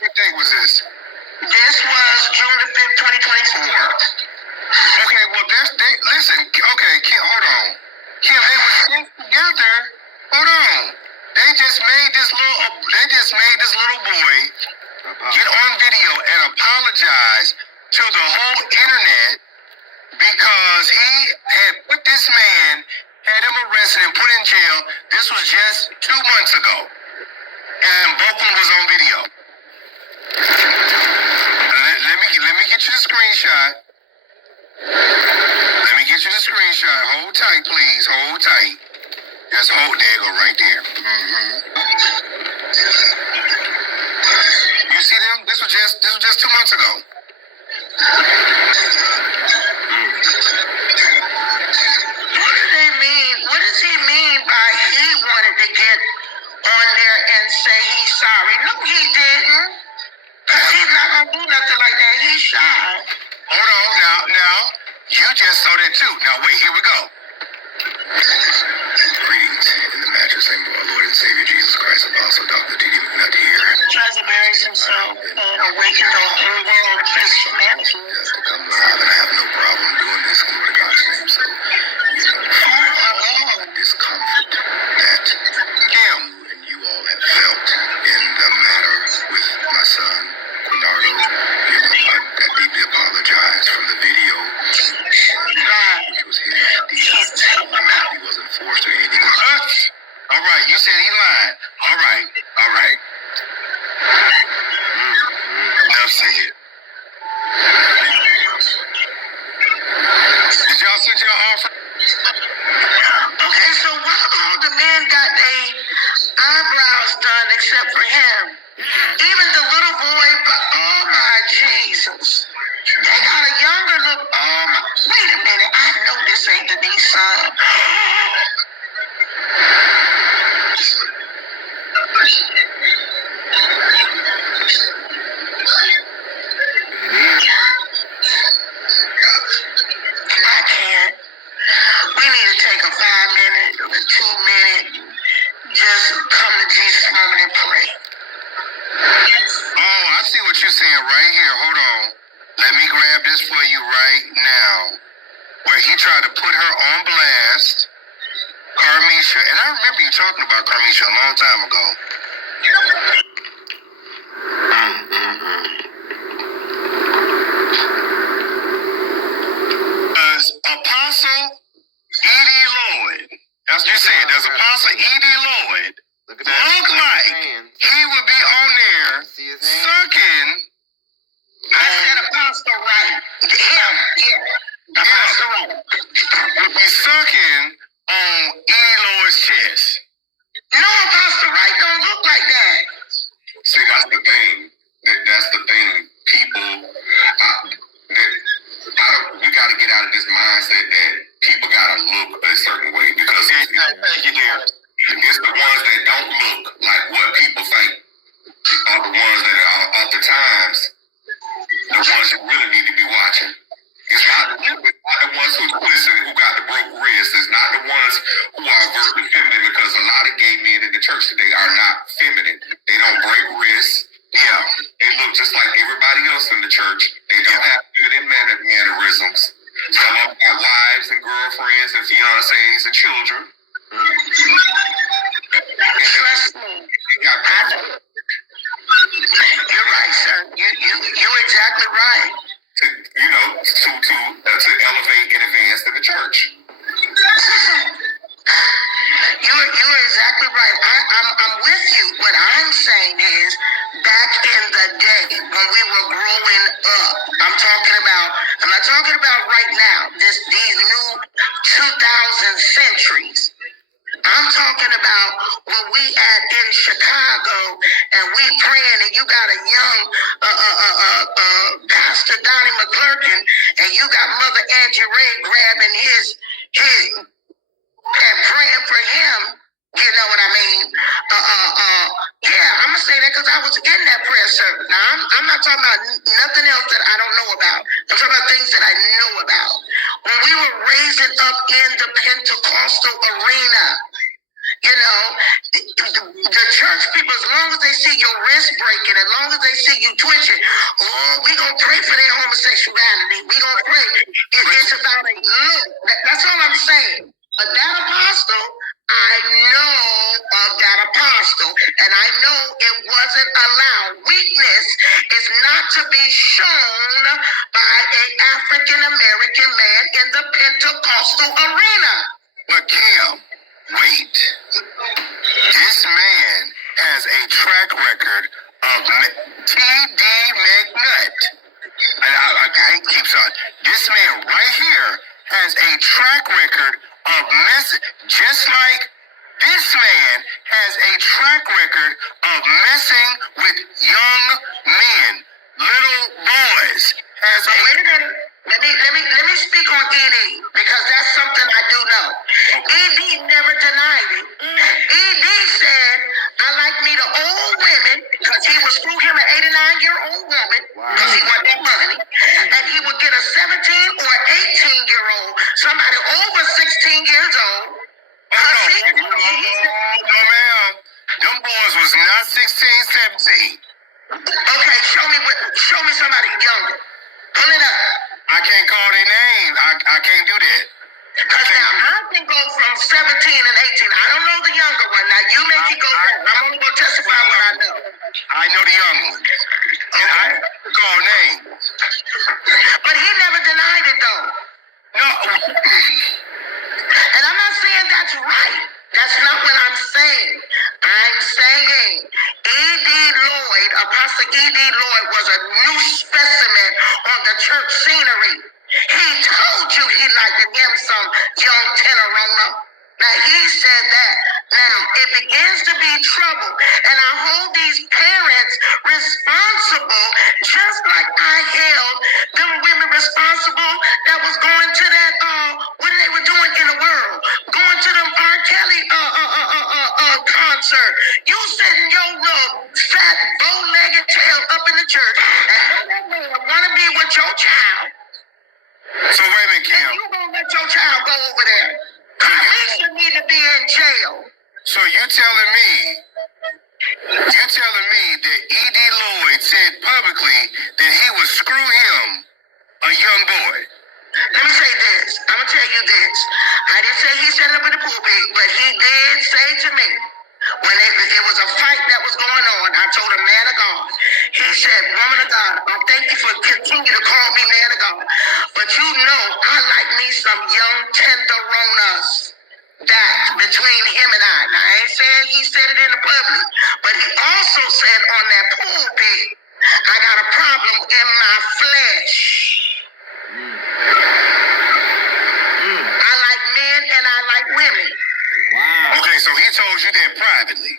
What date was this? This was June the 5th, 2024. Okay, well, listen, okay, Kim, hold on. Kim, they were just together. Hold on. They just made this little boy get on video and apologize to the whole internet because he had put this man, had him arrested and put in jail. This was just 2 months ago. And both of them was on video. Let me get you the screenshot. Let me get you the screenshot. Hold tight, please. Hold tight. Just hold. There you go, right there. You see them? This was just 2 months ago. What do they mean? What does he mean by he wanted to get on there and say he's sorry? No, he didn't. Because he's not going to do nothing like that. He's shy. Hold on. Now, you just saw that too. Now, wait, here we go. Greetings in the mattress name of our Lord and Savior Jesus Christ, Apostle Dr. T.D. McNutt here. Tries to bury himself and awaken the whole world to Christianity. Just to come live, and I have no problem doing this, glory to God's name. So, discomfort that Kim and you all have felt in the matter with my son, Quinardo, I deeply apologize from the video, which was his idea. He wasn't forced or anything. All right, you said he lied. All right. Enough said. I can't. We need to take a 5-minute, a 2-minute, just come to Jesus moment and pray. Oh, I see what you're saying right here. Hold on. Let me grab this for you right now. Where he tried to put her on blast, Carmisha, and I remember you talking about Carmisha a long time ago. Does Apostle E.D. Lloyd, as you said, does Apostle E.D. Lloyd look like he would be on there sucking? I said Apostle Wright. Him, yeah. Apostle Wright. Would be sucking on E.D. Lloyd's chest. No, Apostle Wright don't look like that. See, that's the thing. That's the thing. People, we got to get out of this mindset that people got to look a certain way because it's the ones that don't look like what people think are the ones that are oftentimes the ones you really need to be watching. It's not the ones who listen, who got the broke wrist. It's not the ones who are overtly feminine because a lot of gay men in the church today are not feminine. They don't break wrists. Yeah, they look just like everybody else in the church. They don't have feminine mannerisms. Some of them got wives and girlfriends and fiancés and children. Trust me. You're right, sir. You're exactly right. To elevate and advance in the church. You're exactly right. I'm with you. What I'm saying is, back in the day when we were growing up, I'm not talking about right now. These new 2000 centuries. I'm talking about when we in Chicago and we praying and you got a young Pastor Donnie McClurkin and you got Mother Angie Ray grabbing his and praying for him. You know what I mean? Yeah, I'm gonna say that because I was in that prayer service. Now I'm not talking about nothing else that I don't know about. I'm talking about things that I know about. When we were raising up in the Pentecostal arena, you know, the church people, as long as they see your wrist breaking, as long as they see you twitching, we gonna pray for their homosexuality. We gonna pray. It's about a look. That's all I'm saying. But that apostle, I know of that apostle, and I know it wasn't allowed. Weakness is not to be shown by an African American man in the Pentecostal arena. But Kim, wait. This man has a track record of T.D. McNutt. And I keep on. This man right here has a track record of just like this man has a track record of messing with young men, little boys. Wait a minute. Let me speak on ED because that's something I do know. ED never denied it. ED said, I like me the old women because he was through him an 89-year-old woman because he want that money. And he would get a 17 or 18-year-old, somebody over 16 years old. No, ma'am. Them boys was not 16, 17. Okay, show me somebody younger. Pull it up. I can't call their name. I can't do that. Because now I can go from 17 and 18. I don't know the younger one. Now you make it go down. I'm only going to testify what I know. I know the young ones. And I call names. But he never denied it though. No. And I'm not saying that's right. That's not what I'm saying. I'm saying E.D. Lloyd, Apostle E.D. Lloyd was a new specimen on the church scenery. He told you he liked to give some young tenorona. Now he said that. Now it begins to be trouble. And I hold these parents responsible just like I held them women responsible that was going to that, what they were doing in the world. sir. You sitting your little fat, bow-legged tail up in the church, and that man want to be with your child. So wait a minute, Kim. And you gonna let your child go over there? Alicia need to be in jail. So you telling me that E.D. Lloyd said publicly that he would screw him, a young boy? Let me say this. I'm gonna tell you this. I didn't say he set up in the pulpit, but he did say to me when it was a fight that was going on. I told a man of God. He said, "Woman of God, I thank you for continue to call me man of God, but you know I like me some young tenderonas." That between him and I. Now, I ain't saying he said it in the public, but he also said on that pulpit, I got a problem in my flesh. I like men and I like women. Wow. Okay, so he told you that privately.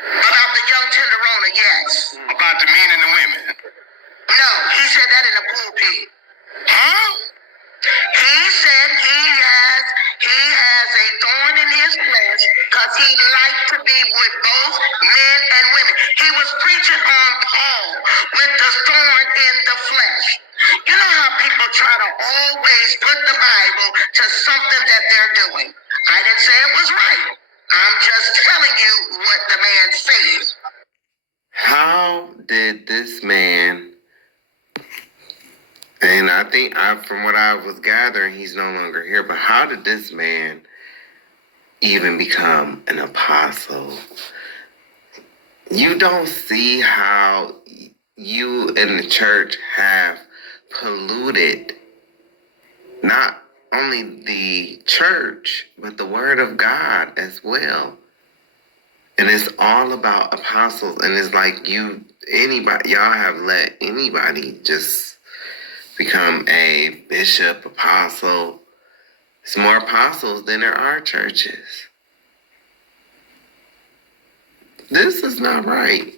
About the young tenderona, yes. About the men and the women. No, he said that in the pulpit. Huh? He said he has a thorn in his flesh because he liked to be with both men and women. He was preaching on Paul with the thorn in the flesh. You know how people try to always put the Bible to something that they're doing. I didn't say it was right. I'm just telling you what the man said. How did this man, and I think from what I was gathering, he's no longer here, but how did this man even become an apostle? You don't see how you in the church have polluted not only the church, but the word of God as well. And it's all about apostles. And it's like y'all have let anybody just become a bishop, apostle. It's more apostles than there are churches. This is not right.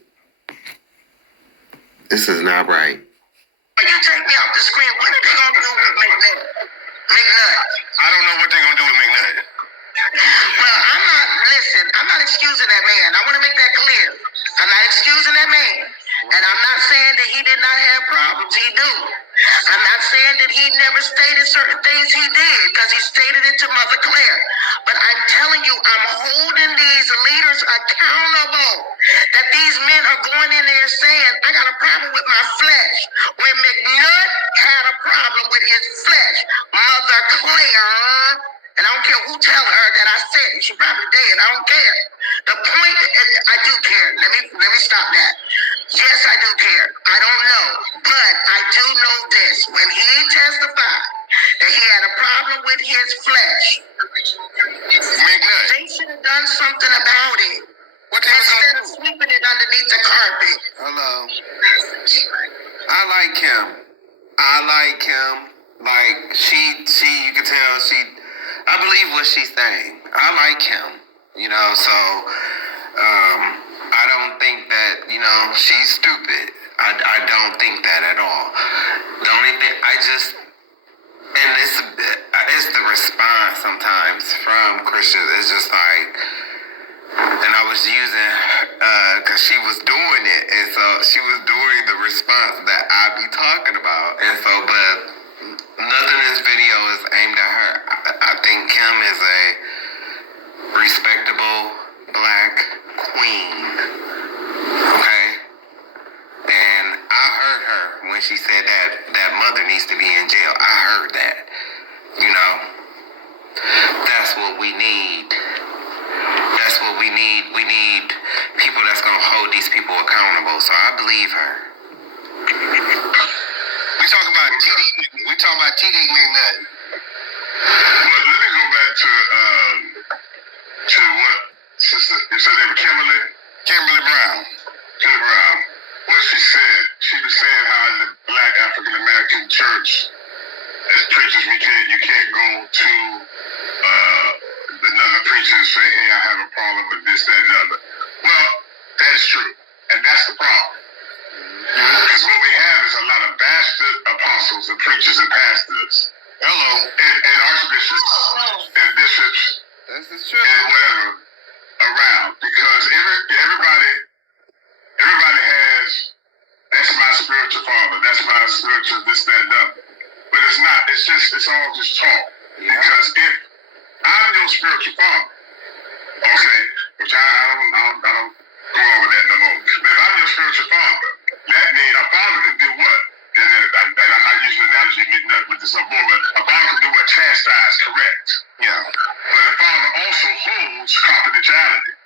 This is not right. When you take me off the screen, what are they going to do with McNutt? I don't know what they're going to do with McNutt. Well, I'm not excusing that man. I want to make that clear. I'm not excusing that man. And I'm not saying that he did not have problems. He do. I'm not saying that he never stated certain things he did, because he stated it to Mother Claire. But I'm telling you, I'm holding these leaders accountable. That these men are going in there saying, I got a problem with my flesh. When McNutt had a problem with his flesh, Mother Claire, and I don't care who tell her that I said it, she probably dead, I don't care. The point is, I do care. Let me stop that. Yes, I do care. I don't know. But I do know this. When he testified that he had a problem with his flesh, they should have done something about it. Instead of sweeping it underneath the carpet. Hello. I like him. Like you can tell I believe what she's saying. I like him, so I don't think that, she's stupid. I don't think that at all. The only thing and it's the response sometimes from Christians. It's just like, and I was using, because she was doing it, and so she was doing the response that I be talking about, and so, but nothing in this video is aimed at her. I think Kim is a respectable black queen, okay? And I heard her when she said that mother needs to be in jail. I heard that, That's what we need. That's what we need. We need people that's going to hold these people accountable. So I believe her. We talk about TD McNutt. But let me go back to what sister, is her name Kimberly Brown. Kimberly Brown. What she said. She was saying how in the Black African American church, as preachers, you can't go to another preacher and say, hey, I have a problem with this, that, and the other. Well, that is true. And that's the problem. Because what we have is a lot of bastard apostles and preachers and pastors. Hello. And archbishops and bishops. This is true. And whatever. around because everybody has, that's my spiritual father, that's my spiritual this, that, and that. But it's not. It's all just talk. Yeah. Because if I'm your spiritual father, okay, which I don't go over that no more. But if I'm your spiritual father, that means a father can do what? And I'm not using the analogy with this no more, but a father can do what? Chastise, correct. Yeah. But a father also holds confidentiality.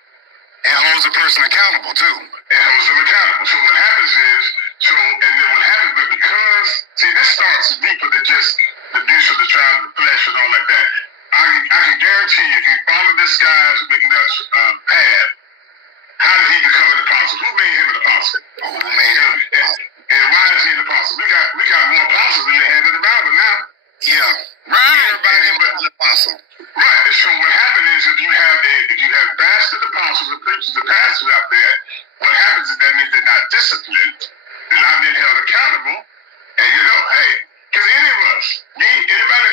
And holds a person accountable too. And holds them accountable. So what happens is, but because, see, this starts deeper than just the abuse of the child, the flesh and all like that. I can guarantee you, if you follow this guy's McNutt's path, how did he become an apostle? Who made him an apostle? Who made him? And why is he an apostle? We got more apostles than they have in the Bible now. Yeah. Right. Everybody but an apostle. Right. And so what happened is if you have bastard apostles and preachers and pastors out there, what happens is that means they're not disciplined, they're not being held accountable, and hey, because any of us, me, anybody,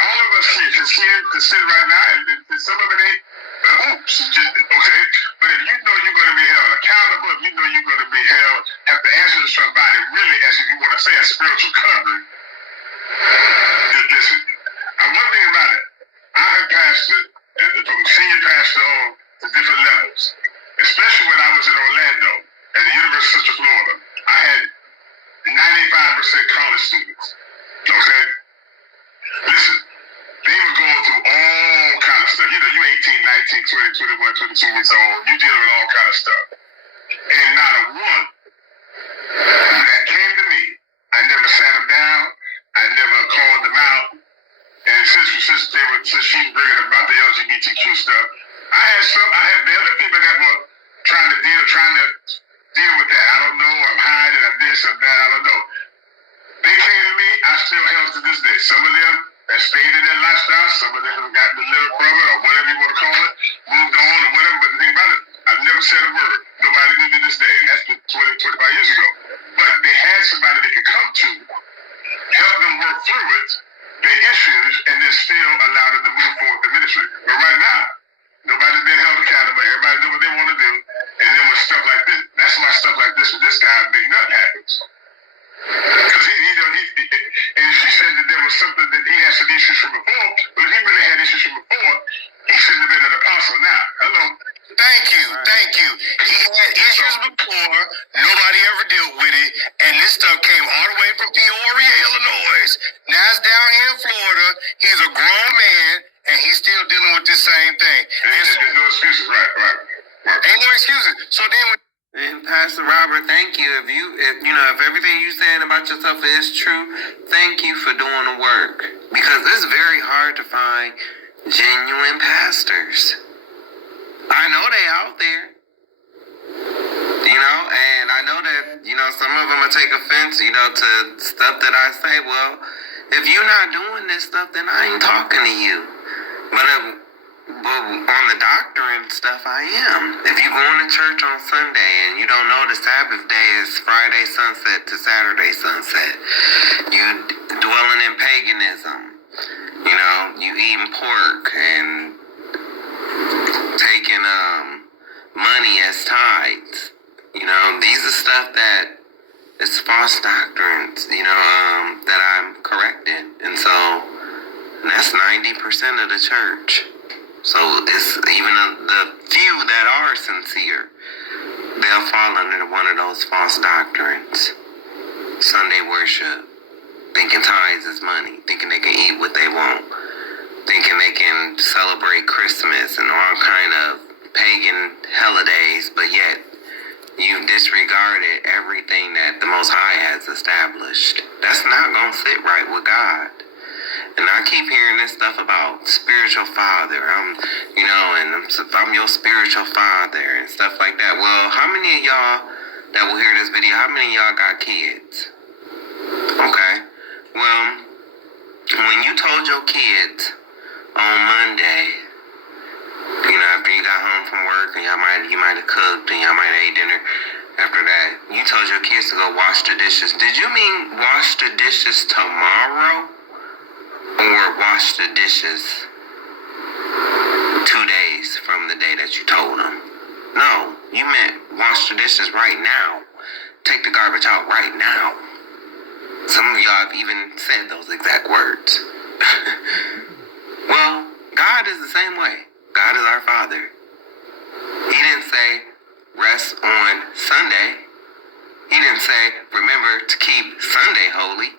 all of us can sit right now, and some of it ain't, okay, but if you know you're going to be held accountable, if you know you're going to be have to answer to somebody really, as if you want to say a spiritual covering, listen, one thing about it, I have pastored from senior pastor on to different levels, especially when I was in Orlando at the University of Central Florida. I had 95% college students. Okay? Listen, they were going through all kind of stuff. You 18, 19, 20, 21, 22 years old. You dealing with all kind of stuff. And not a one that came to me, I never sat them down. I never called them out. And since she was bringing up about the LGBTQ stuff, I had the other people that were trying to deal with that. I don't know, I'm hiding, I'm this, I'm that, I don't know. They came to me, I still held to this day. Some of them have stayed in their lifestyle, some of them have got delivered from it, or whatever you want to call it, moved on, or whatever, but the thing about it, I've never said a word. Nobody knew to this day, and that's been 20, 25 years ago. But they had somebody they could come to, help them work through it, their issues, and then still allow them to move forward the ministry. But right now, nobody's been held accountable. Everybody do what they want to do. And then with stuff like this, that's why stuff like this with this guy, Big Nut, happens. Because and she said that there was something that he had some issues from before, but if he really had issues from before, he shouldn't have been an apostle now. Hello. Thank you. He had issues before, nobody ever dealt with it, and this stuff came all the way from Peoria, Illinois. Now it's down here in Florida. He's a grown man, and he's still dealing with this same thing. There's no excuses, right. Ain't no excuses. So then and Pastor Robert, thank you. If everything you saying about yourself is true, thank you for doing the work. Because it's very hard to find genuine pastors. I know they out there. And I know that, some of them will take offense, to stuff that I say. Well, if you're not doing this stuff, then I ain't talking to you. But on the doctrine stuff, I am. If you're going to church on Sunday and you don't know the Sabbath day is Friday sunset to Saturday sunset, you dwelling in paganism, you eating pork and taking money as tithes. These are stuff that is false doctrines, that I'm correcting. And so that's 90% of the church. So it's even the few that are sincere, they'll fall under one of those false doctrines. Sunday worship, thinking tithes is money, thinking they can eat what they want, thinking they can celebrate Christmas and all kind of pagan holidays, but yet you've disregarded everything that the Most High has established. That's not going to sit right with God. And I keep hearing this stuff about spiritual father. I'm your spiritual father and stuff like that. Well, how many of y'all that will hear this video, how many of y'all got kids? Okay. Well, when you told your kids on Monday, after you got home from work and you might have cooked and y'all might have ate dinner after that, you told your kids to go wash the dishes. Did you mean wash the dishes tomorrow? Or wash the dishes 2 days from the day that you told him. No, you meant wash the dishes right now. Take the garbage out right now. Some of y'all have even said those exact words. Well, God is the same way. God is our Father. He didn't say rest on Sunday. He didn't say remember to keep Sunday holy.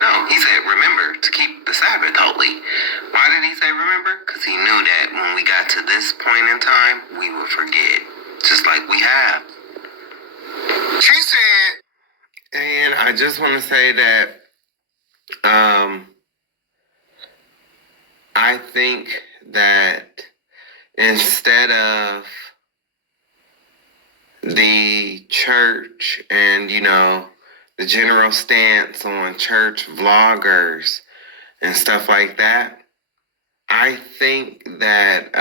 No, he said remember to keep the Sabbath holy. Why did he say remember? Because he knew that when we got to this point in time, we would forget. Just like we have. She said, and I just want to say that I think that instead of the church and, the general stance on church vloggers and stuff like that, I think that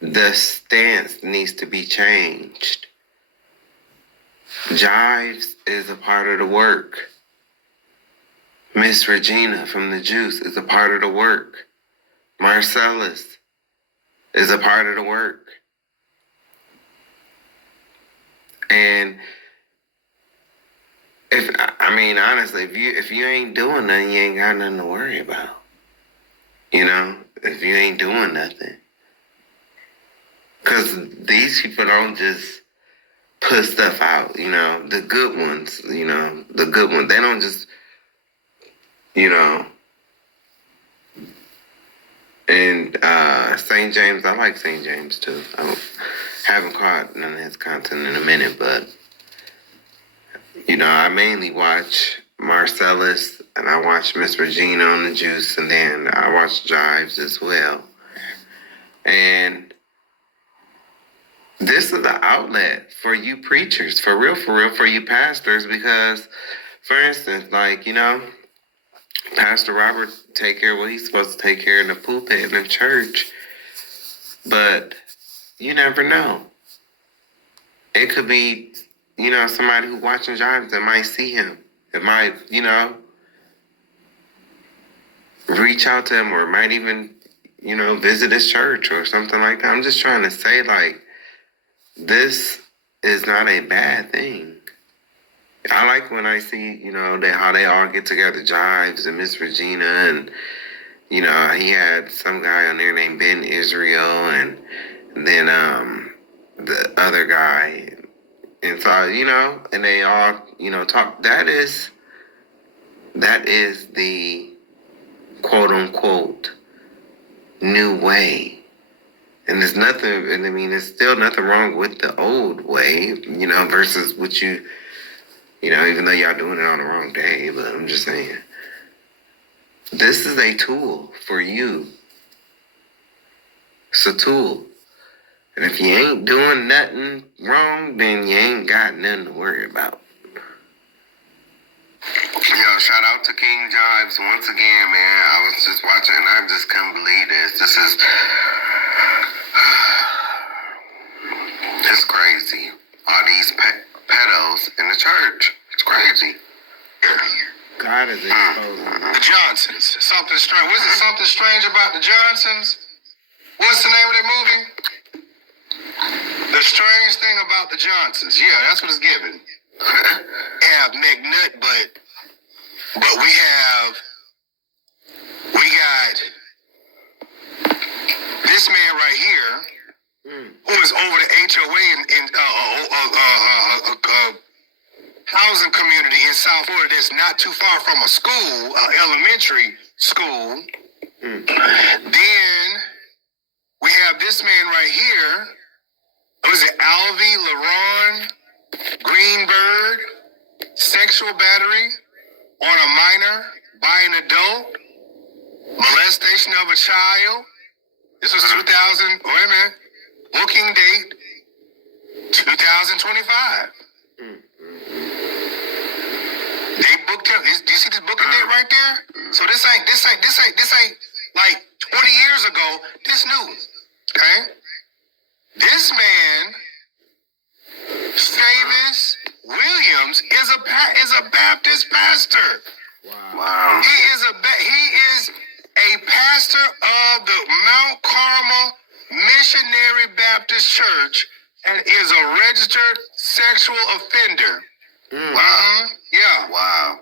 the stance needs to be changed. Jives is a part of the work. Miss Regina from the Juice is a part of the work. Marcellus is a part of the work. And honestly, if you ain't doing nothing, you ain't got nothing to worry about. If you ain't doing nothing. Because these people don't just put stuff out, the good ones, the good ones. They don't just, and St. James, I like St. James too. I haven't caught none of his content in a minute, but, I mainly watch Marcellus and I watch Miss Regina on the Juice, and then I watch Jives as well. And this is the outlet for you preachers, for real, for you pastors, because, for instance, Pastor Robert take care of what he's supposed to take care of in the pulpit in the church, but you never know. It could be, somebody who's watching Jives that might see him. It might, reach out to him, or might even, visit his church or something like that. I'm just trying to say, this is not a bad thing. I like when I see, how they all get together, Jives and Miss Regina, and, he had some guy on there named Ben Israel, and then the other guy. And so, and they all, talk. That is the quote unquote new way. And there's nothing, there's still nothing wrong with the old way, versus what even though y'all doing it on the wrong day, but I'm just saying, this is a tool for you. It's a tool. And if you ain't doing nothing wrong, then you ain't got nothing to worry about. Yo, shout out to King Jives once again, man. I was just watching and I just couldn't believe this. This is it's crazy. All these pedos in the church. It's crazy. God is exposing the Johnsons. Something strange. Was it something strange about the Johnsons? What's the name of that movie? The Strange Thing About the Johnsons. Yeah, that's what it's given. We have McNutt, but we got this man right here who is over the HOA in housing community in South Florida that's not too far from a school, elementary school. Then we have this man right here. Was it Alvy LaRon Greenberg? Sexual battery on a minor by an adult? Molestation of a child? This was 2000, wait a minute. Booking date, 2025. They booked him. Do you see this booking date right there? So this ain't like 20 years ago. This new, okay? This man, Favis Williams, is a Baptist pastor. Wow. He is a a pastor of the Mount Carmel Missionary Baptist Church and is a registered sexual offender. Wow. Yeah. Wow.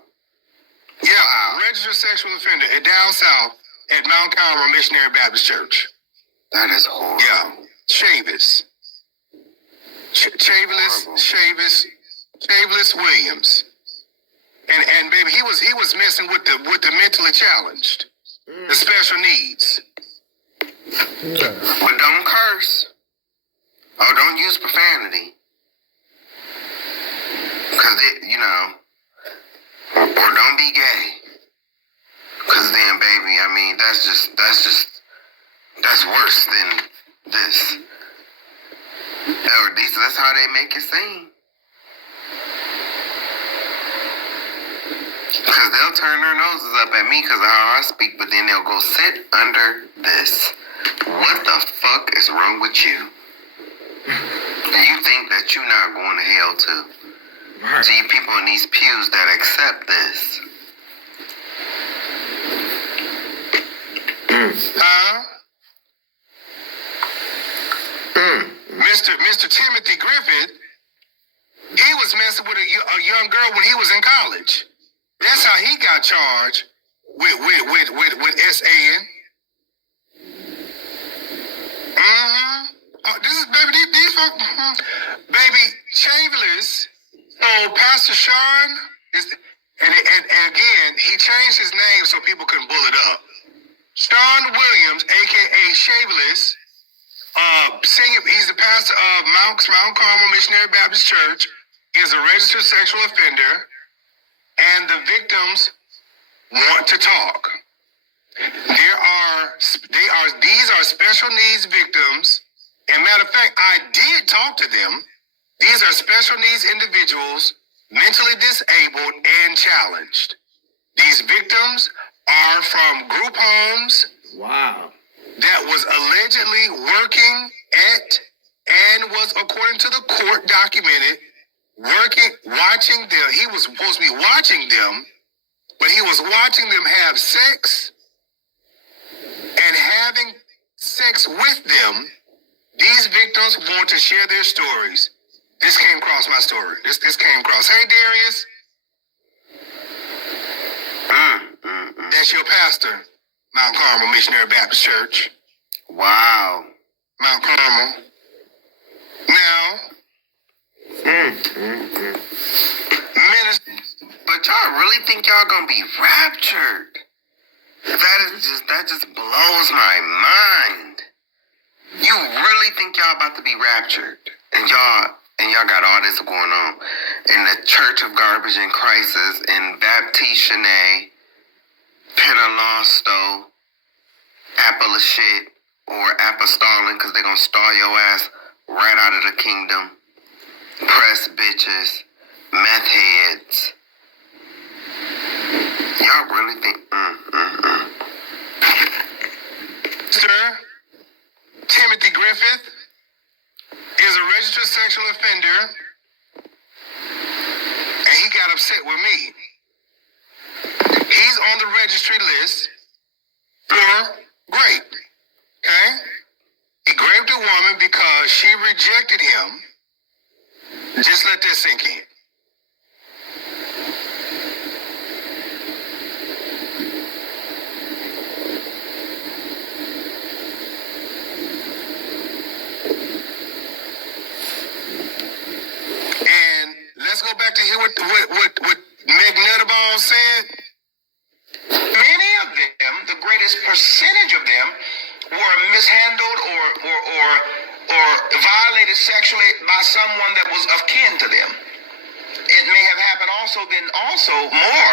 Yeah. Wow. Registered sexual offender down south at Mount Carmel Missionary Baptist Church. That is horrible. Yeah. Chavis. Chavis Williams. And baby, he was messing with the mentally challenged, the special needs. But don't curse. Oh, don't use profanity. Cause or don't be gay. Cause then, baby, I mean, that's worse than this. Or at least that's how they make it seem. Because they'll turn their noses up at me because of how I speak, but then they'll go sit under this. What the fuck is wrong with you? You think that you're not going to hell too? To you people in these pews that accept this. Mr. Timothy Griffith, he was messing with a young girl when he was in college. That's how he got charged with SAN. This is these folks. Baby Chamberlain. So Pastor Sean is, and again he changed his name so people couldn't pull it up. Sean Williams, aka Shaveless, senior. He's the pastor of Mount Carmel Missionary Baptist Church. Is a registered sexual offender, and the victims want to talk. These are special needs victims. And matter of fact, I did talk to them. These are special needs individuals, mentally disabled and challenged. These victims are from group homes. Wow. That was allegedly working at and was, according to the court documented, watching them. He was supposed to be watching them, but he was watching them have sex and having sex with them. These victims want to share their stories. This came across my story. This came across. Hey, Darius. That's your pastor, Mount Carmel Missionary Baptist Church. Wow. Mount Carmel. Now, minister, but y'all really think y'all gonna be raptured? That just blows my mind. You really think y'all about to be raptured? And y'all got all this going on in the Church of Garbage and Crisis, in Baptiste, Pentalosto, Apple of Shit, or Apostolic, because they're gonna stall your ass right out of the kingdom. Press bitches, meth heads. Y'all really think, Sir, Timothy Griffith is a registered sexual offender, and he got upset with me. He's on the registry list for rape, okay? He raped a woman because she rejected him. Just let that sink in. Let's go back to hear what Meg Nutterball said. Many of them, the greatest percentage of them, were mishandled or violated sexually by someone that was of kin to them. It may have happened also more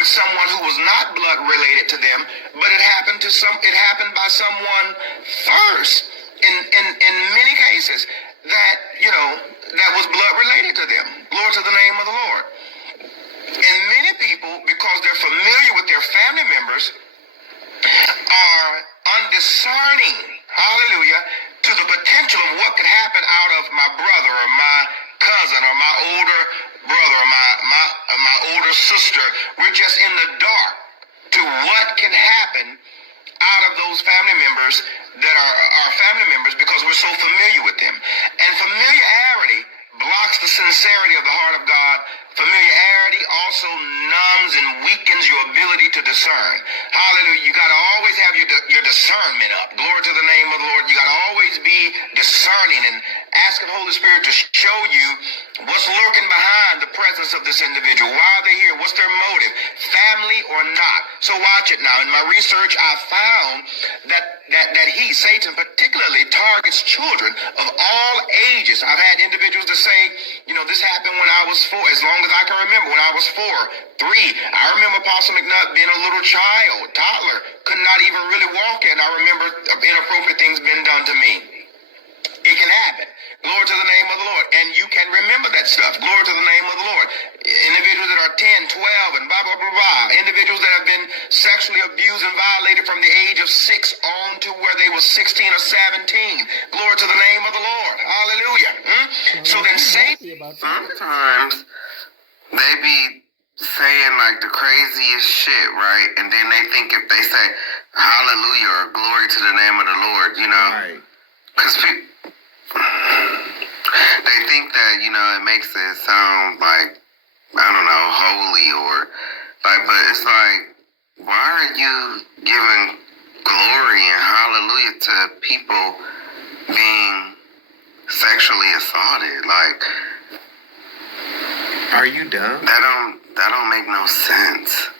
with someone who was not blood related to them, but it happened by someone first in many cases that was blood related to them. Glory to the name of the Lord. And many people, because they're familiar with their family members, are undiscerning, hallelujah, to the potential of what could happen out of my brother or my cousin or my older brother or my older sister. We're just in the dark to what can happen those family members that are our family members because we're so familiar with them. And familiarity blocks the sincerity of the heart of God. Familiarity also numbs and weakens your ability to discern. Hallelujah. You got to always have your discernment up. Glory to the name of the Lord. You got to always be discerning and asking the Holy Spirit to show you what's lurking behind the presence of this individual. Why are they here? What's their motive? Family or not? So watch it now. In my research, I found that Satan particularly targets children of all ages. I've had individuals that say, this happened when I was 4, as long as I can remember, when I was 4, 3. I remember Apostle McNutt being a little child, toddler, could not even really walk in. I remember inappropriate things being done to me. It can happen. Glory to the name of the Lord. And you can remember that stuff. Glory to the name of the Lord. Individuals that are 10, 12, and blah, blah, blah, blah. Individuals that have been sexually abused and violated from the age of 6 on to where they were 16 or 17. Glory to the name of the Lord. Hallelujah. So then Satan... Sometimes they be saying like the craziest shit, right? And then they think if they say hallelujah or glory to the name of the Lord, Right. because they think that, it makes it sound like, I don't know, holy or like, but it's like, why are you giving glory and hallelujah to people being sexually assaulted? Like, Are you dumb? that don't make no sense.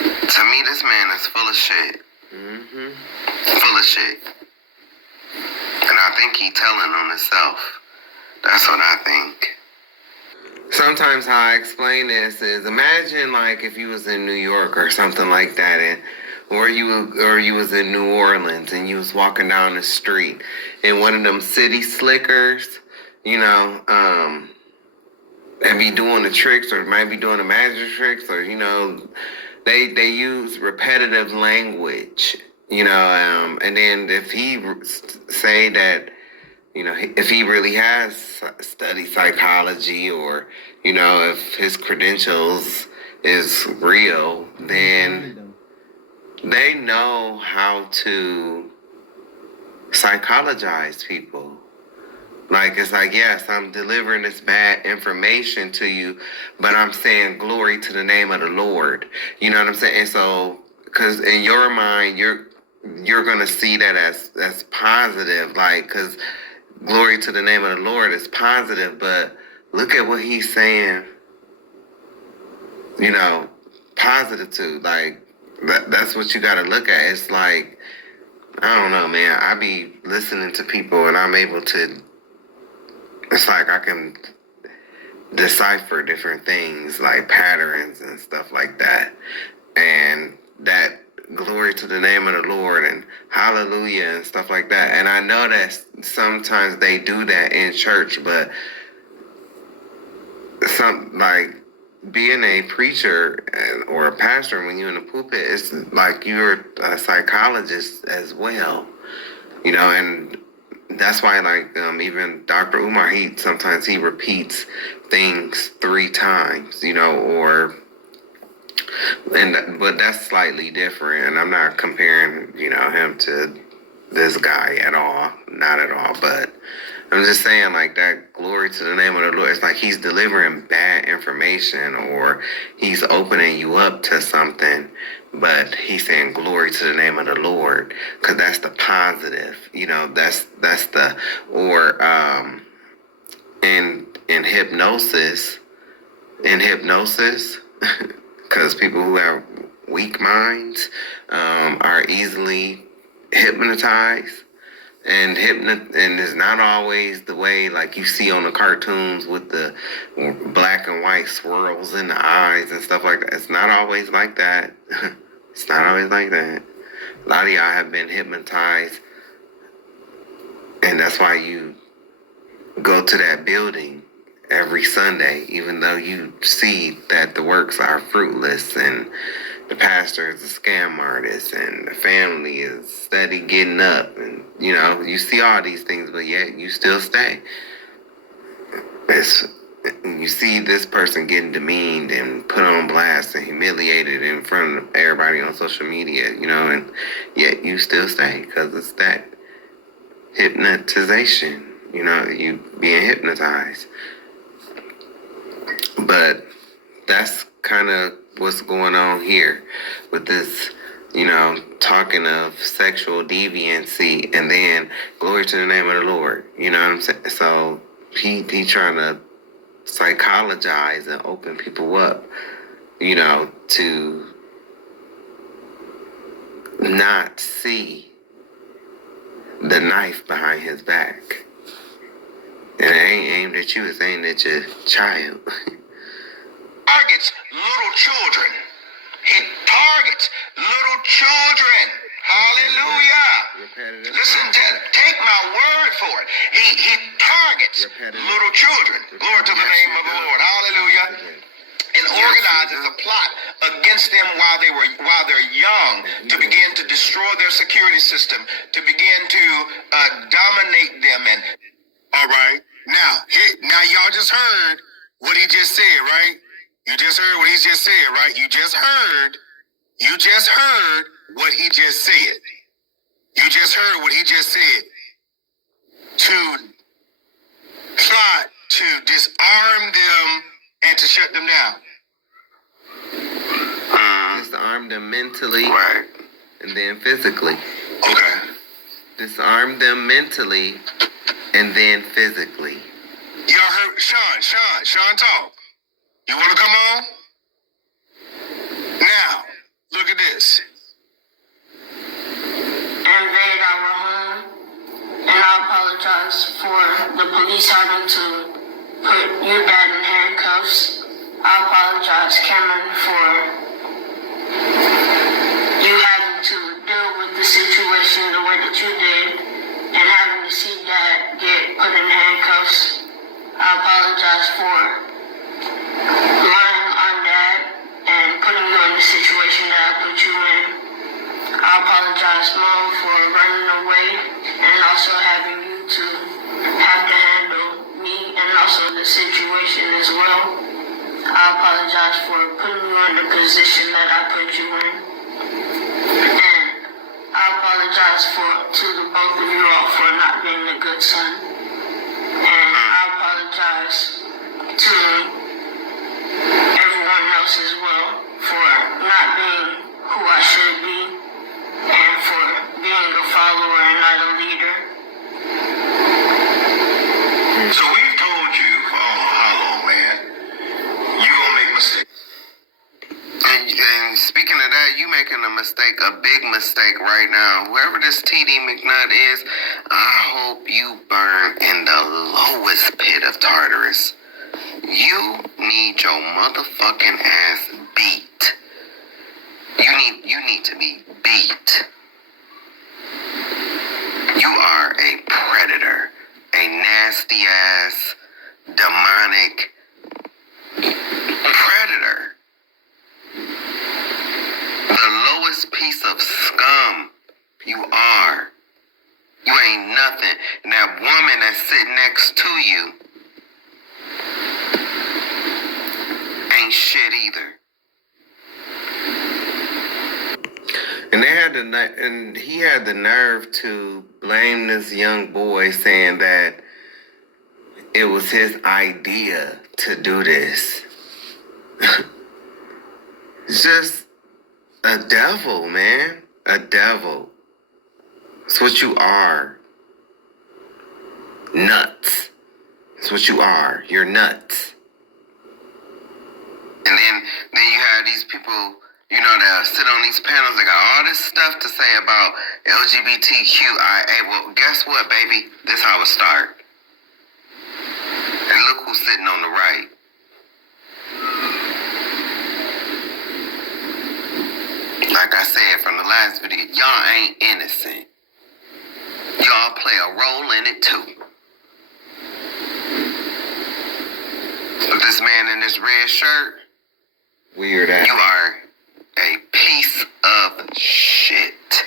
To me, this man is full of shit. Mm-hmm. Full of shit. And I think he telling on himself. That's what I think. Sometimes how I explain this is, imagine like if you was in New York or something like that, and or you was in New Orleans and you was walking down the street and one of them city slickers, and be doing the tricks or might be doing the magic tricks, or they use repetitive language, and then if he say that, if he really has studied psychology, or if his credentials is real, then they know how to psychologize people. Like, it's like, yes, I'm delivering this bad information to you, but I'm saying glory to the name of the Lord. You know what I'm saying? And so, because in your mind, you're going to see that as positive, like, because glory to the name of the Lord is positive, but look at what he's saying, positive to. Like, that's what you got to look at. It's like, I don't know, man. I be listening to people and I'm able to, it's like I can decipher different things, like patterns and stuff like that. And that glory to the name of the Lord and hallelujah and stuff like that. And I know that sometimes they do that in church, but like being a preacher or a pastor, when you're in the pulpit, it's like you're a psychologist as well, and that's why, like, even Dr. Umar, sometimes he repeats things 3 times, but that's slightly different, and I'm not comparing, him to this guy at all, not at all, but I'm just saying, like, that glory to the name of the Lord, it's like he's delivering bad information, or he's opening you up to something, but he's saying glory to the name of the Lord, because that's the positive, that's the, or in hypnosis, because people who have weak minds are easily hypnotized. And it's not always the way like you see on the cartoons with the black and white swirls in the eyes and stuff like that. It's not always like that. It's not always like that. A lot of y'all have been hypnotized, and that's why you go to that building every Sunday, even though you see that the works are fruitless and the pastor is a scam artist and the family is steady getting up, and you see all these things, but yet you still stay. you see this person getting demeaned and put on blast and humiliated in front of everybody on social media, you know, and yet you still stay because it's that hypnotization, you know, you being hypnotized. But that's kind of what's going on here with this, you know, talking of sexual deviancy and then glory to the name of the Lord, you know what I'm saying? So he trying to psychologize and open people up, you know, to not see the knife behind his back. And it ain't aimed at you, it's aimed at your child. Targets little children. He targets little children. Hallelujah. Listen, take my word for it. He targets little children. Glory to the name of the Lord. Hallelujah. And organizes a plot against them while they're young to begin to destroy their security system, to begin to dominate them. And all right, now y'all just heard what he just said, right? You just heard what he just said, right? You just heard what he just said. You just heard what he just said. To plot to disarm them and to shut them down. Disarm them mentally, Right. and then physically. Okay. Disarm them mentally and then physically. Y'all heard Sean talk. You want to come on? Now, look at this. Invade our home, and I apologize for the police having to put your dad in handcuffs. I apologize, Cameron, for you having to deal with the situation the way that you did and having to see Dad get put in handcuffs. I apologize for lying on Dad and putting you in the situation that I put you in. I apologize, Mom, for running away and also having you to have to handle me and also the situation as well. I apologize for putting you in the position that I put you in. And I apologize to the both of you all for not being a good son. And I apologize to everyone else as well for not being who I should be and for being a follower and not a leader. So we've told you for I don't know how long, man. You gonna make mistakes. And speaking of that, you making a mistake, a big mistake right now. Whoever this TD McNutt is, I hope you burn in the lowest pit of Tartarus. You need your motherfucking ass beat. You need to be beat. You are a predator, a nasty ass, demonic predator. The lowest piece of scum you are. You ain't nothing. And that woman that's sitting next to you ain't shit either. And he had the nerve to blame this young boy, saying that it was his idea to do this. It's just a devil, man. A devil. It's what you are. Nuts. It's what you are. You're nuts. And then you have these people, you know, that sit on these panels. They got all this stuff to say about LGBTQIA. Well, guess what, baby? This how it start. And look who's sitting on the right. Like I said from the last video, y'all ain't innocent. Y'all play a role in it too. But this man in this red shirt, weird ass. You are a piece of shit.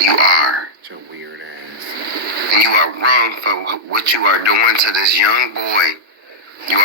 You are. Your weird ass. And you are wrong for what you are doing to this young boy. You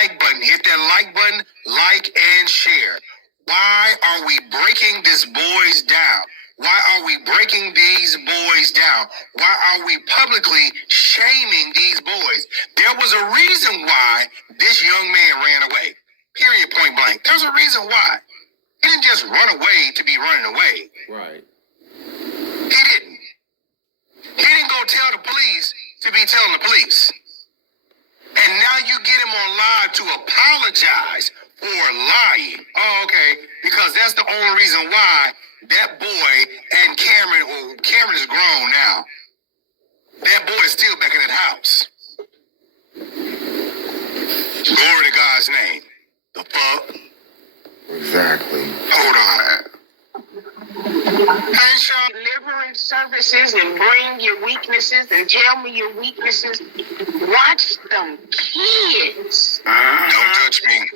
like button. Hit that like button, like and share. Why are we breaking this boys down? Why are we breaking these boys down? Why are we publicly shaming these boys? There was a reason why this young man ran away. Period, point blank. There's a reason why. He didn't just run away to be running away. Right. He didn't. He didn't go tell the police to be telling the police. And now you get him on live to apologize for lying. Oh, okay. Because that's the only reason why that boy and Cameron is grown now. That boy is still back in that house. Glory to God's name. The fuck? Exactly. Hold on. Hey, Sean. Deliverance services and bring your weaknesses and tell me your weaknesses. Watch them kids. Don't touch me.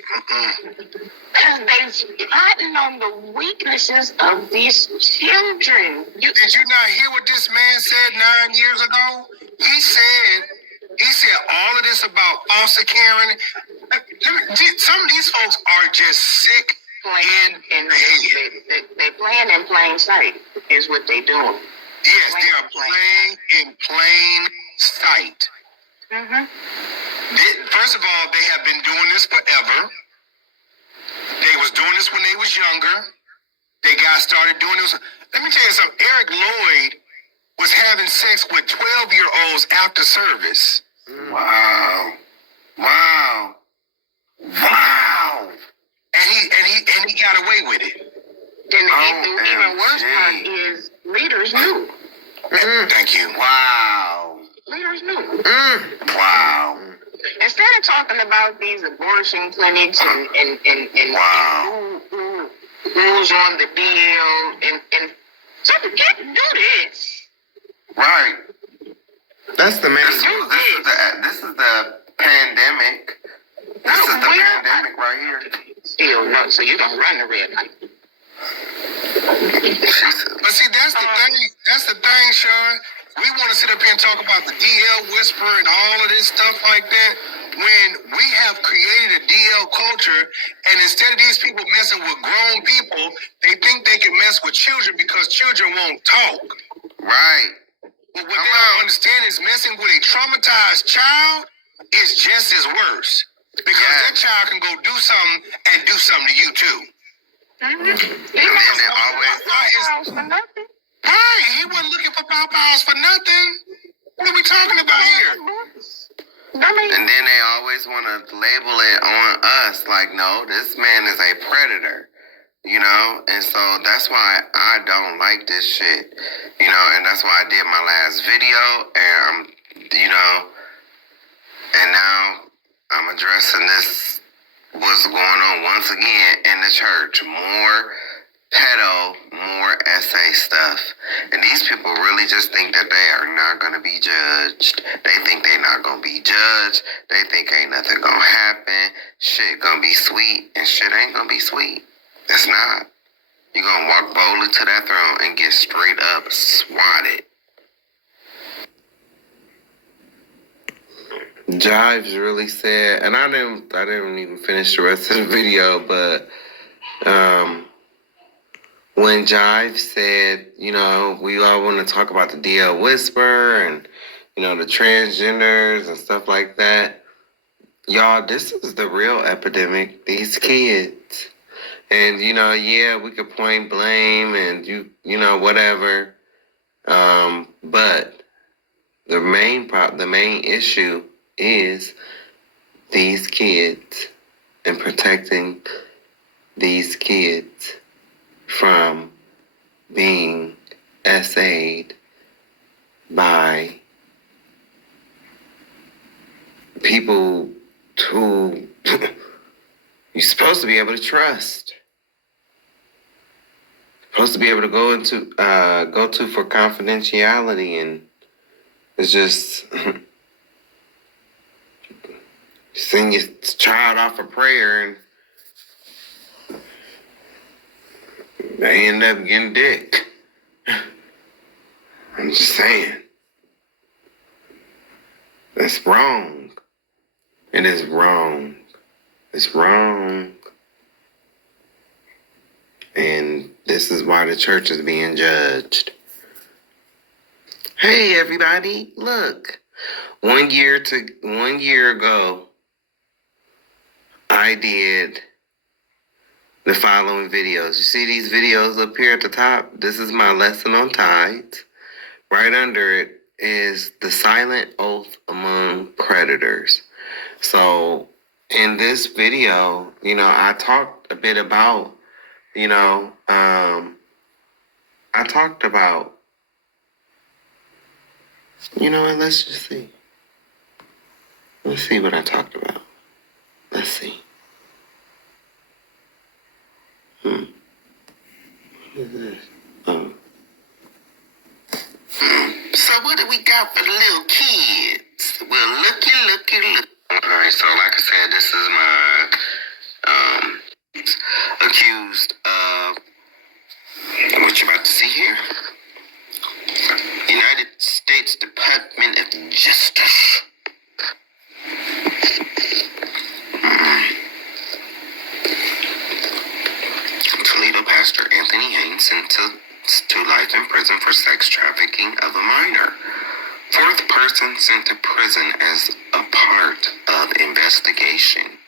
Because they're plotting on the weaknesses of these children. Did you not hear what this man said 9 years ago? He said all of this about foster caring. Some of these folks are just sick in the head. They playing in plain sight is what they doing. Yes, they are playing in plain sight. Mm-hmm. First of all, they have been doing this forever. They was doing this when they was younger. They got started doing this. Let me tell you something. Eric Lloyd was having sex with 12-year-olds after service. Wow. Wow. Wow. And he got away with it. And the even worse part is leaders knew. Thank you. Wow. Leaders knew. Wow. Instead of talking about these abortion clinics and wow. who's on the deal and so you can't do this. Right. That's the main. This is the pandemic. This is the pandemic right here. Still no, so you don't run the red light. But see, that's the thing. That's the thing, Sean. We want to sit up here and talk about the DL whisper and all of this stuff like that when we have created a DL culture, and instead of these people messing with grown people, they think they can mess with children because children won't talk. Right. But what they don't understand is messing with a traumatized child is just as worse. Because that child can go do something and do something to you too. Mm-hmm. And they always for nothing. Right, he wasn't looking for Popeyes for nothing. What are we talking about here? And then they always want to label it on us like, no, this man is a predator, you know? And so that's why I don't like this shit, you know? And that's why I did my last video, and you know, and now I'm addressing this, what's going on once again in the church. More pedo, more SA stuff. And these people really just think that they are not going to be judged. They think they're not going to be judged. They think ain't nothing going to happen. Shit going to be sweet, and shit ain't going to be sweet. It's not. You're going to walk boldly to that throne and get straight up swatted. Jives really said, and I didn't even finish the rest of the video, but when Jive said, you know, we all want to talk about the DL whisper and, you know, the transgenders and stuff like that, y'all, this is the real epidemic. These kids, and you know, yeah, we could point blame and you know, whatever, but the main issue is these kids and protecting these kids from being SA'd by people who you're supposed to be able to trust. Supposed to be able to go to for confidentiality, and it's just send your child off a prayer and they end up getting dick. I'm just saying. That's wrong. It is wrong. It's wrong. And this is why the church is being judged. Hey, everybody, look. 1 year ago, I did the following videos. You see these videos up here at the top? This is my lesson on tithes. Right under it is the silent oath among predators. So in this video, I talked a bit about, let's just see. Let's see what I talked about. Let's see. What is this? Oh. So what do we got for the little kids? Well, looky. Alright, so like I said, this is my accused of what you're about to see here. United States Department of Justice. Toledo pastor Anthony Haynes sentenced to life in prison for sex trafficking of a minor. Fourth person sent to prison as a part of investigation.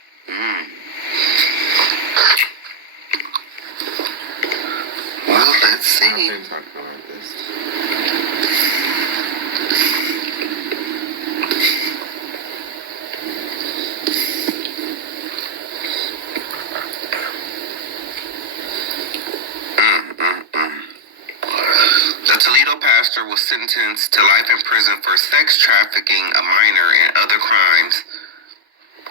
Well, let's see. The Toledo pastor was sentenced to life in prison for sex trafficking a minor and other crimes.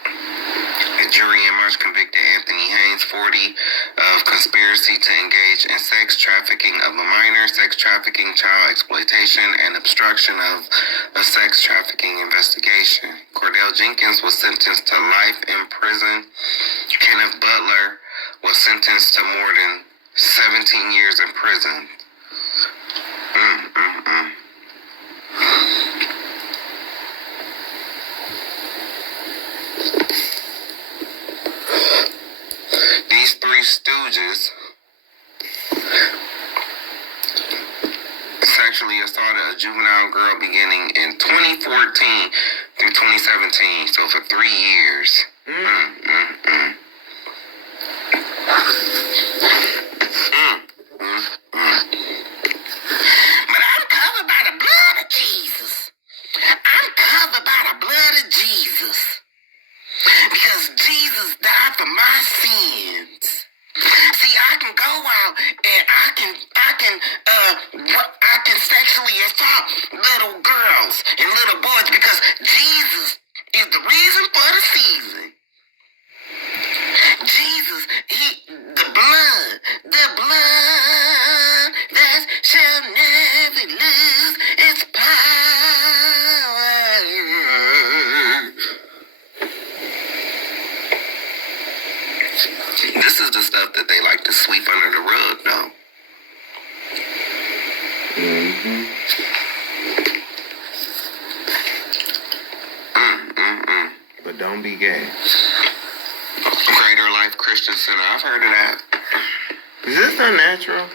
The jury in March convicted Anthony Haynes, 40, of conspiracy to engage in sex trafficking of a minor, sex trafficking, child exploitation, and obstruction of a sex trafficking investigation. Cordell Jenkins was sentenced to life in prison. Kenneth Butler was sentenced to more than 17 years in prison. These three stooges sexually assaulted a juvenile girl beginning in 2014 through 2017, so for 3 years. But I'm covered by the blood of Jesus. I'm covered by the blood of Jesus. Because Jesus died for my sins. See, I can go out and I can sexually assault little girls and little boys because Jesus is the reason for the season. Jesus, the blood that shall never lose its power. This is the stuff that they like to sweep under the rug, though. But don't be gay. Greater Life Christian Center. I've heard of that. Is this unnatural?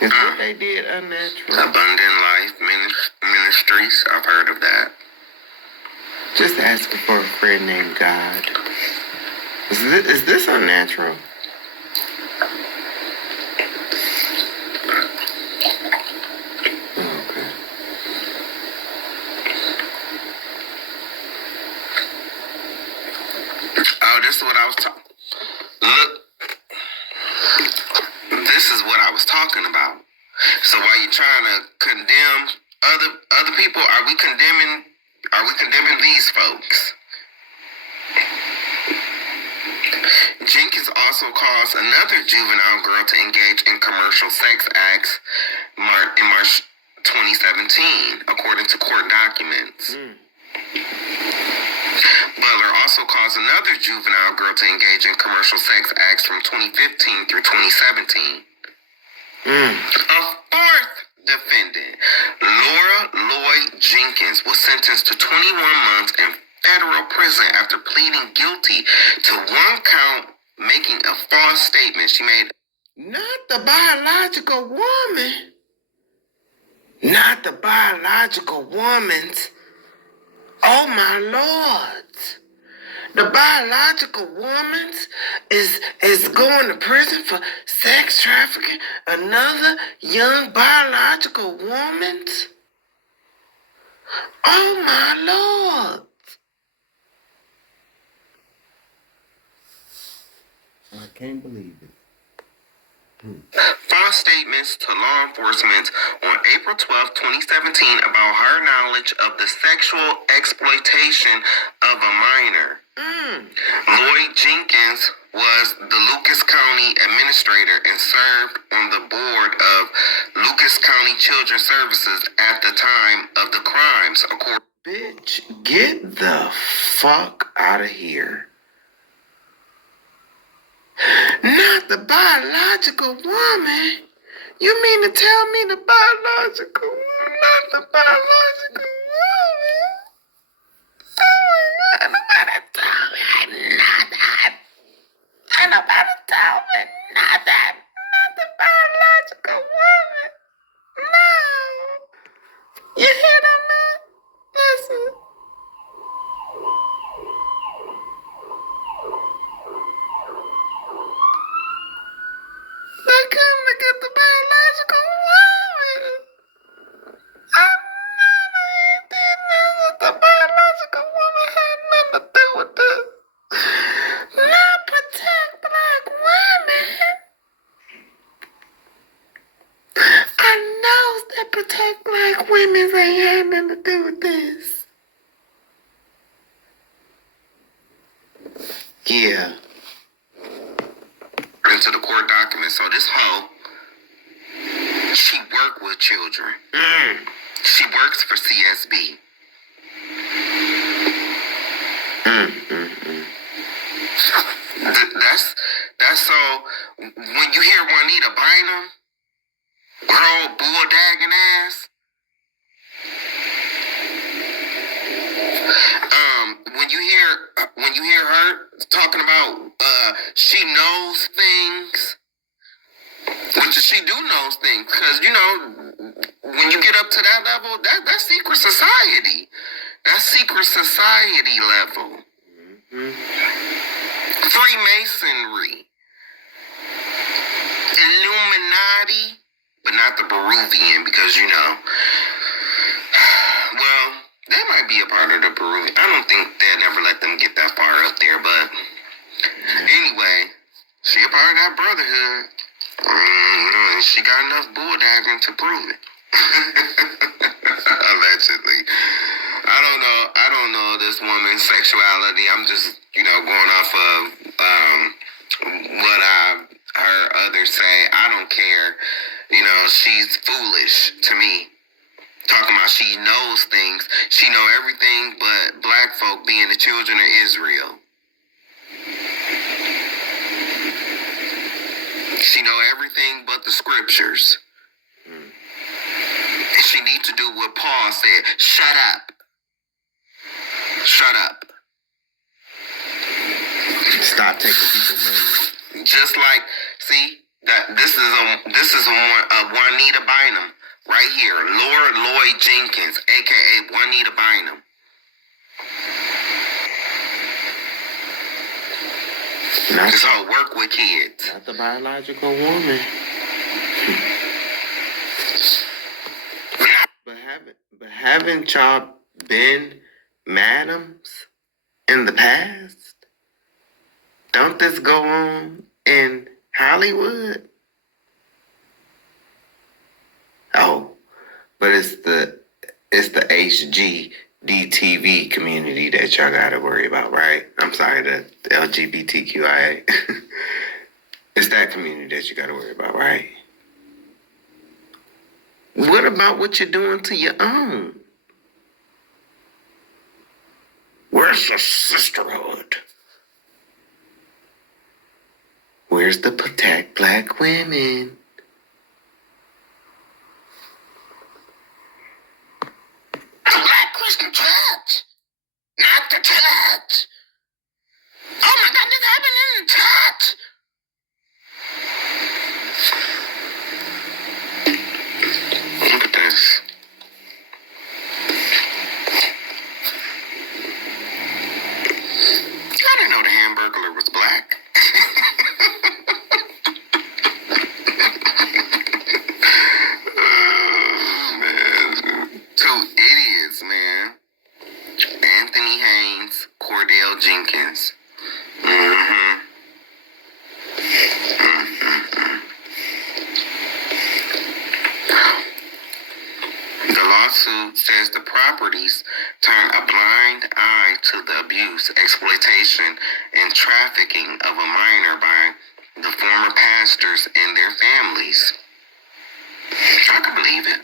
Is what they did unnatural? Abundant Life Ministries. I've heard of that. Just asking for a friend named God. Is this unnatural? Okay. Oh, this is what I was talking. Look, this is what I was talking about. So while you're trying to condemn other people, are we condemning these folks? Jenkins also caused another juvenile girl to engage in commercial sex acts in March 2017, according to court documents. Butler also caused another juvenile girl to engage in commercial sex acts from 2015 through 2017. A fourth defendant, Laura Lloyd Jenkins, was sentenced to 21 months in prison after pleading guilty to one count making a false statement. She made, not the biological woman. Not the biological woman's. Oh my Lord. The biological woman's is going to prison for sex trafficking another young biological woman's. Oh my Lord. I can't believe it. False statements to law enforcement on April 12, 2017 about her knowledge of the sexual exploitation of a minor. Lloyd Jenkins was the Lucas County administrator and served on the board of Lucas County Children's Services at the time of the crimes. Bitch, get the fuck out of here. Not the biological woman. You mean to tell me the biological woman? Not the biological woman? Oh my God, nobody tell me not that. Ain't nobody tell me not that. Not the biological woman. No. You hear that, man? Listen. They come to get the biological woman. I did nothing. The biological woman had nothing to do with this. Not protect black women. I know that protect black women ain't had nothing to do with this. Yeah. Into the court documents. So this hoe, she worked with children. She works for CSB. That's so. When you hear Juanita Bynum, her old bulldagging ass. When you hear her talking about she knows things. Which she do knows things, because when you get up to that level, that's secret society. That's secret society level. Freemasonry, Illuminati, but not the Peruvian, because well, they might be a part of the Peruvian. I don't think they'll never let them get that far up there, but anyway, she a part of that brotherhood. She got enough bulldagging to prove it. Allegedly. I don't know this woman's sexuality. I'm just, going off of what I heard others say. I don't care. She's foolish to me. Talking about she knows things. She know everything but black folk being the children of Israel. She know everything but the scriptures. And she needs to do what Paul said. Shut up. Shut up. Stop taking people's money. Just like, see, that this is a Juanita Bynum right here. Lord Lloyd Jenkins, aka Juanita Bynum. This all work with kids. Not the biological woman. But haven't y'all been madams in the past? Don't this go on in Hollywood? Oh, but it's the HGDTV community that y'all gotta worry about, right? I'm sorry, the LGBTQIA. It's that community that you gotta worry about, right? What about what you're doing to your own? Where's your sisterhood? Where's the protect black women? The Black Christian Church, not the church. chat. Oh my God, this happened in the chat. Look at this. I didn't know the Hamburglar was black. Man. Two idiots, man. Anthony Haynes, Cordell Jenkins. The lawsuit says the properties turn a blind eye to the abuse, exploitation, and trafficking of a minor by the former pastors and their families. I can believe it.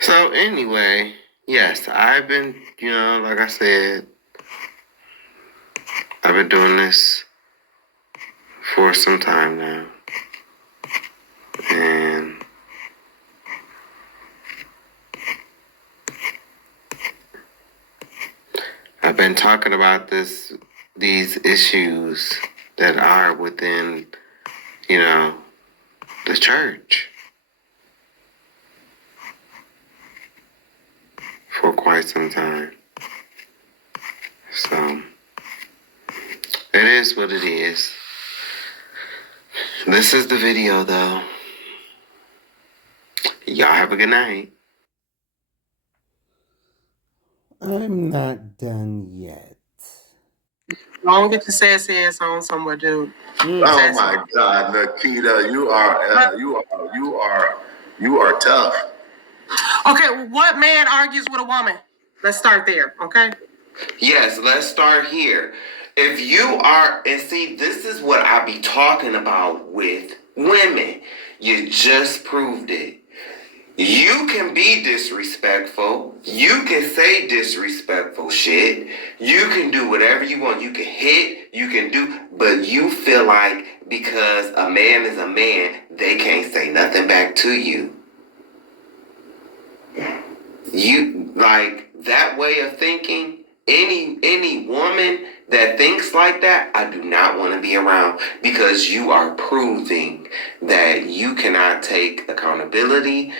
So anyway, yes, I've been, like I said, I've been doing this for some time now. And I've been talking about these issues that are within, the church for quite some time. So it is what it is. This is the video, though. Y'all have a good night. I'm not done yet. Don't get your sassy ass on somewhere, dude. Oh my God, Nikita, you are tough. Okay, what man argues with a woman? Let's start there, okay? Yes, let's start here. If you are, and see, this is what I be talking about with women. You just proved it. You can be disrespectful. You can say disrespectful shit. You can do whatever you want. You can hit, you can do, but you feel like because a man is a man, they can't say nothing back to you. You, like, that way of thinking, any woman that thinks like that, I do not want to be around, because you are proving that you cannot take accountability.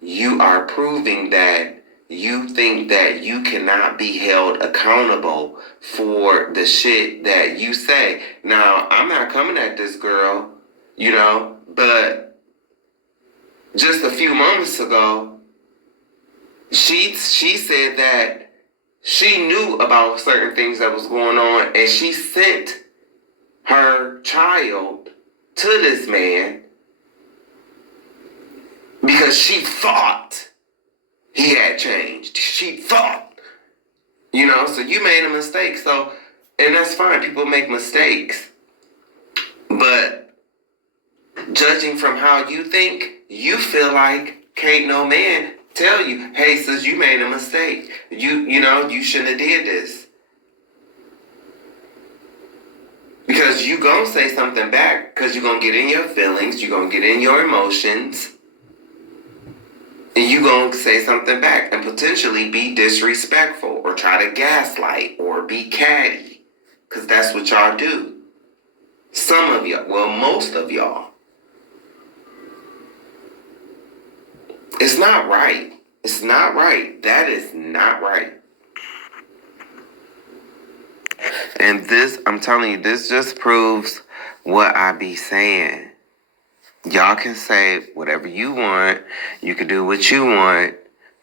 You are proving that you think that you cannot be held accountable for the shit that you say. Now, I'm not coming at this girl, but just a few moments ago, she said that she knew about certain things that was going on, and she sent her child to this man because she thought he had changed. She thought, so you made a mistake. So, and that's fine. People make mistakes. But judging from how you think, you feel like can't no man tell you, hey, sis, you made a mistake. You shouldn't have did this. Because you gonna say something back, because you gonna get in your feelings, you gonna get in your emotions, and you gonna say something back and potentially be disrespectful or try to gaslight or be catty. Because that's what y'all do. Some of y'all, well, most of y'all. It's not right. It's not right. That is not right. And this, I'm telling you, this just proves what I be saying. Y'all can say whatever you want. You can do what you want.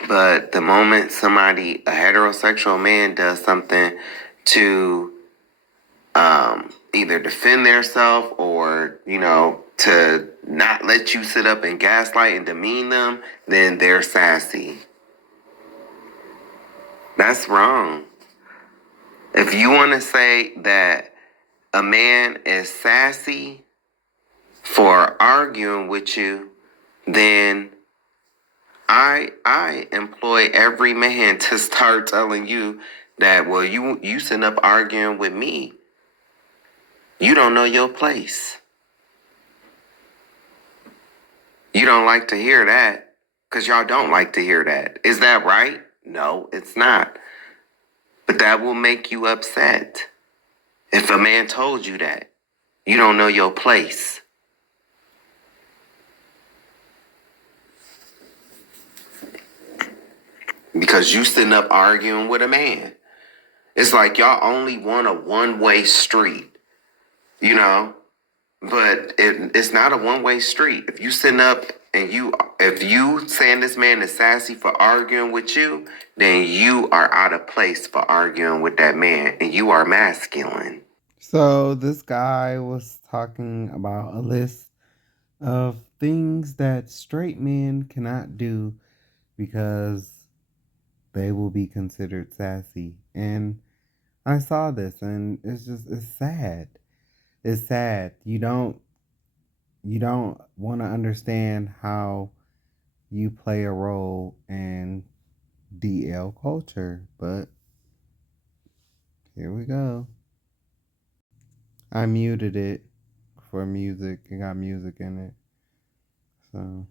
But the moment somebody, a heterosexual man, does something to either defend themselves or, to not let you sit up and gaslight and demean them, then they're sassy. That's wrong. If you want to say that a man is sassy for arguing with you, then I employ every man to start telling you that, well, you sitting up arguing with me. You don't know your place. You don't like to hear that Because y'all don't like to hear that. Is that right? No, it's not. But that will make you upset. If a man told you that, you don't know your place. Because you sitting up arguing with a man. It's like y'all only want a one-way street, you know? But it's not a one-way street. If you sitting up and if you saying this man is sassy for arguing with you, then you are out of place for arguing with that man, and you are masculine. So this guy was talking about a list of things that straight men cannot do because they will be considered sassy. And I saw this and it's sad. It's sad. You don't want to understand how you play a role in DL culture, but here we go. I muted it for music. It got music in it. So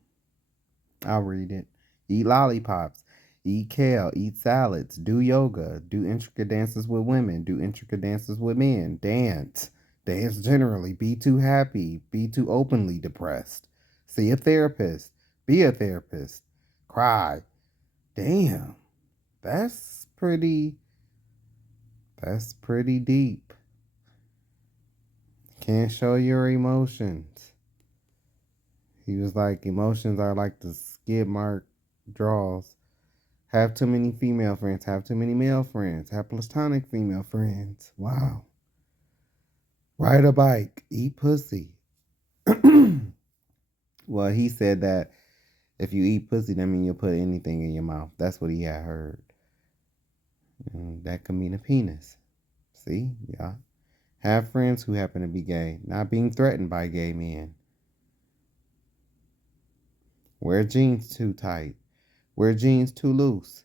I'll read it. Eat lollipops. Eat kale. Eat salads. Do yoga. Do intricate dances with women. Do intricate dances with men. Dance. Dance generally. Be too happy. Be too openly depressed. See a therapist. Be a therapist. Cry. Damn. That's pretty deep. Can't show your emotions. He was like, emotions are like the skid mark draws. Have too many female friends. Have too many male friends. Have platonic female friends. Wow. Ride a bike. Eat pussy. Well, he said that if you eat pussy, that means you'll put anything in your mouth. That's what he had heard. And that could mean a penis. See? Yeah. Have friends who happen to be gay. Not being threatened by gay men. Wear jeans too tight. Wear jeans too loose.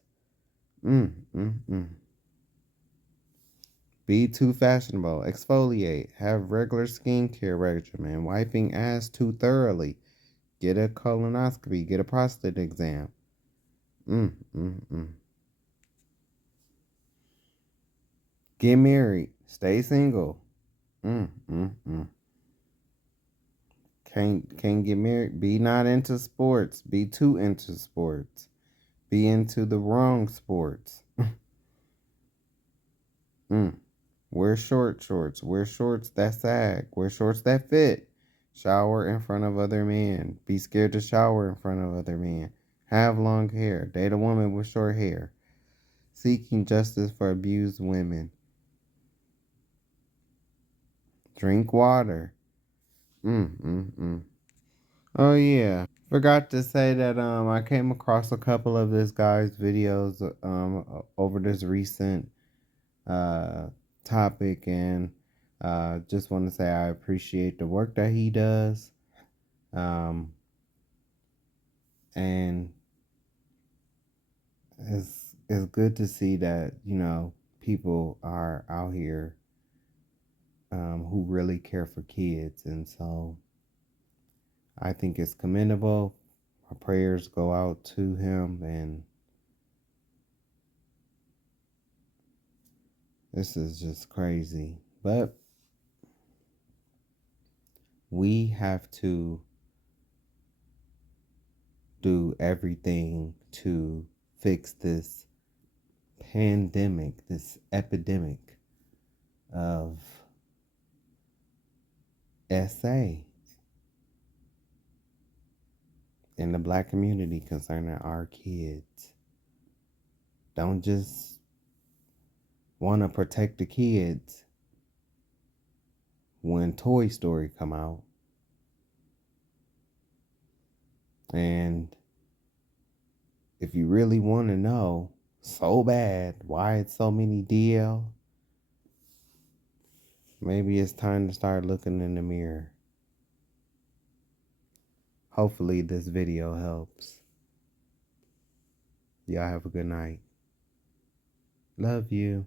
Be too fashionable. Exfoliate. Have regular skincare regimen. Wiping ass too thoroughly. Get a colonoscopy. Get a prostate exam. Get married. Stay single. Can't get married. Be not into sports. Be too into sports. Be into the wrong sports. Wear shorts. Wear shorts that sag. Wear shorts that fit. Shower in front of other men. Be scared to shower in front of other men. Have long hair. Date a woman with short hair. Seeking justice for abused women. Drink water. Oh yeah. Forgot to say that I came across a couple of this guy's videos over this recent topic, and just want to say I appreciate the work that he does. And it's good to see that, you know, people are out here who really care for kids, and so I think it's commendable. Our prayers go out to him, and this is just crazy. But we have to do everything to fix this pandemic, this epidemic of SA in the Black community concerning our kids. Don't just want to protect the kids when Toy Story come out. And if you really want to know so bad why it's so many DL, maybe it's time to start looking in the mirror. Hopefully this video helps. Y'all have a good night. Love you.